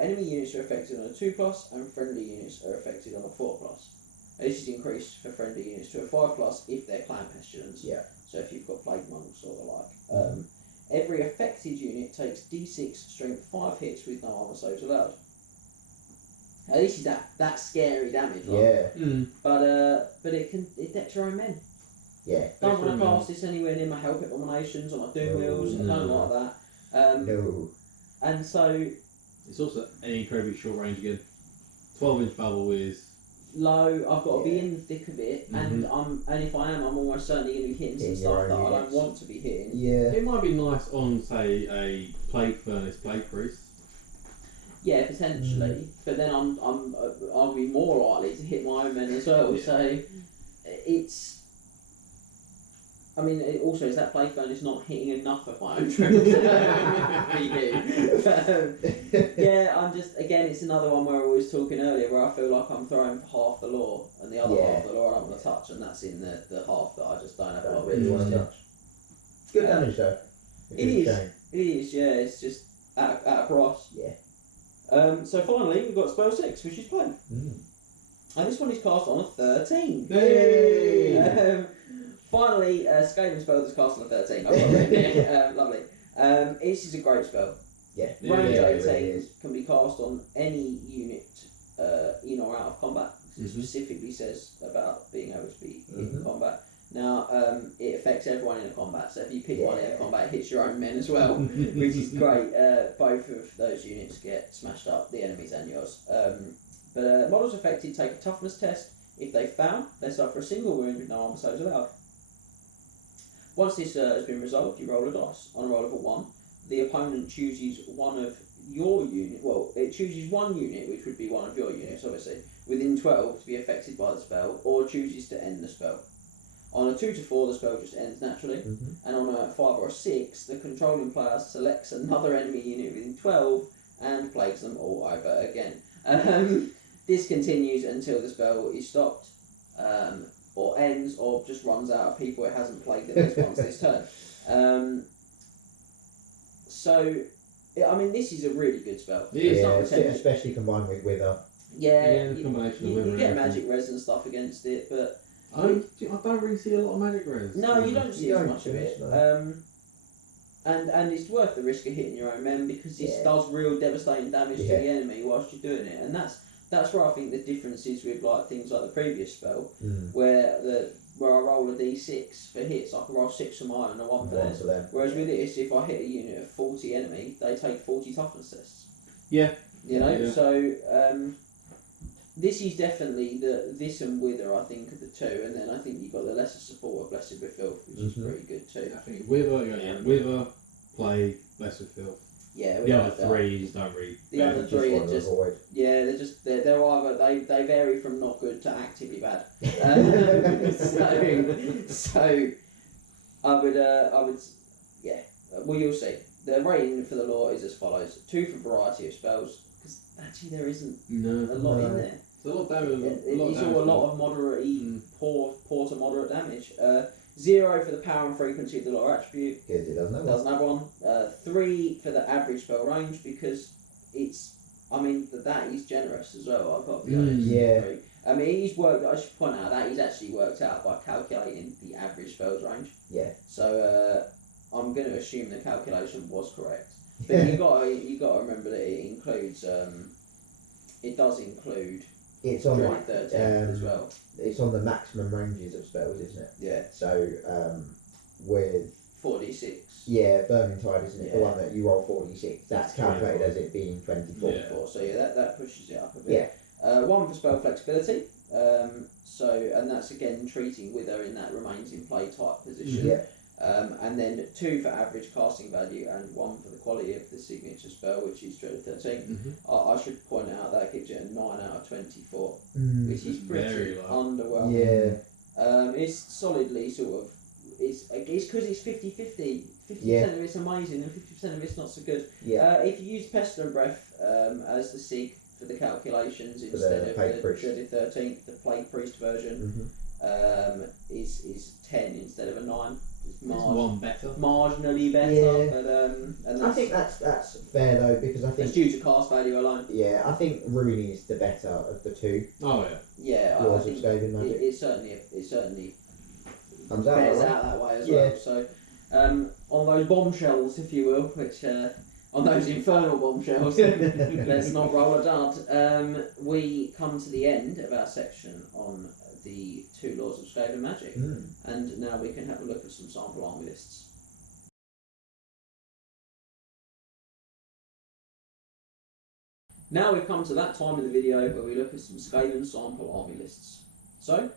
Enemy units are affected on a 2 plus, and friendly units are affected on a 4 plus. This is increased for friendly units to a 5 plus if they're clan pestilence. Yeah. So if you've got plague monks or the like. Every affected unit takes d6 strength 5 hits with no armor saves allowed. Now this is that scary damage, right? Yeah. But it decks your own men. Yeah. Don't want to cast this anywhere near my Help Abominations or my Doom Wheels. I don't like that. No. And so it's also an incredibly short range again. 12-inch bubble is low. I've got to be in the thick of it, and if I am, I'm almost certainly going to be hitting some stuff that I don't want to be hitting. Yeah. It might be nice on, say, a plague furnace, plague priest. Yeah, potentially, but then I'll be more likely to hit my own men as well. Yeah. So it's. I mean, it also is that plague furnace not hitting enough of my own troops. Yeah, I'm just again. It's another one where I was talking earlier, where I feel like I'm throwing for half the lore, and the other half of the lore I don't want to touch, and that's in the half that I just don't have. I really want to touch. Good damage though. It is. Yeah, it's just at a price. Yeah. So finally, we've got spell 6, which is plague. And this one is cast on a 13. Hey! Finally, Skaven spell that's cast on a 13. I've got it there. Lovely. This is a great spell. Yeah. Range Yeah, 18 it really is. can be cast on any unit in or out of combat. It specifically says about being able to be in combat. Now, it affects everyone in a combat, so if you pick one in a combat, it hits your own men as well, which is great. Both of those units get smashed up, the enemies and yours. But models affected take a toughness test. If they fail, they suffer a single wound with no armor saves allowed. Once this has been resolved, you roll a dice. On a roll of a 1, the opponent chooses one of your unit. Well, it chooses one unit, which would be one of your units, obviously, within 12 to be affected by the spell, or chooses to end the spell. On a 2 to 4, the spell just ends naturally, and on a 5 or a 6, the controlling player selects another enemy unit within 12 and plagues them all over again. This continues until the spell is stopped, or ends, or just runs out of people it hasn't plagued at least once this turn. So, I mean, this is a really good spell. It's not pretentious. Especially combined with Wither. Yeah, the combination of you Wither get and magic res and stuff against it, but I don't really see a lot of magic res. no, you don't see as much of it. No. And it's worth the risk of hitting your own men because this does real devastating damage to the enemy whilst you're doing it, and that's where I think the difference is with like things like the previous spell, where I roll a d6 for hits, I can roll 6 for mine and a 1 for theirs. Whereas with this, if I hit a unit of 40 enemy, they take 40 toughness tests. Yeah. You know, so this is definitely this and Wither, I think, are the two, and then I think you've got the lesser support of Blessed with Filth, which is pretty good too. I think Wither, Plague, Blessed with Filth. Yeah, the other three don't really. The other three are just they're either they vary from not good to actively bad. So I would well, you'll see. The rating for the lore is as follows: 2 for variety of spells, because actually there isn't a lot in there. It's a lot of damage. It's all a lot of moderate, poor to moderate damage. 0 for the power and frequency of the lore attribute. Because it doesn't have one. 3 for the average spell range, because that is generous as well. I've got to be honest. Yeah. 3. I mean, he's worked. I should point out that he's actually worked out by calculating the average spells range. Yeah. So I'm going to assume the calculation was correct. But you got to remember that it includes. It does include It's on Dreaded 13th as well. It's on the maximum ranges of spells, isn't it? Yeah. So with 4d6. yeah, Vermintide, isn't it? The Yeah. one that you roll 4d6. That's calculated as it being 24. Yeah. So yeah, that pushes it up a bit. Yeah. One for spell flexibility. And that's again treating Wither in that remains in play type position. Yeah. And then 2 for average casting value and 1 for the quality of the signature spell, which is Dreaded 13. I should point out that gives it a 9 out of 24, which is Very pretty low. underwhelming. Yeah. It's solidly sort of, it's because it's 50-50. 50% Yeah. of it's amazing and 50% of it's not so good. Yeah. If you use Pestilent Breath as the SIG for the calculations For instead the of Plague the Priest. Dreaded 13th, the Plague Priest version is 10 instead of a 9. It's Is one better? marginally better, Yeah. but and I that's, think that's fair though, because I that's think due to cast value alone. I think Rooney is the better of the two Oh yeah. Yeah, I Laws of think Skaven magic. it certainly Comes out bears that way. out that way as Yeah. well. So on those bombshells, if you will, which on those infernal bombshells, let's not roll a dud. We come to the end of our section on the 2 laws of Skaven magic, and now we can have a look at some sample army lists. Now we've come to that time in the video where we look at some Skaven sample army lists. So,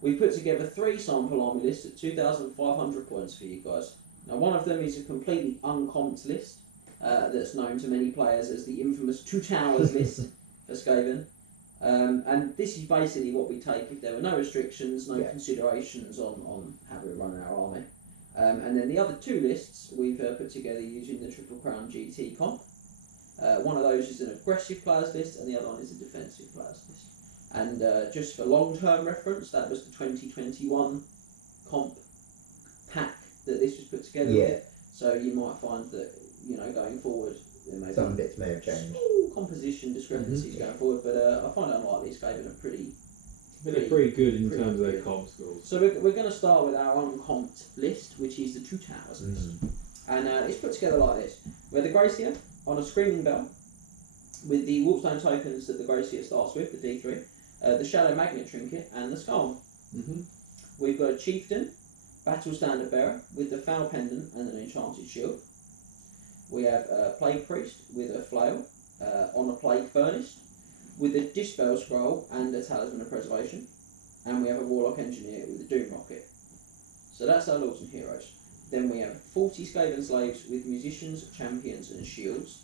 we've put together 3 sample army lists at 2,500 points for you guys. Now one of them is a completely uncomped list that's known to many players as the infamous 2 Towers list for Skaven. And this is basically what we take if there were no restrictions, no considerations on how we run our army. And then the other 2 lists we've put together using the Triple Crown GT comp. One of those is an aggressive players list and the other one is a defensive players list. And just for long-term reference, that was the 2021 comp pack that this was put together with. So you might find that, going forward, there may Some be bits may have changed. small composition discrepancies going forward, but I find it unlikely Skaven are pretty... They're pretty good in pretty terms of their good. comp scores. So we're going to start with our uncomped list, which is the 2 Towers list. And it's put together like this. We have the Gracier on a Screaming Bell, with the Warpstone tokens that the Gracier starts with, the D3, the Shadow Magnet Trinket, and the Skull. We've got a Chieftain, Battle Standard Bearer, with the Foul Pendant and an Enchanted Shield. We have a Plague Priest with a Flail on a Plague Furnace, with a Dispel Scroll and a Talisman of Preservation. And we have a Warlock Engineer with a Doom Rocket. So that's our Lords and Heroes. Then we have 40 Skaven Slaves with Musicians, Champions and Shields.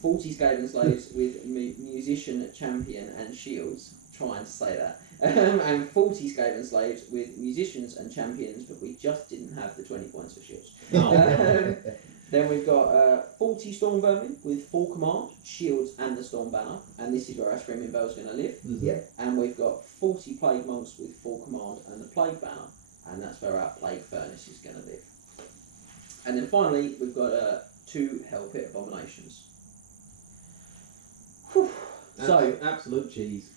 40 Skaven Slaves with Musician, Champion and Shields. Trying to say that. And 40 Skaven Slaves with Musicians and Champions, but we just didn't have the 20 points for Shields. Then we've got 40 Storm Vermin with full command, shields and the Storm Banner, and this is where our Screaming Bell's going to live. And we've got 40 Plague Monks with full command and the Plague Banner, and that's where our Plague Furnace is going to live. And then finally, we've got 2 Hell Pit Abominations. Whew. So, absolute cheese.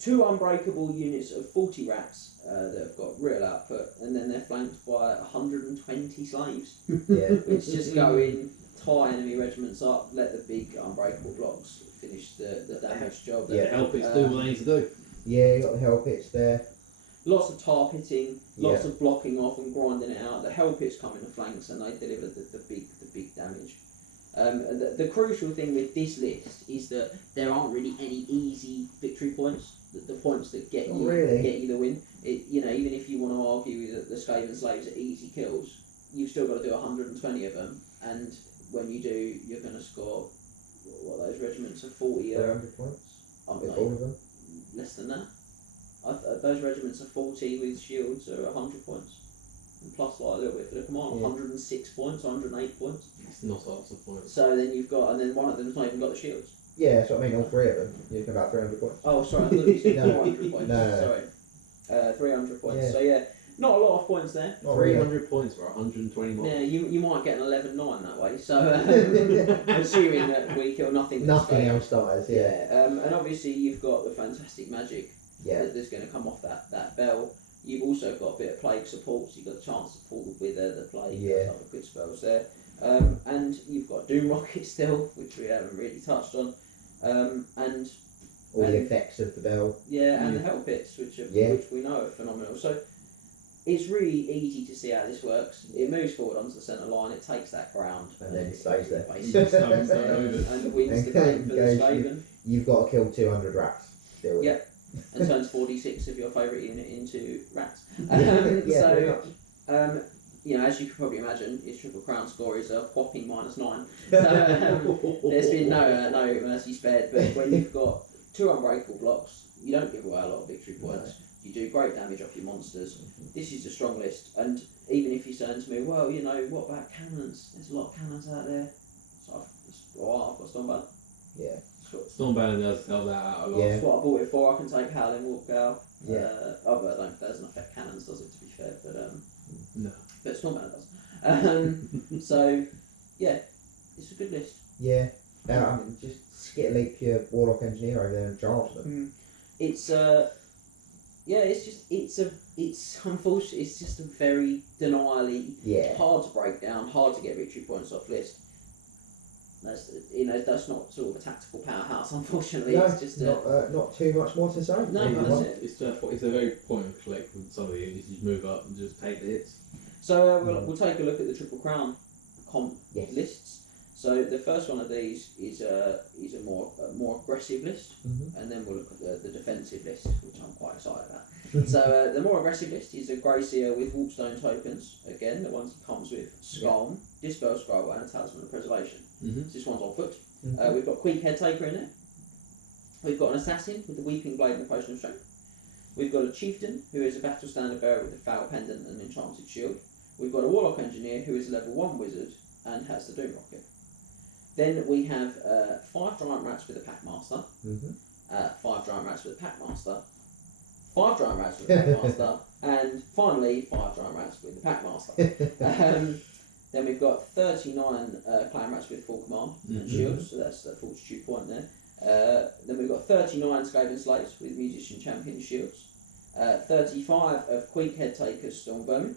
two unbreakable units of 40 rats that have got real output, and then they're flanked by 120 slaves, which just go in, tie enemy regiments up, let the big unbreakable blocks finish the damage job. The Hell Pits do what they need to do. You got the Hell Pits there. Lots of tar pitting, lots of blocking off and grinding it out. The Hell Pits come in the flanks and they deliver the big damage. The crucial thing with this list is that there aren't really any easy victory points. The points that get you get you the win. Even if you want to argue that the Skaven Slaves are easy kills, you've still got to do 120 of them, and when you do, you're going to score what those regiments are 40 or 100 points. aren't With they? all of them. Less than that. Those regiments are 40 with shields are 100 points. And plus like a little bit for the command, 106 points, 108 points. It's not lots of points. So then you've got, and then one of them's not even got the shields. Yeah, so I mean all 3 of them. You're looking about 300 points. Oh, sorry, I thought you said No. 400 points. No. Sorry. 300 points. Yeah. So yeah, not a lot of points there. Not really. 300 points for 120 more. Yeah, you might get an 11-9 that way. So assuming that we kill nothing. Nothing else dies, And obviously you've got the fantastic magic that's going to come off that bell. You've also got a bit of plague support, so you've got a chance to pull the Wither, the plague, those other good spells there. And you've got Doom Rocket still, which we haven't really touched on. And all the And- effects of the bell. Yeah, and the help hits, which we know are phenomenal. So it's really easy to see how this works. It moves forward onto the centre line, it takes that ground, And then it stays there. basically, Don't move it. and wins the game for the Goes Skaven, You've got to kill 200 rats. Still. Yeah. and turns 46 of your favourite unit into rats. Yeah, pretty So, much. as you can probably imagine, his Triple Crown score is a whopping -9. So, there's been no mercy spared, but when you've got 2 unbreakable blocks, you don't give away a lot of victory points. You do great damage off your monsters. This is a strong list, and even if you say to me, well, what about cannons? There's a lot of cannons out there. So I've got Stormbanner. Yeah. Stormbanner does help that out a lot. Yeah. That's what I bought it for. I can take Howling Wolfgal. Yeah. But I don't, that doesn't affect cannons, does it? To be fair, but No. but Stormbanner does. So yeah, it's a good list. Yeah. Just get a leap your Warlock Engineer over there and charge them. It's unfortunately it's just a very denially hard to break down, hard to get victory points off list. That's not sort of a tactical powerhouse. Unfortunately, No, it's just not too much more to say. No, that's it. It's a very point and click with some of the units. You move up and just take the hits. So we'll take a look at the Triple Crown comp Yes. lists. So the first one of these is a more aggressive list, and then we'll look at the defensive list, which I'm quite excited about. So the more aggressive list is a Grey Seer with Warpstone tokens. Again, the ones that comes with Skalm, Dispel Scroll, and a Talisman of Preservation. So this one's on foot. We've got Queek Head Taker in there. We've got an Assassin with the Weeping Blade and the Potion of Strength. We've got a Chieftain who is a Battle Standard Bearer with the Foul Pendant and Enchanted Shield. We've got a Warlock Engineer who is a level 1 Wizard and has the Doom Rocket. Then we have 5 Giant Rats with a Packmaster, 5 Giant Rats with a Packmaster, 5 Giant Rats with a Packmaster, and finally 5 Giant Rats with the Packmaster. Then we've got 39 Clan Rats with full command and shields, so that's the fortitude point there. Then we've got 39 Skaven Slaves with Musician Champion shields, 35 of Queek Head Takers Stormvermin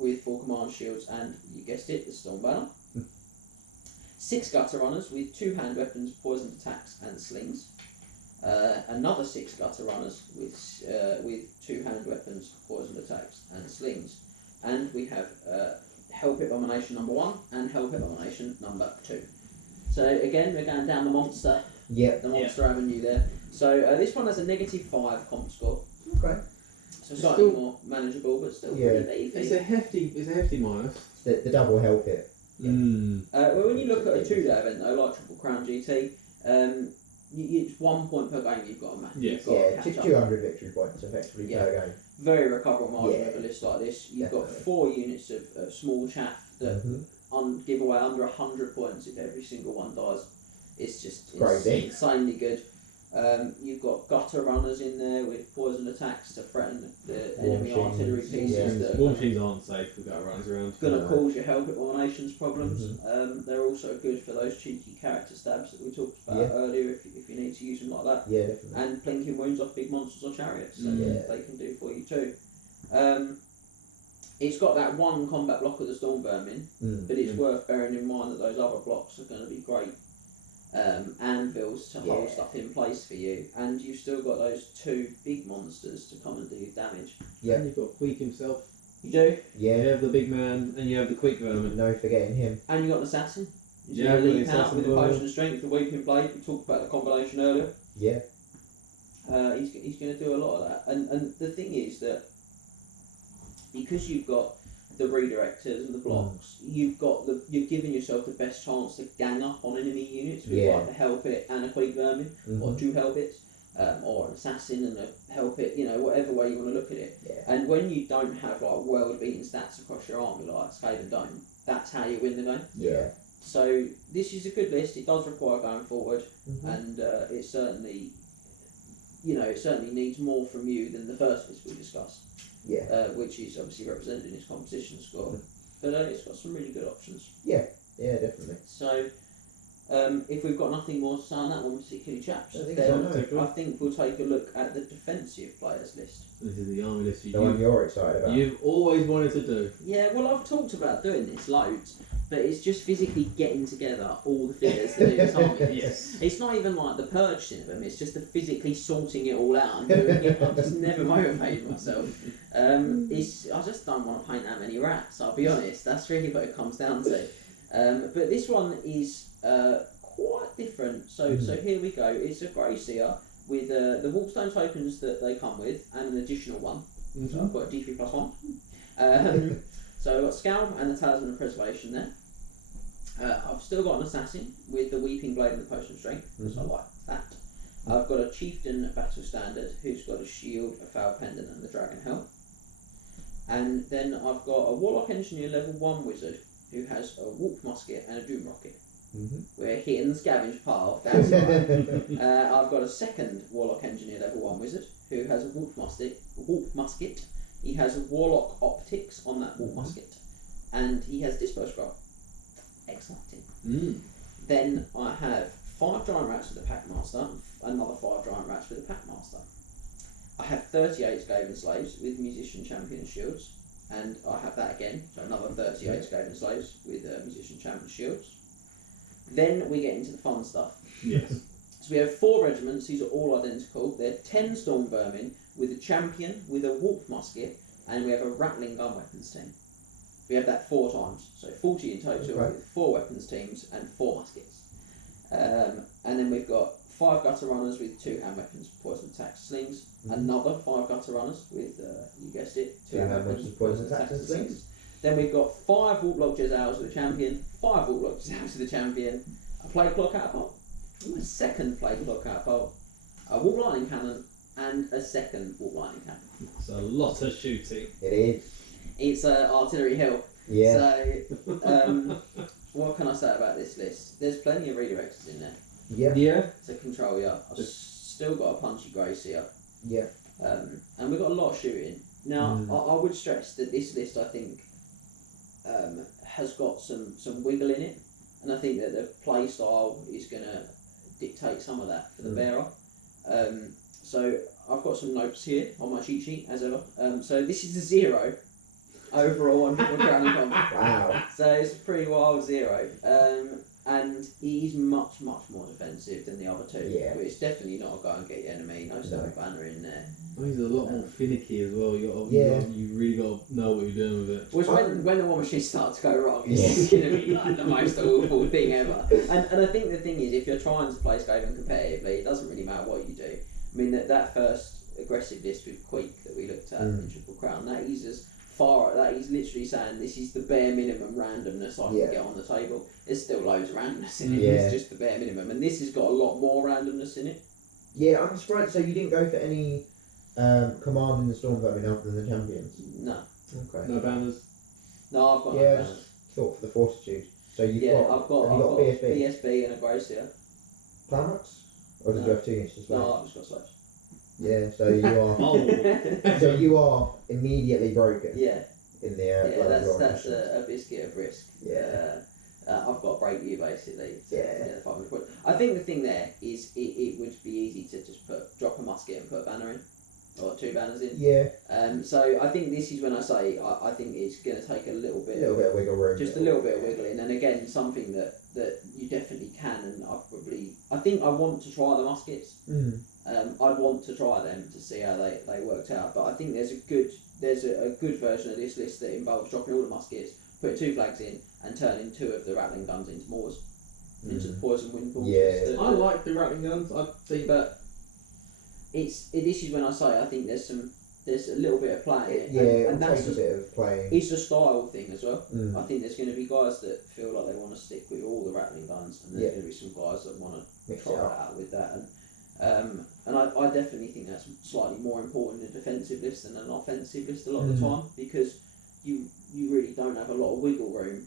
with full command shields, and you guessed it, the Stormbanner. 6 Gutter Runners with 2 hand weapons, poisoned attacks, and slings. Another 6 Gutter Runners with 2 hand weapons, poisoned attacks, and slings. And we have Hellpit Abomination number 1 and Hellpit Abomination number 2. So again, we're going down the monster avenue there. So this one has a -5 comp score. Okay. So slightly more manageable, but still pretty beefy. It's a hefty minus. The double help hit. Well, when you look at a 2-day event though, like Triple Crown GT, it's 1 point per game you've got to match. Yes. You've got to catch up. 200 victory points effectively per game. Very recoverable margin with a list like this. You've got Definitely. 4 units of small chaff that give away under 100 points if every single one dies. It's just Crazy. insanely good. You've got Gutter Runners in there with poison attacks to threaten the enemy War artillery machines, pieces that War are machines aren't safe with gutter runs around. going to No. cause your Hellpit Abominations problems. They're also good for those cheeky character stabs that we talked about earlier if you need to use them like that. Yeah, definitely. And plinking wounds off big monsters or chariots, so they can do for you too. It's got that 1 combat block of the Stormvermin, but it's worth bearing in mind that those other blocks are going to be great anvils to hold stuff in place for you, and you've still got those 2 big monsters to come and do damage. Yeah. And you've got Queek himself. You do, You Yeah. have the big man and you have the Queek vermin. No forgetting him. and you've got an assassin. Yeah, You've got with the the Leap Out assassin with the as well. Potion of Strength, the Weeping Blade. We talked about the combination earlier. Yeah. He's going to do a lot of that, and the thing is that because you've got the redirectors and the blocks, you've given yourself the best chance to gang up on enemy units with like a Hellpit and a Queek Vermin, or 2 Hellpits, or an Assassin and a Hellpit, whatever way you want to look at it. Yeah. And when you don't have like world-beating stats across your army like Skaven don't, that's how you win the game. Yeah. So this is a good list. It does require going forward, and it certainly needs more from you than the first list we discussed. Yeah. Which is obviously represented in its composition score, but it's got some really good options. Yeah, definitely. So, if we've got nothing more to say on that one particularly, chaps, I think then so, I think we'll take a look at the defensive players list. This is the army list The one you're excited about. you've always wanted to do. Yeah, well, I've talked about doing this loads, but it's just physically getting together all the figures to do this army. Yes. It's not even like the purchasing of them, it's just the physically sorting it all out and doing it. I've just never motivated myself. I just don't want to paint that many rats, I'll be honest. That's really what it comes down to. But this one is quite different. So here we go. It's a Grey Seer with the Warpstone tokens that they come with and an additional one. So I've got a D3 plus 1. So I've got Scalm and the Talisman of Preservation there. I've still got an Assassin with the Weeping Blade and the Potion of Strength, because I like that. I've got a Chieftain Battle Standard who's got a Shield, a Foul Pendant and the Dragon Helm. And then I've got a Warlock Engineer level 1 Wizard who has a Warp Musket and a Doom Rocket. We're hitting the scavenge pile, that's right. I've got a second Warlock Engineer level 1 Wizard who has a Warp Musket. He has a Warlock Optics on that Warp Musket. And he has Dispo Scroll. Exciting. Then I have 5 Giant Rats with the Packmaster, another 5 Giant Rats with the Packmaster. I have 38 Skaven Slaves with Musician, Champion and Shields. And I have that again, so another 38 Skaven Slaves with Musician, Champion and Shields. Then we get into the fun stuff. Yes. So we have 4 regiments, these are all identical. They're 10 Storm Vermin with a Champion, with a Warp Musket, and we have a Rattling Gun Weapons team. We have that 4 times, so 40 in total with 4 weapons teams and 4 muskets. And then we've got 5 Gutter Runners with 2 hand weapons, poison attacks, slings. Another 5 Gutter Runners with, you guessed it, 2 hand weapons, poison attacks and slings. Then we've got 5 Warplock Jezzails with a Champion, 5 Warplock Jezzails with a Champion, a Plague Clock Catapult, a second Plague Clock Catapult, a Warp Lightning Cannon, and a second Warp Lightning Cannon. It's a lot of shooting. It is. It's Artillery Hill. Yeah. So, what can I say about this list? There's plenty of redirectors in there Yeah. to control you. I've still got a punchy Grey Seer. Yeah. And we've got a lot of shooting. Now, I would stress that this list, I think, has got some wiggle in it. And I think that the play style is going to dictate some of that for the bearer. So I've got some notes here on my cheat sheet, as ever. So this is a 0 overall on Triple Crown and Combat. Wow. So it's a pretty wild 0. And he's much, much more defensive than the other 2. Yeah. But it's definitely not a go and get your enemy, no Stone Banner in there. Oh, he's a lot more finicky as well. You really got to know what you're doing with it. Which when the War Machine starts to go wrong, it's going to be like the most awful thing ever. And I think the thing is, if you're trying to play Skaven competitively, it doesn't really matter what you do. I mean, that first aggressive list with Queek that we looked at in Triple Crown, that is literally saying this is the bare minimum randomness I can get on the table. There's still loads of randomness in it, it's just the bare minimum. And this has got a lot more randomness in it. Yeah, I'm surprised. So you didn't go for any command in the Storm Vermin other than the Champions? No. Okay. No banners? No, I've got no Yeah, banners. just thought for the Fortitude. So you've Yeah, got, I've got BSB. BSB and a Grey Seer. Climax? Or did you have 2 units as well? No, I've just got slaves. Yeah, so you are Oh. so you are immediately broken Yeah. in the Yeah, that's missions. a biscuit of risk. Yeah. I've got to break you basically. To Yeah. get the 500 points. I think the thing there is it would be easy to just drop a musket and put a banner in, or 2 banners in. Yeah. So I think this is when I say I think it's going to take a little A bit little bit of wiggle room. just a little bit of wiggling, and again something that you definitely can, and I think I want to try the muskets. I'd want to try them to see how they worked out, but I think there's a good version of this list that involves dropping all the muskets, putting 2 flags in, and turning 2 of the rattling guns into Moors, into the poison wind balls. Yeah. I like the rattling guns. I think, but this is when I say I think there's a little bit of play in it. Yeah, and that's a bit of playing. it's a style thing as well. I think there's going to be guys that feel like they want to stick with all the rattling guns, and there's going to be some guys that want to Mix try it it up. out with that. And I definitely think that's slightly more important in a defensive list than an offensive list a lot of the time, because you really don't have a lot of wiggle room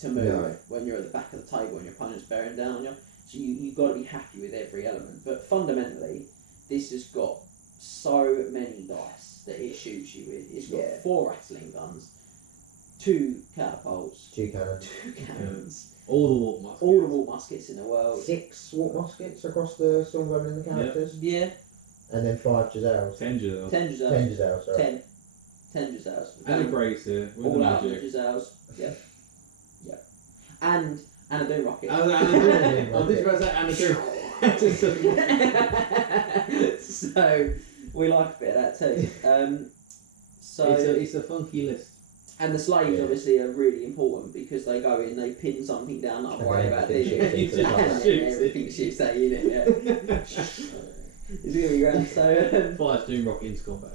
to move when you're at the back of the table and your opponent's bearing down on you. So you've got to be happy with every element. But fundamentally, this has got so many dice that it shoots you with. It's got 4 rattling guns, 2 catapults, 2 cannons, 2 cannons, all the warp muskets. all the warp muskets in the world. 6 warp muskets across the Storm Vermin and the characters, Yeah, and then 5 Jezzails. 10 Jezzails. 10 10 Jezzails. Jezzails, sorry. 10 Jezzails. And a Grey Seer with the All out magic. Jezzails. Yeah. and a doom rocket. I was just about to say, So we like a bit of that too. So it's a funky list. and the slaves obviously are really important because they go in, they pin something down that I'm worried about this. And everything shoots that unit. Yeah. It's gonna be grand. So Fires doom rocket into combat.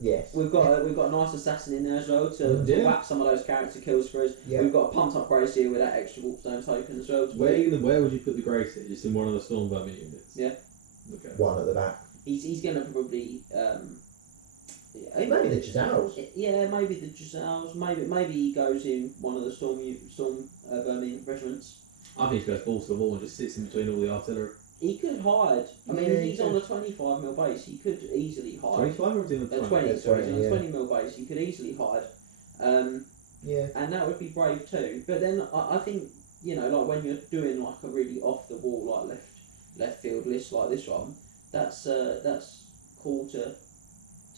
Yes. we've got a nice assassin in there as well to whap some of those character kills for us. Yeah. We've got a pumped up Grace here with that extra Warpstone token as well. Where would you put the Grace here? Just in one of the Storm Vermin units? Yeah. Okay. One at the back. He's gonna probably Maybe the Giselles. Yeah, maybe the Giselles. Maybe he goes in one of the Storm Vermin regiments. I think he goes balls to the wall and just sits in between all the artillery. He could hide. I mean, Yeah, he's on the 25mm base. He could easily hide. 25 or is he on the 20? 20, sorry, he's on the yeah. 20mm base. He could easily hide. Yeah. And that would be brave too. But then I think, you know, like when you're doing like a really off the wall, like left field list like this one, that's cool to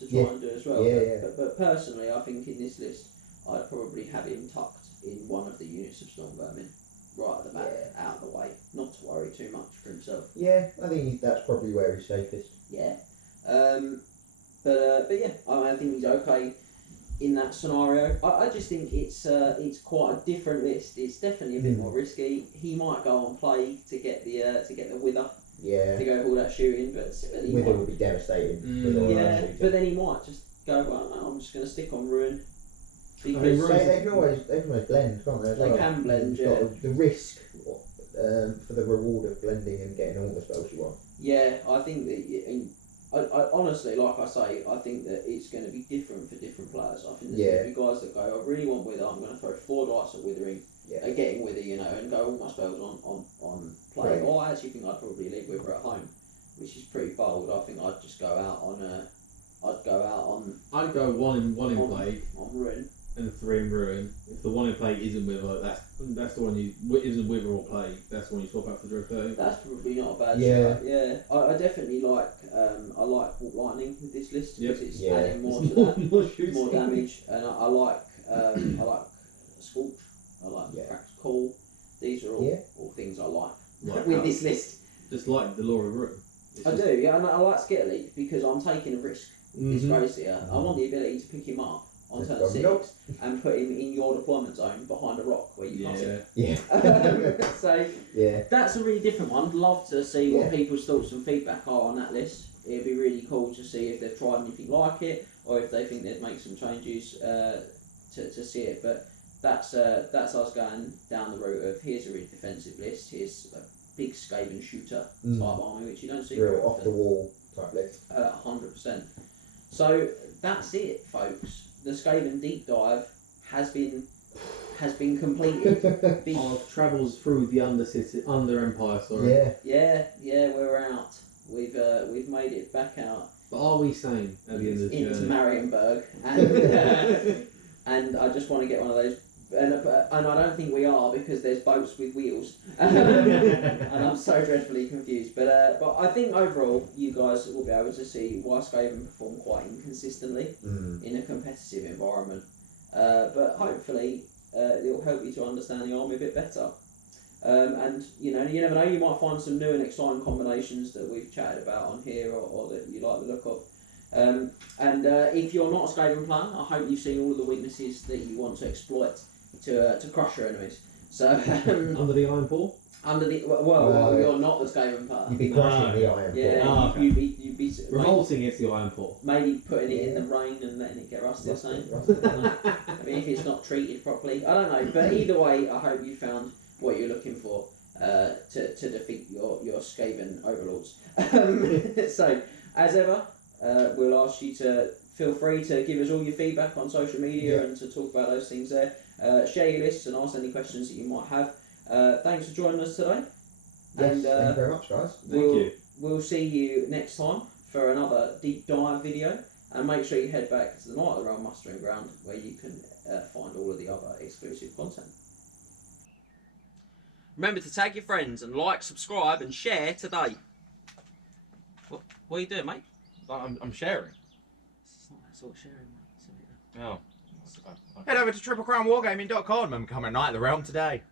try and do as well. Yeah, But personally, I think in this list, I'd probably have him tucked in one of the units of Storm Vermin, right at the back, out of the way, not to worry too much for himself. Yeah, I think that's probably where he's safest. Yeah. But yeah, I think he's okay in that scenario. I just think it's quite a different list. It's definitely a bit more risky. He might go on Plague to get the Wither. Yeah. To go with all that shooting, but he Wither might, would be devastating. With all that yeah, shooting. but then he might just go, well, no, I'm just going to stick on Ruin. Because They can always blend, can't they? As they well? can blend, You've yeah. got the risk for the reward of blending and getting all the spells you want. Yeah, I think that. I honestly, like I say, I think that it's going to be different for different players. I think there's going to be guys that go, I really want Wither, I'm going to throw 4 dice at Withering, getting Wither, you know, and go all my spells on play. Right. Or I actually think I'd probably leave Wither at home, which is pretty bold. I think I'd just go out on I'd go one in Plague on Ruin. and 3 in Ruin. If the one in Plague isn't Wither, that's the one you isn't Wither or Plague. That's the one you swap out for Dread 30. That's probably not a bad Yeah. shout. Yeah, I definitely like Warp Lightning with this list because it's Yeah. adding more to that. more shooting. More damage, and I like Scorch, I like Cracked Call. These are all things I like with this list. Just like the Law of Ruin. I do, yeah, and I like Skitterleaf because I'm taking a risk. This Gracier, I want the ability to pick him up on turn 6 and put him in your deployment zone behind a rock where you can't see. Yeah. So that's a really different one. Love to see what people's thoughts and feedback are on that list. It'd be really cool to see if they've tried anything like it or if they think they'd make some changes to see it. But that's us going down the route of here's a really defensive list, here's a big Skaven shooter type army, which you don't see very Real often. off the wall type list. 100%. So that's it, folks. The Skaven deep dive has been completed. Our travels through the under Empire, sorry. Yeah. Yeah, we're out. We've made it back out. But are we sane at the end of the into journey? Marienburg, and and I just want to get one of those. And I don't think we are because there's boats with wheels, and I'm so dreadfully confused. But I think overall you guys will be able to see why Skaven perform quite inconsistently in a competitive environment. But hopefully it'll help you to understand the army a bit better. And you never know, you might find some new and exciting combinations that we've chatted about on here or that you like the look of. And if you're not a Skaven player, I hope you've seen all of the weaknesses that you want to exploit to crush your enemies. So under the Iron Paw? You're not the Skaven player. You'd be crushing the Iron Paw. Yeah, okay. you'd be Revolting against the Iron Paw. maybe putting it in the rain and letting it get rusty or something. I mean, if it's not treated properly, I don't know. But either way, I hope you found what you're looking for to defeat your Skaven overlords. So, as ever, we'll ask you to feel free to give us all your feedback on social media and to talk about those things there. Share your lists and ask any questions that you might have. Thanks for joining us today. Yes, And thank you very much, guys. Thank you. We'll see you next time for another deep dive video. And make sure you head back to the Night of the Realm Mustering Ground where you can find all of the other exclusive content. Remember to tag your friends and like, subscribe and share today. What are you doing, mate? I'm sharing. It's not that sort of sharing, mate. Oh. Head over to triplecrownwargaming.com and become a Knight of the Realm today.